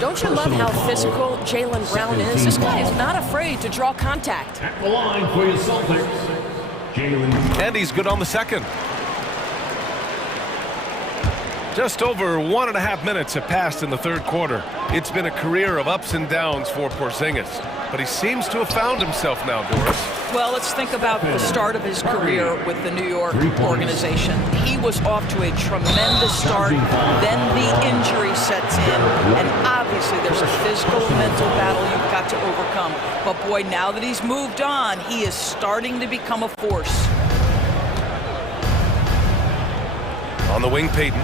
Don't you love how physical Jaylen Brown is? This guy is not afraid to draw contact. At the line for your Celtics, Jaylen. And he's good on the second. Just over 1.5 minutes have passed in the third quarter. It's been a career of ups and downs for Porzingis, but he seems to have found himself now, Doris. Well, let's think about the start of his career with the New York organization. He was off to a tremendous start, then the injury sets in, and obviously there's a physical and mental battle you've got to overcome. But boy, now that he's moved on, he is starting to become a force. On the wing, Payton.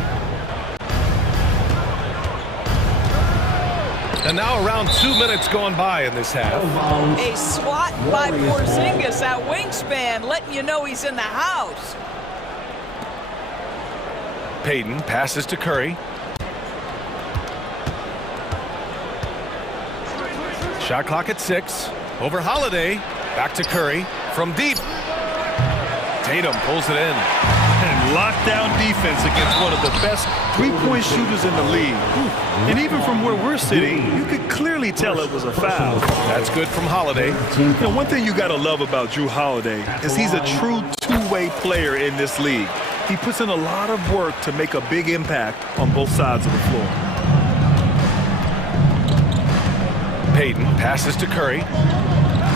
And now around 2 minutes gone by in this half. A swat by Porzingis at wingspan, letting you know he's in the house. Payton passes to Curry. Shot clock at 6. Over Holiday. Back to Curry. From deep. Tatum pulls it in. And lockdown defense against one of the best three-point shooters in the league. And even from where we're sitting, you could clearly tell it was a foul. That's good from Holiday. You know, one thing you got to love about Drew Holiday is he's a true two-way player in this league. He puts in a lot of work to make a big impact on both sides of the floor. Payton passes to Curry.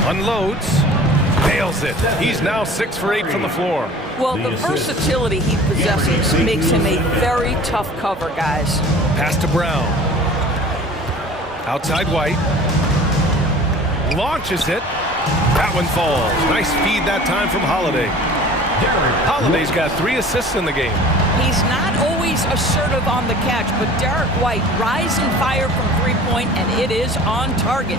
Unloads. Nails it. He's now 6 for 8 from the floor. Well, the versatility he possesses makes him a very tough cover, guys. Pass to Brown. Outside White. Launches it. That one falls. Nice feed that time from Holiday. Holiday's got 3 assists in the game. He's not always assertive on the catch, but Derek White rise and fire from three-point, and it is on target.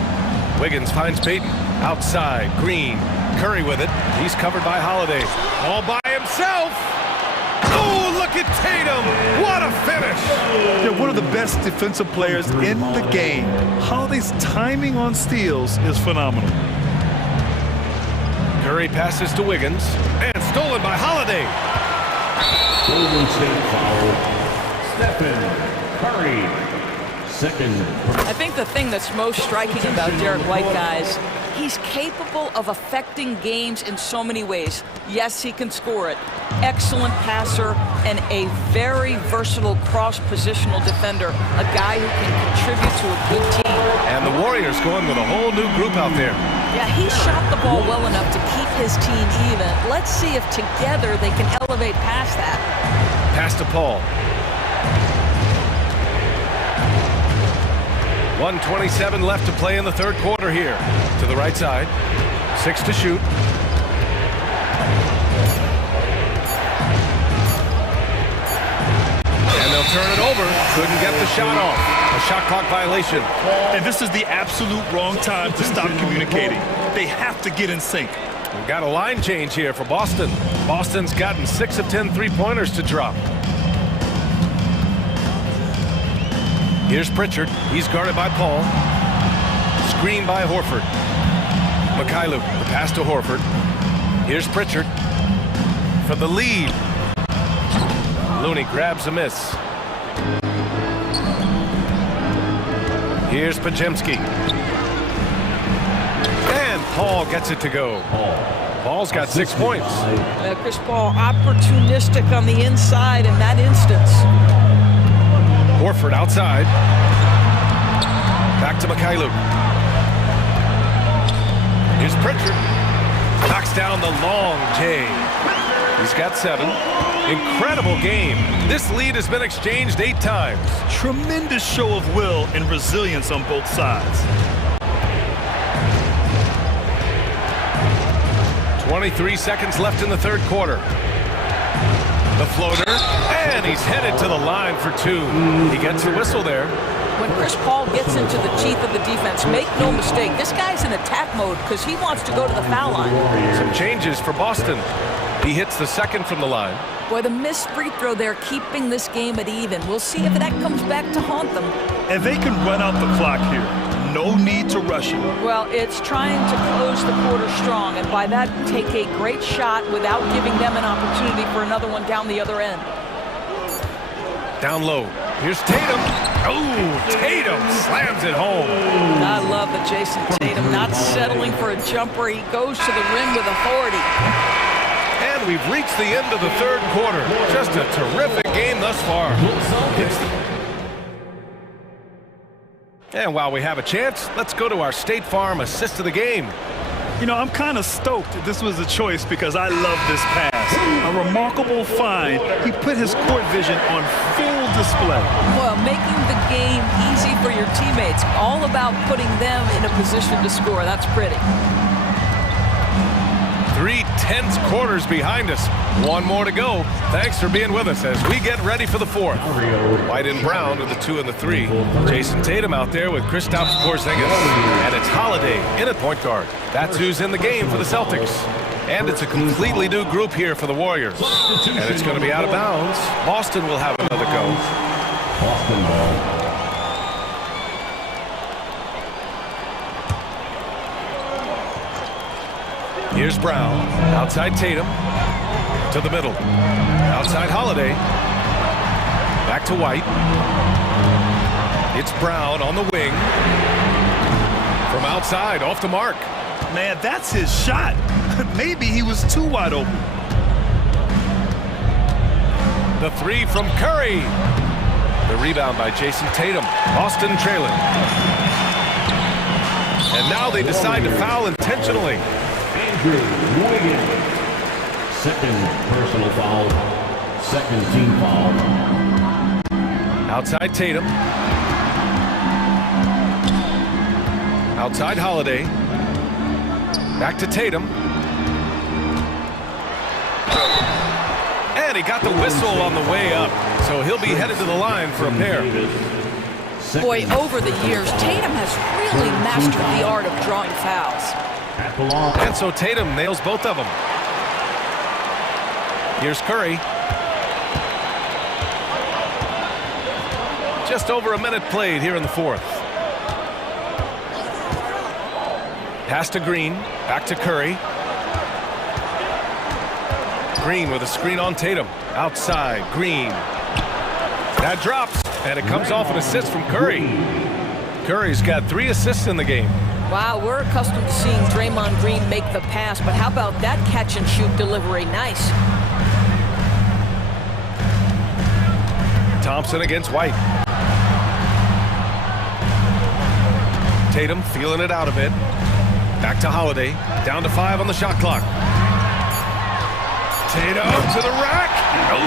Wiggins finds Payton. Outside. Green. Curry with it. He's covered by Holiday. All by himself. Oh, look at Tatum. What a finish. They're one of the best defensive players in the game. Holiday's timing on steals is phenomenal. Curry passes to Wiggins. And stolen by Holiday. Golden State foul. Stephen Curry. Second. I think the thing that's most striking about Derek White, guys, he's capable of affecting games in so many ways. Yes, he can score it. Excellent passer and a very versatile cross-positional defender. A guy who can contribute to a good team. And the Warriors going with a whole new group out there. Yeah, he shot the ball well enough to keep his team even. Let's see if together they can elevate past that. Pass to Paul. 1:27 left to play in the third quarter here. To the right side. 6 to shoot. And they'll turn it over. Couldn't get the shot off. A shot clock violation. And this is the absolute wrong time to stop communicating. They have to get in sync. We've got a line change here for Boston. Boston's gotten 6 of 10 three-pointers to drop. Here's Pritchard. He's guarded by Paul. Screen by Horford. Mikhailuk, the pass to Horford. Here's Pritchard for the lead. Looney grabs a miss. Here's Pajemski. And Paul gets it to go. Paul's got 6 points. Chris Paul opportunistic on the inside in that instance. Horford outside. Back to Mikhailuk. Here's Pritchard. Knocks down the long J. He's got 7. Incredible game. This lead has been exchanged 8 times. Tremendous show of will and resilience on both sides. 23 seconds left in the third quarter. The floater, and he's headed to the line for 2. He gets the whistle there. When Chris Paul gets into the teeth of the defense, make no mistake, this guy's in attack mode because he wants to go to the foul line. Some changes for Boston. He hits the second from the line. Boy, the missed free throw there keeping this game at even. We'll see if that comes back to haunt them. And they can run out the clock here. No need to rush it. Well, it's trying to close the quarter strong, and by that, take a great shot without giving them an opportunity for another one down the other end. Down low. Here's Tatum. Oh, Tatum slams it home. I love that Jason Tatum not settling for a jumper. He goes to the rim with authority. And And we've reached the end of the third quarter. Just a terrific game thus far. And while we have a chance, let's go to our State Farm assist of the game. You know, I'm kind of stoked that this was a choice because I love this pass. A remarkable find. He put his court vision on full display. Well, making the game easy for your teammates. All about putting them in a position to score. That's pretty. 3 tense quarters behind us. One more to go. Thanks for being with us as we get ready for the fourth. White and Brown are the 2 and the 3. Jason Tatum out there with Kristaps Porzingis. And it's Holiday in at point guard. That's who's in the game for the Celtics. And it's a completely new group here for the Warriors. And it's going to be out of bounds. Boston will have another go. Boston ball. Here's Brown, outside Tatum, to the middle, outside Holiday, back to White. It's Brown on the wing, from outside, off the mark. Man, that's his shot. Maybe he was too wide open. The 3 from Curry. The rebound by Jason Tatum, Boston trailing. And now they decide to foul intentionally. Second personal foul. Second team foul. Outside Tatum. Outside Holiday. Back to Tatum. And he got the whistle on the way up. So he'll be headed to the line for a pair. Boy, over the years, Tatum has really mastered the art of drawing fouls. And so Tatum nails both of them. Here's Curry. Just over a minute played here in the fourth. Pass to Green. Back to Curry. Green with a screen on Tatum. Outside, Green. That drops, and it comes off an assist from Curry. Curry's got 3 assists in the game. Wow, we're accustomed to seeing Draymond Green make the pass, but how about that catch-and-shoot delivery? Nice. Thompson against White. Tatum feeling it out a bit. Back to Holiday. Down to 5 on the shot clock. Tatum to the rack. Oh,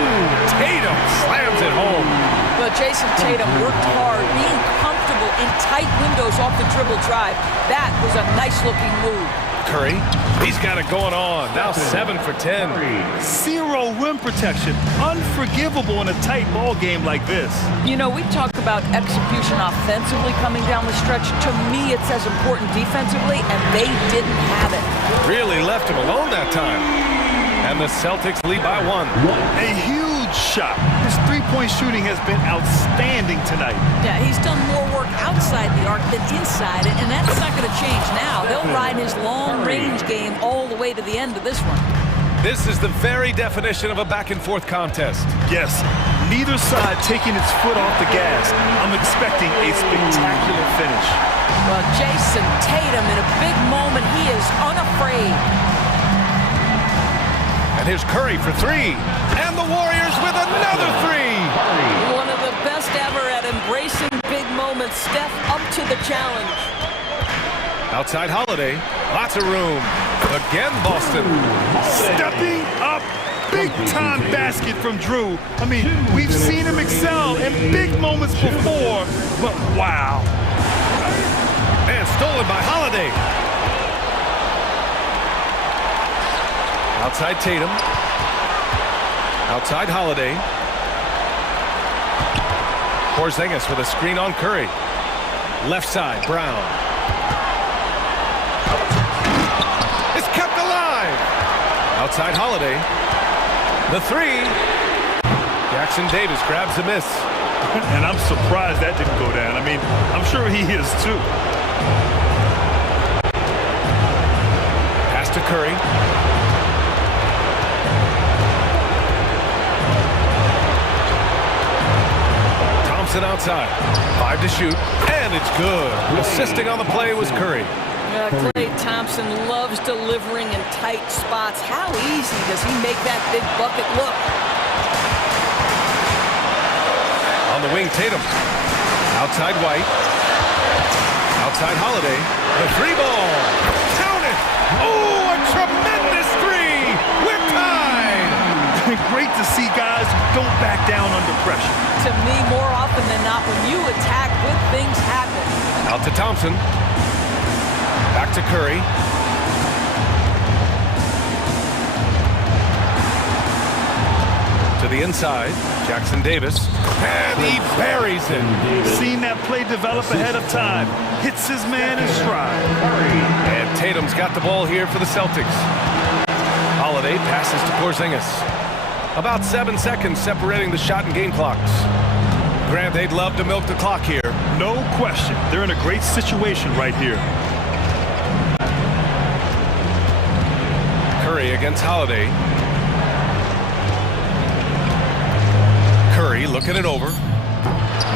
Tatum slams it home. Well, Jason Tatum worked hard, being comfortable in tight windows off the dribble drive. That was a nice-looking move. Curry, he's got it going on. Now 7 for 10. 0 rim protection. Unforgivable in a tight ball game like this. You know, we talk about execution offensively coming down the stretch. To me, it's as important defensively, and they didn't have it. Really left him alone that time. And the Celtics lead by 1. A huge shot. His three-point shooting has been outstanding tonight. Yeah, he's done more work outside the arc than inside it, and that's not going to change now. They'll ride his long-range game all the way to the end of this one. This is the very definition of a back-and-forth contest. Yes, neither side taking its foot off the gas. I'm expecting a spectacular finish. Well, Jason Tatum, in a big moment, he is unafraid. And here's Curry for 3. And the Warriors with another 3. One of the best ever at embracing big moments. Steph up to the challenge. Outside Holiday. Lots of room. Again, Boston. Stepping up. Big-time basket from Drew. I mean, we've seen him excel in big moments before, but wow. And stolen by Holiday. Outside Tatum. Outside Holiday. Porzingis with a screen on Curry. Left side, Brown. It's kept alive. Outside Holiday. The 3. Jackson Davis grabs the miss. And I'm surprised that didn't go down. I mean, I'm sure he is too. Pass to Curry. Outside. 5 to shoot, and it's good. Assisting on the play was Curry. Klay Thompson loves delivering in tight spots. How easy does he make that big bucket look? On the wing, Tatum. Outside White. Outside Holiday. The three ball. Count it. Oh, a tremendous three. We're tied. Great to see guys who don't back down under pressure. To me, more often than not, when you attack, good things happen. Out to Thompson. Back to Curry. To the inside, Jackson Davis. And he buries it. Seen that play develop ahead of time. Hits his man in stride. And Tatum's got the ball here for the Celtics. Holiday passes to Porzingis. About 7 seconds separating the shot and game clocks. Grant, they'd love to milk the clock here. No question. They're in a great situation right here. Curry against Holiday. Curry looking it over.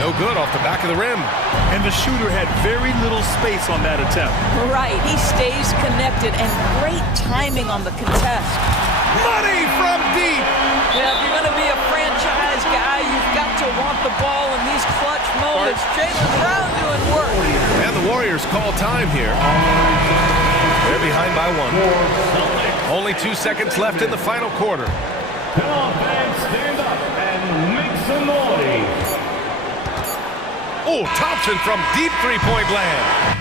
No good off the back of the rim. And the shooter had very little space on that attempt. Right, he stays connected and great timing on the contest. Money from deep. Yeah, if you're going to be a franchise guy, you've got to want the ball in these clutch moments. Jaylen Brown doing work. And the Warriors call time here. They're behind by one. Only 2 seconds left in the final quarter. Come on, fans, stand up and make some noise. Oh, Thompson from deep three-point land.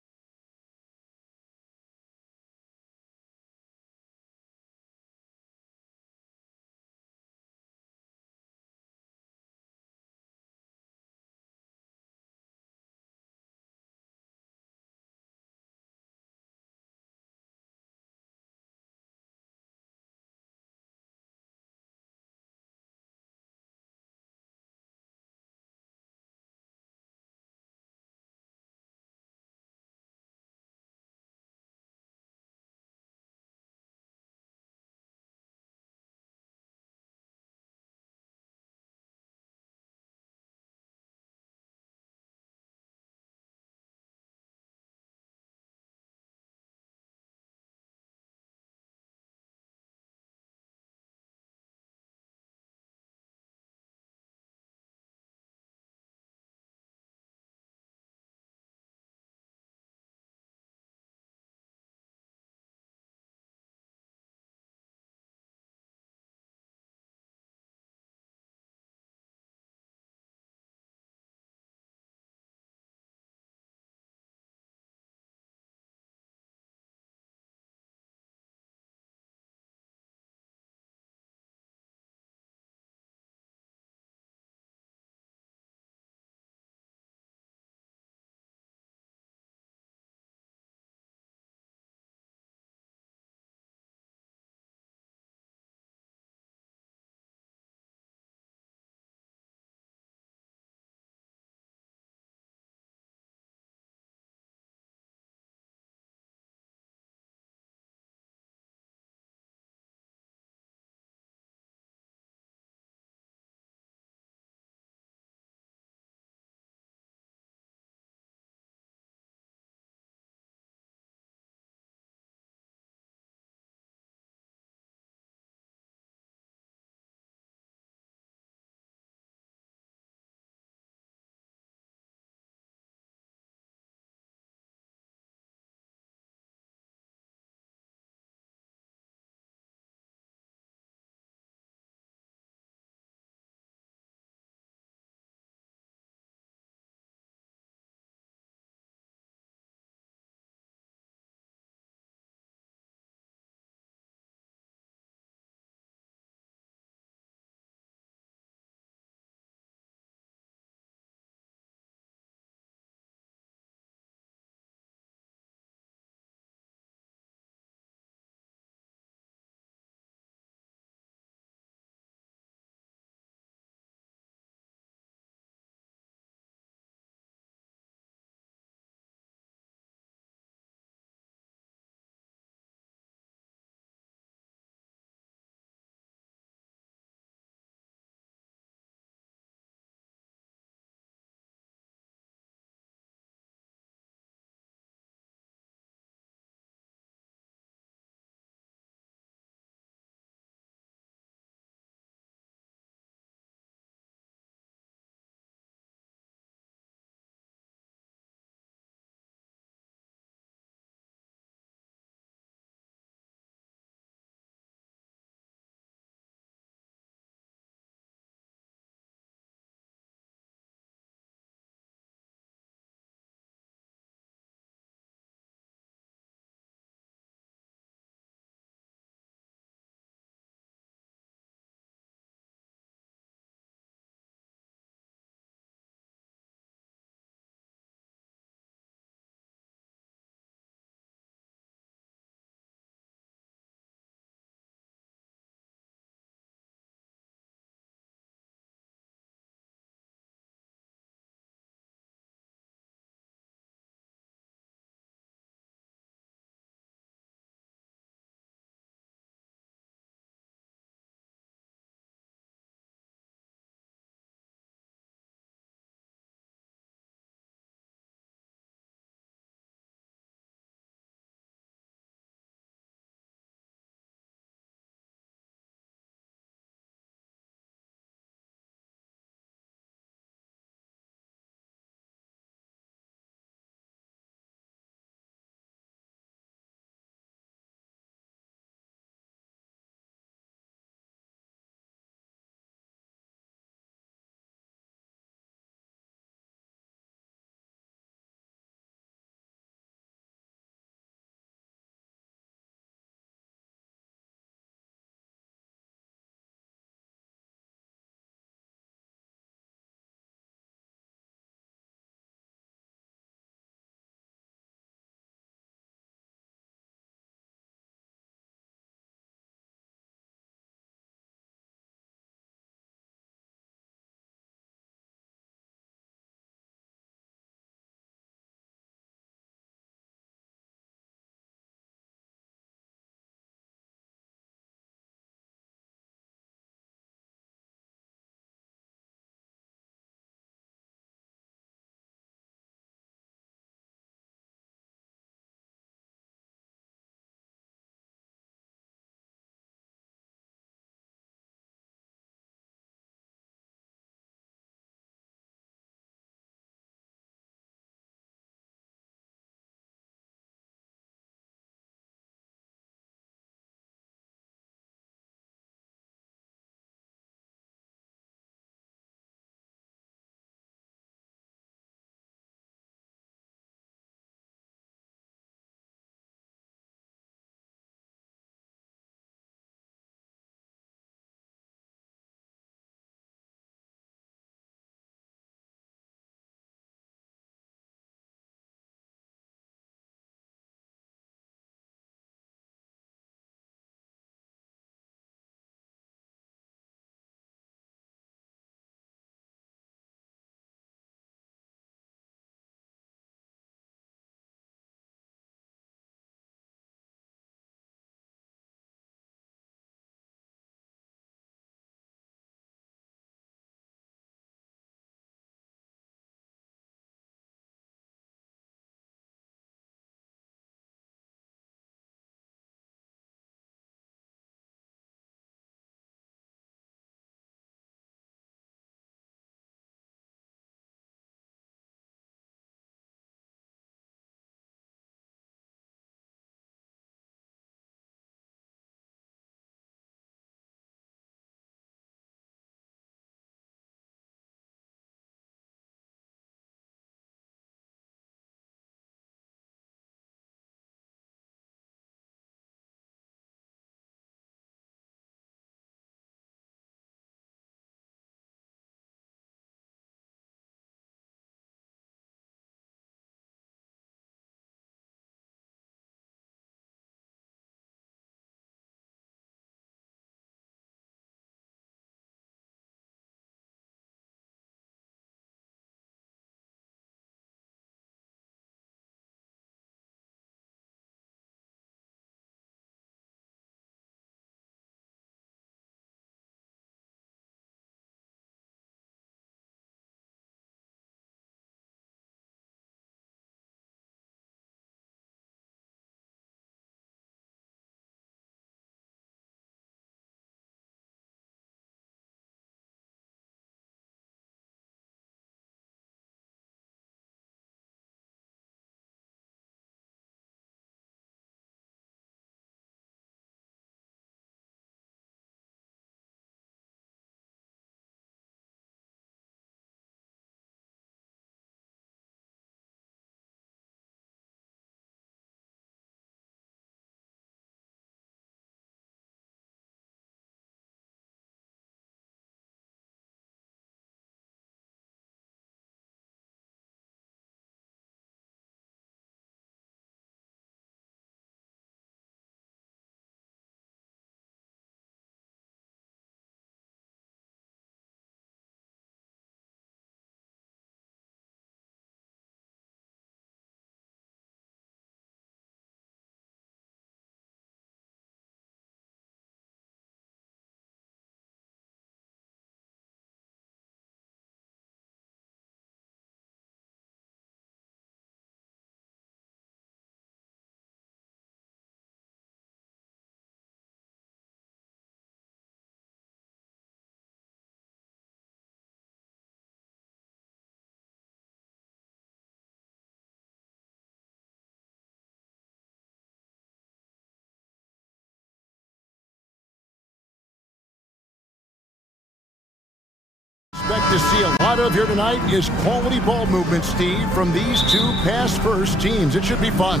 expect to see a lot of here tonight is quality ball movement, Steve, from these two pass-first teams. It should be fun.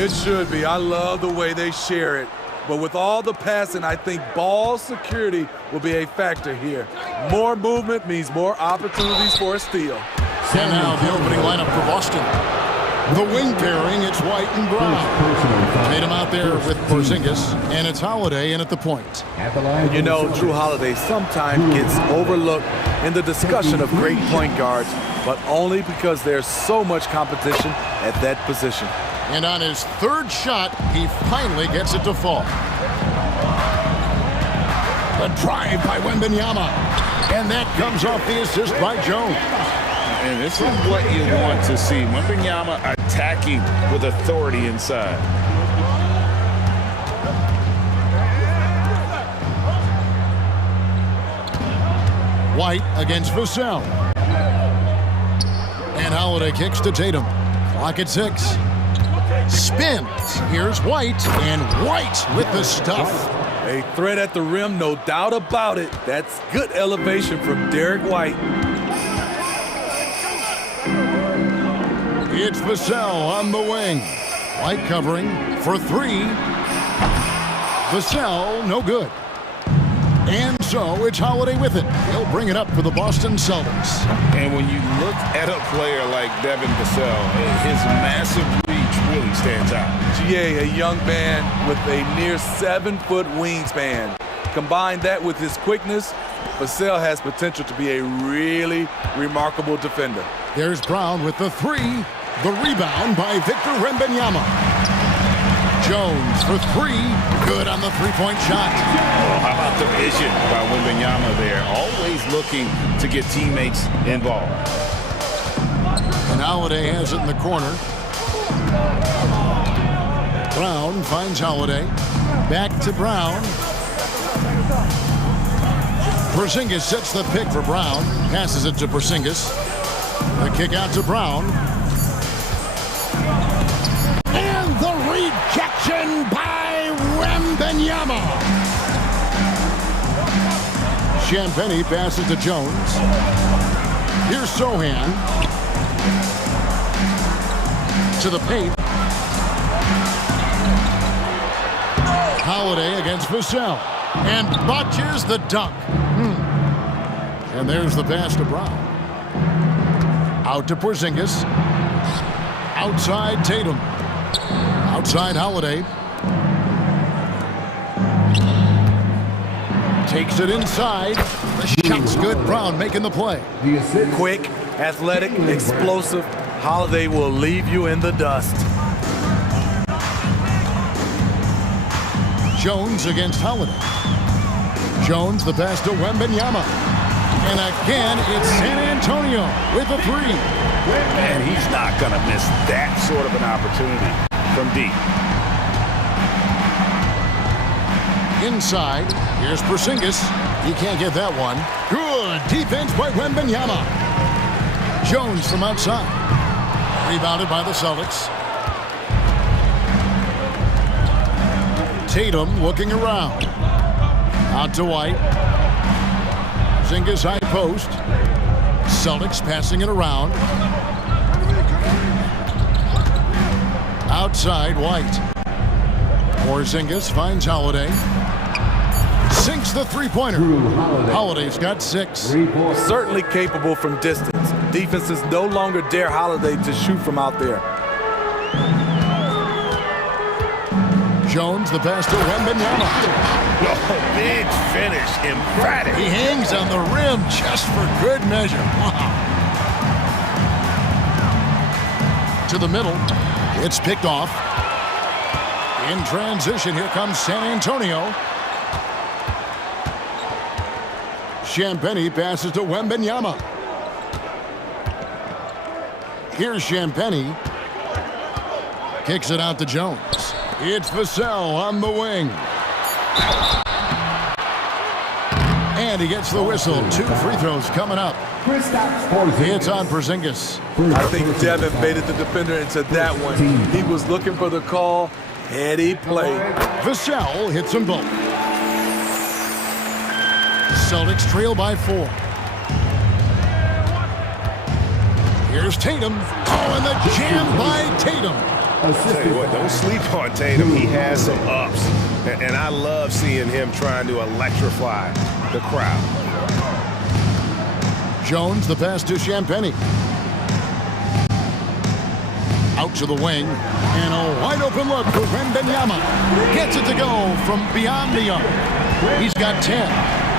It should be. I love the way they share it. But with all the passing, I think ball security will be a factor here. More movement means more opportunities for a steal. And now the opening lineup for Boston. The wing pairing, it's White and Brown. Tatum out there with Porzingis, and it's Holiday in at the point. You know, Drew Holiday sometimes gets overlooked in the discussion of great point guards, but only because there's so much competition at that position. And on his third shot, he finally gets it to fall. The drive by Wembanyama. And that comes off the assist by Jones. And this is what you want to see. Wembanyama attacking with authority inside. White against Vassell. And Holiday kicks to Tatum. Clock at 6. Spins. Here's White, and White with the stuff. A threat at the rim, no doubt about it. That's good elevation from Derek White. It's Vassell on the wing. White covering for 3. Vassell, no good. And so it's Holiday with it. He'll bring it up for the Boston Celtics. And when you look at a player like Devin Vassell, his massive reach really stands out. GA, a young man with a near 7-foot wingspan. Combine that with his quickness, Vassell has potential to be a really remarkable defender. There's Brown with the 3. The rebound by Victor Wembanyama. Jones for 3. Good on the three-point shot. Oh, how about the vision by Wembanyama there? Always looking to get teammates involved. And Holiday has it in the corner. Brown finds Holiday. Back to Brown. Porzingis sets the pick for Brown. Passes it to Porzingis. The kick out to Brown. And the rejection by Wembanyama. Champagny passes to Jones. Here's Sohan. To the paint. Holiday against Vassell. And botches the dunk. And there's the pass to Brown. Out to Porzingis. Outside Tatum. Outside Holiday. Takes it inside. The shot's good. Brown making the play. Quick, athletic, explosive. Holiday will leave you in the dust. Jones against Holiday. Jones the pass to Wembanyama. And again, it's San Antonio with a 3. Man, he's not going to miss that sort of an opportunity from deep. Inside, here's Porzingis. He can't get that one. Good defense by Wembanyama. Jones from outside. Rebounded by the Celtics. Tatum looking around. Out to White. Porzingis high post. Celtics passing it around. Outside White. Porzingis finds Holiday. Sinks the three-pointer. Holiday's got 6. Certainly capable from distance. Defenses no longer dare Holiday to shoot from out there. Jones the pass to Wembanyama. Oh, big finish, emphatic. He hangs on the rim just for good measure. Wow. To the middle. It's picked off. In transition, here comes San Antonio. Champagny passes to Wembanyama. Here's Champagny. Kicks it out to Jones. It's Vassell on the wing. And he gets the whistle. 2 free throws coming up. It's on Porzingis. I think Devin baited the defender into that one. He was looking for the call. Heady play. Vassell hits them both. Celtics trail by 4. Here's Tatum. Oh, and the jam by Tatum. I'll tell you what, don't sleep on Tatum. He has some ups. And I love seeing him trying to electrify the crowd. Jones, the pass to Champagny. Out to the wing. And a wide open look for Wembanyama. Gets it to go from beyond the arc. He's got 10.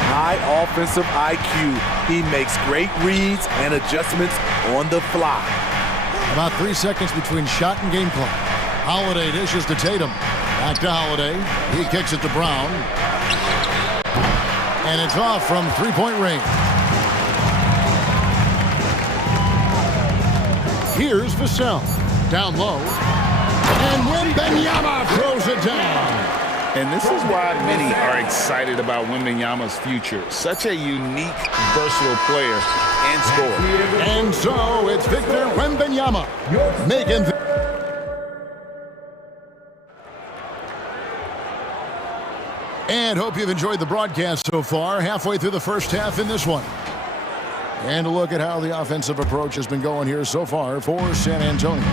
High offensive IQ. He makes great reads and adjustments on the fly. About 3 seconds between shot and game clock. Holiday dishes to Tatum. Back to Holiday. He kicks it to Brown. And it's off from three-point range. Here's Vassell. Down low. And Wembanyama throws it down. And this is why many are excited about Wembanyama's future. Such a unique, versatile player and scorer. And so it's Victor Wembanyama making and hope you've enjoyed the broadcast so far. Halfway through the first half in this one. And a look at how the offensive approach has been going here so far for San Antonio.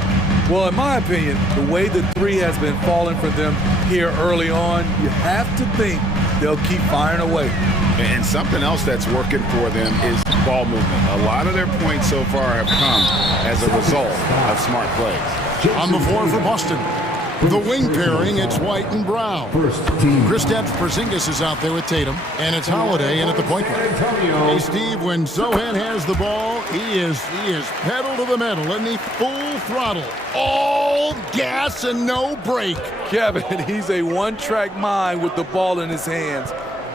Well, in my opinion, the way the three has been falling for them here early on, you have to think they'll keep firing away. And something else that's working for them is ball movement. A lot of their points so far have come as a result of smart plays. On the floor for Boston. The wing pairing, it's White and Brown. Kristaps Porzingis is out there with Tatum, and it's Holiday in at the point guard. Hey, Steve, when Zohan has the ball, he is pedal to the metal, and he full throttle. All gas and no brake. Kevin, he's a one-track mind with the ball in his hands.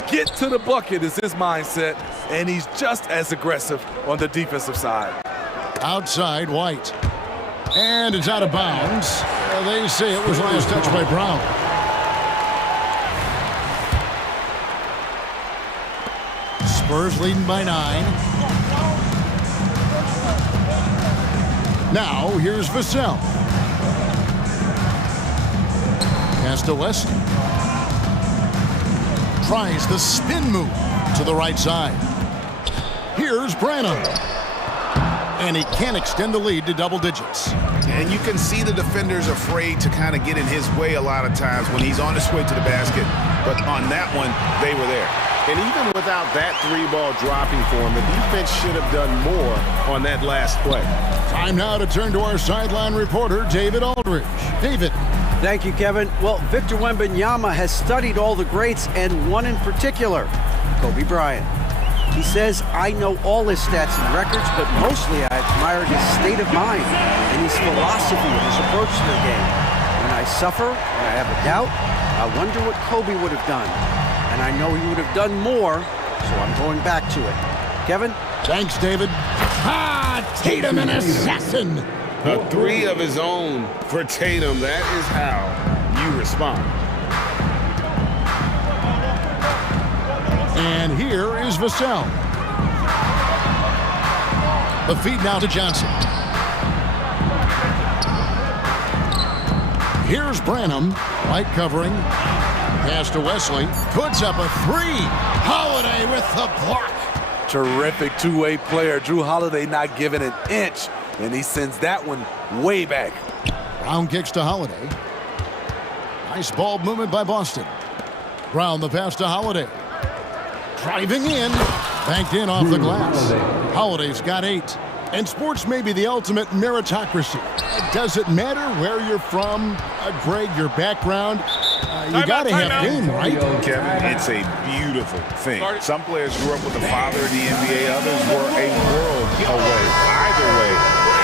Get to the bucket is his mindset, and he's just as aggressive on the defensive side. Outside, White. And it's out of bounds. They say it was last touched by Brown. Spurs leading by 9. Now, here's Vassell. Pass to Wesley. Tries the spin move to the right side. Here's Branham. And he can't extend the lead to double digits. And you can see the defenders afraid to kind of get in his way a lot of times when he's on his way to the basket. But on that one, they were there. And even without that three-ball dropping for him, the defense should have done more on that last play. Time now to turn to our sideline reporter, David Aldridge. David. Thank you, Kevin. Well, Victor Wembanyama has studied all the greats and one in particular, Kobe Bryant. He says, I know all his stats and records, but mostly I admire his state of mind and his philosophy and his approach to the game. When I suffer, when I have a doubt, I wonder what Kobe would have done. And I know he would have done more, so I'm going back to it. Kevin? Thanks, David. Tatum, an assassin. A three of his own for Tatum. That is how you respond. And here is Vassell. The feed now to Johnson. Here's Branham. White covering. Pass to Wesley. Puts up a three. Holiday with the block. Terrific two-way player. Drew Holiday not giving an inch, and he sends that one way back. Brown kicks to Holiday. Nice ball movement by Boston. Brown the pass to Holiday. Driving in, banked in off the glass. Holiday's got 8. And sports may be the ultimate meritocracy. Does it matter where you're from, Greg, your background? You got to have game, right? Kevin, it's a beautiful thing. Some players grew up with a father in the NBA. Others were a world away. Either way,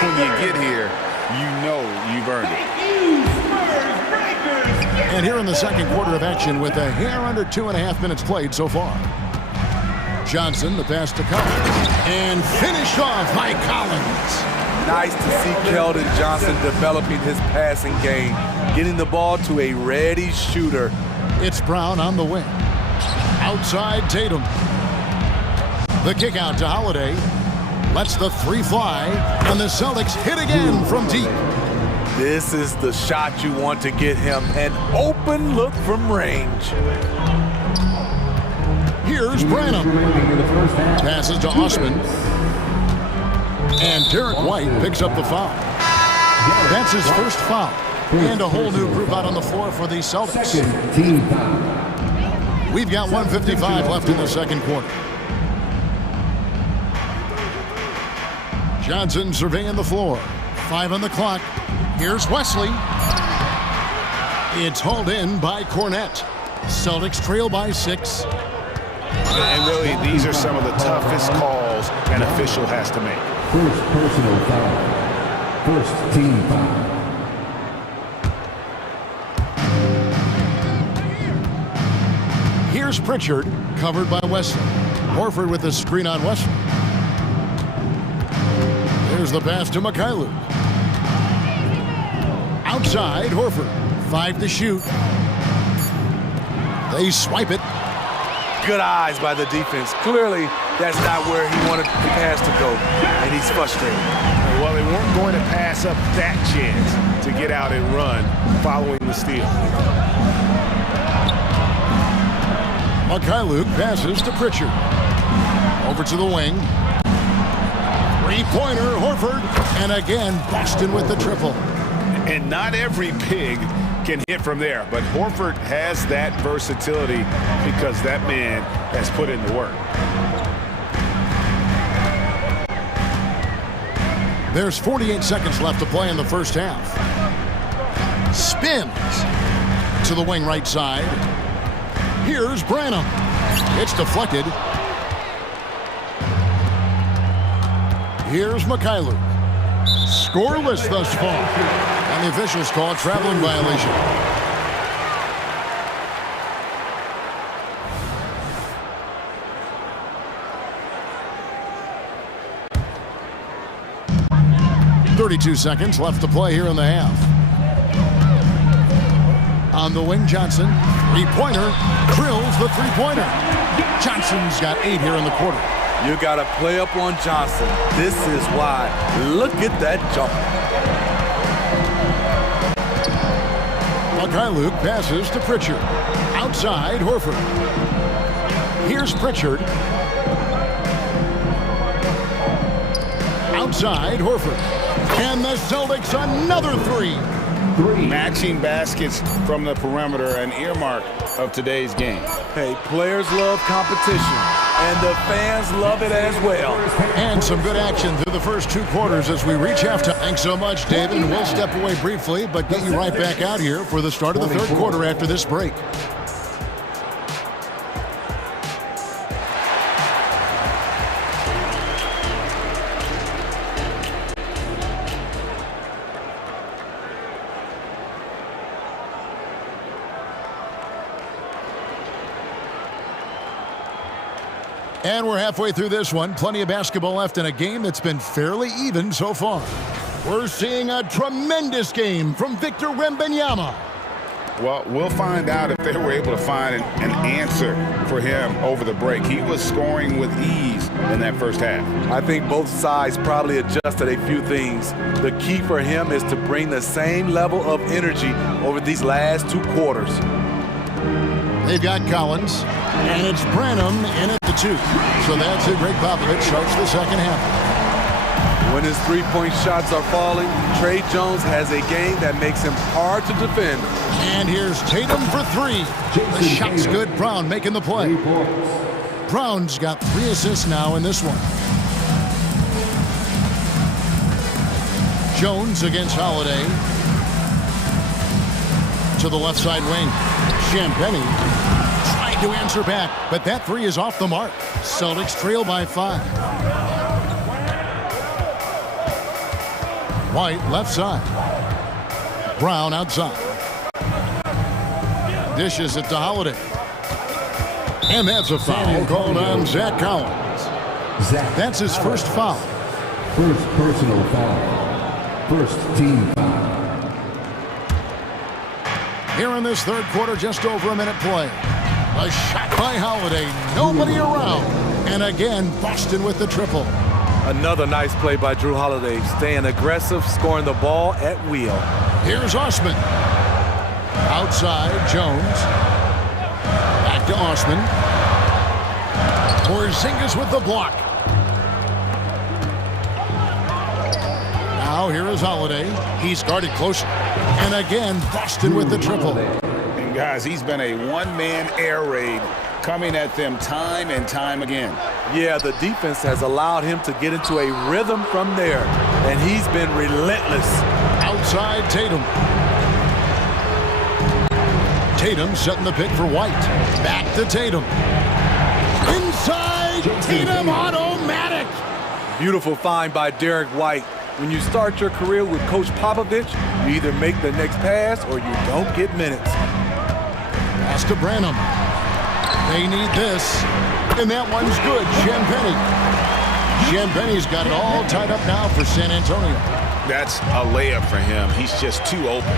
when you get here, you know you've earned it. And here in the second quarter of action with a hair under 2.5 minutes played so far. Johnson, the pass to Collins, and finished off by Collins. Nice to see Keldon Johnson developing his passing game, getting the ball to a ready shooter. It's Brown on the wing. Outside Tatum. The kick out to Holiday. Lets the three fly, and the Celtics hit again from deep. This is the shot you want to get him, an open look from range. Here's Branham. Passes to Osman. And Derek White picks up the foul. That's his first foul. And a whole new group out on the floor for the Celtics. We've got 1:55 left in the second quarter. Johnson surveying the floor. 5 on the clock. Here's Wesley. It's hauled in by Cornette. Celtics trail by 6. And really, these are some of the toughest calls an official has to make. First personal foul. First team foul. Here's Pritchard, covered by Wesley. Horford with the screen on Wesley. There's the pass to Mikhailuk. Outside, Horford. 5 to shoot. They swipe it. Good eyes by the defense. Clearly, that's not where he wanted the pass to go, and he's frustrated. Well, they weren't going to pass up that chance to get out and run following the steal. Mikhailuk passes to Pritchard. Over to the wing. Three-pointer, Horford. And again, Boston with the triple. And not every pig can hit from there, but Horford has that versatility because that man has put in the work. There's 48 seconds left to play in the first half. Spins to the wing right side. Here's Branham. It's deflected. Here's Mikhailuk. Scoreless thus far. And the officials call a traveling violation. .32 seconds left to play here in the half. On the wing, Johnson. Three-pointer. Drills the three-pointer. Johnson's got 8 here in the quarter. You got to play up on Johnson. This is why. Look at that jump. Mikhailuk passes to Pritchard. Outside, Horford. Here's Pritchard. Outside, Horford. And the Celtics another 3. Matching baskets from the perimeter, an earmark of today's game. Hey, players love competition, and the fans love it as well. And some good action through the first 2 quarters as we reach halftime. Thanks so much, David. We'll step away briefly, but get you right back out here for the start of the third quarter after this break. And we're halfway through this one. Plenty of basketball left in a game that's been fairly even so far. We're seeing a tremendous game from Victor Wembanyama. Well, we'll find out if they were able to find an answer for him over the break. He was scoring with ease in that first half. I think both sides probably adjusted a few things. The key for him is to bring the same level of energy over these last 2 quarters. They've got Collins, and it's Branham in at the 2. So that's it. Greg Popovich starts the second half. When his three-point shots are falling, Trey Jones has a game that makes him hard to defend. And here's Tatum for 3. The shot's good. Brown making the play. Brown's got 3 assists now in this one. Jones against Holiday. To the left side wing. Champagnie tried to answer back, but that 3 is off the mark. Celtics trail by 5. White left side. Brown outside. Dishes it to Holiday. And that's a foul called on Zach Collins. That's his first foul. First personal foul. First team foul. Here in this third quarter, just over a minute play. A shot by Holiday. Nobody around. And again, Boston with the triple. Another nice play by Drew Holiday. Staying aggressive, scoring the ball at will. Here's Osman. Outside, Jones. Back to Osman. Porzingis with the block. Now here is Holiday. He's guarded closer. And again, Boston with the triple. And guys, he's been a one-man air raid coming at them time and time again. Yeah, the defense has allowed him to get into a rhythm from there, and he's been relentless. Outside Tatum. Tatum setting the pick for White. Back to Tatum. Inside, Tatum automatic. Beautiful find by Derek White. When you start your career with Coach Popovich, you either make the next pass or you don't get minutes. Pass to Branham. They need this. And that one's good. Champagne's got it all tied up now for San Antonio. That's a layup for him. He's just too open.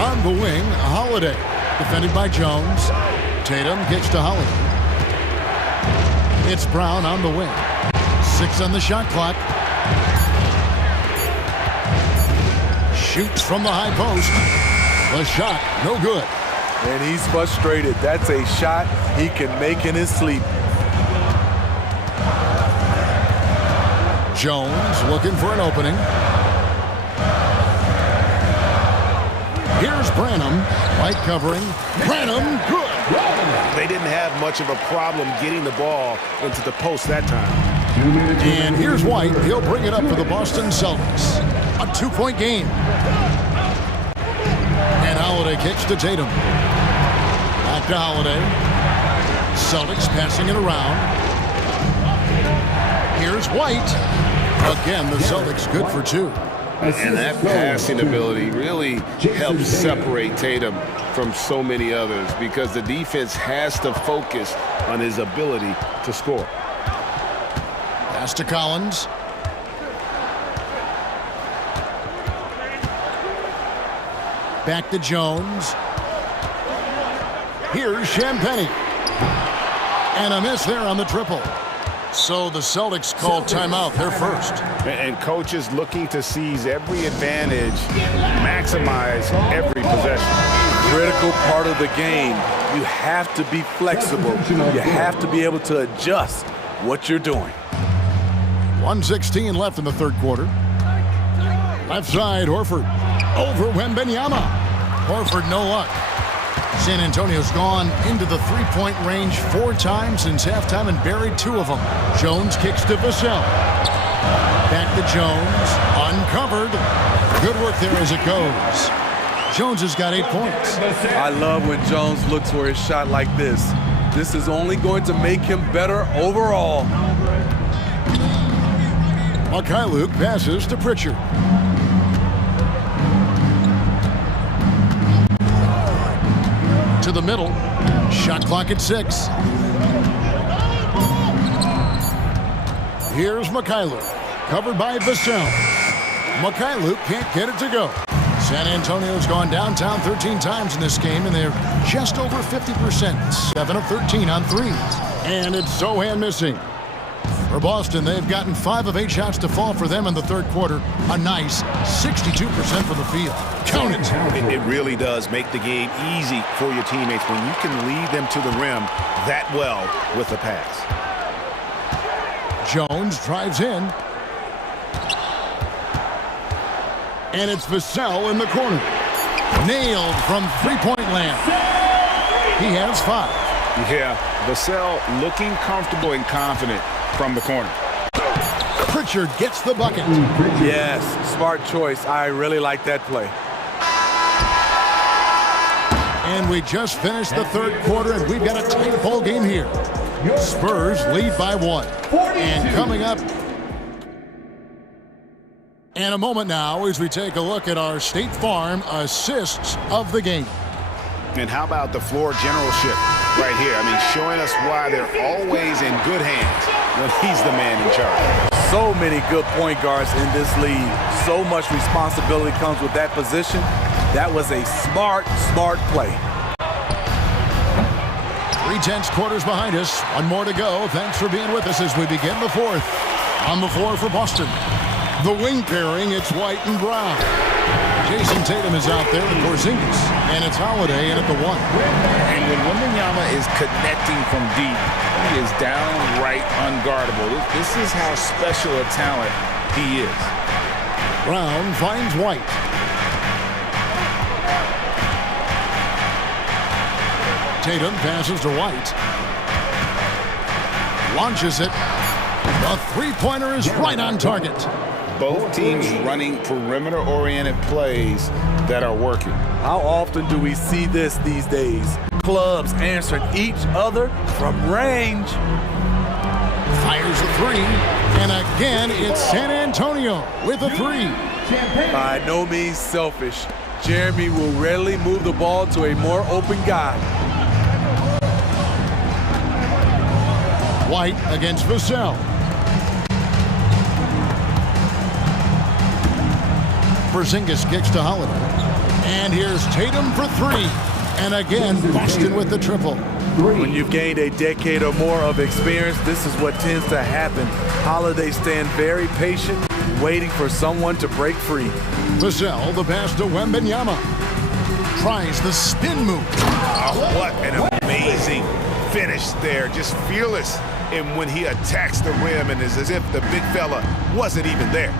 On the wing, Holiday. Defended by Jones. Tatum gets to Holiday. It's Brown on the wing. 6 on the shot clock. Shoots from the high post. The shot, no good. And he's frustrated. That's a shot he can make in his sleep. Jones looking for an opening. Here's Branham. White covering. Branham, good. They didn't have much of a problem getting the ball into the post that time. And here's White. He'll bring it up for the Boston Celtics. A 2-point game. And Holiday kicks to Tatum. Back to Holiday. Celtics passing it around. Here's White. Again, the Celtics good for 2. And that passing ability really helps separate Tatum from so many others because the defense has to focus on his ability to score. Pass to Collins. Back to Jones. Here's Champagnie. And a miss there on the triple. So the Celtics call timeout. They're first. And coach is looking to seize every advantage, maximize every possession. Critical part of the game. You have to be flexible. You have to be able to adjust what you're doing. 1:16 left in the third quarter. Left side, Horford. Over Wembanyama. Horford, no luck. San Antonio's gone into the three-point range 4 times since halftime and buried 2 of them. Jones kicks to Vassell. Back to Jones. Uncovered. Good work there as it goes. Jones has got 8 points. I love when Jones looks for his shot like this. This is only going to make him better overall. Luke passes to Pritchard. To the middle. Shot clock at 6. Here's Luke. Covered by Vassell. Luke can't get it to go. San Antonio's gone downtown 13 times in this game, and they're just over 50%. 7 of 13 on threes. And it's Sohan missing. For Boston, they've gotten 5 of 8 shots to fall for them in the third quarter. A nice 62% from the field. Count it. It really does make the game easy for your teammates when you can lead them to the rim that well with a pass. Jones drives in. And it's Vassell in the corner. Nailed from three-point land. He has 5. Yeah, Vassell looking comfortable and confident from the corner. Pritchard gets the bucket. Yes, smart choice. I really like that play. And we just finished the third quarter, and we've got a tight ball game here. Spurs lead by 1. And coming up in a moment now as we take a look at our State Farm assists of the game. And how about the floor generalship right here? I mean, showing us why they're always in good hands when he's the man in charge. So many good point guards in this league. So much responsibility comes with that position. That was a smart play. 3/10 quarters behind us. 1 more to go. Thanks for being with us as we begin the fourth. On the floor for Boston. The wing pairing, it's White and Brown. Jason Tatum is out there with Porzingis, and it's Holiday in at the 1. And when Wembanyama is connecting from deep, he is downright unguardable. This is how special a talent he is. Brown finds White. Tatum passes to White. Launches it. The three-pointer is right on target. Both teams running perimeter-oriented plays that are working. How often do we see this these days? Clubs answering each other from range. Fires a three, and again it's San Antonio with a 3. By no means selfish, Jeremy will rarely move the ball to a more open guy. White against Vassell. Porzingis kicks to Holiday. And here's Tatum for 3. And again, Boston with the triple. When you've gained a decade or more of experience, this is what tends to happen. Holiday stand very patient, waiting for someone to break free. Vassell, the pass to Wembanyama. Tries the spin move. Oh, what an amazing finish there. Just fearless. And when he attacks the rim, and it's as if the big fella wasn't even there.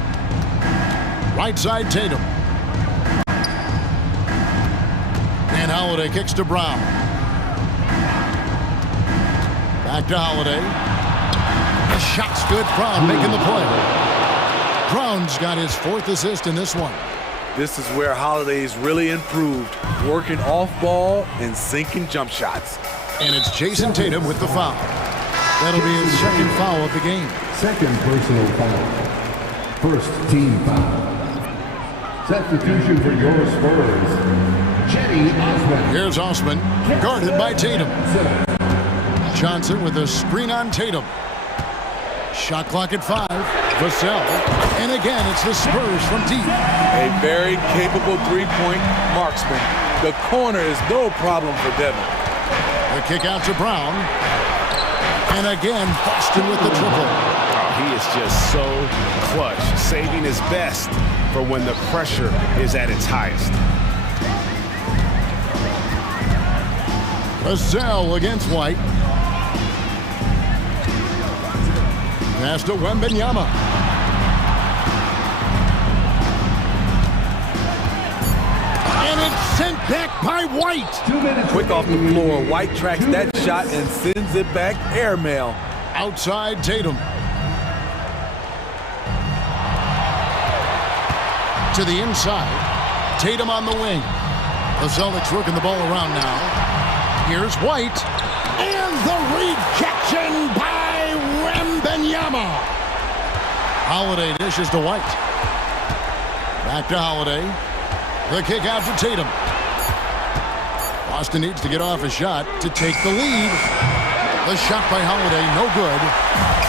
Right side Tatum. And Holiday kicks to Brown. Back to Holiday. The shot's good. Brown making the play. Brown's got his 4th assist in this one. This is where Holiday's really improved, working off ball and sinking jump shots. And it's Jason Tatum with the foul. That'll be his 2nd foul of the game. 2nd personal foul. 1st team foul. Substitution for your Spurs, Jenny Osman. Here's Osman, guarded by Tatum. Johnson with a screen on Tatum. Shot clock at 5. Vassell. And again, it's the Spurs from deep. A very capable three-point marksman. The corner is no problem for Devin. The kick out to Brown. And again, Boston with the triple. He is just so clutch, saving his best for when the pressure is at its highest. Vassell against White. Pass to Wembanyama. And it's sent back by White. 2 minutes. Quick off the floor. White tracks that shot and sends it back airmail. Outside Tatum. To the inside. Tatum on the wing. The Celtics working the ball around now. Here's White. And the rejection by Wembanyama. Holiday dishes to White. Back to Holiday. The kick out to Tatum. Boston needs to get off a shot to take the lead. The shot by Holiday, no good.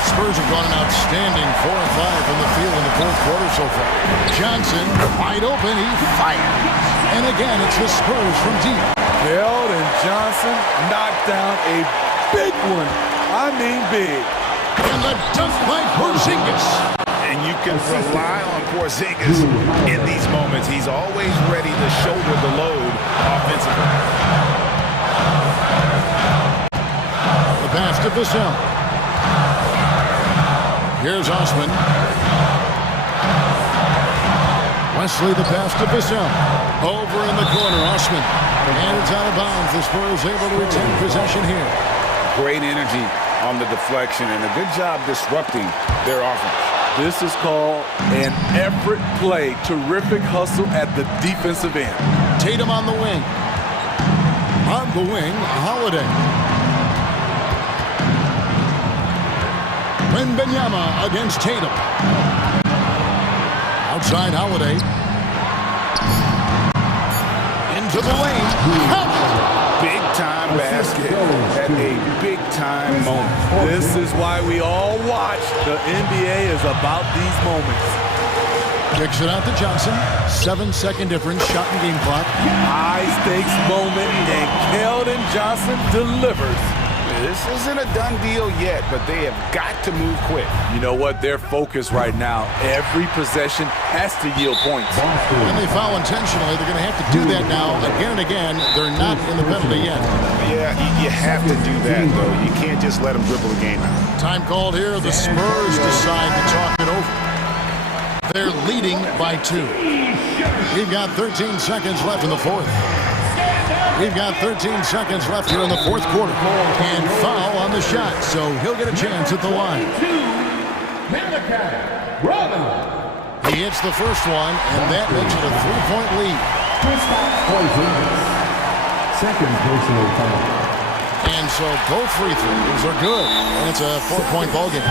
Spurs have gone an outstanding 4 of 5 from the field in the 4th quarter so far. Johnson, wide open, he fires. And again, it's the Spurs from deep. Held and Johnson knocked down a big one. I mean big. And the dunk by Porzingis. And you can rely on Porzingis in these moments. He's always ready to shoulder the load offensively. The pass to Vassell. Here's Osman. Wesley, the pass to Vassell. Over in the corner, Osman. And it's out of bounds. The Spurs able to retain possession here. Great energy on the deflection and a good job disrupting their offense. This is called an effort play. Terrific hustle at the defensive end. Tatum on the wing. On the wing, Holiday. Wembanyama against Tatum. Outside Holiday. Into the lane. Big-time basket at a big-time moment. This is why we all watch. The NBA is about these moments. Kicks it out to Johnson. 7-second difference, shot and game clock. High-stakes moment, and Keldon Johnson delivers. This isn't a done deal yet, but they have got to move quick. You know what? They're focused right now. Every possession has to yield points. When they foul intentionally, they're going to have to do that now again and again. They're not in the penalty yet. Yeah, you have to do that, though. You can't just let them dribble the game out. Time called here. The Spurs decide to talk it over. They're leading by 2. We've got 13 seconds left in the fourth. We've got 13 seconds left here in the fourth quarter. And foul on the shot, so he'll get a chance at the line. He hits the first one, and that makes it a 3-point lead. Second personal foul. And so both free throws are good. And it's a 4-point ball game.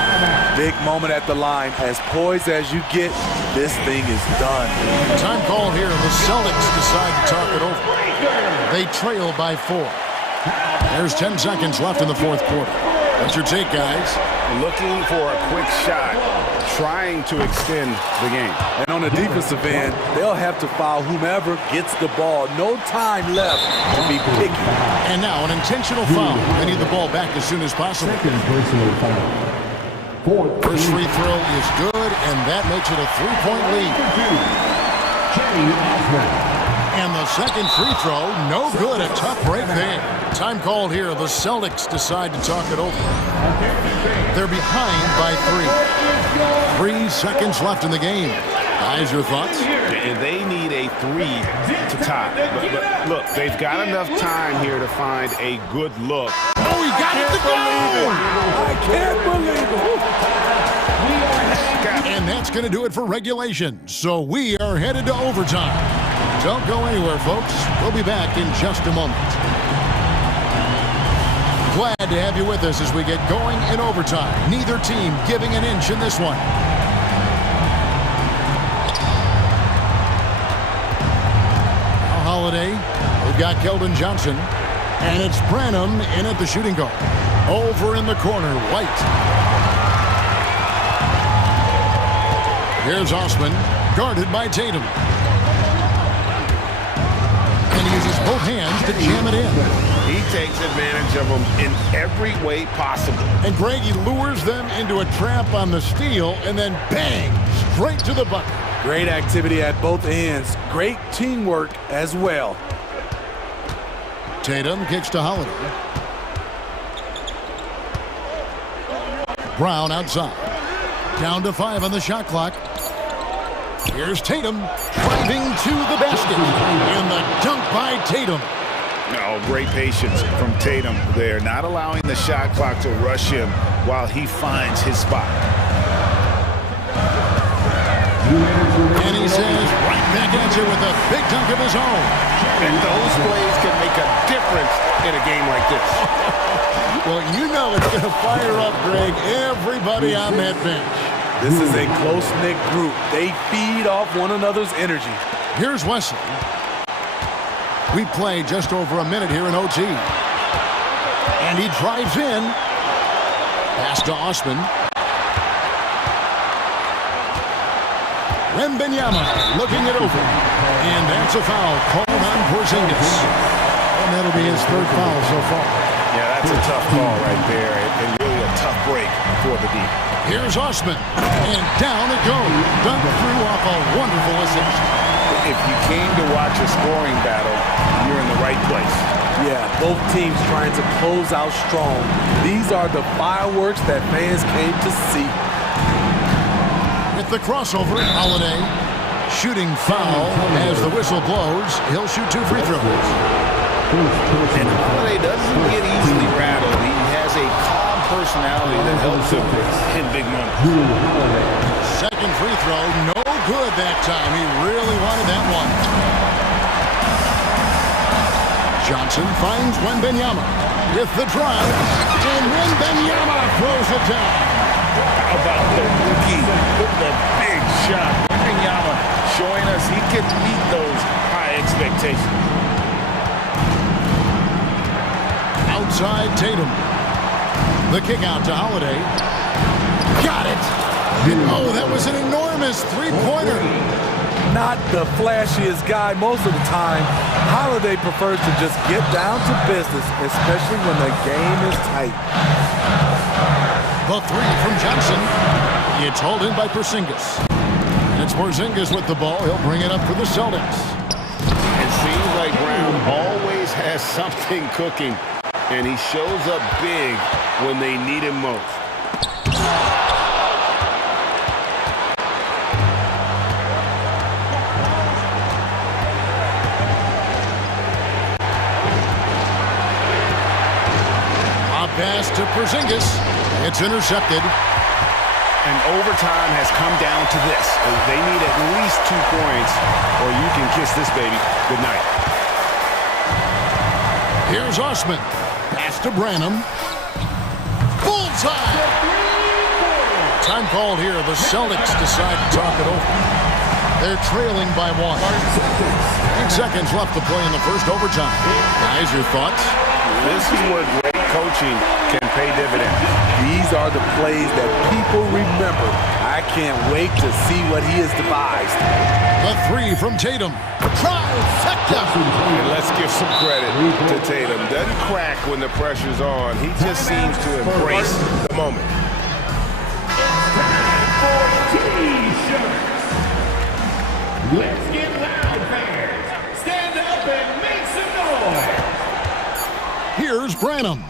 Big moment at the line. As poised as you get, this thing is done. Time called here. The Celtics decide to talk it over. They trail by 4. There's 10 seconds left in the fourth quarter. What's your take, guys? Looking for a quick shot, trying to extend the game. And on the defensive end, they'll have to foul whomever gets the ball. No time left to be picky. And now an intentional foul. They need the ball back as soon as possible. Second personal foul. First free throw is good, and that makes it a 3-point lead. And the second free throw, no good. A tough break there. Time called here. The Celtics decide to talk it over. They're behind by 3. 3 seconds left in the game. Guys, your thoughts? And they need a 3 to tie. But look, they've got enough time here to find a good look. Oh, he got it to go! I can't believe it! And that's going to do it for regulation. So we are headed to overtime. Don't go anywhere, folks. We'll be back in just a moment. Glad to have you with us as we get going in overtime. Neither team giving an inch in this one. Now Holiday. We've got Keldon Johnson. And it's Branham in at the shooting guard. Over in the corner, White. Here's Osman, guarded by Tatum. And he uses both hands to jam it in. He takes advantage of them in every way possible. And Greg, he lures them into a trap on the steal, and then bang, straight to the bucket. Great activity at both ends. Great teamwork as well. Tatum kicks to Holiday. Brown outside. Down to 5 on the shot clock. Here's Tatum driving to the basket. And the dunk by Tatum. No, great patience from Tatum there, not allowing the shot clock to rush him while he finds his spot. And he says right back at you with a big dunk of his own. And those plays can make a difference in a game like this. Well, you know it's going to fire up, Greg, everybody on that bench. This is a close-knit group. They feed off one another's energy. Here's Wesley. We play just over a minute here in OT. And he drives in. Pass to Osman. Wembanyama looking it over. And that's a foul called on Porzingis. And that'll be his 3rd foul so far. Yeah, that's a tough call right there. And really a tough break for the D. Here's Osman. And down it goes. Dunked through off a wonderful assist. If you came to watch a scoring battle, you're in the right place. Yeah, both teams trying to close out strong. These are the fireworks that fans came to see. With the crossover, Holiday shooting foul as the whistle blows. He'll shoot 2 free throws. And Holiday doesn't get easily rattled. He has a calm personality that helps him in big moments. Second free throw, no good that time. He really wanted that one. Johnson finds Wembanyama with the drive, and Wembanyama throws it down. How about the rookie with the big shot? Wembanyama showing us he can meet those high expectations. Outside Tatum. The kick out to Holiday. Got it. Oh, that was an enormous 3-pointer. Not the flashiest guy most of the time, Holiday prefers to just get down to business, especially when the game is tight. The three from Johnson. It's hauled in by Porzingis. And it's Porzingis with the ball. He'll bring it up for the Celtics. It seems like Brown always has something cooking, and he shows up big when they need him most. Pass to Porzingis. It's intercepted. And overtime has come down to this. They need at least 2 points, or you can kiss this baby goodnight. Here's Osman. Pass to Branham. Bullseye! Time called here. The Celtics decide to talk it over. They're trailing by 1. 8 seconds left to play in the first overtime. Guys, your thoughts? This is where great coaching can pay dividends. These are the plays that people remember. I can't wait to see what he has devised. The three from Tatum. Trifecta! And let's give some credit to Tatum. Doesn't crack when the pressure's on. He just seems to embrace the moment. Let's get loud, fans. Stand up and make some noise. Here's Branham.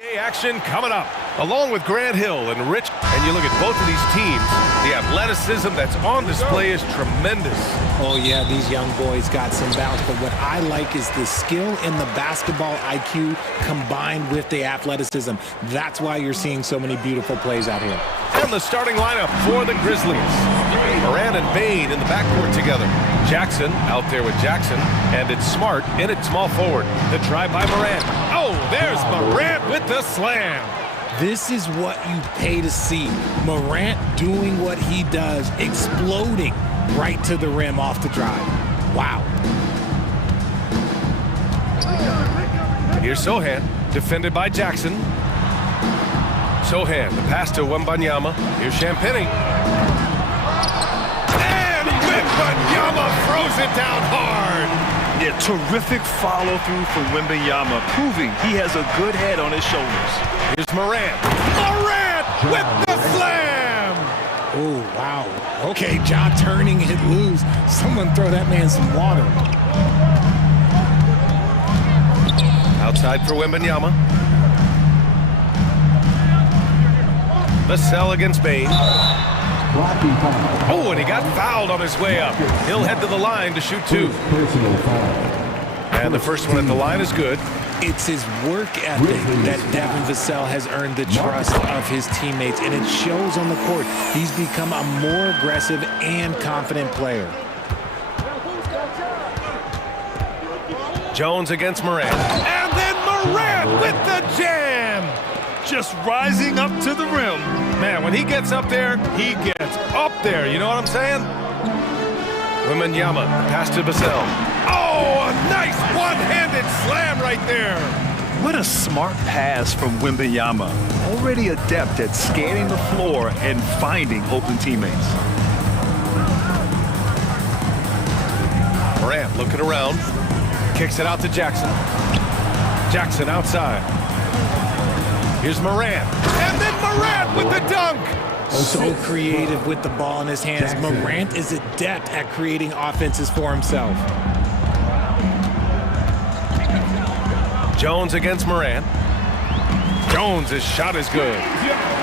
Action coming up. Along with Grant Hill and Rich, and you look at both of these teams, the athleticism that's on display is tremendous. Oh yeah, these young boys got some bounce, but what I like is the skill and the basketball IQ combined with the athleticism. That's why you're seeing so many beautiful plays out here. And the starting lineup for the Grizzlies. Morant and Bain in the backcourt together. Jackson out there with Jackson, and it's Smart in at small forward. The try by Morant. Oh, there's Morant with the slam. This is what you pay to see. Morant doing what he does, exploding right to the rim off the drive. Wow. Here's Sohan, defended by Jackson. Sohan, the pass to Wembanyama. Here's Champagny. And Wembanyama throws it down hard. Yeah, terrific follow-through from Wembanyama, proving he has a good head on his shoulders. Here's Morant. Morant with the slam! Oh, wow. Okay, Ja turning it loose. Someone throw that man some water. Outside for Wembanyama. Vassell against Bain. Oh, and he got fouled on his way up. He'll head to the line to shoot two. And the first one at the line is good. It's his work ethic that Devin Vassell has earned the trust of his teammates, and it shows on the court. He's become a more aggressive and confident player. Jones against Morant. And then Morant with the jam! Just rising up to the rim. Man, when he gets up there, he gets up there. You know what I'm saying? Wembanyama, pass to Vassell. Oh, a nice one-handed slam right there. What a smart pass from Wembanyama. Already adept at scanning the floor and finding open teammates. Morant looking around. Kicks it out to Jackson. Jackson outside. Here's Morant. And then Morant with the dunk. So creative with the ball in his hands. Morant is adept at creating offenses for himself. Jones against Morant. Jones' shot is good.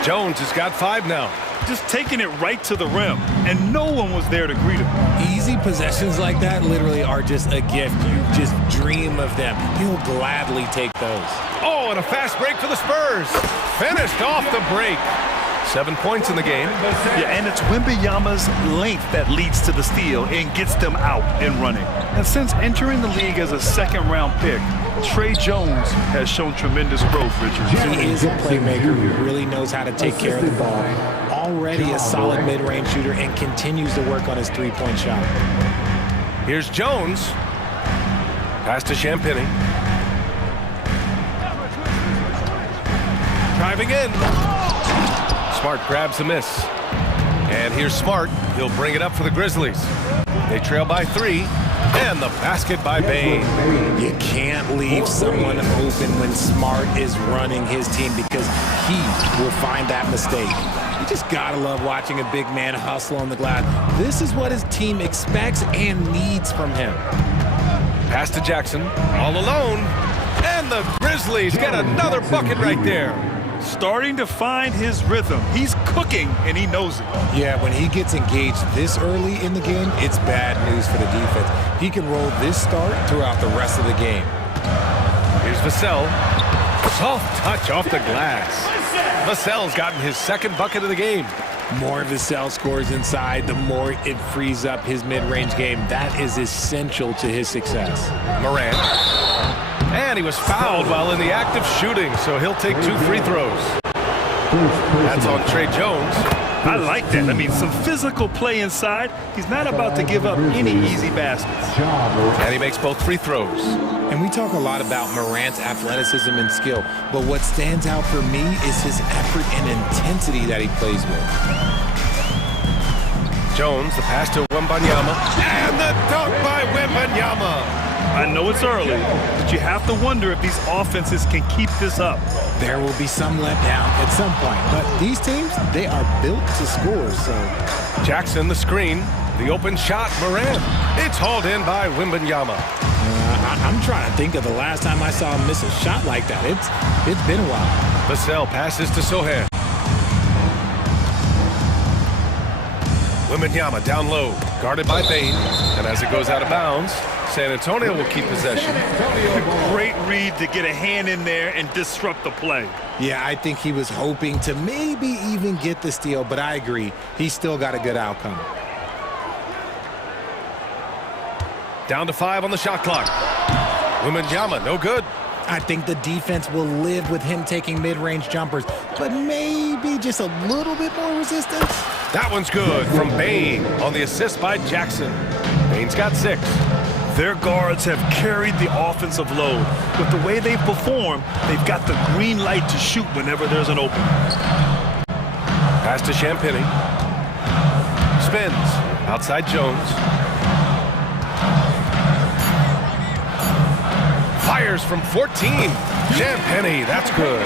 Jones has got 5 now. Just taking it right to the rim, and no one was there to greet him. Easy possessions like that literally are just a gift. You just dream of them. He'll gladly take those. Oh, and a fast break for the Spurs. Finished off the break. 7 points in the game. Yeah, and it's Wembanyama's length that leads to the steal and gets them out and running. And since entering the league as a second-round pick, Trey Jones has shown tremendous growth, Richard. He is a playmaker who really knows how to take care of the ball. Already a solid mid-range shooter and continues to work on his three-point shot. Here's Jones. Pass to Champagny. Driving in. Smart grabs the miss. And here's Smart. He'll bring it up for the Grizzlies. They trail by 3. And the basket by Bain. You can't leave someone open when Smart is running his team because he will find that mistake. You just gotta love watching a big man hustle on the glass. This is what his team expects and needs from him. Pass to Jackson, all alone. And the Grizzlies get another bucket right there. Starting to find his rhythm. He's cooking, and he knows it. Yeah, when he gets engaged this early in the game, it's bad news for the defense. He can roll this start throughout the rest of the game. Here's Vassell. Soft touch off the glass. Vassell's gotten his second bucket of the game. More Vassell scores inside, the more it frees up his mid-range game. That is essential to his success. Morant. And he was fouled while in the act of shooting, so he'll take 2 free throws. That's on Trey Jones. I like that. I mean, some physical play inside. He's not about to give up any easy baskets. And he makes both free throws. And we talk a lot about Morant's athleticism and skill, but what stands out for me is his effort and intensity that he plays with. Jones, the pass to Wembanyama. And the dunk by Wembanyama. I know it's early, but you have to wonder if these offenses can keep this up. There will be some letdown at some point, but these teams, they are built to score, so. Jackson, the screen, the open shot, Morant. It's hauled in by Wembanyama. I'm trying to think of the last time I saw him miss a shot like that. It's been a while. Vassell passes to Sohan. Wembanyama down low, guarded by Bain. And as it goes out of bounds, San Antonio will keep possession. A great read to get a hand in there and disrupt the play. Yeah, I think he was hoping to maybe even get the steal, but I agree. He still got a good outcome. Down to 5 on the shot clock. Wembanyama, no good. I think the defense will live with him taking mid-range jumpers, but maybe just a little bit more resistance. That one's good from Bain on the assist by Jackson. Bain's got 6. Their guards have carried the offensive load. With the way they perform, they've got the green light to shoot whenever there's an opening. Pass to Champagny. Spins. Outside Jones. Fires from 14. Champagny, that's good.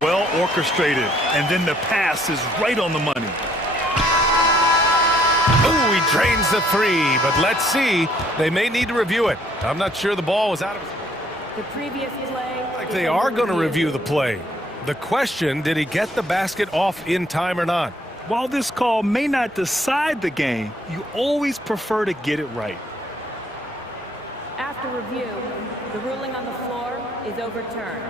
Well orchestrated, and then the pass is right on the money. Ooh, he drains the 3, but let's see. They may need to review it. I'm not sure the ball was out of... The previous play... Like they are going to review the play. The question, did he get the basket off in time or not? While this call may not decide the game, you always prefer to get it right. After review, the ruling on the floor is overturned.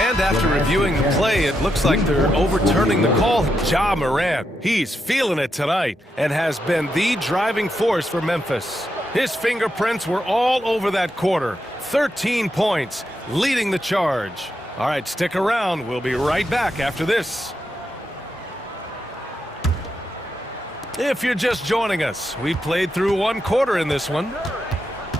And after reviewing the play, it looks like they're overturning the call. Ja Morant, he's feeling it tonight and has been the driving force for Memphis. His fingerprints were all over that quarter. 13 points, leading the charge. All right, stick around. We'll be right back after this. If you're just joining us, we played through 1 quarter in this one.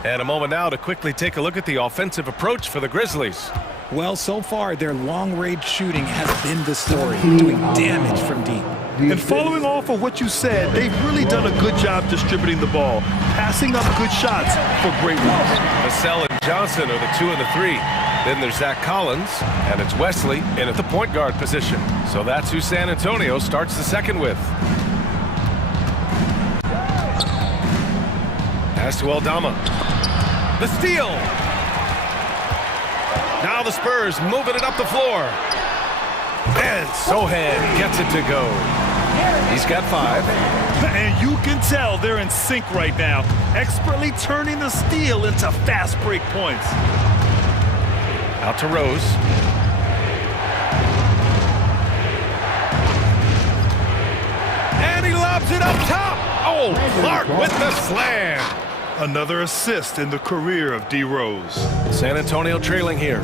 And a moment now to quickly take a look at the offensive approach for the Grizzlies. Well, so far, their long-range shooting has been the story, doing damage from deep. And following off of what you said, they've really done a good job distributing the ball, passing up good shots for great ones. Vassell and Johnson are the 2 and the 3. Then there's Zach Collins, and it's Wesley in at the point guard position. So that's who San Antonio starts the second with. Pass to Aldama. The steal. Now the Spurs moving it up the floor. And Sohan gets it to go. He's got 5. And you can tell they're in sync right now, expertly turning the steal into fast break points. Out to Rose. And he lobs it up top. Oh, Clark with the slam. Another assist in the career of D. Rose. San Antonio trailing here.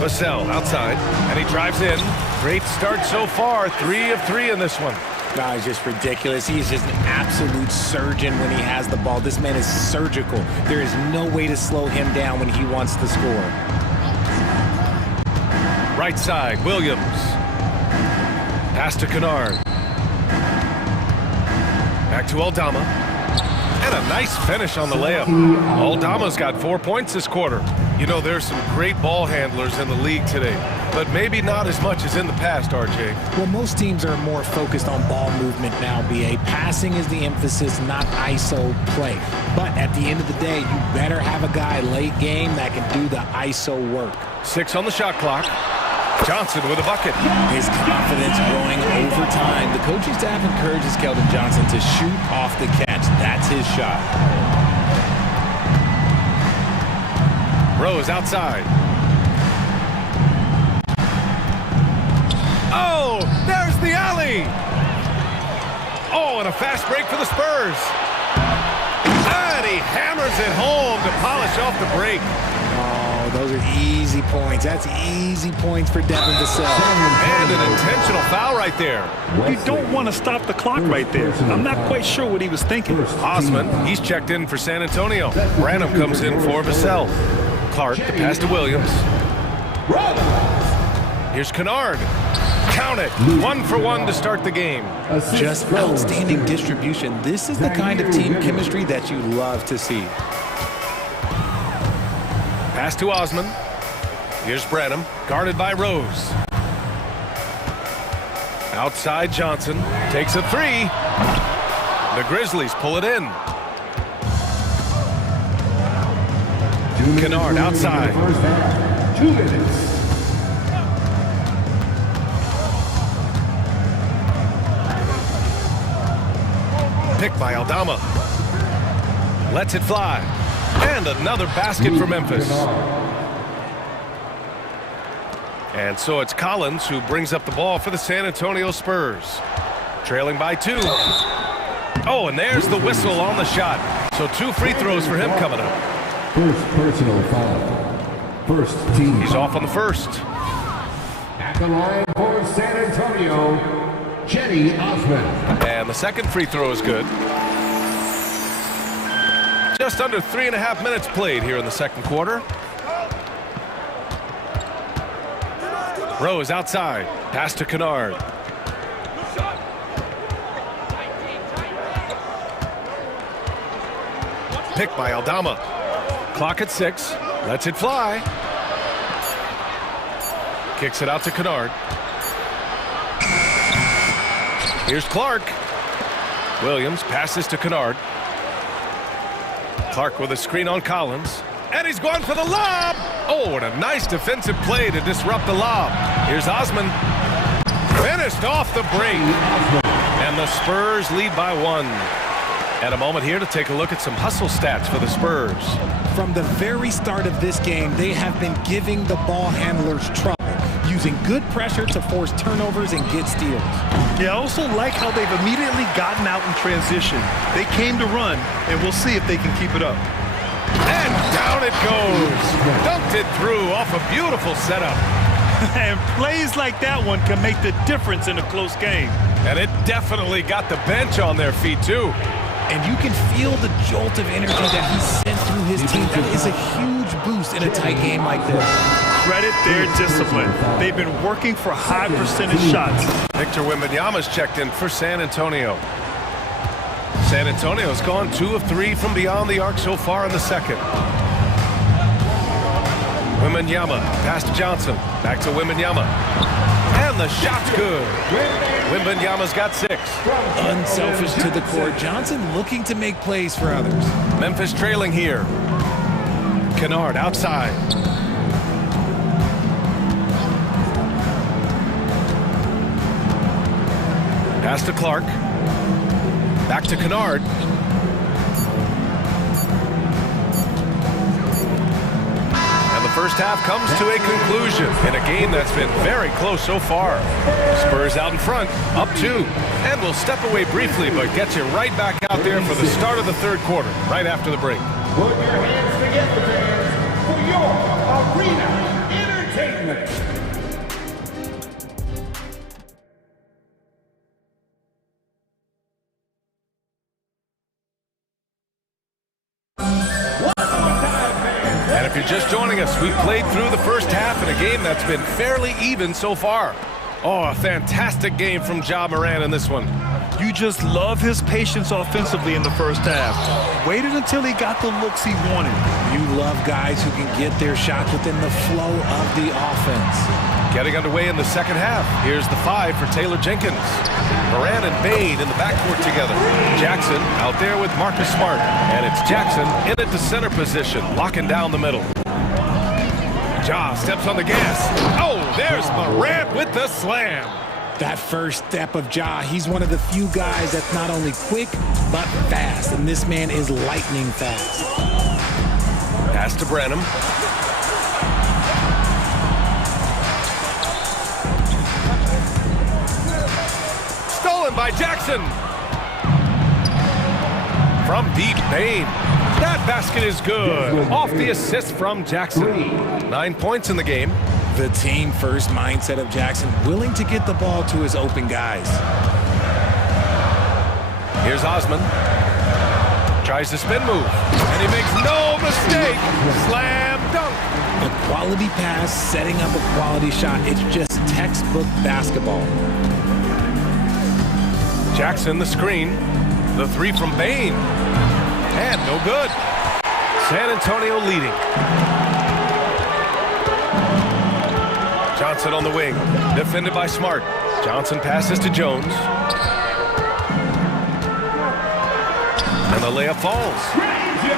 Vassell outside, and he drives in. Great start so far. 3 of 3 in this one. It's just ridiculous. He's just an absolute surgeon when he has the ball. This man is surgical. There is no way to slow him down when he wants to score. Right side, Williams. Pass to Kennard. Back to Aldama. And a nice finish on the layup. Aldama's got 4 points this quarter. You know, there's some great ball handlers in the league today, but maybe not as much as in the past, RJ. Well, most teams are more focused on ball movement now, BA. Passing is the emphasis, not ISO play. But at the end of the day, you better have a guy late game that can do the ISO work. 6 on the shot clock. Johnson with a bucket. His confidence growing over time. The coaching staff encourages Keldon Johnson to shoot off the catch. That's his shot. Rose outside. Oh, there's the alley. Oh, and a fast break for the Spurs. And he hammers it home to polish off the break. Oh, those are easy points. That's easy points for Devin Vassell. And an intentional foul right there. You don't want to stop the clock right there. I'm not quite sure what he was thinking. Osman, he's checked in for San Antonio. Branham comes in for Vassell. Clark, the pass to Williams. Here's Kennard. Count it. 1 for 1 to start the game. Just outstanding distribution. This is the kind of team chemistry that you love to see. Pass to Osman. Here's Branham, guarded by Rose. Outside Johnson, takes a 3. The Grizzlies pull it in. Kennard outside. 2 minutes. Picked by Aldama. Lets it fly. And another basket for Memphis. And so it's Collins who brings up the ball for the San Antonio Spurs. Trailing by 2. Oh, and there's the whistle on the shot. So 2 free throws for him coming up. First personal foul. First team. He's off on the first. At the line for San Antonio, Cedi Osman. And the second free throw is good. Just under 3.5 minutes played here in the second quarter. Rose outside. Pass to Kennard. Picked by Aldama. Clock at 6. Lets it fly. Kicks it out to Kennard. Here's Clark. Williams passes to Kennard. Clark with a screen on Collins. And he's going for the lob. Oh, and a nice defensive play to disrupt the lob. Here's Osman. Finished off the break. And the Spurs lead by 1. And a moment here to take a look at some hustle stats for the Spurs. From the very start of this game, they have been giving the ball handlers trouble, using good pressure to force turnovers and get steals. Yeah, I also like how they've immediately gotten out in transition. They came to run, and we'll see if they can keep it up. And down it goes. Dunked it through off a beautiful setup. And plays like that one can make the difference in a close game. And it definitely got the bench on their feet, too. And you can feel the jolt of energy that he sent through his team. That is a huge boost in a tight game like this. Credit their discipline. They've been working for high percentage shots. Victor Wembanyama's checked in for San Antonio. San Antonio's gone 2 of 3 from beyond the arc so far in the second. Wembanyama, pass to Johnson. Back to Wembanyama. And the shot's good. Wembanyama's got 6. Unselfish to the core. Johnson looking to make plays for others. Memphis trailing here. Kennard outside. Pass to Clark. Back to Kennard. And the first half comes to a conclusion in a game that's been very close so far. Spurs out in front, up 2. And we'll step away briefly, but get you right back out there for the start of the third quarter, right after the break. Put your hands together, fans, for your arena entertainment. And if you're just joining us, we played through the first half in a game that's been fairly even so far. Oh, a fantastic game from Ja Morant in this one. You just love his patience offensively in the first half. Waited until he got the looks he wanted. You love guys who can get their shots within the flow of the offense. Getting underway in the second half. Here's the 5 for Taylor Jenkins. Morant and Bane in the backcourt together. Jackson out there with Marcus Smart. And it's Jackson in at the center position, locking down the middle. Ja steps on the gas. Oh, there's Morant with the slam. That first step of Ja, he's one of the few guys that's not only quick, but fast. And this man is lightning fast. Pass to Branham. Stolen by Jackson. From deep, Bane. That basket is good. Off the assist from Jackson. 9 points in the game. The team first mindset of Jackson, willing to get the ball to his open guys. Here's Osman. Tries the spin move. And he makes no mistake. Slam dunk. A quality pass, setting up a quality shot. It's just textbook basketball. Jackson the screen. The 3 from Bane. And no good. San Antonio leading. Johnson on the wing. Defended by Smart. Johnson passes to Jones. And the layup falls.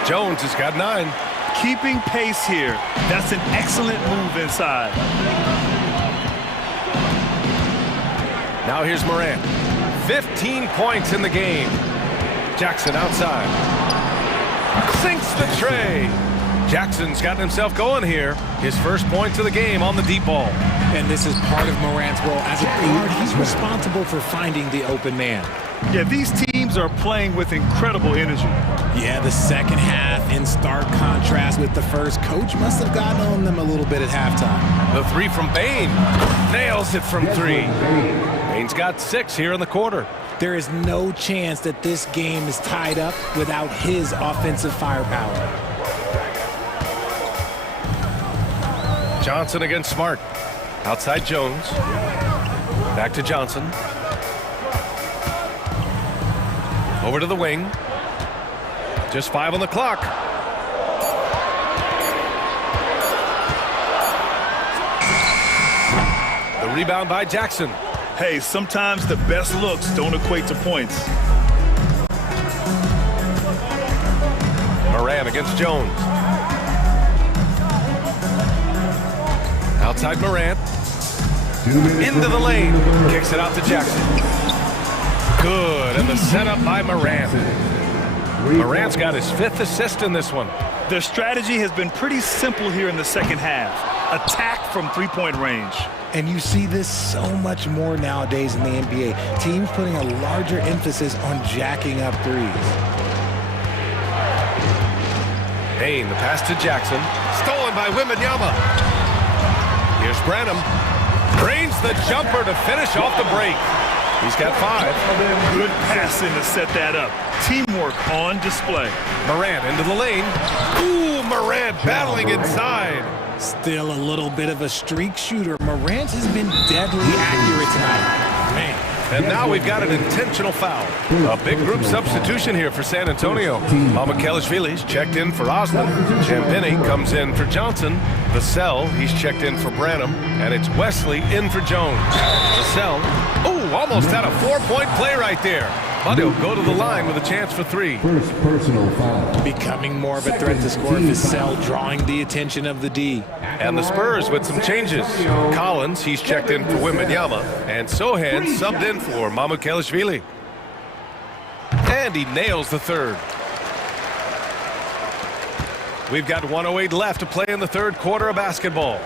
Jones has got 9. Keeping pace here. That's an excellent move inside. Now here's Morant. 15 points in the game. Jackson outside. Sinks the tray. Jackson's gotten himself going here. His first points of the game on the deep ball. And this is part of Morant's role. As a guard, he's responsible for finding the open man. Yeah, these teams are playing with incredible energy. Yeah, the second half in stark contrast with the first. Coach must have gotten on them a little bit at halftime. The 3 from Bane. Nails it from 3. Bane's got 6 here in the quarter. There is no chance that this game is tied up without his offensive firepower. Johnson against Smart. Outside Jones. Back to Johnson. Over to the wing. Just 5 on the clock. The rebound by Jackson. Hey, sometimes the best looks don't equate to points. Morant against Jones. Outside Morant. Into the lane. Kicks it out to Jackson. Good. And the setup by Morant. Morant's got his 5th assist in this one. Their strategy has been pretty simple here in the second half. Attack from three-point range. And you see this so much more nowadays in the NBA. Teams putting a larger emphasis on jacking up threes. Bane, the pass to Jackson. Stolen by Wembanyama. Here's Branham. Drains the jumper to finish off the break. He's got 5. Good passing to set that up. Teamwork on display. Morant into the lane. Ooh, Morant battling inside. Still a little bit of a streak shooter. Morant has been deadly accurate tonight. Man. And now we've got an intentional foul. A big group substitution here for San Antonio. Mamukelashvili's checked in for Osman. Champagny comes in for Johnson. Vassell, he's checked in for Branham. And it's Wesley in for Jones. Vassell, almost had a 4-point play right there. But he'll go to the line with a chance for 3. First personal foul. Becoming more of a threat to score. Vassell drawing the attention of the D. And the Spurs with some changes. Collins, he's checked in for Wembanyama. And Sohan subbed in for Mamukelashvili. And he nails the 3rd. We've got 1:08 left to play in the 3rd quarter of basketball.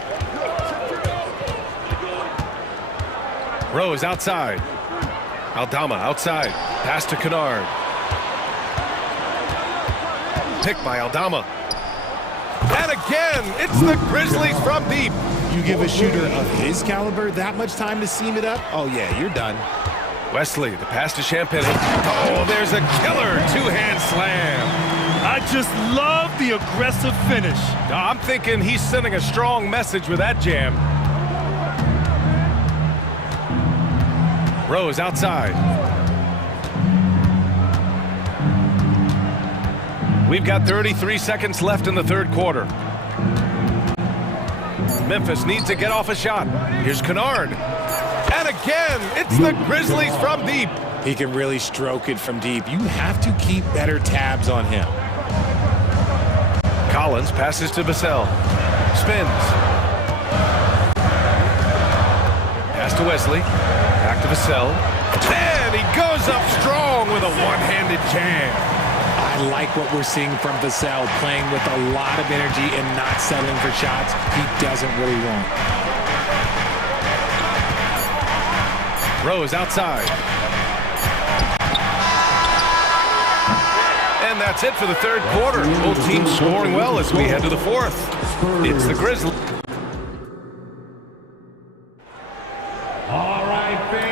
Rose outside. Aldama outside. Pass to Kennard. Picked by Aldama. And again, it's the Grizzlies from deep. You give a shooter of his caliber that much time to seam it up? Oh, yeah, you're done. Wesley, the pass to Champagny. Oh, there's a killer 2-hand slam. I just love the aggressive finish. I'm thinking he's sending a strong message with that jam. Rose outside. We've got 33 seconds left in the 3rd quarter. Memphis needs to get off a shot. Here's Kennard. And again, it's the Grizzlies from deep. He can really stroke it from deep. You have to keep better tabs on him. Collins passes to Vassell. Spins. Pass to Wesley. Back to Vassell. And he goes up strong with a one-handed jam. I like what we're seeing from Vassell, playing with a lot of energy and not settling for shots he doesn't really want. Rose outside. And that's it for the 3rd quarter. Both teams scoring well as we head to the 4th. It's the Grizzlies.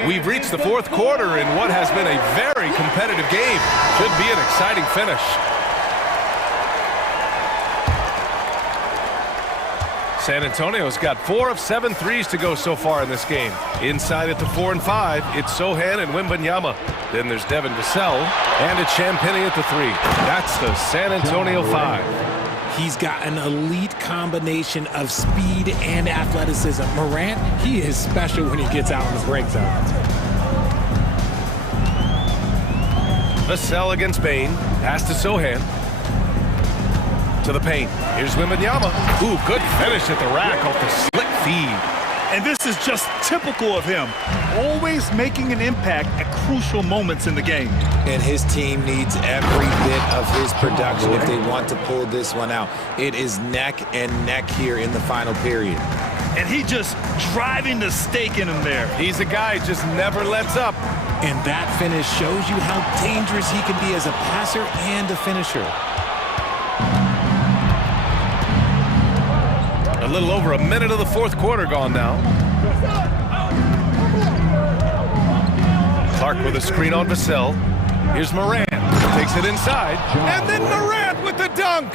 We've reached the 4th quarter in what has been a very competitive game. Should be an exciting finish. San Antonio's got 4 of 7 threes to go so far in this game. Inside at the 4 and 5, it's Sohan and Wembanyama. Then there's Devin Vassell, and it's Champagny at the 3. That's the San Antonio 5. He's got an elite combination of speed and athleticism. Morant, he is special when he gets out in the break zone. Vassell against Bane. Pass to Sohan. To the paint. Here's Wembanyama. Ooh, good finish at the rack off the slick feed. And this is just typical of him, always making an impact at crucial moments in the game. And his team needs every bit of his production if they want to pull this one out. It is neck and neck here in the final period. And he just driving the stake in him there. He's a guy who just never lets up. And that finish shows you how dangerous he can be as a passer and a finisher. A little over a minute of the fourth quarter gone now. Clark with a screen on Vassell. Here's Morant. Takes it inside. And then Morant with the dunk.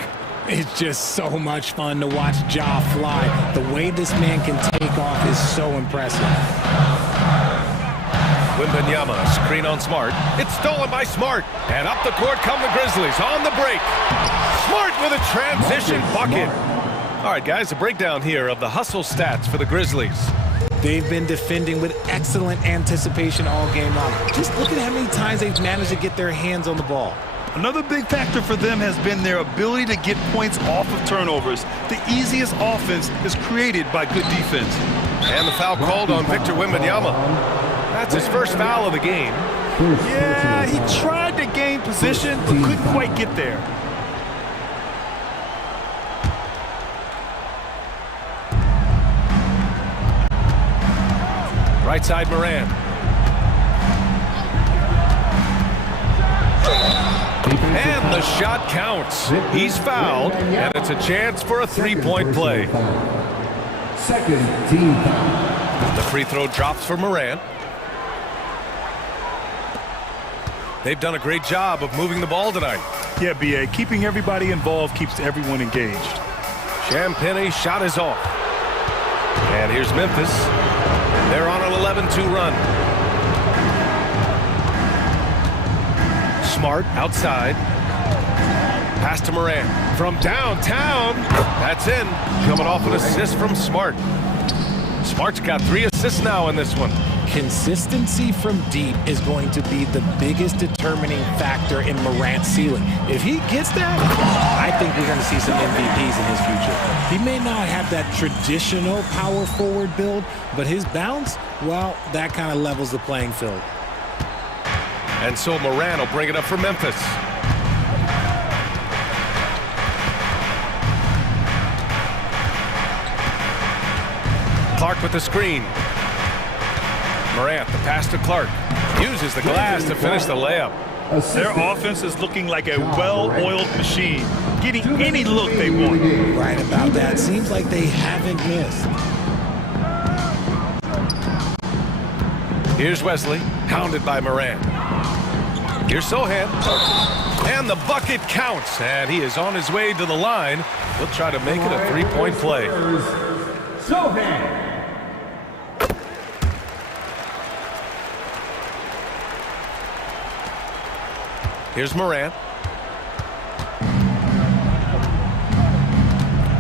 It's just so much fun to watch Ja fly. The way this man can take off is so impressive. Wembanyama, screen on Smart. It's stolen by Smart. And up the court come the Grizzlies on the break. Smart with a transition bucket. All right, guys, a breakdown here of the hustle stats for the Grizzlies. They've been defending with excellent anticipation all game long. Just look at how many times they've managed to get their hands on the ball. Another big factor for them has been their ability to get points off of turnovers. The easiest offense is created by good defense. And the foul called on Victor Wembanyama. That's his first foul of the game. Yeah, he tried to gain position, but couldn't quite get there. Right side, Morant. And the shot counts. He's fouled, and it's a chance for a three-point play. Second team foul. The free throw drops for Morant. They've done a great job of moving the ball tonight. Yeah, B.A., keeping everybody involved keeps everyone engaged. Champagne's shot is off. And here's Memphis. They're on an 11-2 run. Smart outside. Pass to Morant. From downtown. That's in. Coming off an assist from Smart. Smart's got 3 assists now in this one. Consistency from deep is going to be the biggest determining factor in Morant's ceiling. If he gets that, I think we're going to see some MVPs in his future. He may not have that traditional power forward build, but his bounce, well, that kind of levels the playing field. And so Morant will bring it up for Memphis. Clark with the screen. Morant, the pass to Clark. Uses the glass to finish the layup. Their offense is looking like a well-oiled machine, getting any look they want. Right about that. Seems like they haven't missed. Here's Wesley, hounded by Morant. Here's Sohan. And the bucket counts, and he is on his way to the line. He'll try to make it a three-point play. Sohan. Here's Morant.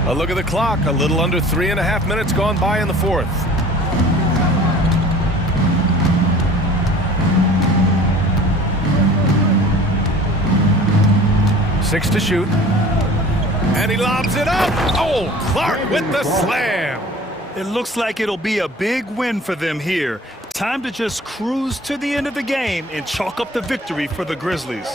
A look at the clock. A little under 3.5 minutes gone by in the fourth. Six to shoot. And he lobs it up. Oh, Clark with the slam. It looks like it'll be a big win for them here. Time to just cruise to the end of the game and chalk up the victory for the Grizzlies.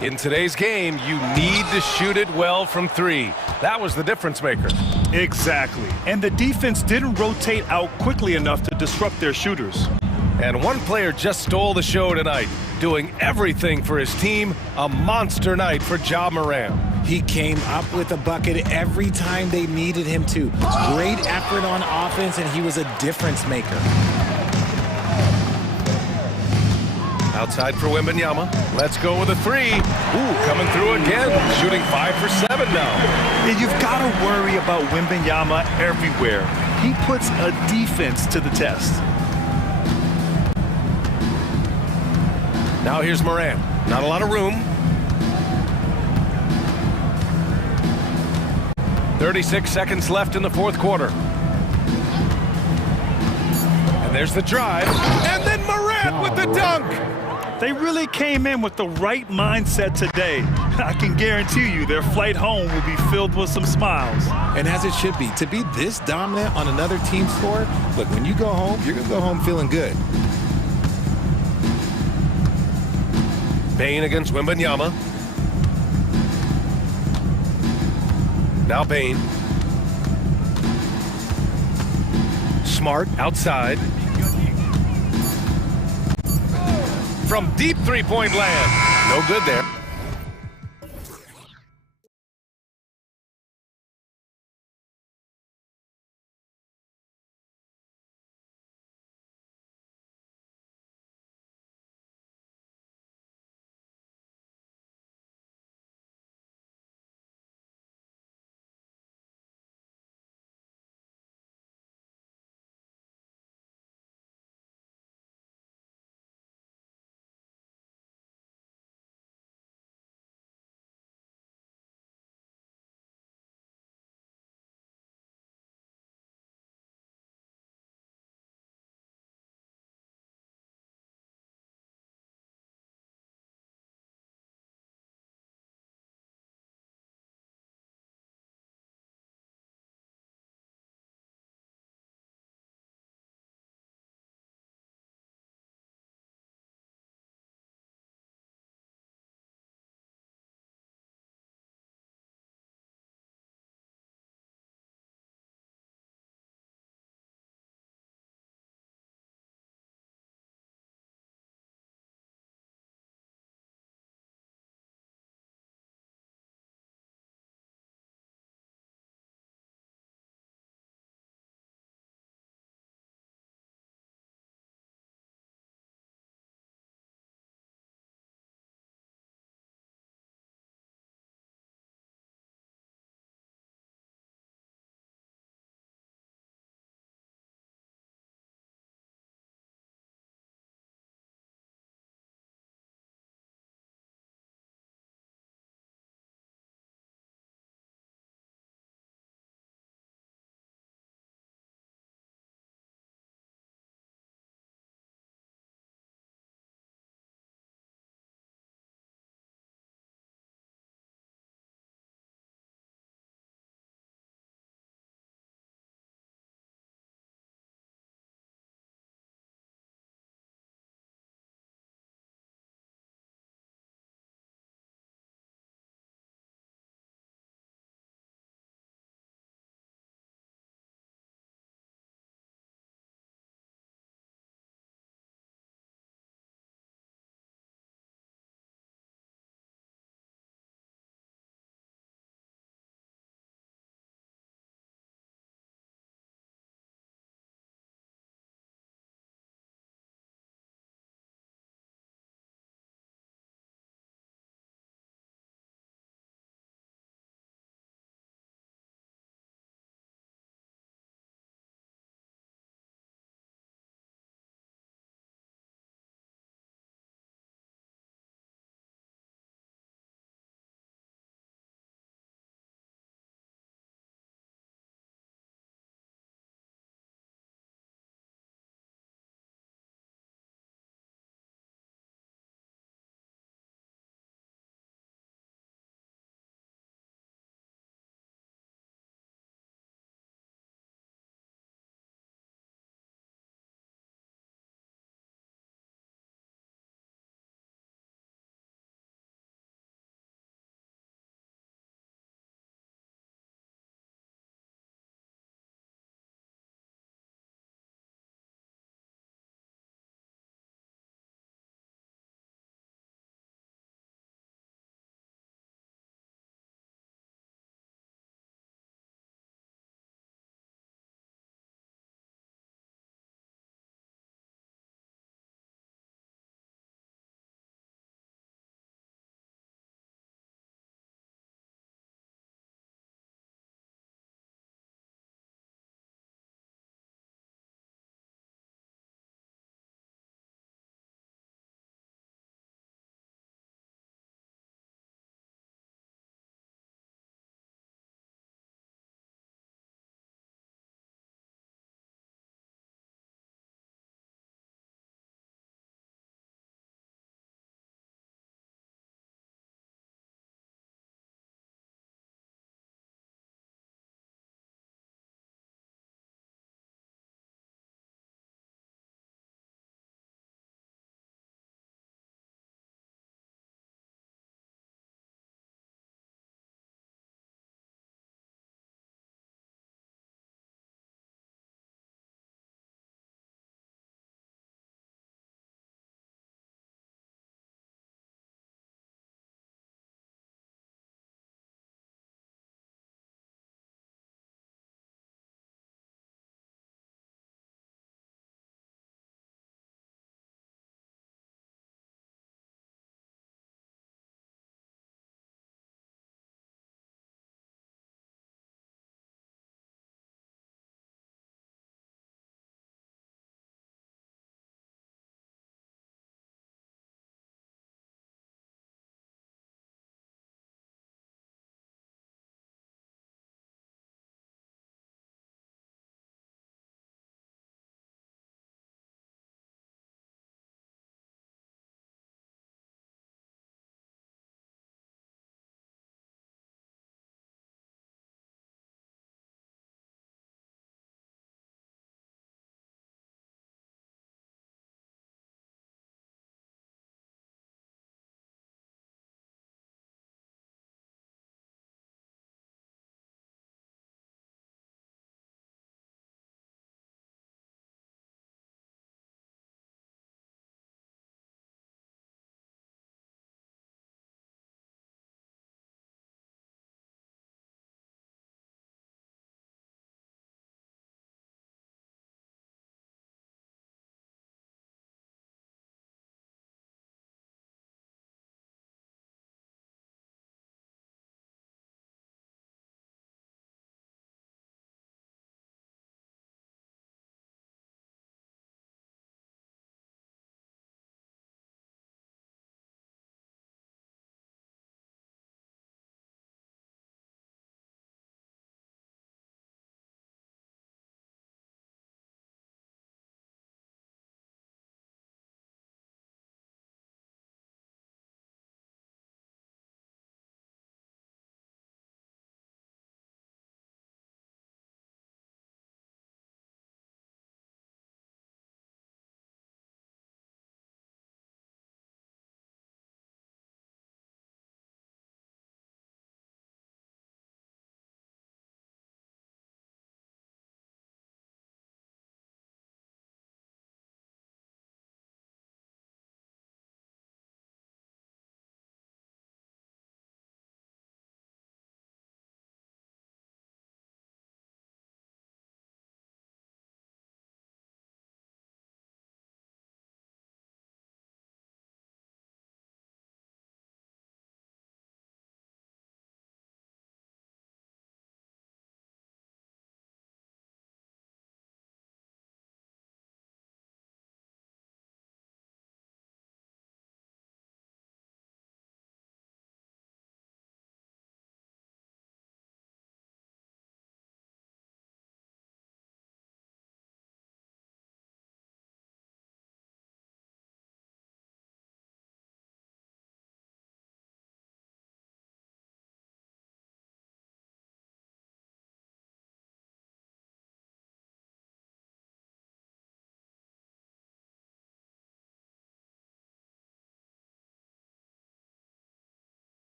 In today's game, you need to shoot it well from three. That was the difference maker. Exactly. And the defense didn't rotate out quickly enough to disrupt their shooters. And one player just stole the show tonight, doing everything for his team. A monster night for Ja Morant. He came up with a bucket every time they needed him to. Great effort on offense, and he was a difference maker. Outside for Wembanyama. Let's go with a three. Ooh, coming through again. Shooting 5 for 7 now. And you've got to worry about Wembanyama everywhere. He puts a defense to the test. Now here's Morant. Not a lot of room. 36 seconds left in the fourth quarter. And there's the drive. And then Morant with the dunk. They really came in with the right mindset today. I can guarantee you their flight home will be filled with some smiles. And as it should be, to be this dominant on another team's floor, look, when you go home, you're going to go home feeling good. Bain against Wembanyama. Now Bain. Smart outside. From deep three-point land. No good there.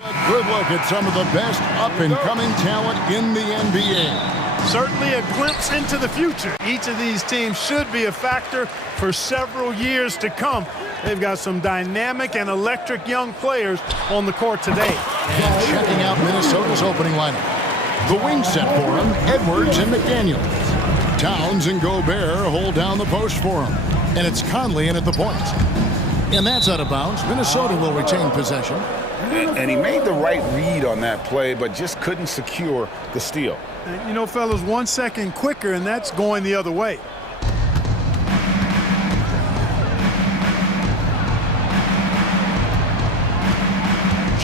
A good look at some of the best up-and-coming talent in the NBA. Certainly a glimpse into the future. Each of these teams should be a factor for several years to come. They've got some dynamic and electric young players on the court today. And checking out Minnesota's opening lineup. The wing set for him, Edwards and McDaniels. Towns and Gobert hold down the post for him. And it's Conley in at the point. And that's out of bounds. Minnesota will retain possession. And he made the right read on that play, but just couldn't secure the steal. And, you know, fellas, 1 second quicker, and that's going the other way.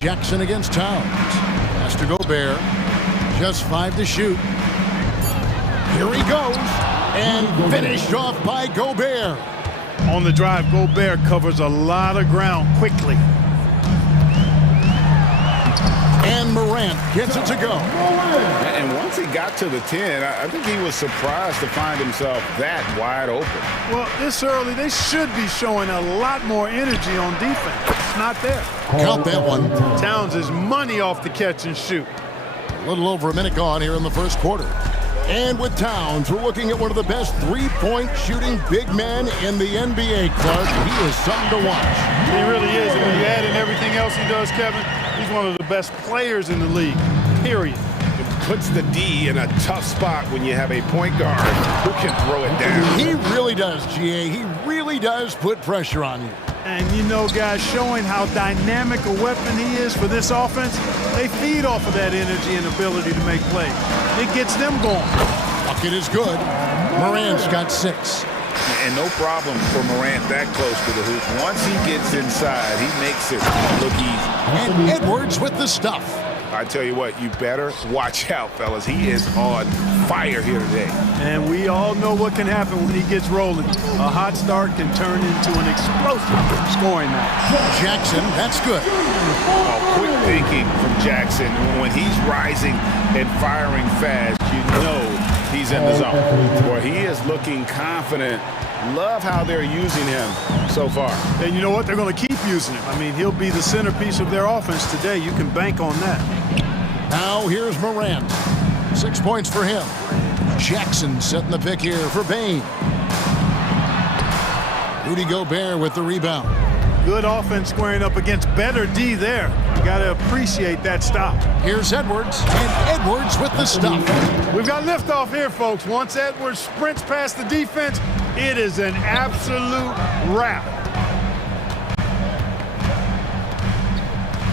Jackson against Towns. Has to Gobert. Just 5 to shoot. Here he goes. And finished off by Gobert. On the drive, Gobert covers a lot of ground quickly. And Morant gets it to go. And once he got to the 10, I think he was surprised to find himself that wide open. Well, this early, they should be showing a lot more energy on defense. It's not there. Count that one. Towns is money off the catch and shoot. A little over a minute gone here in the first quarter. And with Towns, we're looking at one of the best three-point shooting big men in the NBA, Clark. He is something to watch. He really is. And when you add in everything else he does, Kevin, he's one of the best players in the league, period. It puts the D in a tough spot when you have a point guard who can throw it down. He really does, GA. He really does put pressure on you. And you know, guys, showing how dynamic a weapon he is for this offense, they feed off of that energy and ability to make plays. It gets them going. Bucket is good. Morant's got 6. And no problem for Morant that close to the hoop. Once he gets inside, he makes it look easy. And Edwards with the stuff. I tell you what, you better watch out, fellas. He is on fire here today. And we all know what can happen when he gets rolling. A hot start can turn into an explosive scoring night. Jackson, that's good. Oh, quick thinking from Jackson. When he's rising and firing fast, you know he's in the zone. Boy, he is looking confident. Love how they're using him so far. And you know what? They're going to keep using him. I mean, he'll be the centerpiece of their offense today. You can bank on that. Now here's Morant. 6 points for him. Jackson setting the pick here for Bain. Rudy Gobert with the rebound. Good offense squaring up against better D there. You got to appreciate that stop. Here's Edwards, and Edwards with the stop. We've got liftoff here, folks. Once Edwards sprints past the defense, it is an absolute wrap.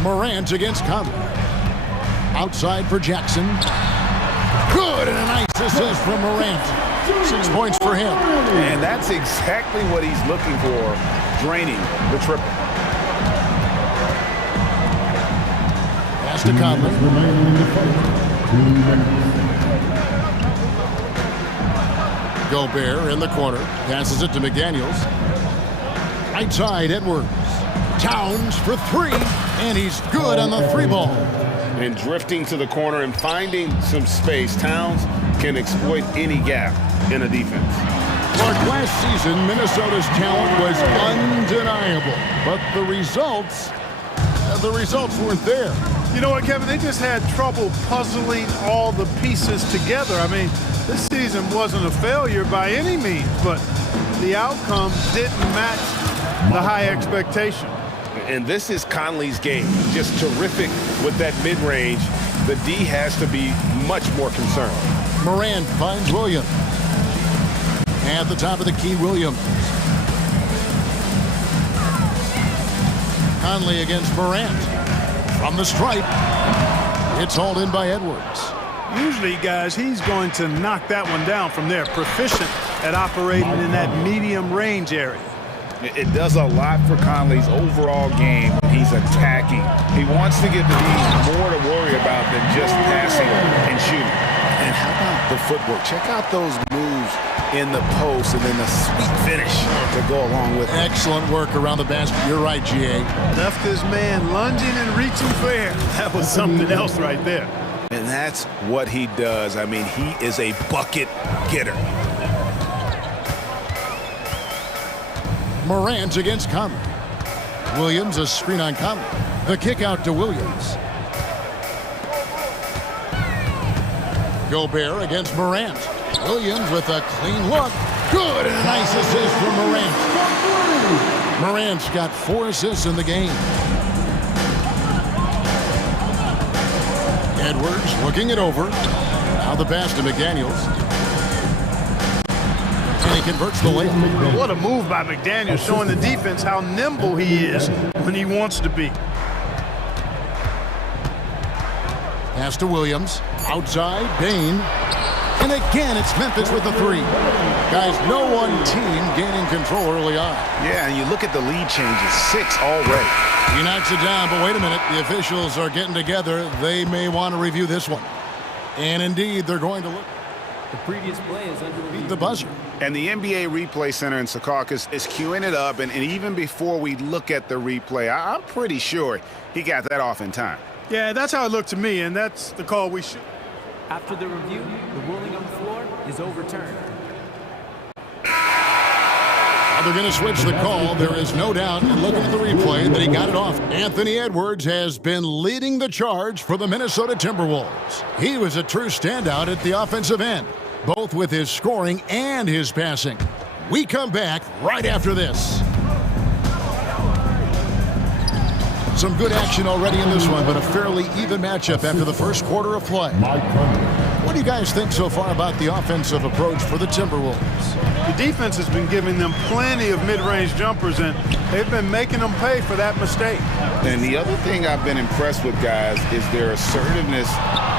Morant against Conley. Outside for Jackson. Good, and a nice assist from Morant. 6 points for him. And that's exactly what he's looking for, draining the triple. Pass to Conley. Gobert in the corner. Passes it to McDaniels. Right side, Edwards. Towns for 3, and he's good on the 3-ball. And drifting to the corner and finding some space, Towns can exploit any gap in a defense. Clark, last season, Minnesota's talent was undeniable, but the results weren't there. You know what, Kevin? They just had trouble puzzling all the pieces together. I mean, this season wasn't a failure by any means, but the outcome didn't match the high expectation. And this is Conley's game. Just terrific with that mid-range. The D has to be much more concerned. Morant finds Williams. At the top of the key, Williams. Conley against Morant. From the stripe. It's hauled in by Edwards. Usually, guys, he's going to knock that one down from there. Proficient at operating in that medium range area. It does a lot for Conley's overall game when he's attacking. He wants to give the D more to worry about than just passing and shooting. And how about the footwork? Check out those moves in the post and then the sweet finish to go along with it. Excellent work around the basket. You're right, GA. Left his man lunging and reaching for air. That was something else right there. And that's what he does. I mean, he is a bucket getter. Morant against Conley. Williams, a screen on Conley. The kick out to Williams. Gobert against Morant. Williams with a clean look. Good, and a nice assist from Morant. Morant's got 4 assists in the game. Edwards looking it over. Now the pass to McDaniels. And he converts the layup. What a move by McDaniels, showing the defense how nimble he is when he wants to be. Pass to Williams. Outside, Bain. And again, it's Memphis with the 3. Guys, no one team gaining control early on. Yeah, and you look at the lead changes, 6 already. He knocks it down, but wait a minute. The officials are getting together. They may want to review this one. And indeed, they're going to look. The previous play is under review. The buzzer. And the NBA Replay Center in Secaucus is queuing it up. And even before we look at the replay, I'm pretty sure he got that off in time. Yeah, that's how it looked to me, and that's the call we should. After the review, the ruling on the floor is overturned. Now they're going to switch the call. There is no doubt, looking at the replay, that he got it off. Anthony Edwards has been leading the charge for the Minnesota Timberwolves. He was a true standout at the offensive end, both with his scoring and his passing. We come back right after this. Some good action already in this one, but a fairly even matchup after the first quarter of play. What do you guys think so far about the offensive approach for the Timberwolves? The defense has been giving them plenty of mid-range jumpers, and they've been making them pay for that mistake. And the other thing I've been impressed with, guys, is their assertiveness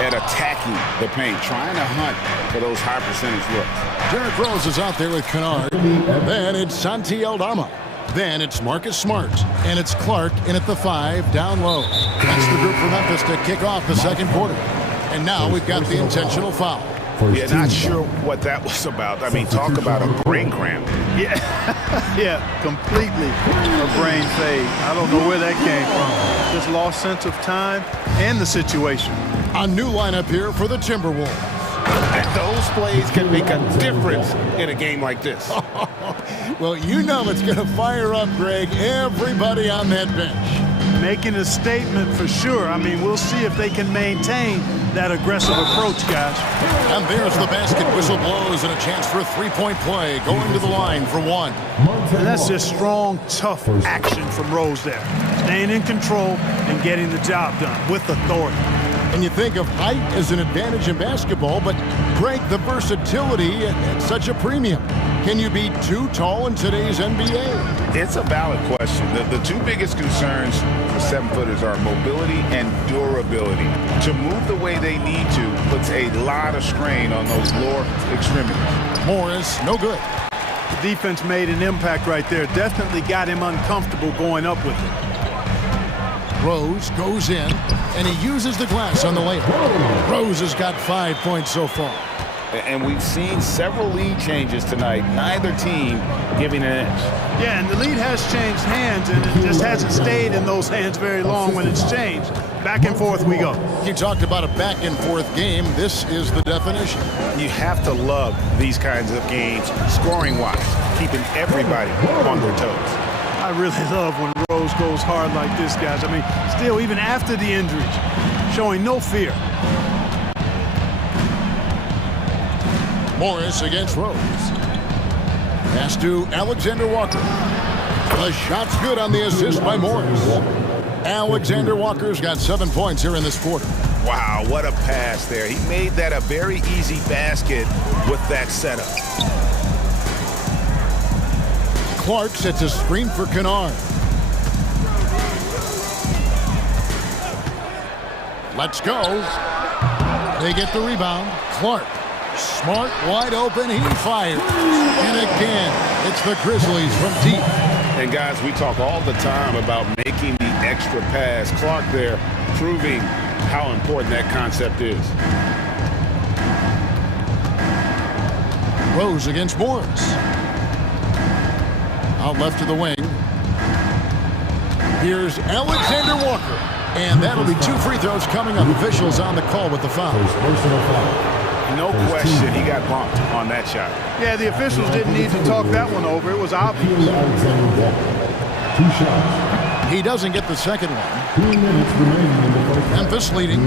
at attacking the paint, trying to hunt for those high percentage looks. Derrick Rose is out there with Kennard. Then it's Santi Aldama. Then it's Marcus Smart, and it's Clark in at the 5, down low. That's the group for Memphis to kick off the second quarter. And now we've got the intentional foul. Yeah, not sure what that was about. I mean, talk about a brain cramp. Yeah, yeah, completely a brain fade. I don't know where that came from. Just lost sense of time and the situation. A new lineup here for the Timberwolves. And those plays can make a difference in a game like this. Well, you know it's going to fire up, Greg, everybody on that bench. Making a statement for sure. I mean, we'll see if they can maintain that aggressive approach, guys. And there's the basket whistle blows and a chance for a three-point play going to the line for 1. And that's just strong, tough action from Rose there. Staying in control and getting the job done with authority. And you think of height as an advantage in basketball, but Greg, the versatility at such a premium. Can you be too tall in today's NBA? It's a valid question. The 2 biggest concerns for 7-footers are mobility and durability. To move the way they need to puts a lot of strain on those lower extremities. Morris, no good. The defense made an impact right there. Definitely got him uncomfortable going up with it. Rose goes in, and he uses the glass on the layup. Rose has got 5 points so far. And we've seen several lead changes tonight, neither team giving an edge. Yeah, and the lead has changed hands, and it just hasn't stayed in those hands very long when it's changed. Back and forth we go. You talked about a back and forth game. This is the definition. You have to love these kinds of games, scoring-wise, keeping everybody on their toes. I really love when Rose goes hard like this, guys. I mean, still, even after the injuries, showing no fear. Morris against Rose. Pass to Alexander Walker. The shot's good on the assist by Morris. Alexander Walker's got 7 points here in this quarter. Wow, what a pass there. He made that a very easy basket with that setup. Clark sets a screen for Kennard. Let's go. They get the rebound. Clark. Smart, wide open, he fires. And again, it's the Grizzlies from deep. And guys, we talk all the time about making the extra pass. Clark there proving how important that concept is. Rose against Morris. Out left to the wing. Here's Alexander Walker. And that'll be 2 free throws coming up. Officials on the call with the foul. No question he got bumped on that shot. Yeah, the officials didn't need to talk that one over. It was obvious. 2 shots. He doesn't get the second one. 2 minutes remaining in the first. Memphis leading.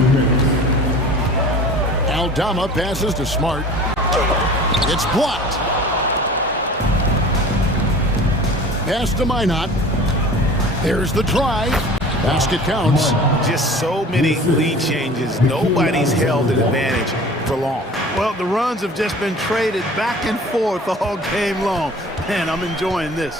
Aldama passes to Smart. It's blocked. Pass to Minot. There's the drive. Basket counts. Just so many lead changes. Nobody's held an advantage for long. Well, the runs have just been traded back and forth all game long. Man, I'm enjoying this.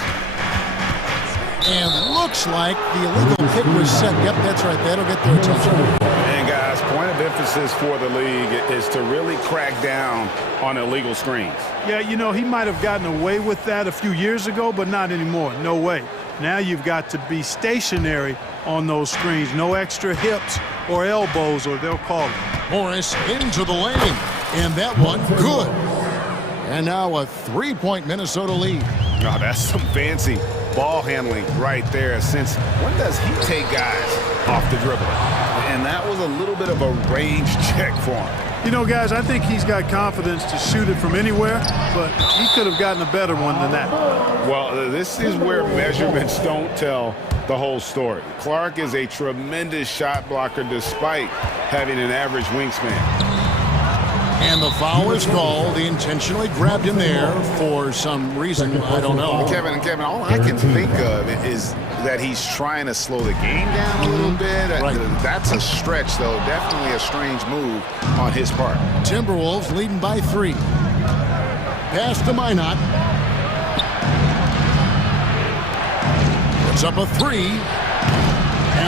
And looks like the illegal kick was set. Yep, that's right. That'll get their attention. And guys, point of emphasis for the league is to really crack down on illegal screens. Yeah, you know, he might have gotten away with that a few years ago, but not anymore. No way. Now you've got to be stationary on those screens. No extra hips or elbows, or they'll call it. Morris into the lane. And that one, good. And now a 3-point Minnesota lead. Oh, that's some fancy ball handling right there. Since when does he take guys off the dribble? And that was a little bit of a range check for him. You know, guys, I think he's got confidence to shoot it from anywhere, but he could have gotten a better one than that. Well, this is where measurements don't tell the whole story. Clark is a tremendous shot blocker despite having an average wingspan. And the foul is called. He intentionally grabbed him there for some reason. I don't know. Kevin, all I can think of is that he's trying to slow the game down a little bit. Right. That's a stretch, though. Definitely a strange move on his part. Timberwolves leading by 3. Pass to Minot. It's up a 3.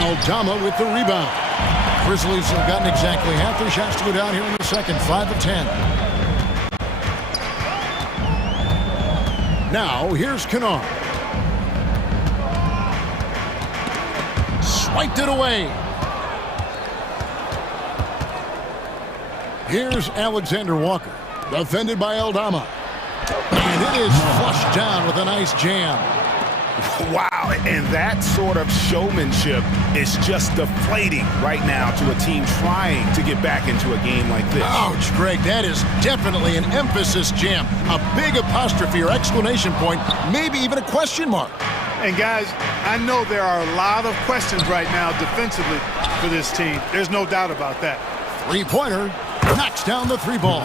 Aldama with the rebound. Grizzlies have gotten exactly half their shots to go down here in the second. 5 of 10. Now, here's Kennard. Swiped it away. Here's Alexander Walker. Defended by Aldama. And it is flushed down with a nice jam. Wow, and that sort of showmanship is just deflating right now to a team trying to get back into a game like this. Ouch, Greg, that is definitely an emphasis jam. A big apostrophe or exclamation point, maybe even a question mark. And guys, I know there are a lot of questions right now defensively for this team. There's no doubt about that. Three-pointer. Knocks down the 3 ball.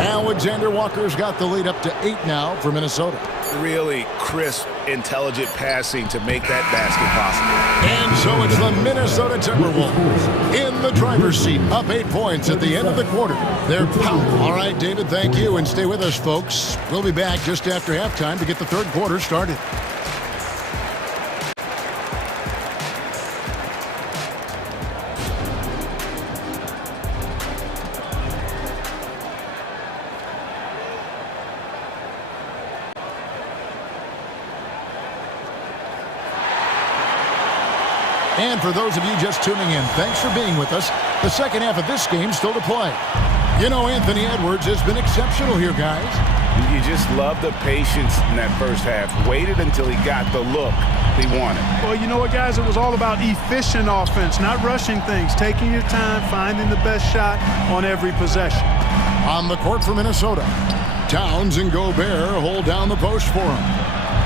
Alexander Walker's got the lead up to 8 now for Minnesota. Really crisp, intelligent passing to make that basket possible. And so it's the Minnesota Timberwolves in the driver's seat, up 8 points at the end of the quarter. They're pounding. All right, David, thank you, and stay with us, folks. We'll be back just after halftime to get the third quarter started. And for those of you just tuning in, thanks for being with us. The second half of this game still to play. You know, Anthony Edwards has been exceptional here, guys. You just love the patience in that first half. Waited until he got the look he wanted. Well, you know what, guys? It was all about efficient offense, not rushing things, taking your time, finding the best shot on every possession. On the court for Minnesota, Towns and Gobert hold down the post for him.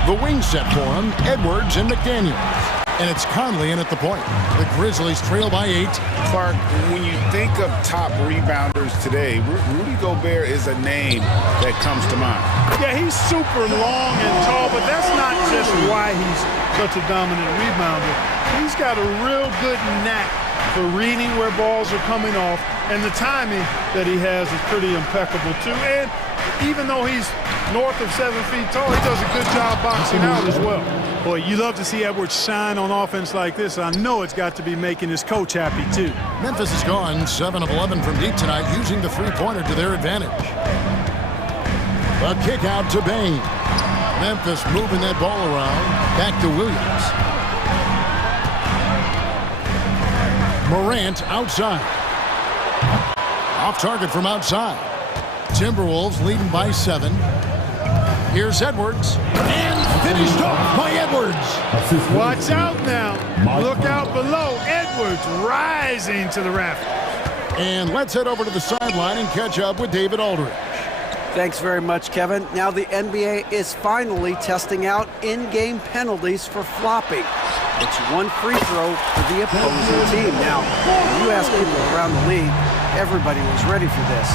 The wing set for him, Edwards and McDaniels. And it's Conley in at the point. The Grizzlies trail by 8. Clark, when you think of top rebounders today, Rudy Gobert is a name that comes to mind. Yeah, he's super long and tall, but that's not just why he's such a dominant rebounder. He's got a real good knack for reading where balls are coming off, and the timing that he has is pretty impeccable too. And even though he's north of 7 feet tall, he does a good job boxing out as well. Boy, you love to see Edwards shine on offense like this. I know it's got to be making his coach happy too. Memphis has gone 7 of 11 from deep tonight, using the three-pointer to their advantage. A kick out to Bain. Memphis moving that ball around. Back to Williams. Morant outside. Off target from outside. Timberwolves leading by 7. Here's Edwards. And finished off by Edwards. Watch out now. Look out below. Edwards rising to the raft. And let's head over to the sideline and catch up with David Aldridge. Thanks very much, Kevin. Now the NBA is finally testing out in-game penalties for flopping. It's 1 free throw for the opposing team. Now, you ask people around the league, everybody was ready for this.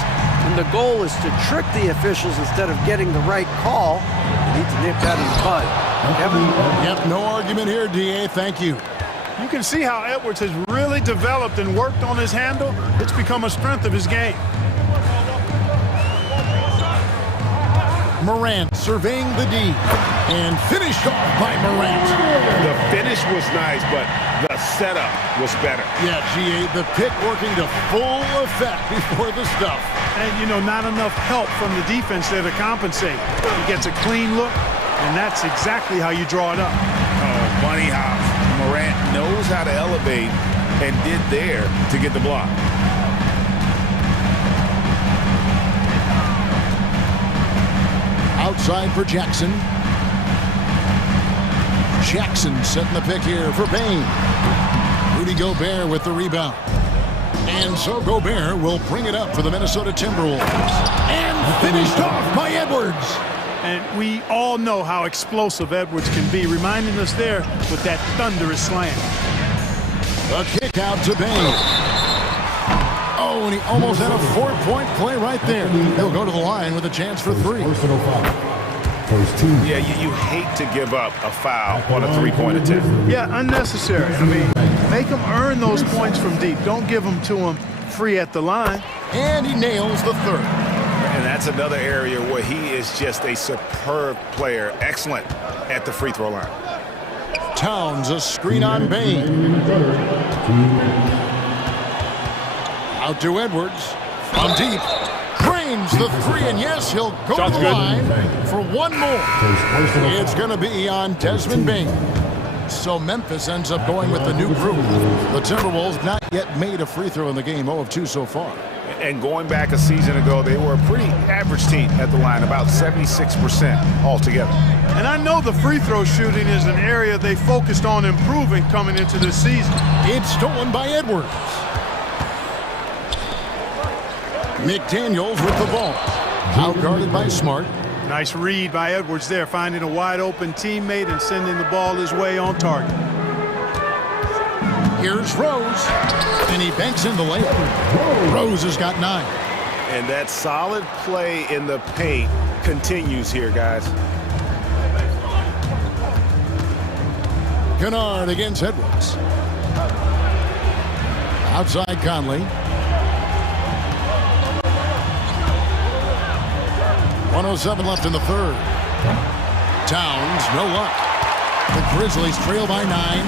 When the goal is to trick the officials instead of getting the right call, you need to nip that in the bud. Kevin? Yep, no argument here, D.A. Thank you. You can see how Edwards has really developed and worked on his handle. It's become a strength of his game. Morant surveying the D and finished off by Morant. The finish was nice, but the setup was better. Yeah, G.A., the pick working to full effect before the stuff. And, you know, not enough help from the defense there to compensate. He gets a clean look, and that's exactly how you draw it up. Oh, bunny hops. Morant knows how to elevate and did there to get the block. Outside for Jackson. Jackson setting the pick here for Payne. Rudy Gobert with the rebound. And so Gobert will bring it up for the Minnesota Timberwolves. And finished off by Edwards. And we all know how explosive Edwards can be, reminding us there with that thunderous slam. A kick out to Payne. Oh, and he almost had a 4-point play right there. He'll go to the line with a chance for three. Yeah, you hate to give up a foul on a three-point attempt. Yeah, unnecessary. I mean, make him earn those points from deep. Don't give them to him free at the line. And he nails the third. And that's another area where he is just a superb player. Excellent at the free throw line. Towns, a screen on Payne. Out to Edwards. From deep. Drains the three, and yes, he'll go to the line for one more. It's going to be on Desmond Bain. So Memphis ends up going with the new group. The Timberwolves not yet made a free throw in the game, 0 of 2 so far. And going back a season ago, they were a pretty average team at the line, about 76% altogether. And I know the free throw shooting is an area they focused on improving coming into this season. It's stolen by Edwards. McDaniels with the ball. Outguarded by Smart. Nice read by Edwards there, finding a wide open teammate and sending the ball his way on target. Here's Rose, and he banks in the layup. Rose has got 9. And that solid play in the paint continues here, guys. Kennard against Edwards. Outside Conley. 1:07 left in the third. Towns, no luck. The Grizzlies trail by 9.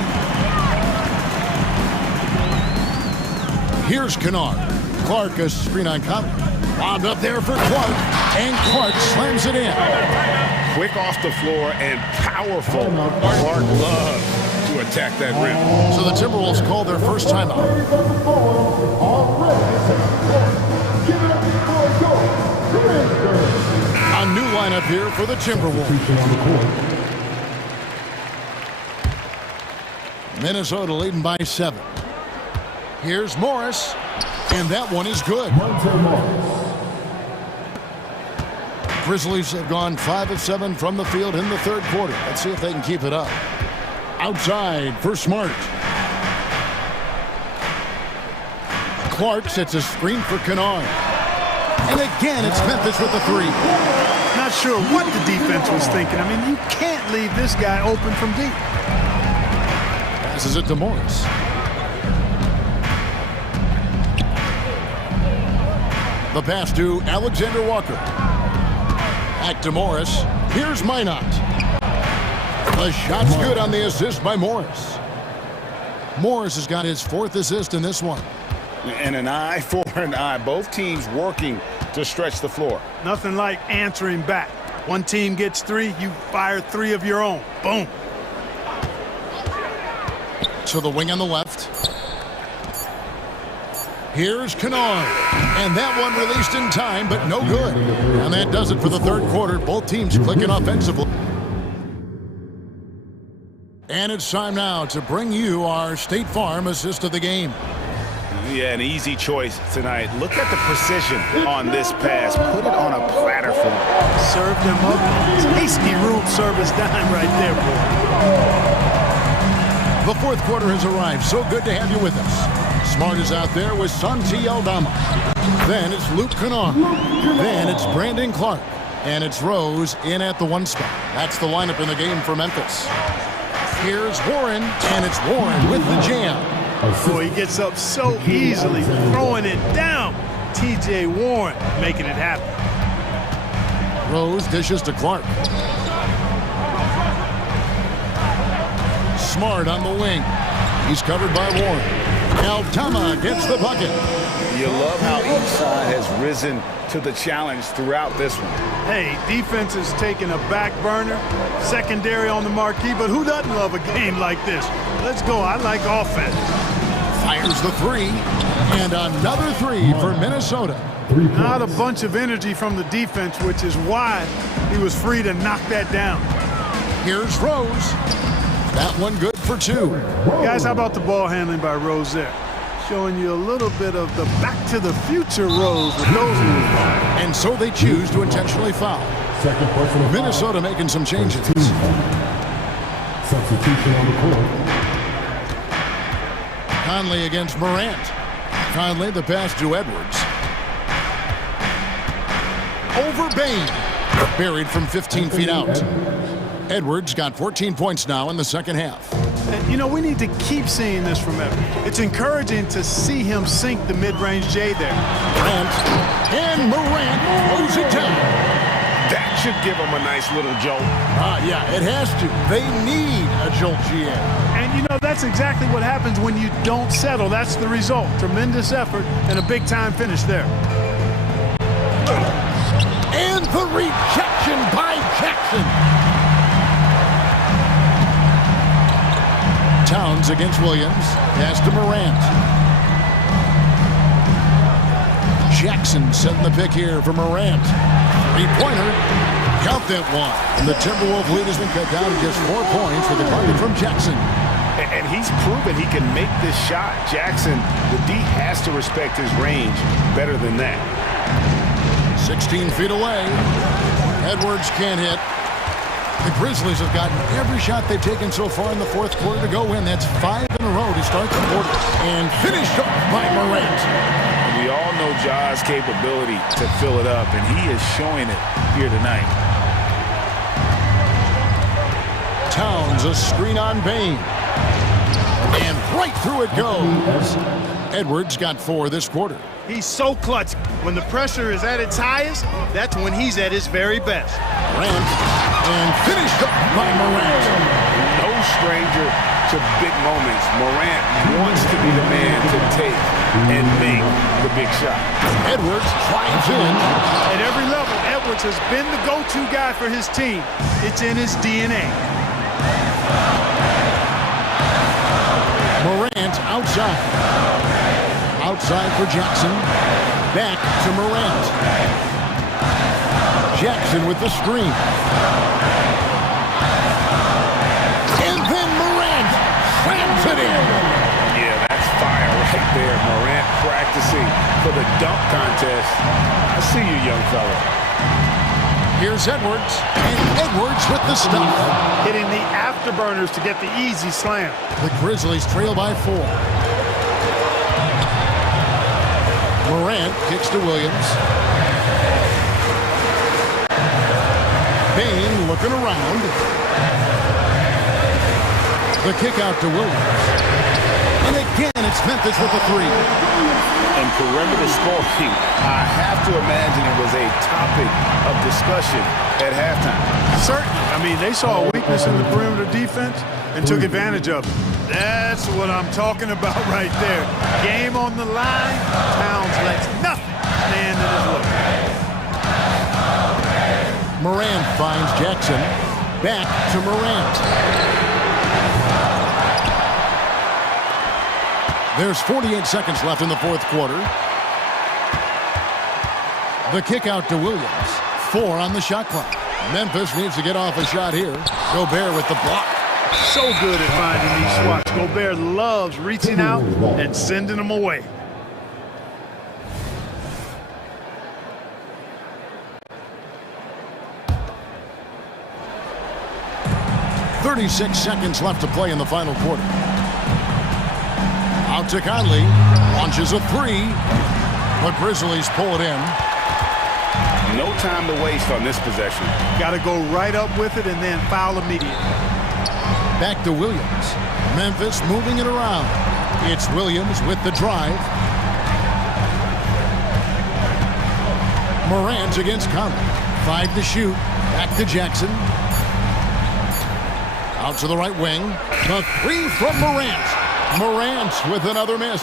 Here's Kennard. Clark, a screen on Conley. Wound up there for Clark, and Clark slams it in. Quick off the floor and powerful. Clark loves to attack that rim. So the Timberwolves call their first timeout. A new lineup here for the Timberwolves. Minnesota leading by 7. Here's Morris, and that one is good. Grizzlies have gone 5 of 7 from the field in the third quarter. Let's see if they can keep it up. Outside for Smart. Clark sets a screen for Kennard. And again, it's Memphis with the 3. Not sure what the defense was thinking. I mean, you can't leave this guy open from deep. Passes it to Morris. The pass to Alexander Walker. Back to Morris. Here's Minot. The shot's good on the assist by Morris. Morris has got his 4th assist in this one. And an eye for an eye. Both teams working to stretch the floor. Nothing like answering back. One team gets 3, you fire 3 of your own. Boom. To the wing on the left. Here's Kennard. And that one released in time, but no good. And that does it for the third quarter. Both teams clicking offensively. And it's time now to bring you our State Farm assist of the game. Yeah, an easy choice tonight. Look at the precision on this pass. Put it on a platter for him. Served him up. Tasty room service dime right there, boy. The fourth quarter has arrived. So good to have you with us. Smart is out there with Santi Aldama. Then it's Luke Kennard. Then it's Brandon Clark. And it's Rose in at the 1 spot. That's the lineup in the game for Memphis. Here's Warren, and it's Warren with the jam. Boy, he gets up so easily, throwing it down. T.J. Warren making it happen. Rose dishes to Clark. Smart on the wing. He's covered by Warren. Aldama gets the bucket. You love how each side has risen to the challenge throughout this one. Hey, defense is taking a back burner, secondary on the marquee, but who doesn't love a game like this? Let's go. I like offense. Fires the 3, and another 3 for Minnesota. Not a bunch of energy from the defense, which is why he was free to knock that down. Here's Rose. That one good for 2. Guys, how about the ball handling by Rose there? Showing you a little bit of the back-to-the-future Rose with those moves. And so they choose to intentionally foul. Minnesota making some changes. Substitution on the court. Conley against Morant. Conley, the pass to Edwards. Over Bain. Buried from 15 feet out. Edwards got 14 points now in the second half. And, you know, we need to keep seeing this from Edwards. It's encouraging to see him sink the mid-range J there. And Morant throws it down. That should give him a nice little jolt. Yeah, it has to. They need a jolt, GA. And, you know, that's exactly what happens when you don't settle. That's the result. Tremendous effort and a big-time finish there. And the rejection by Jackson. Towns against Williams. Pass to Morant. Jackson setting the pick here for Morant. Three-pointer. Count that one. And the Timberwolf lead has been cut down to just 4 points with a bucket from Jackson. And he's proven he can make this shot. Jackson, the D has to respect his range better than that. 16 feet away. Edwards can't hit. The Grizzlies have gotten every shot they've taken so far in the fourth quarter to go in. That's 5 in a row to start the quarter. And finished off by Morant. We all know Ja's capability to fill it up, and he is showing it here tonight. Towns, a screen on Bain. And right through it goes. Edwards got 4 this quarter. He's so clutch. When the pressure is at its highest, that's when he's at his very best. Morant, and finished up by Morant. No stranger to big moments. Morant wants to be the man to take and make the big shot. Edwards drives in. At every level, Edwards has been the go-to guy for his team. It's in his DNA. Morant outside. Outside for Jackson. Back to Morant. Jackson with the screen. And then Morant slams it in. Yeah, that's fire right there. Morant practicing for the dunk contest. I see you, young fella. Here's Edwards. And Edwards with the stuff. Hitting the afterburners to get the easy slam. The Grizzlies trail by 4. Morant kicks to Williams. Bain looking around. The kick out to Williams. And again, it's Memphis with a 3. And perimeter scoring, I have to imagine it was a topic of discussion at halftime. Certainly. I mean, they saw a weakness in the perimeter defense and took advantage of it. That's what I'm talking about right there. Game on the line. Towns lets nothing stand in his way. Morant finds Jackson. Back to Morant. There's 48 seconds left in the fourth quarter. The kick out to Williams. 4 on the shot clock. Memphis needs to get off a shot here. Gobert with the block. So good at finding these swats. Gobert loves reaching out and sending them away. "36 seconds left to play in the final quarter. Out to Conley. Launches a three. The Grizzlies pull it in. No time to waste on this possession. Got to go right up with it and then foul immediately. Back to Williams. Memphis moving it around. It's Williams with the drive. Morant against Conley. 5 to shoot. Back to Jackson. Out to the right wing. The three from Morant. Morant with another miss.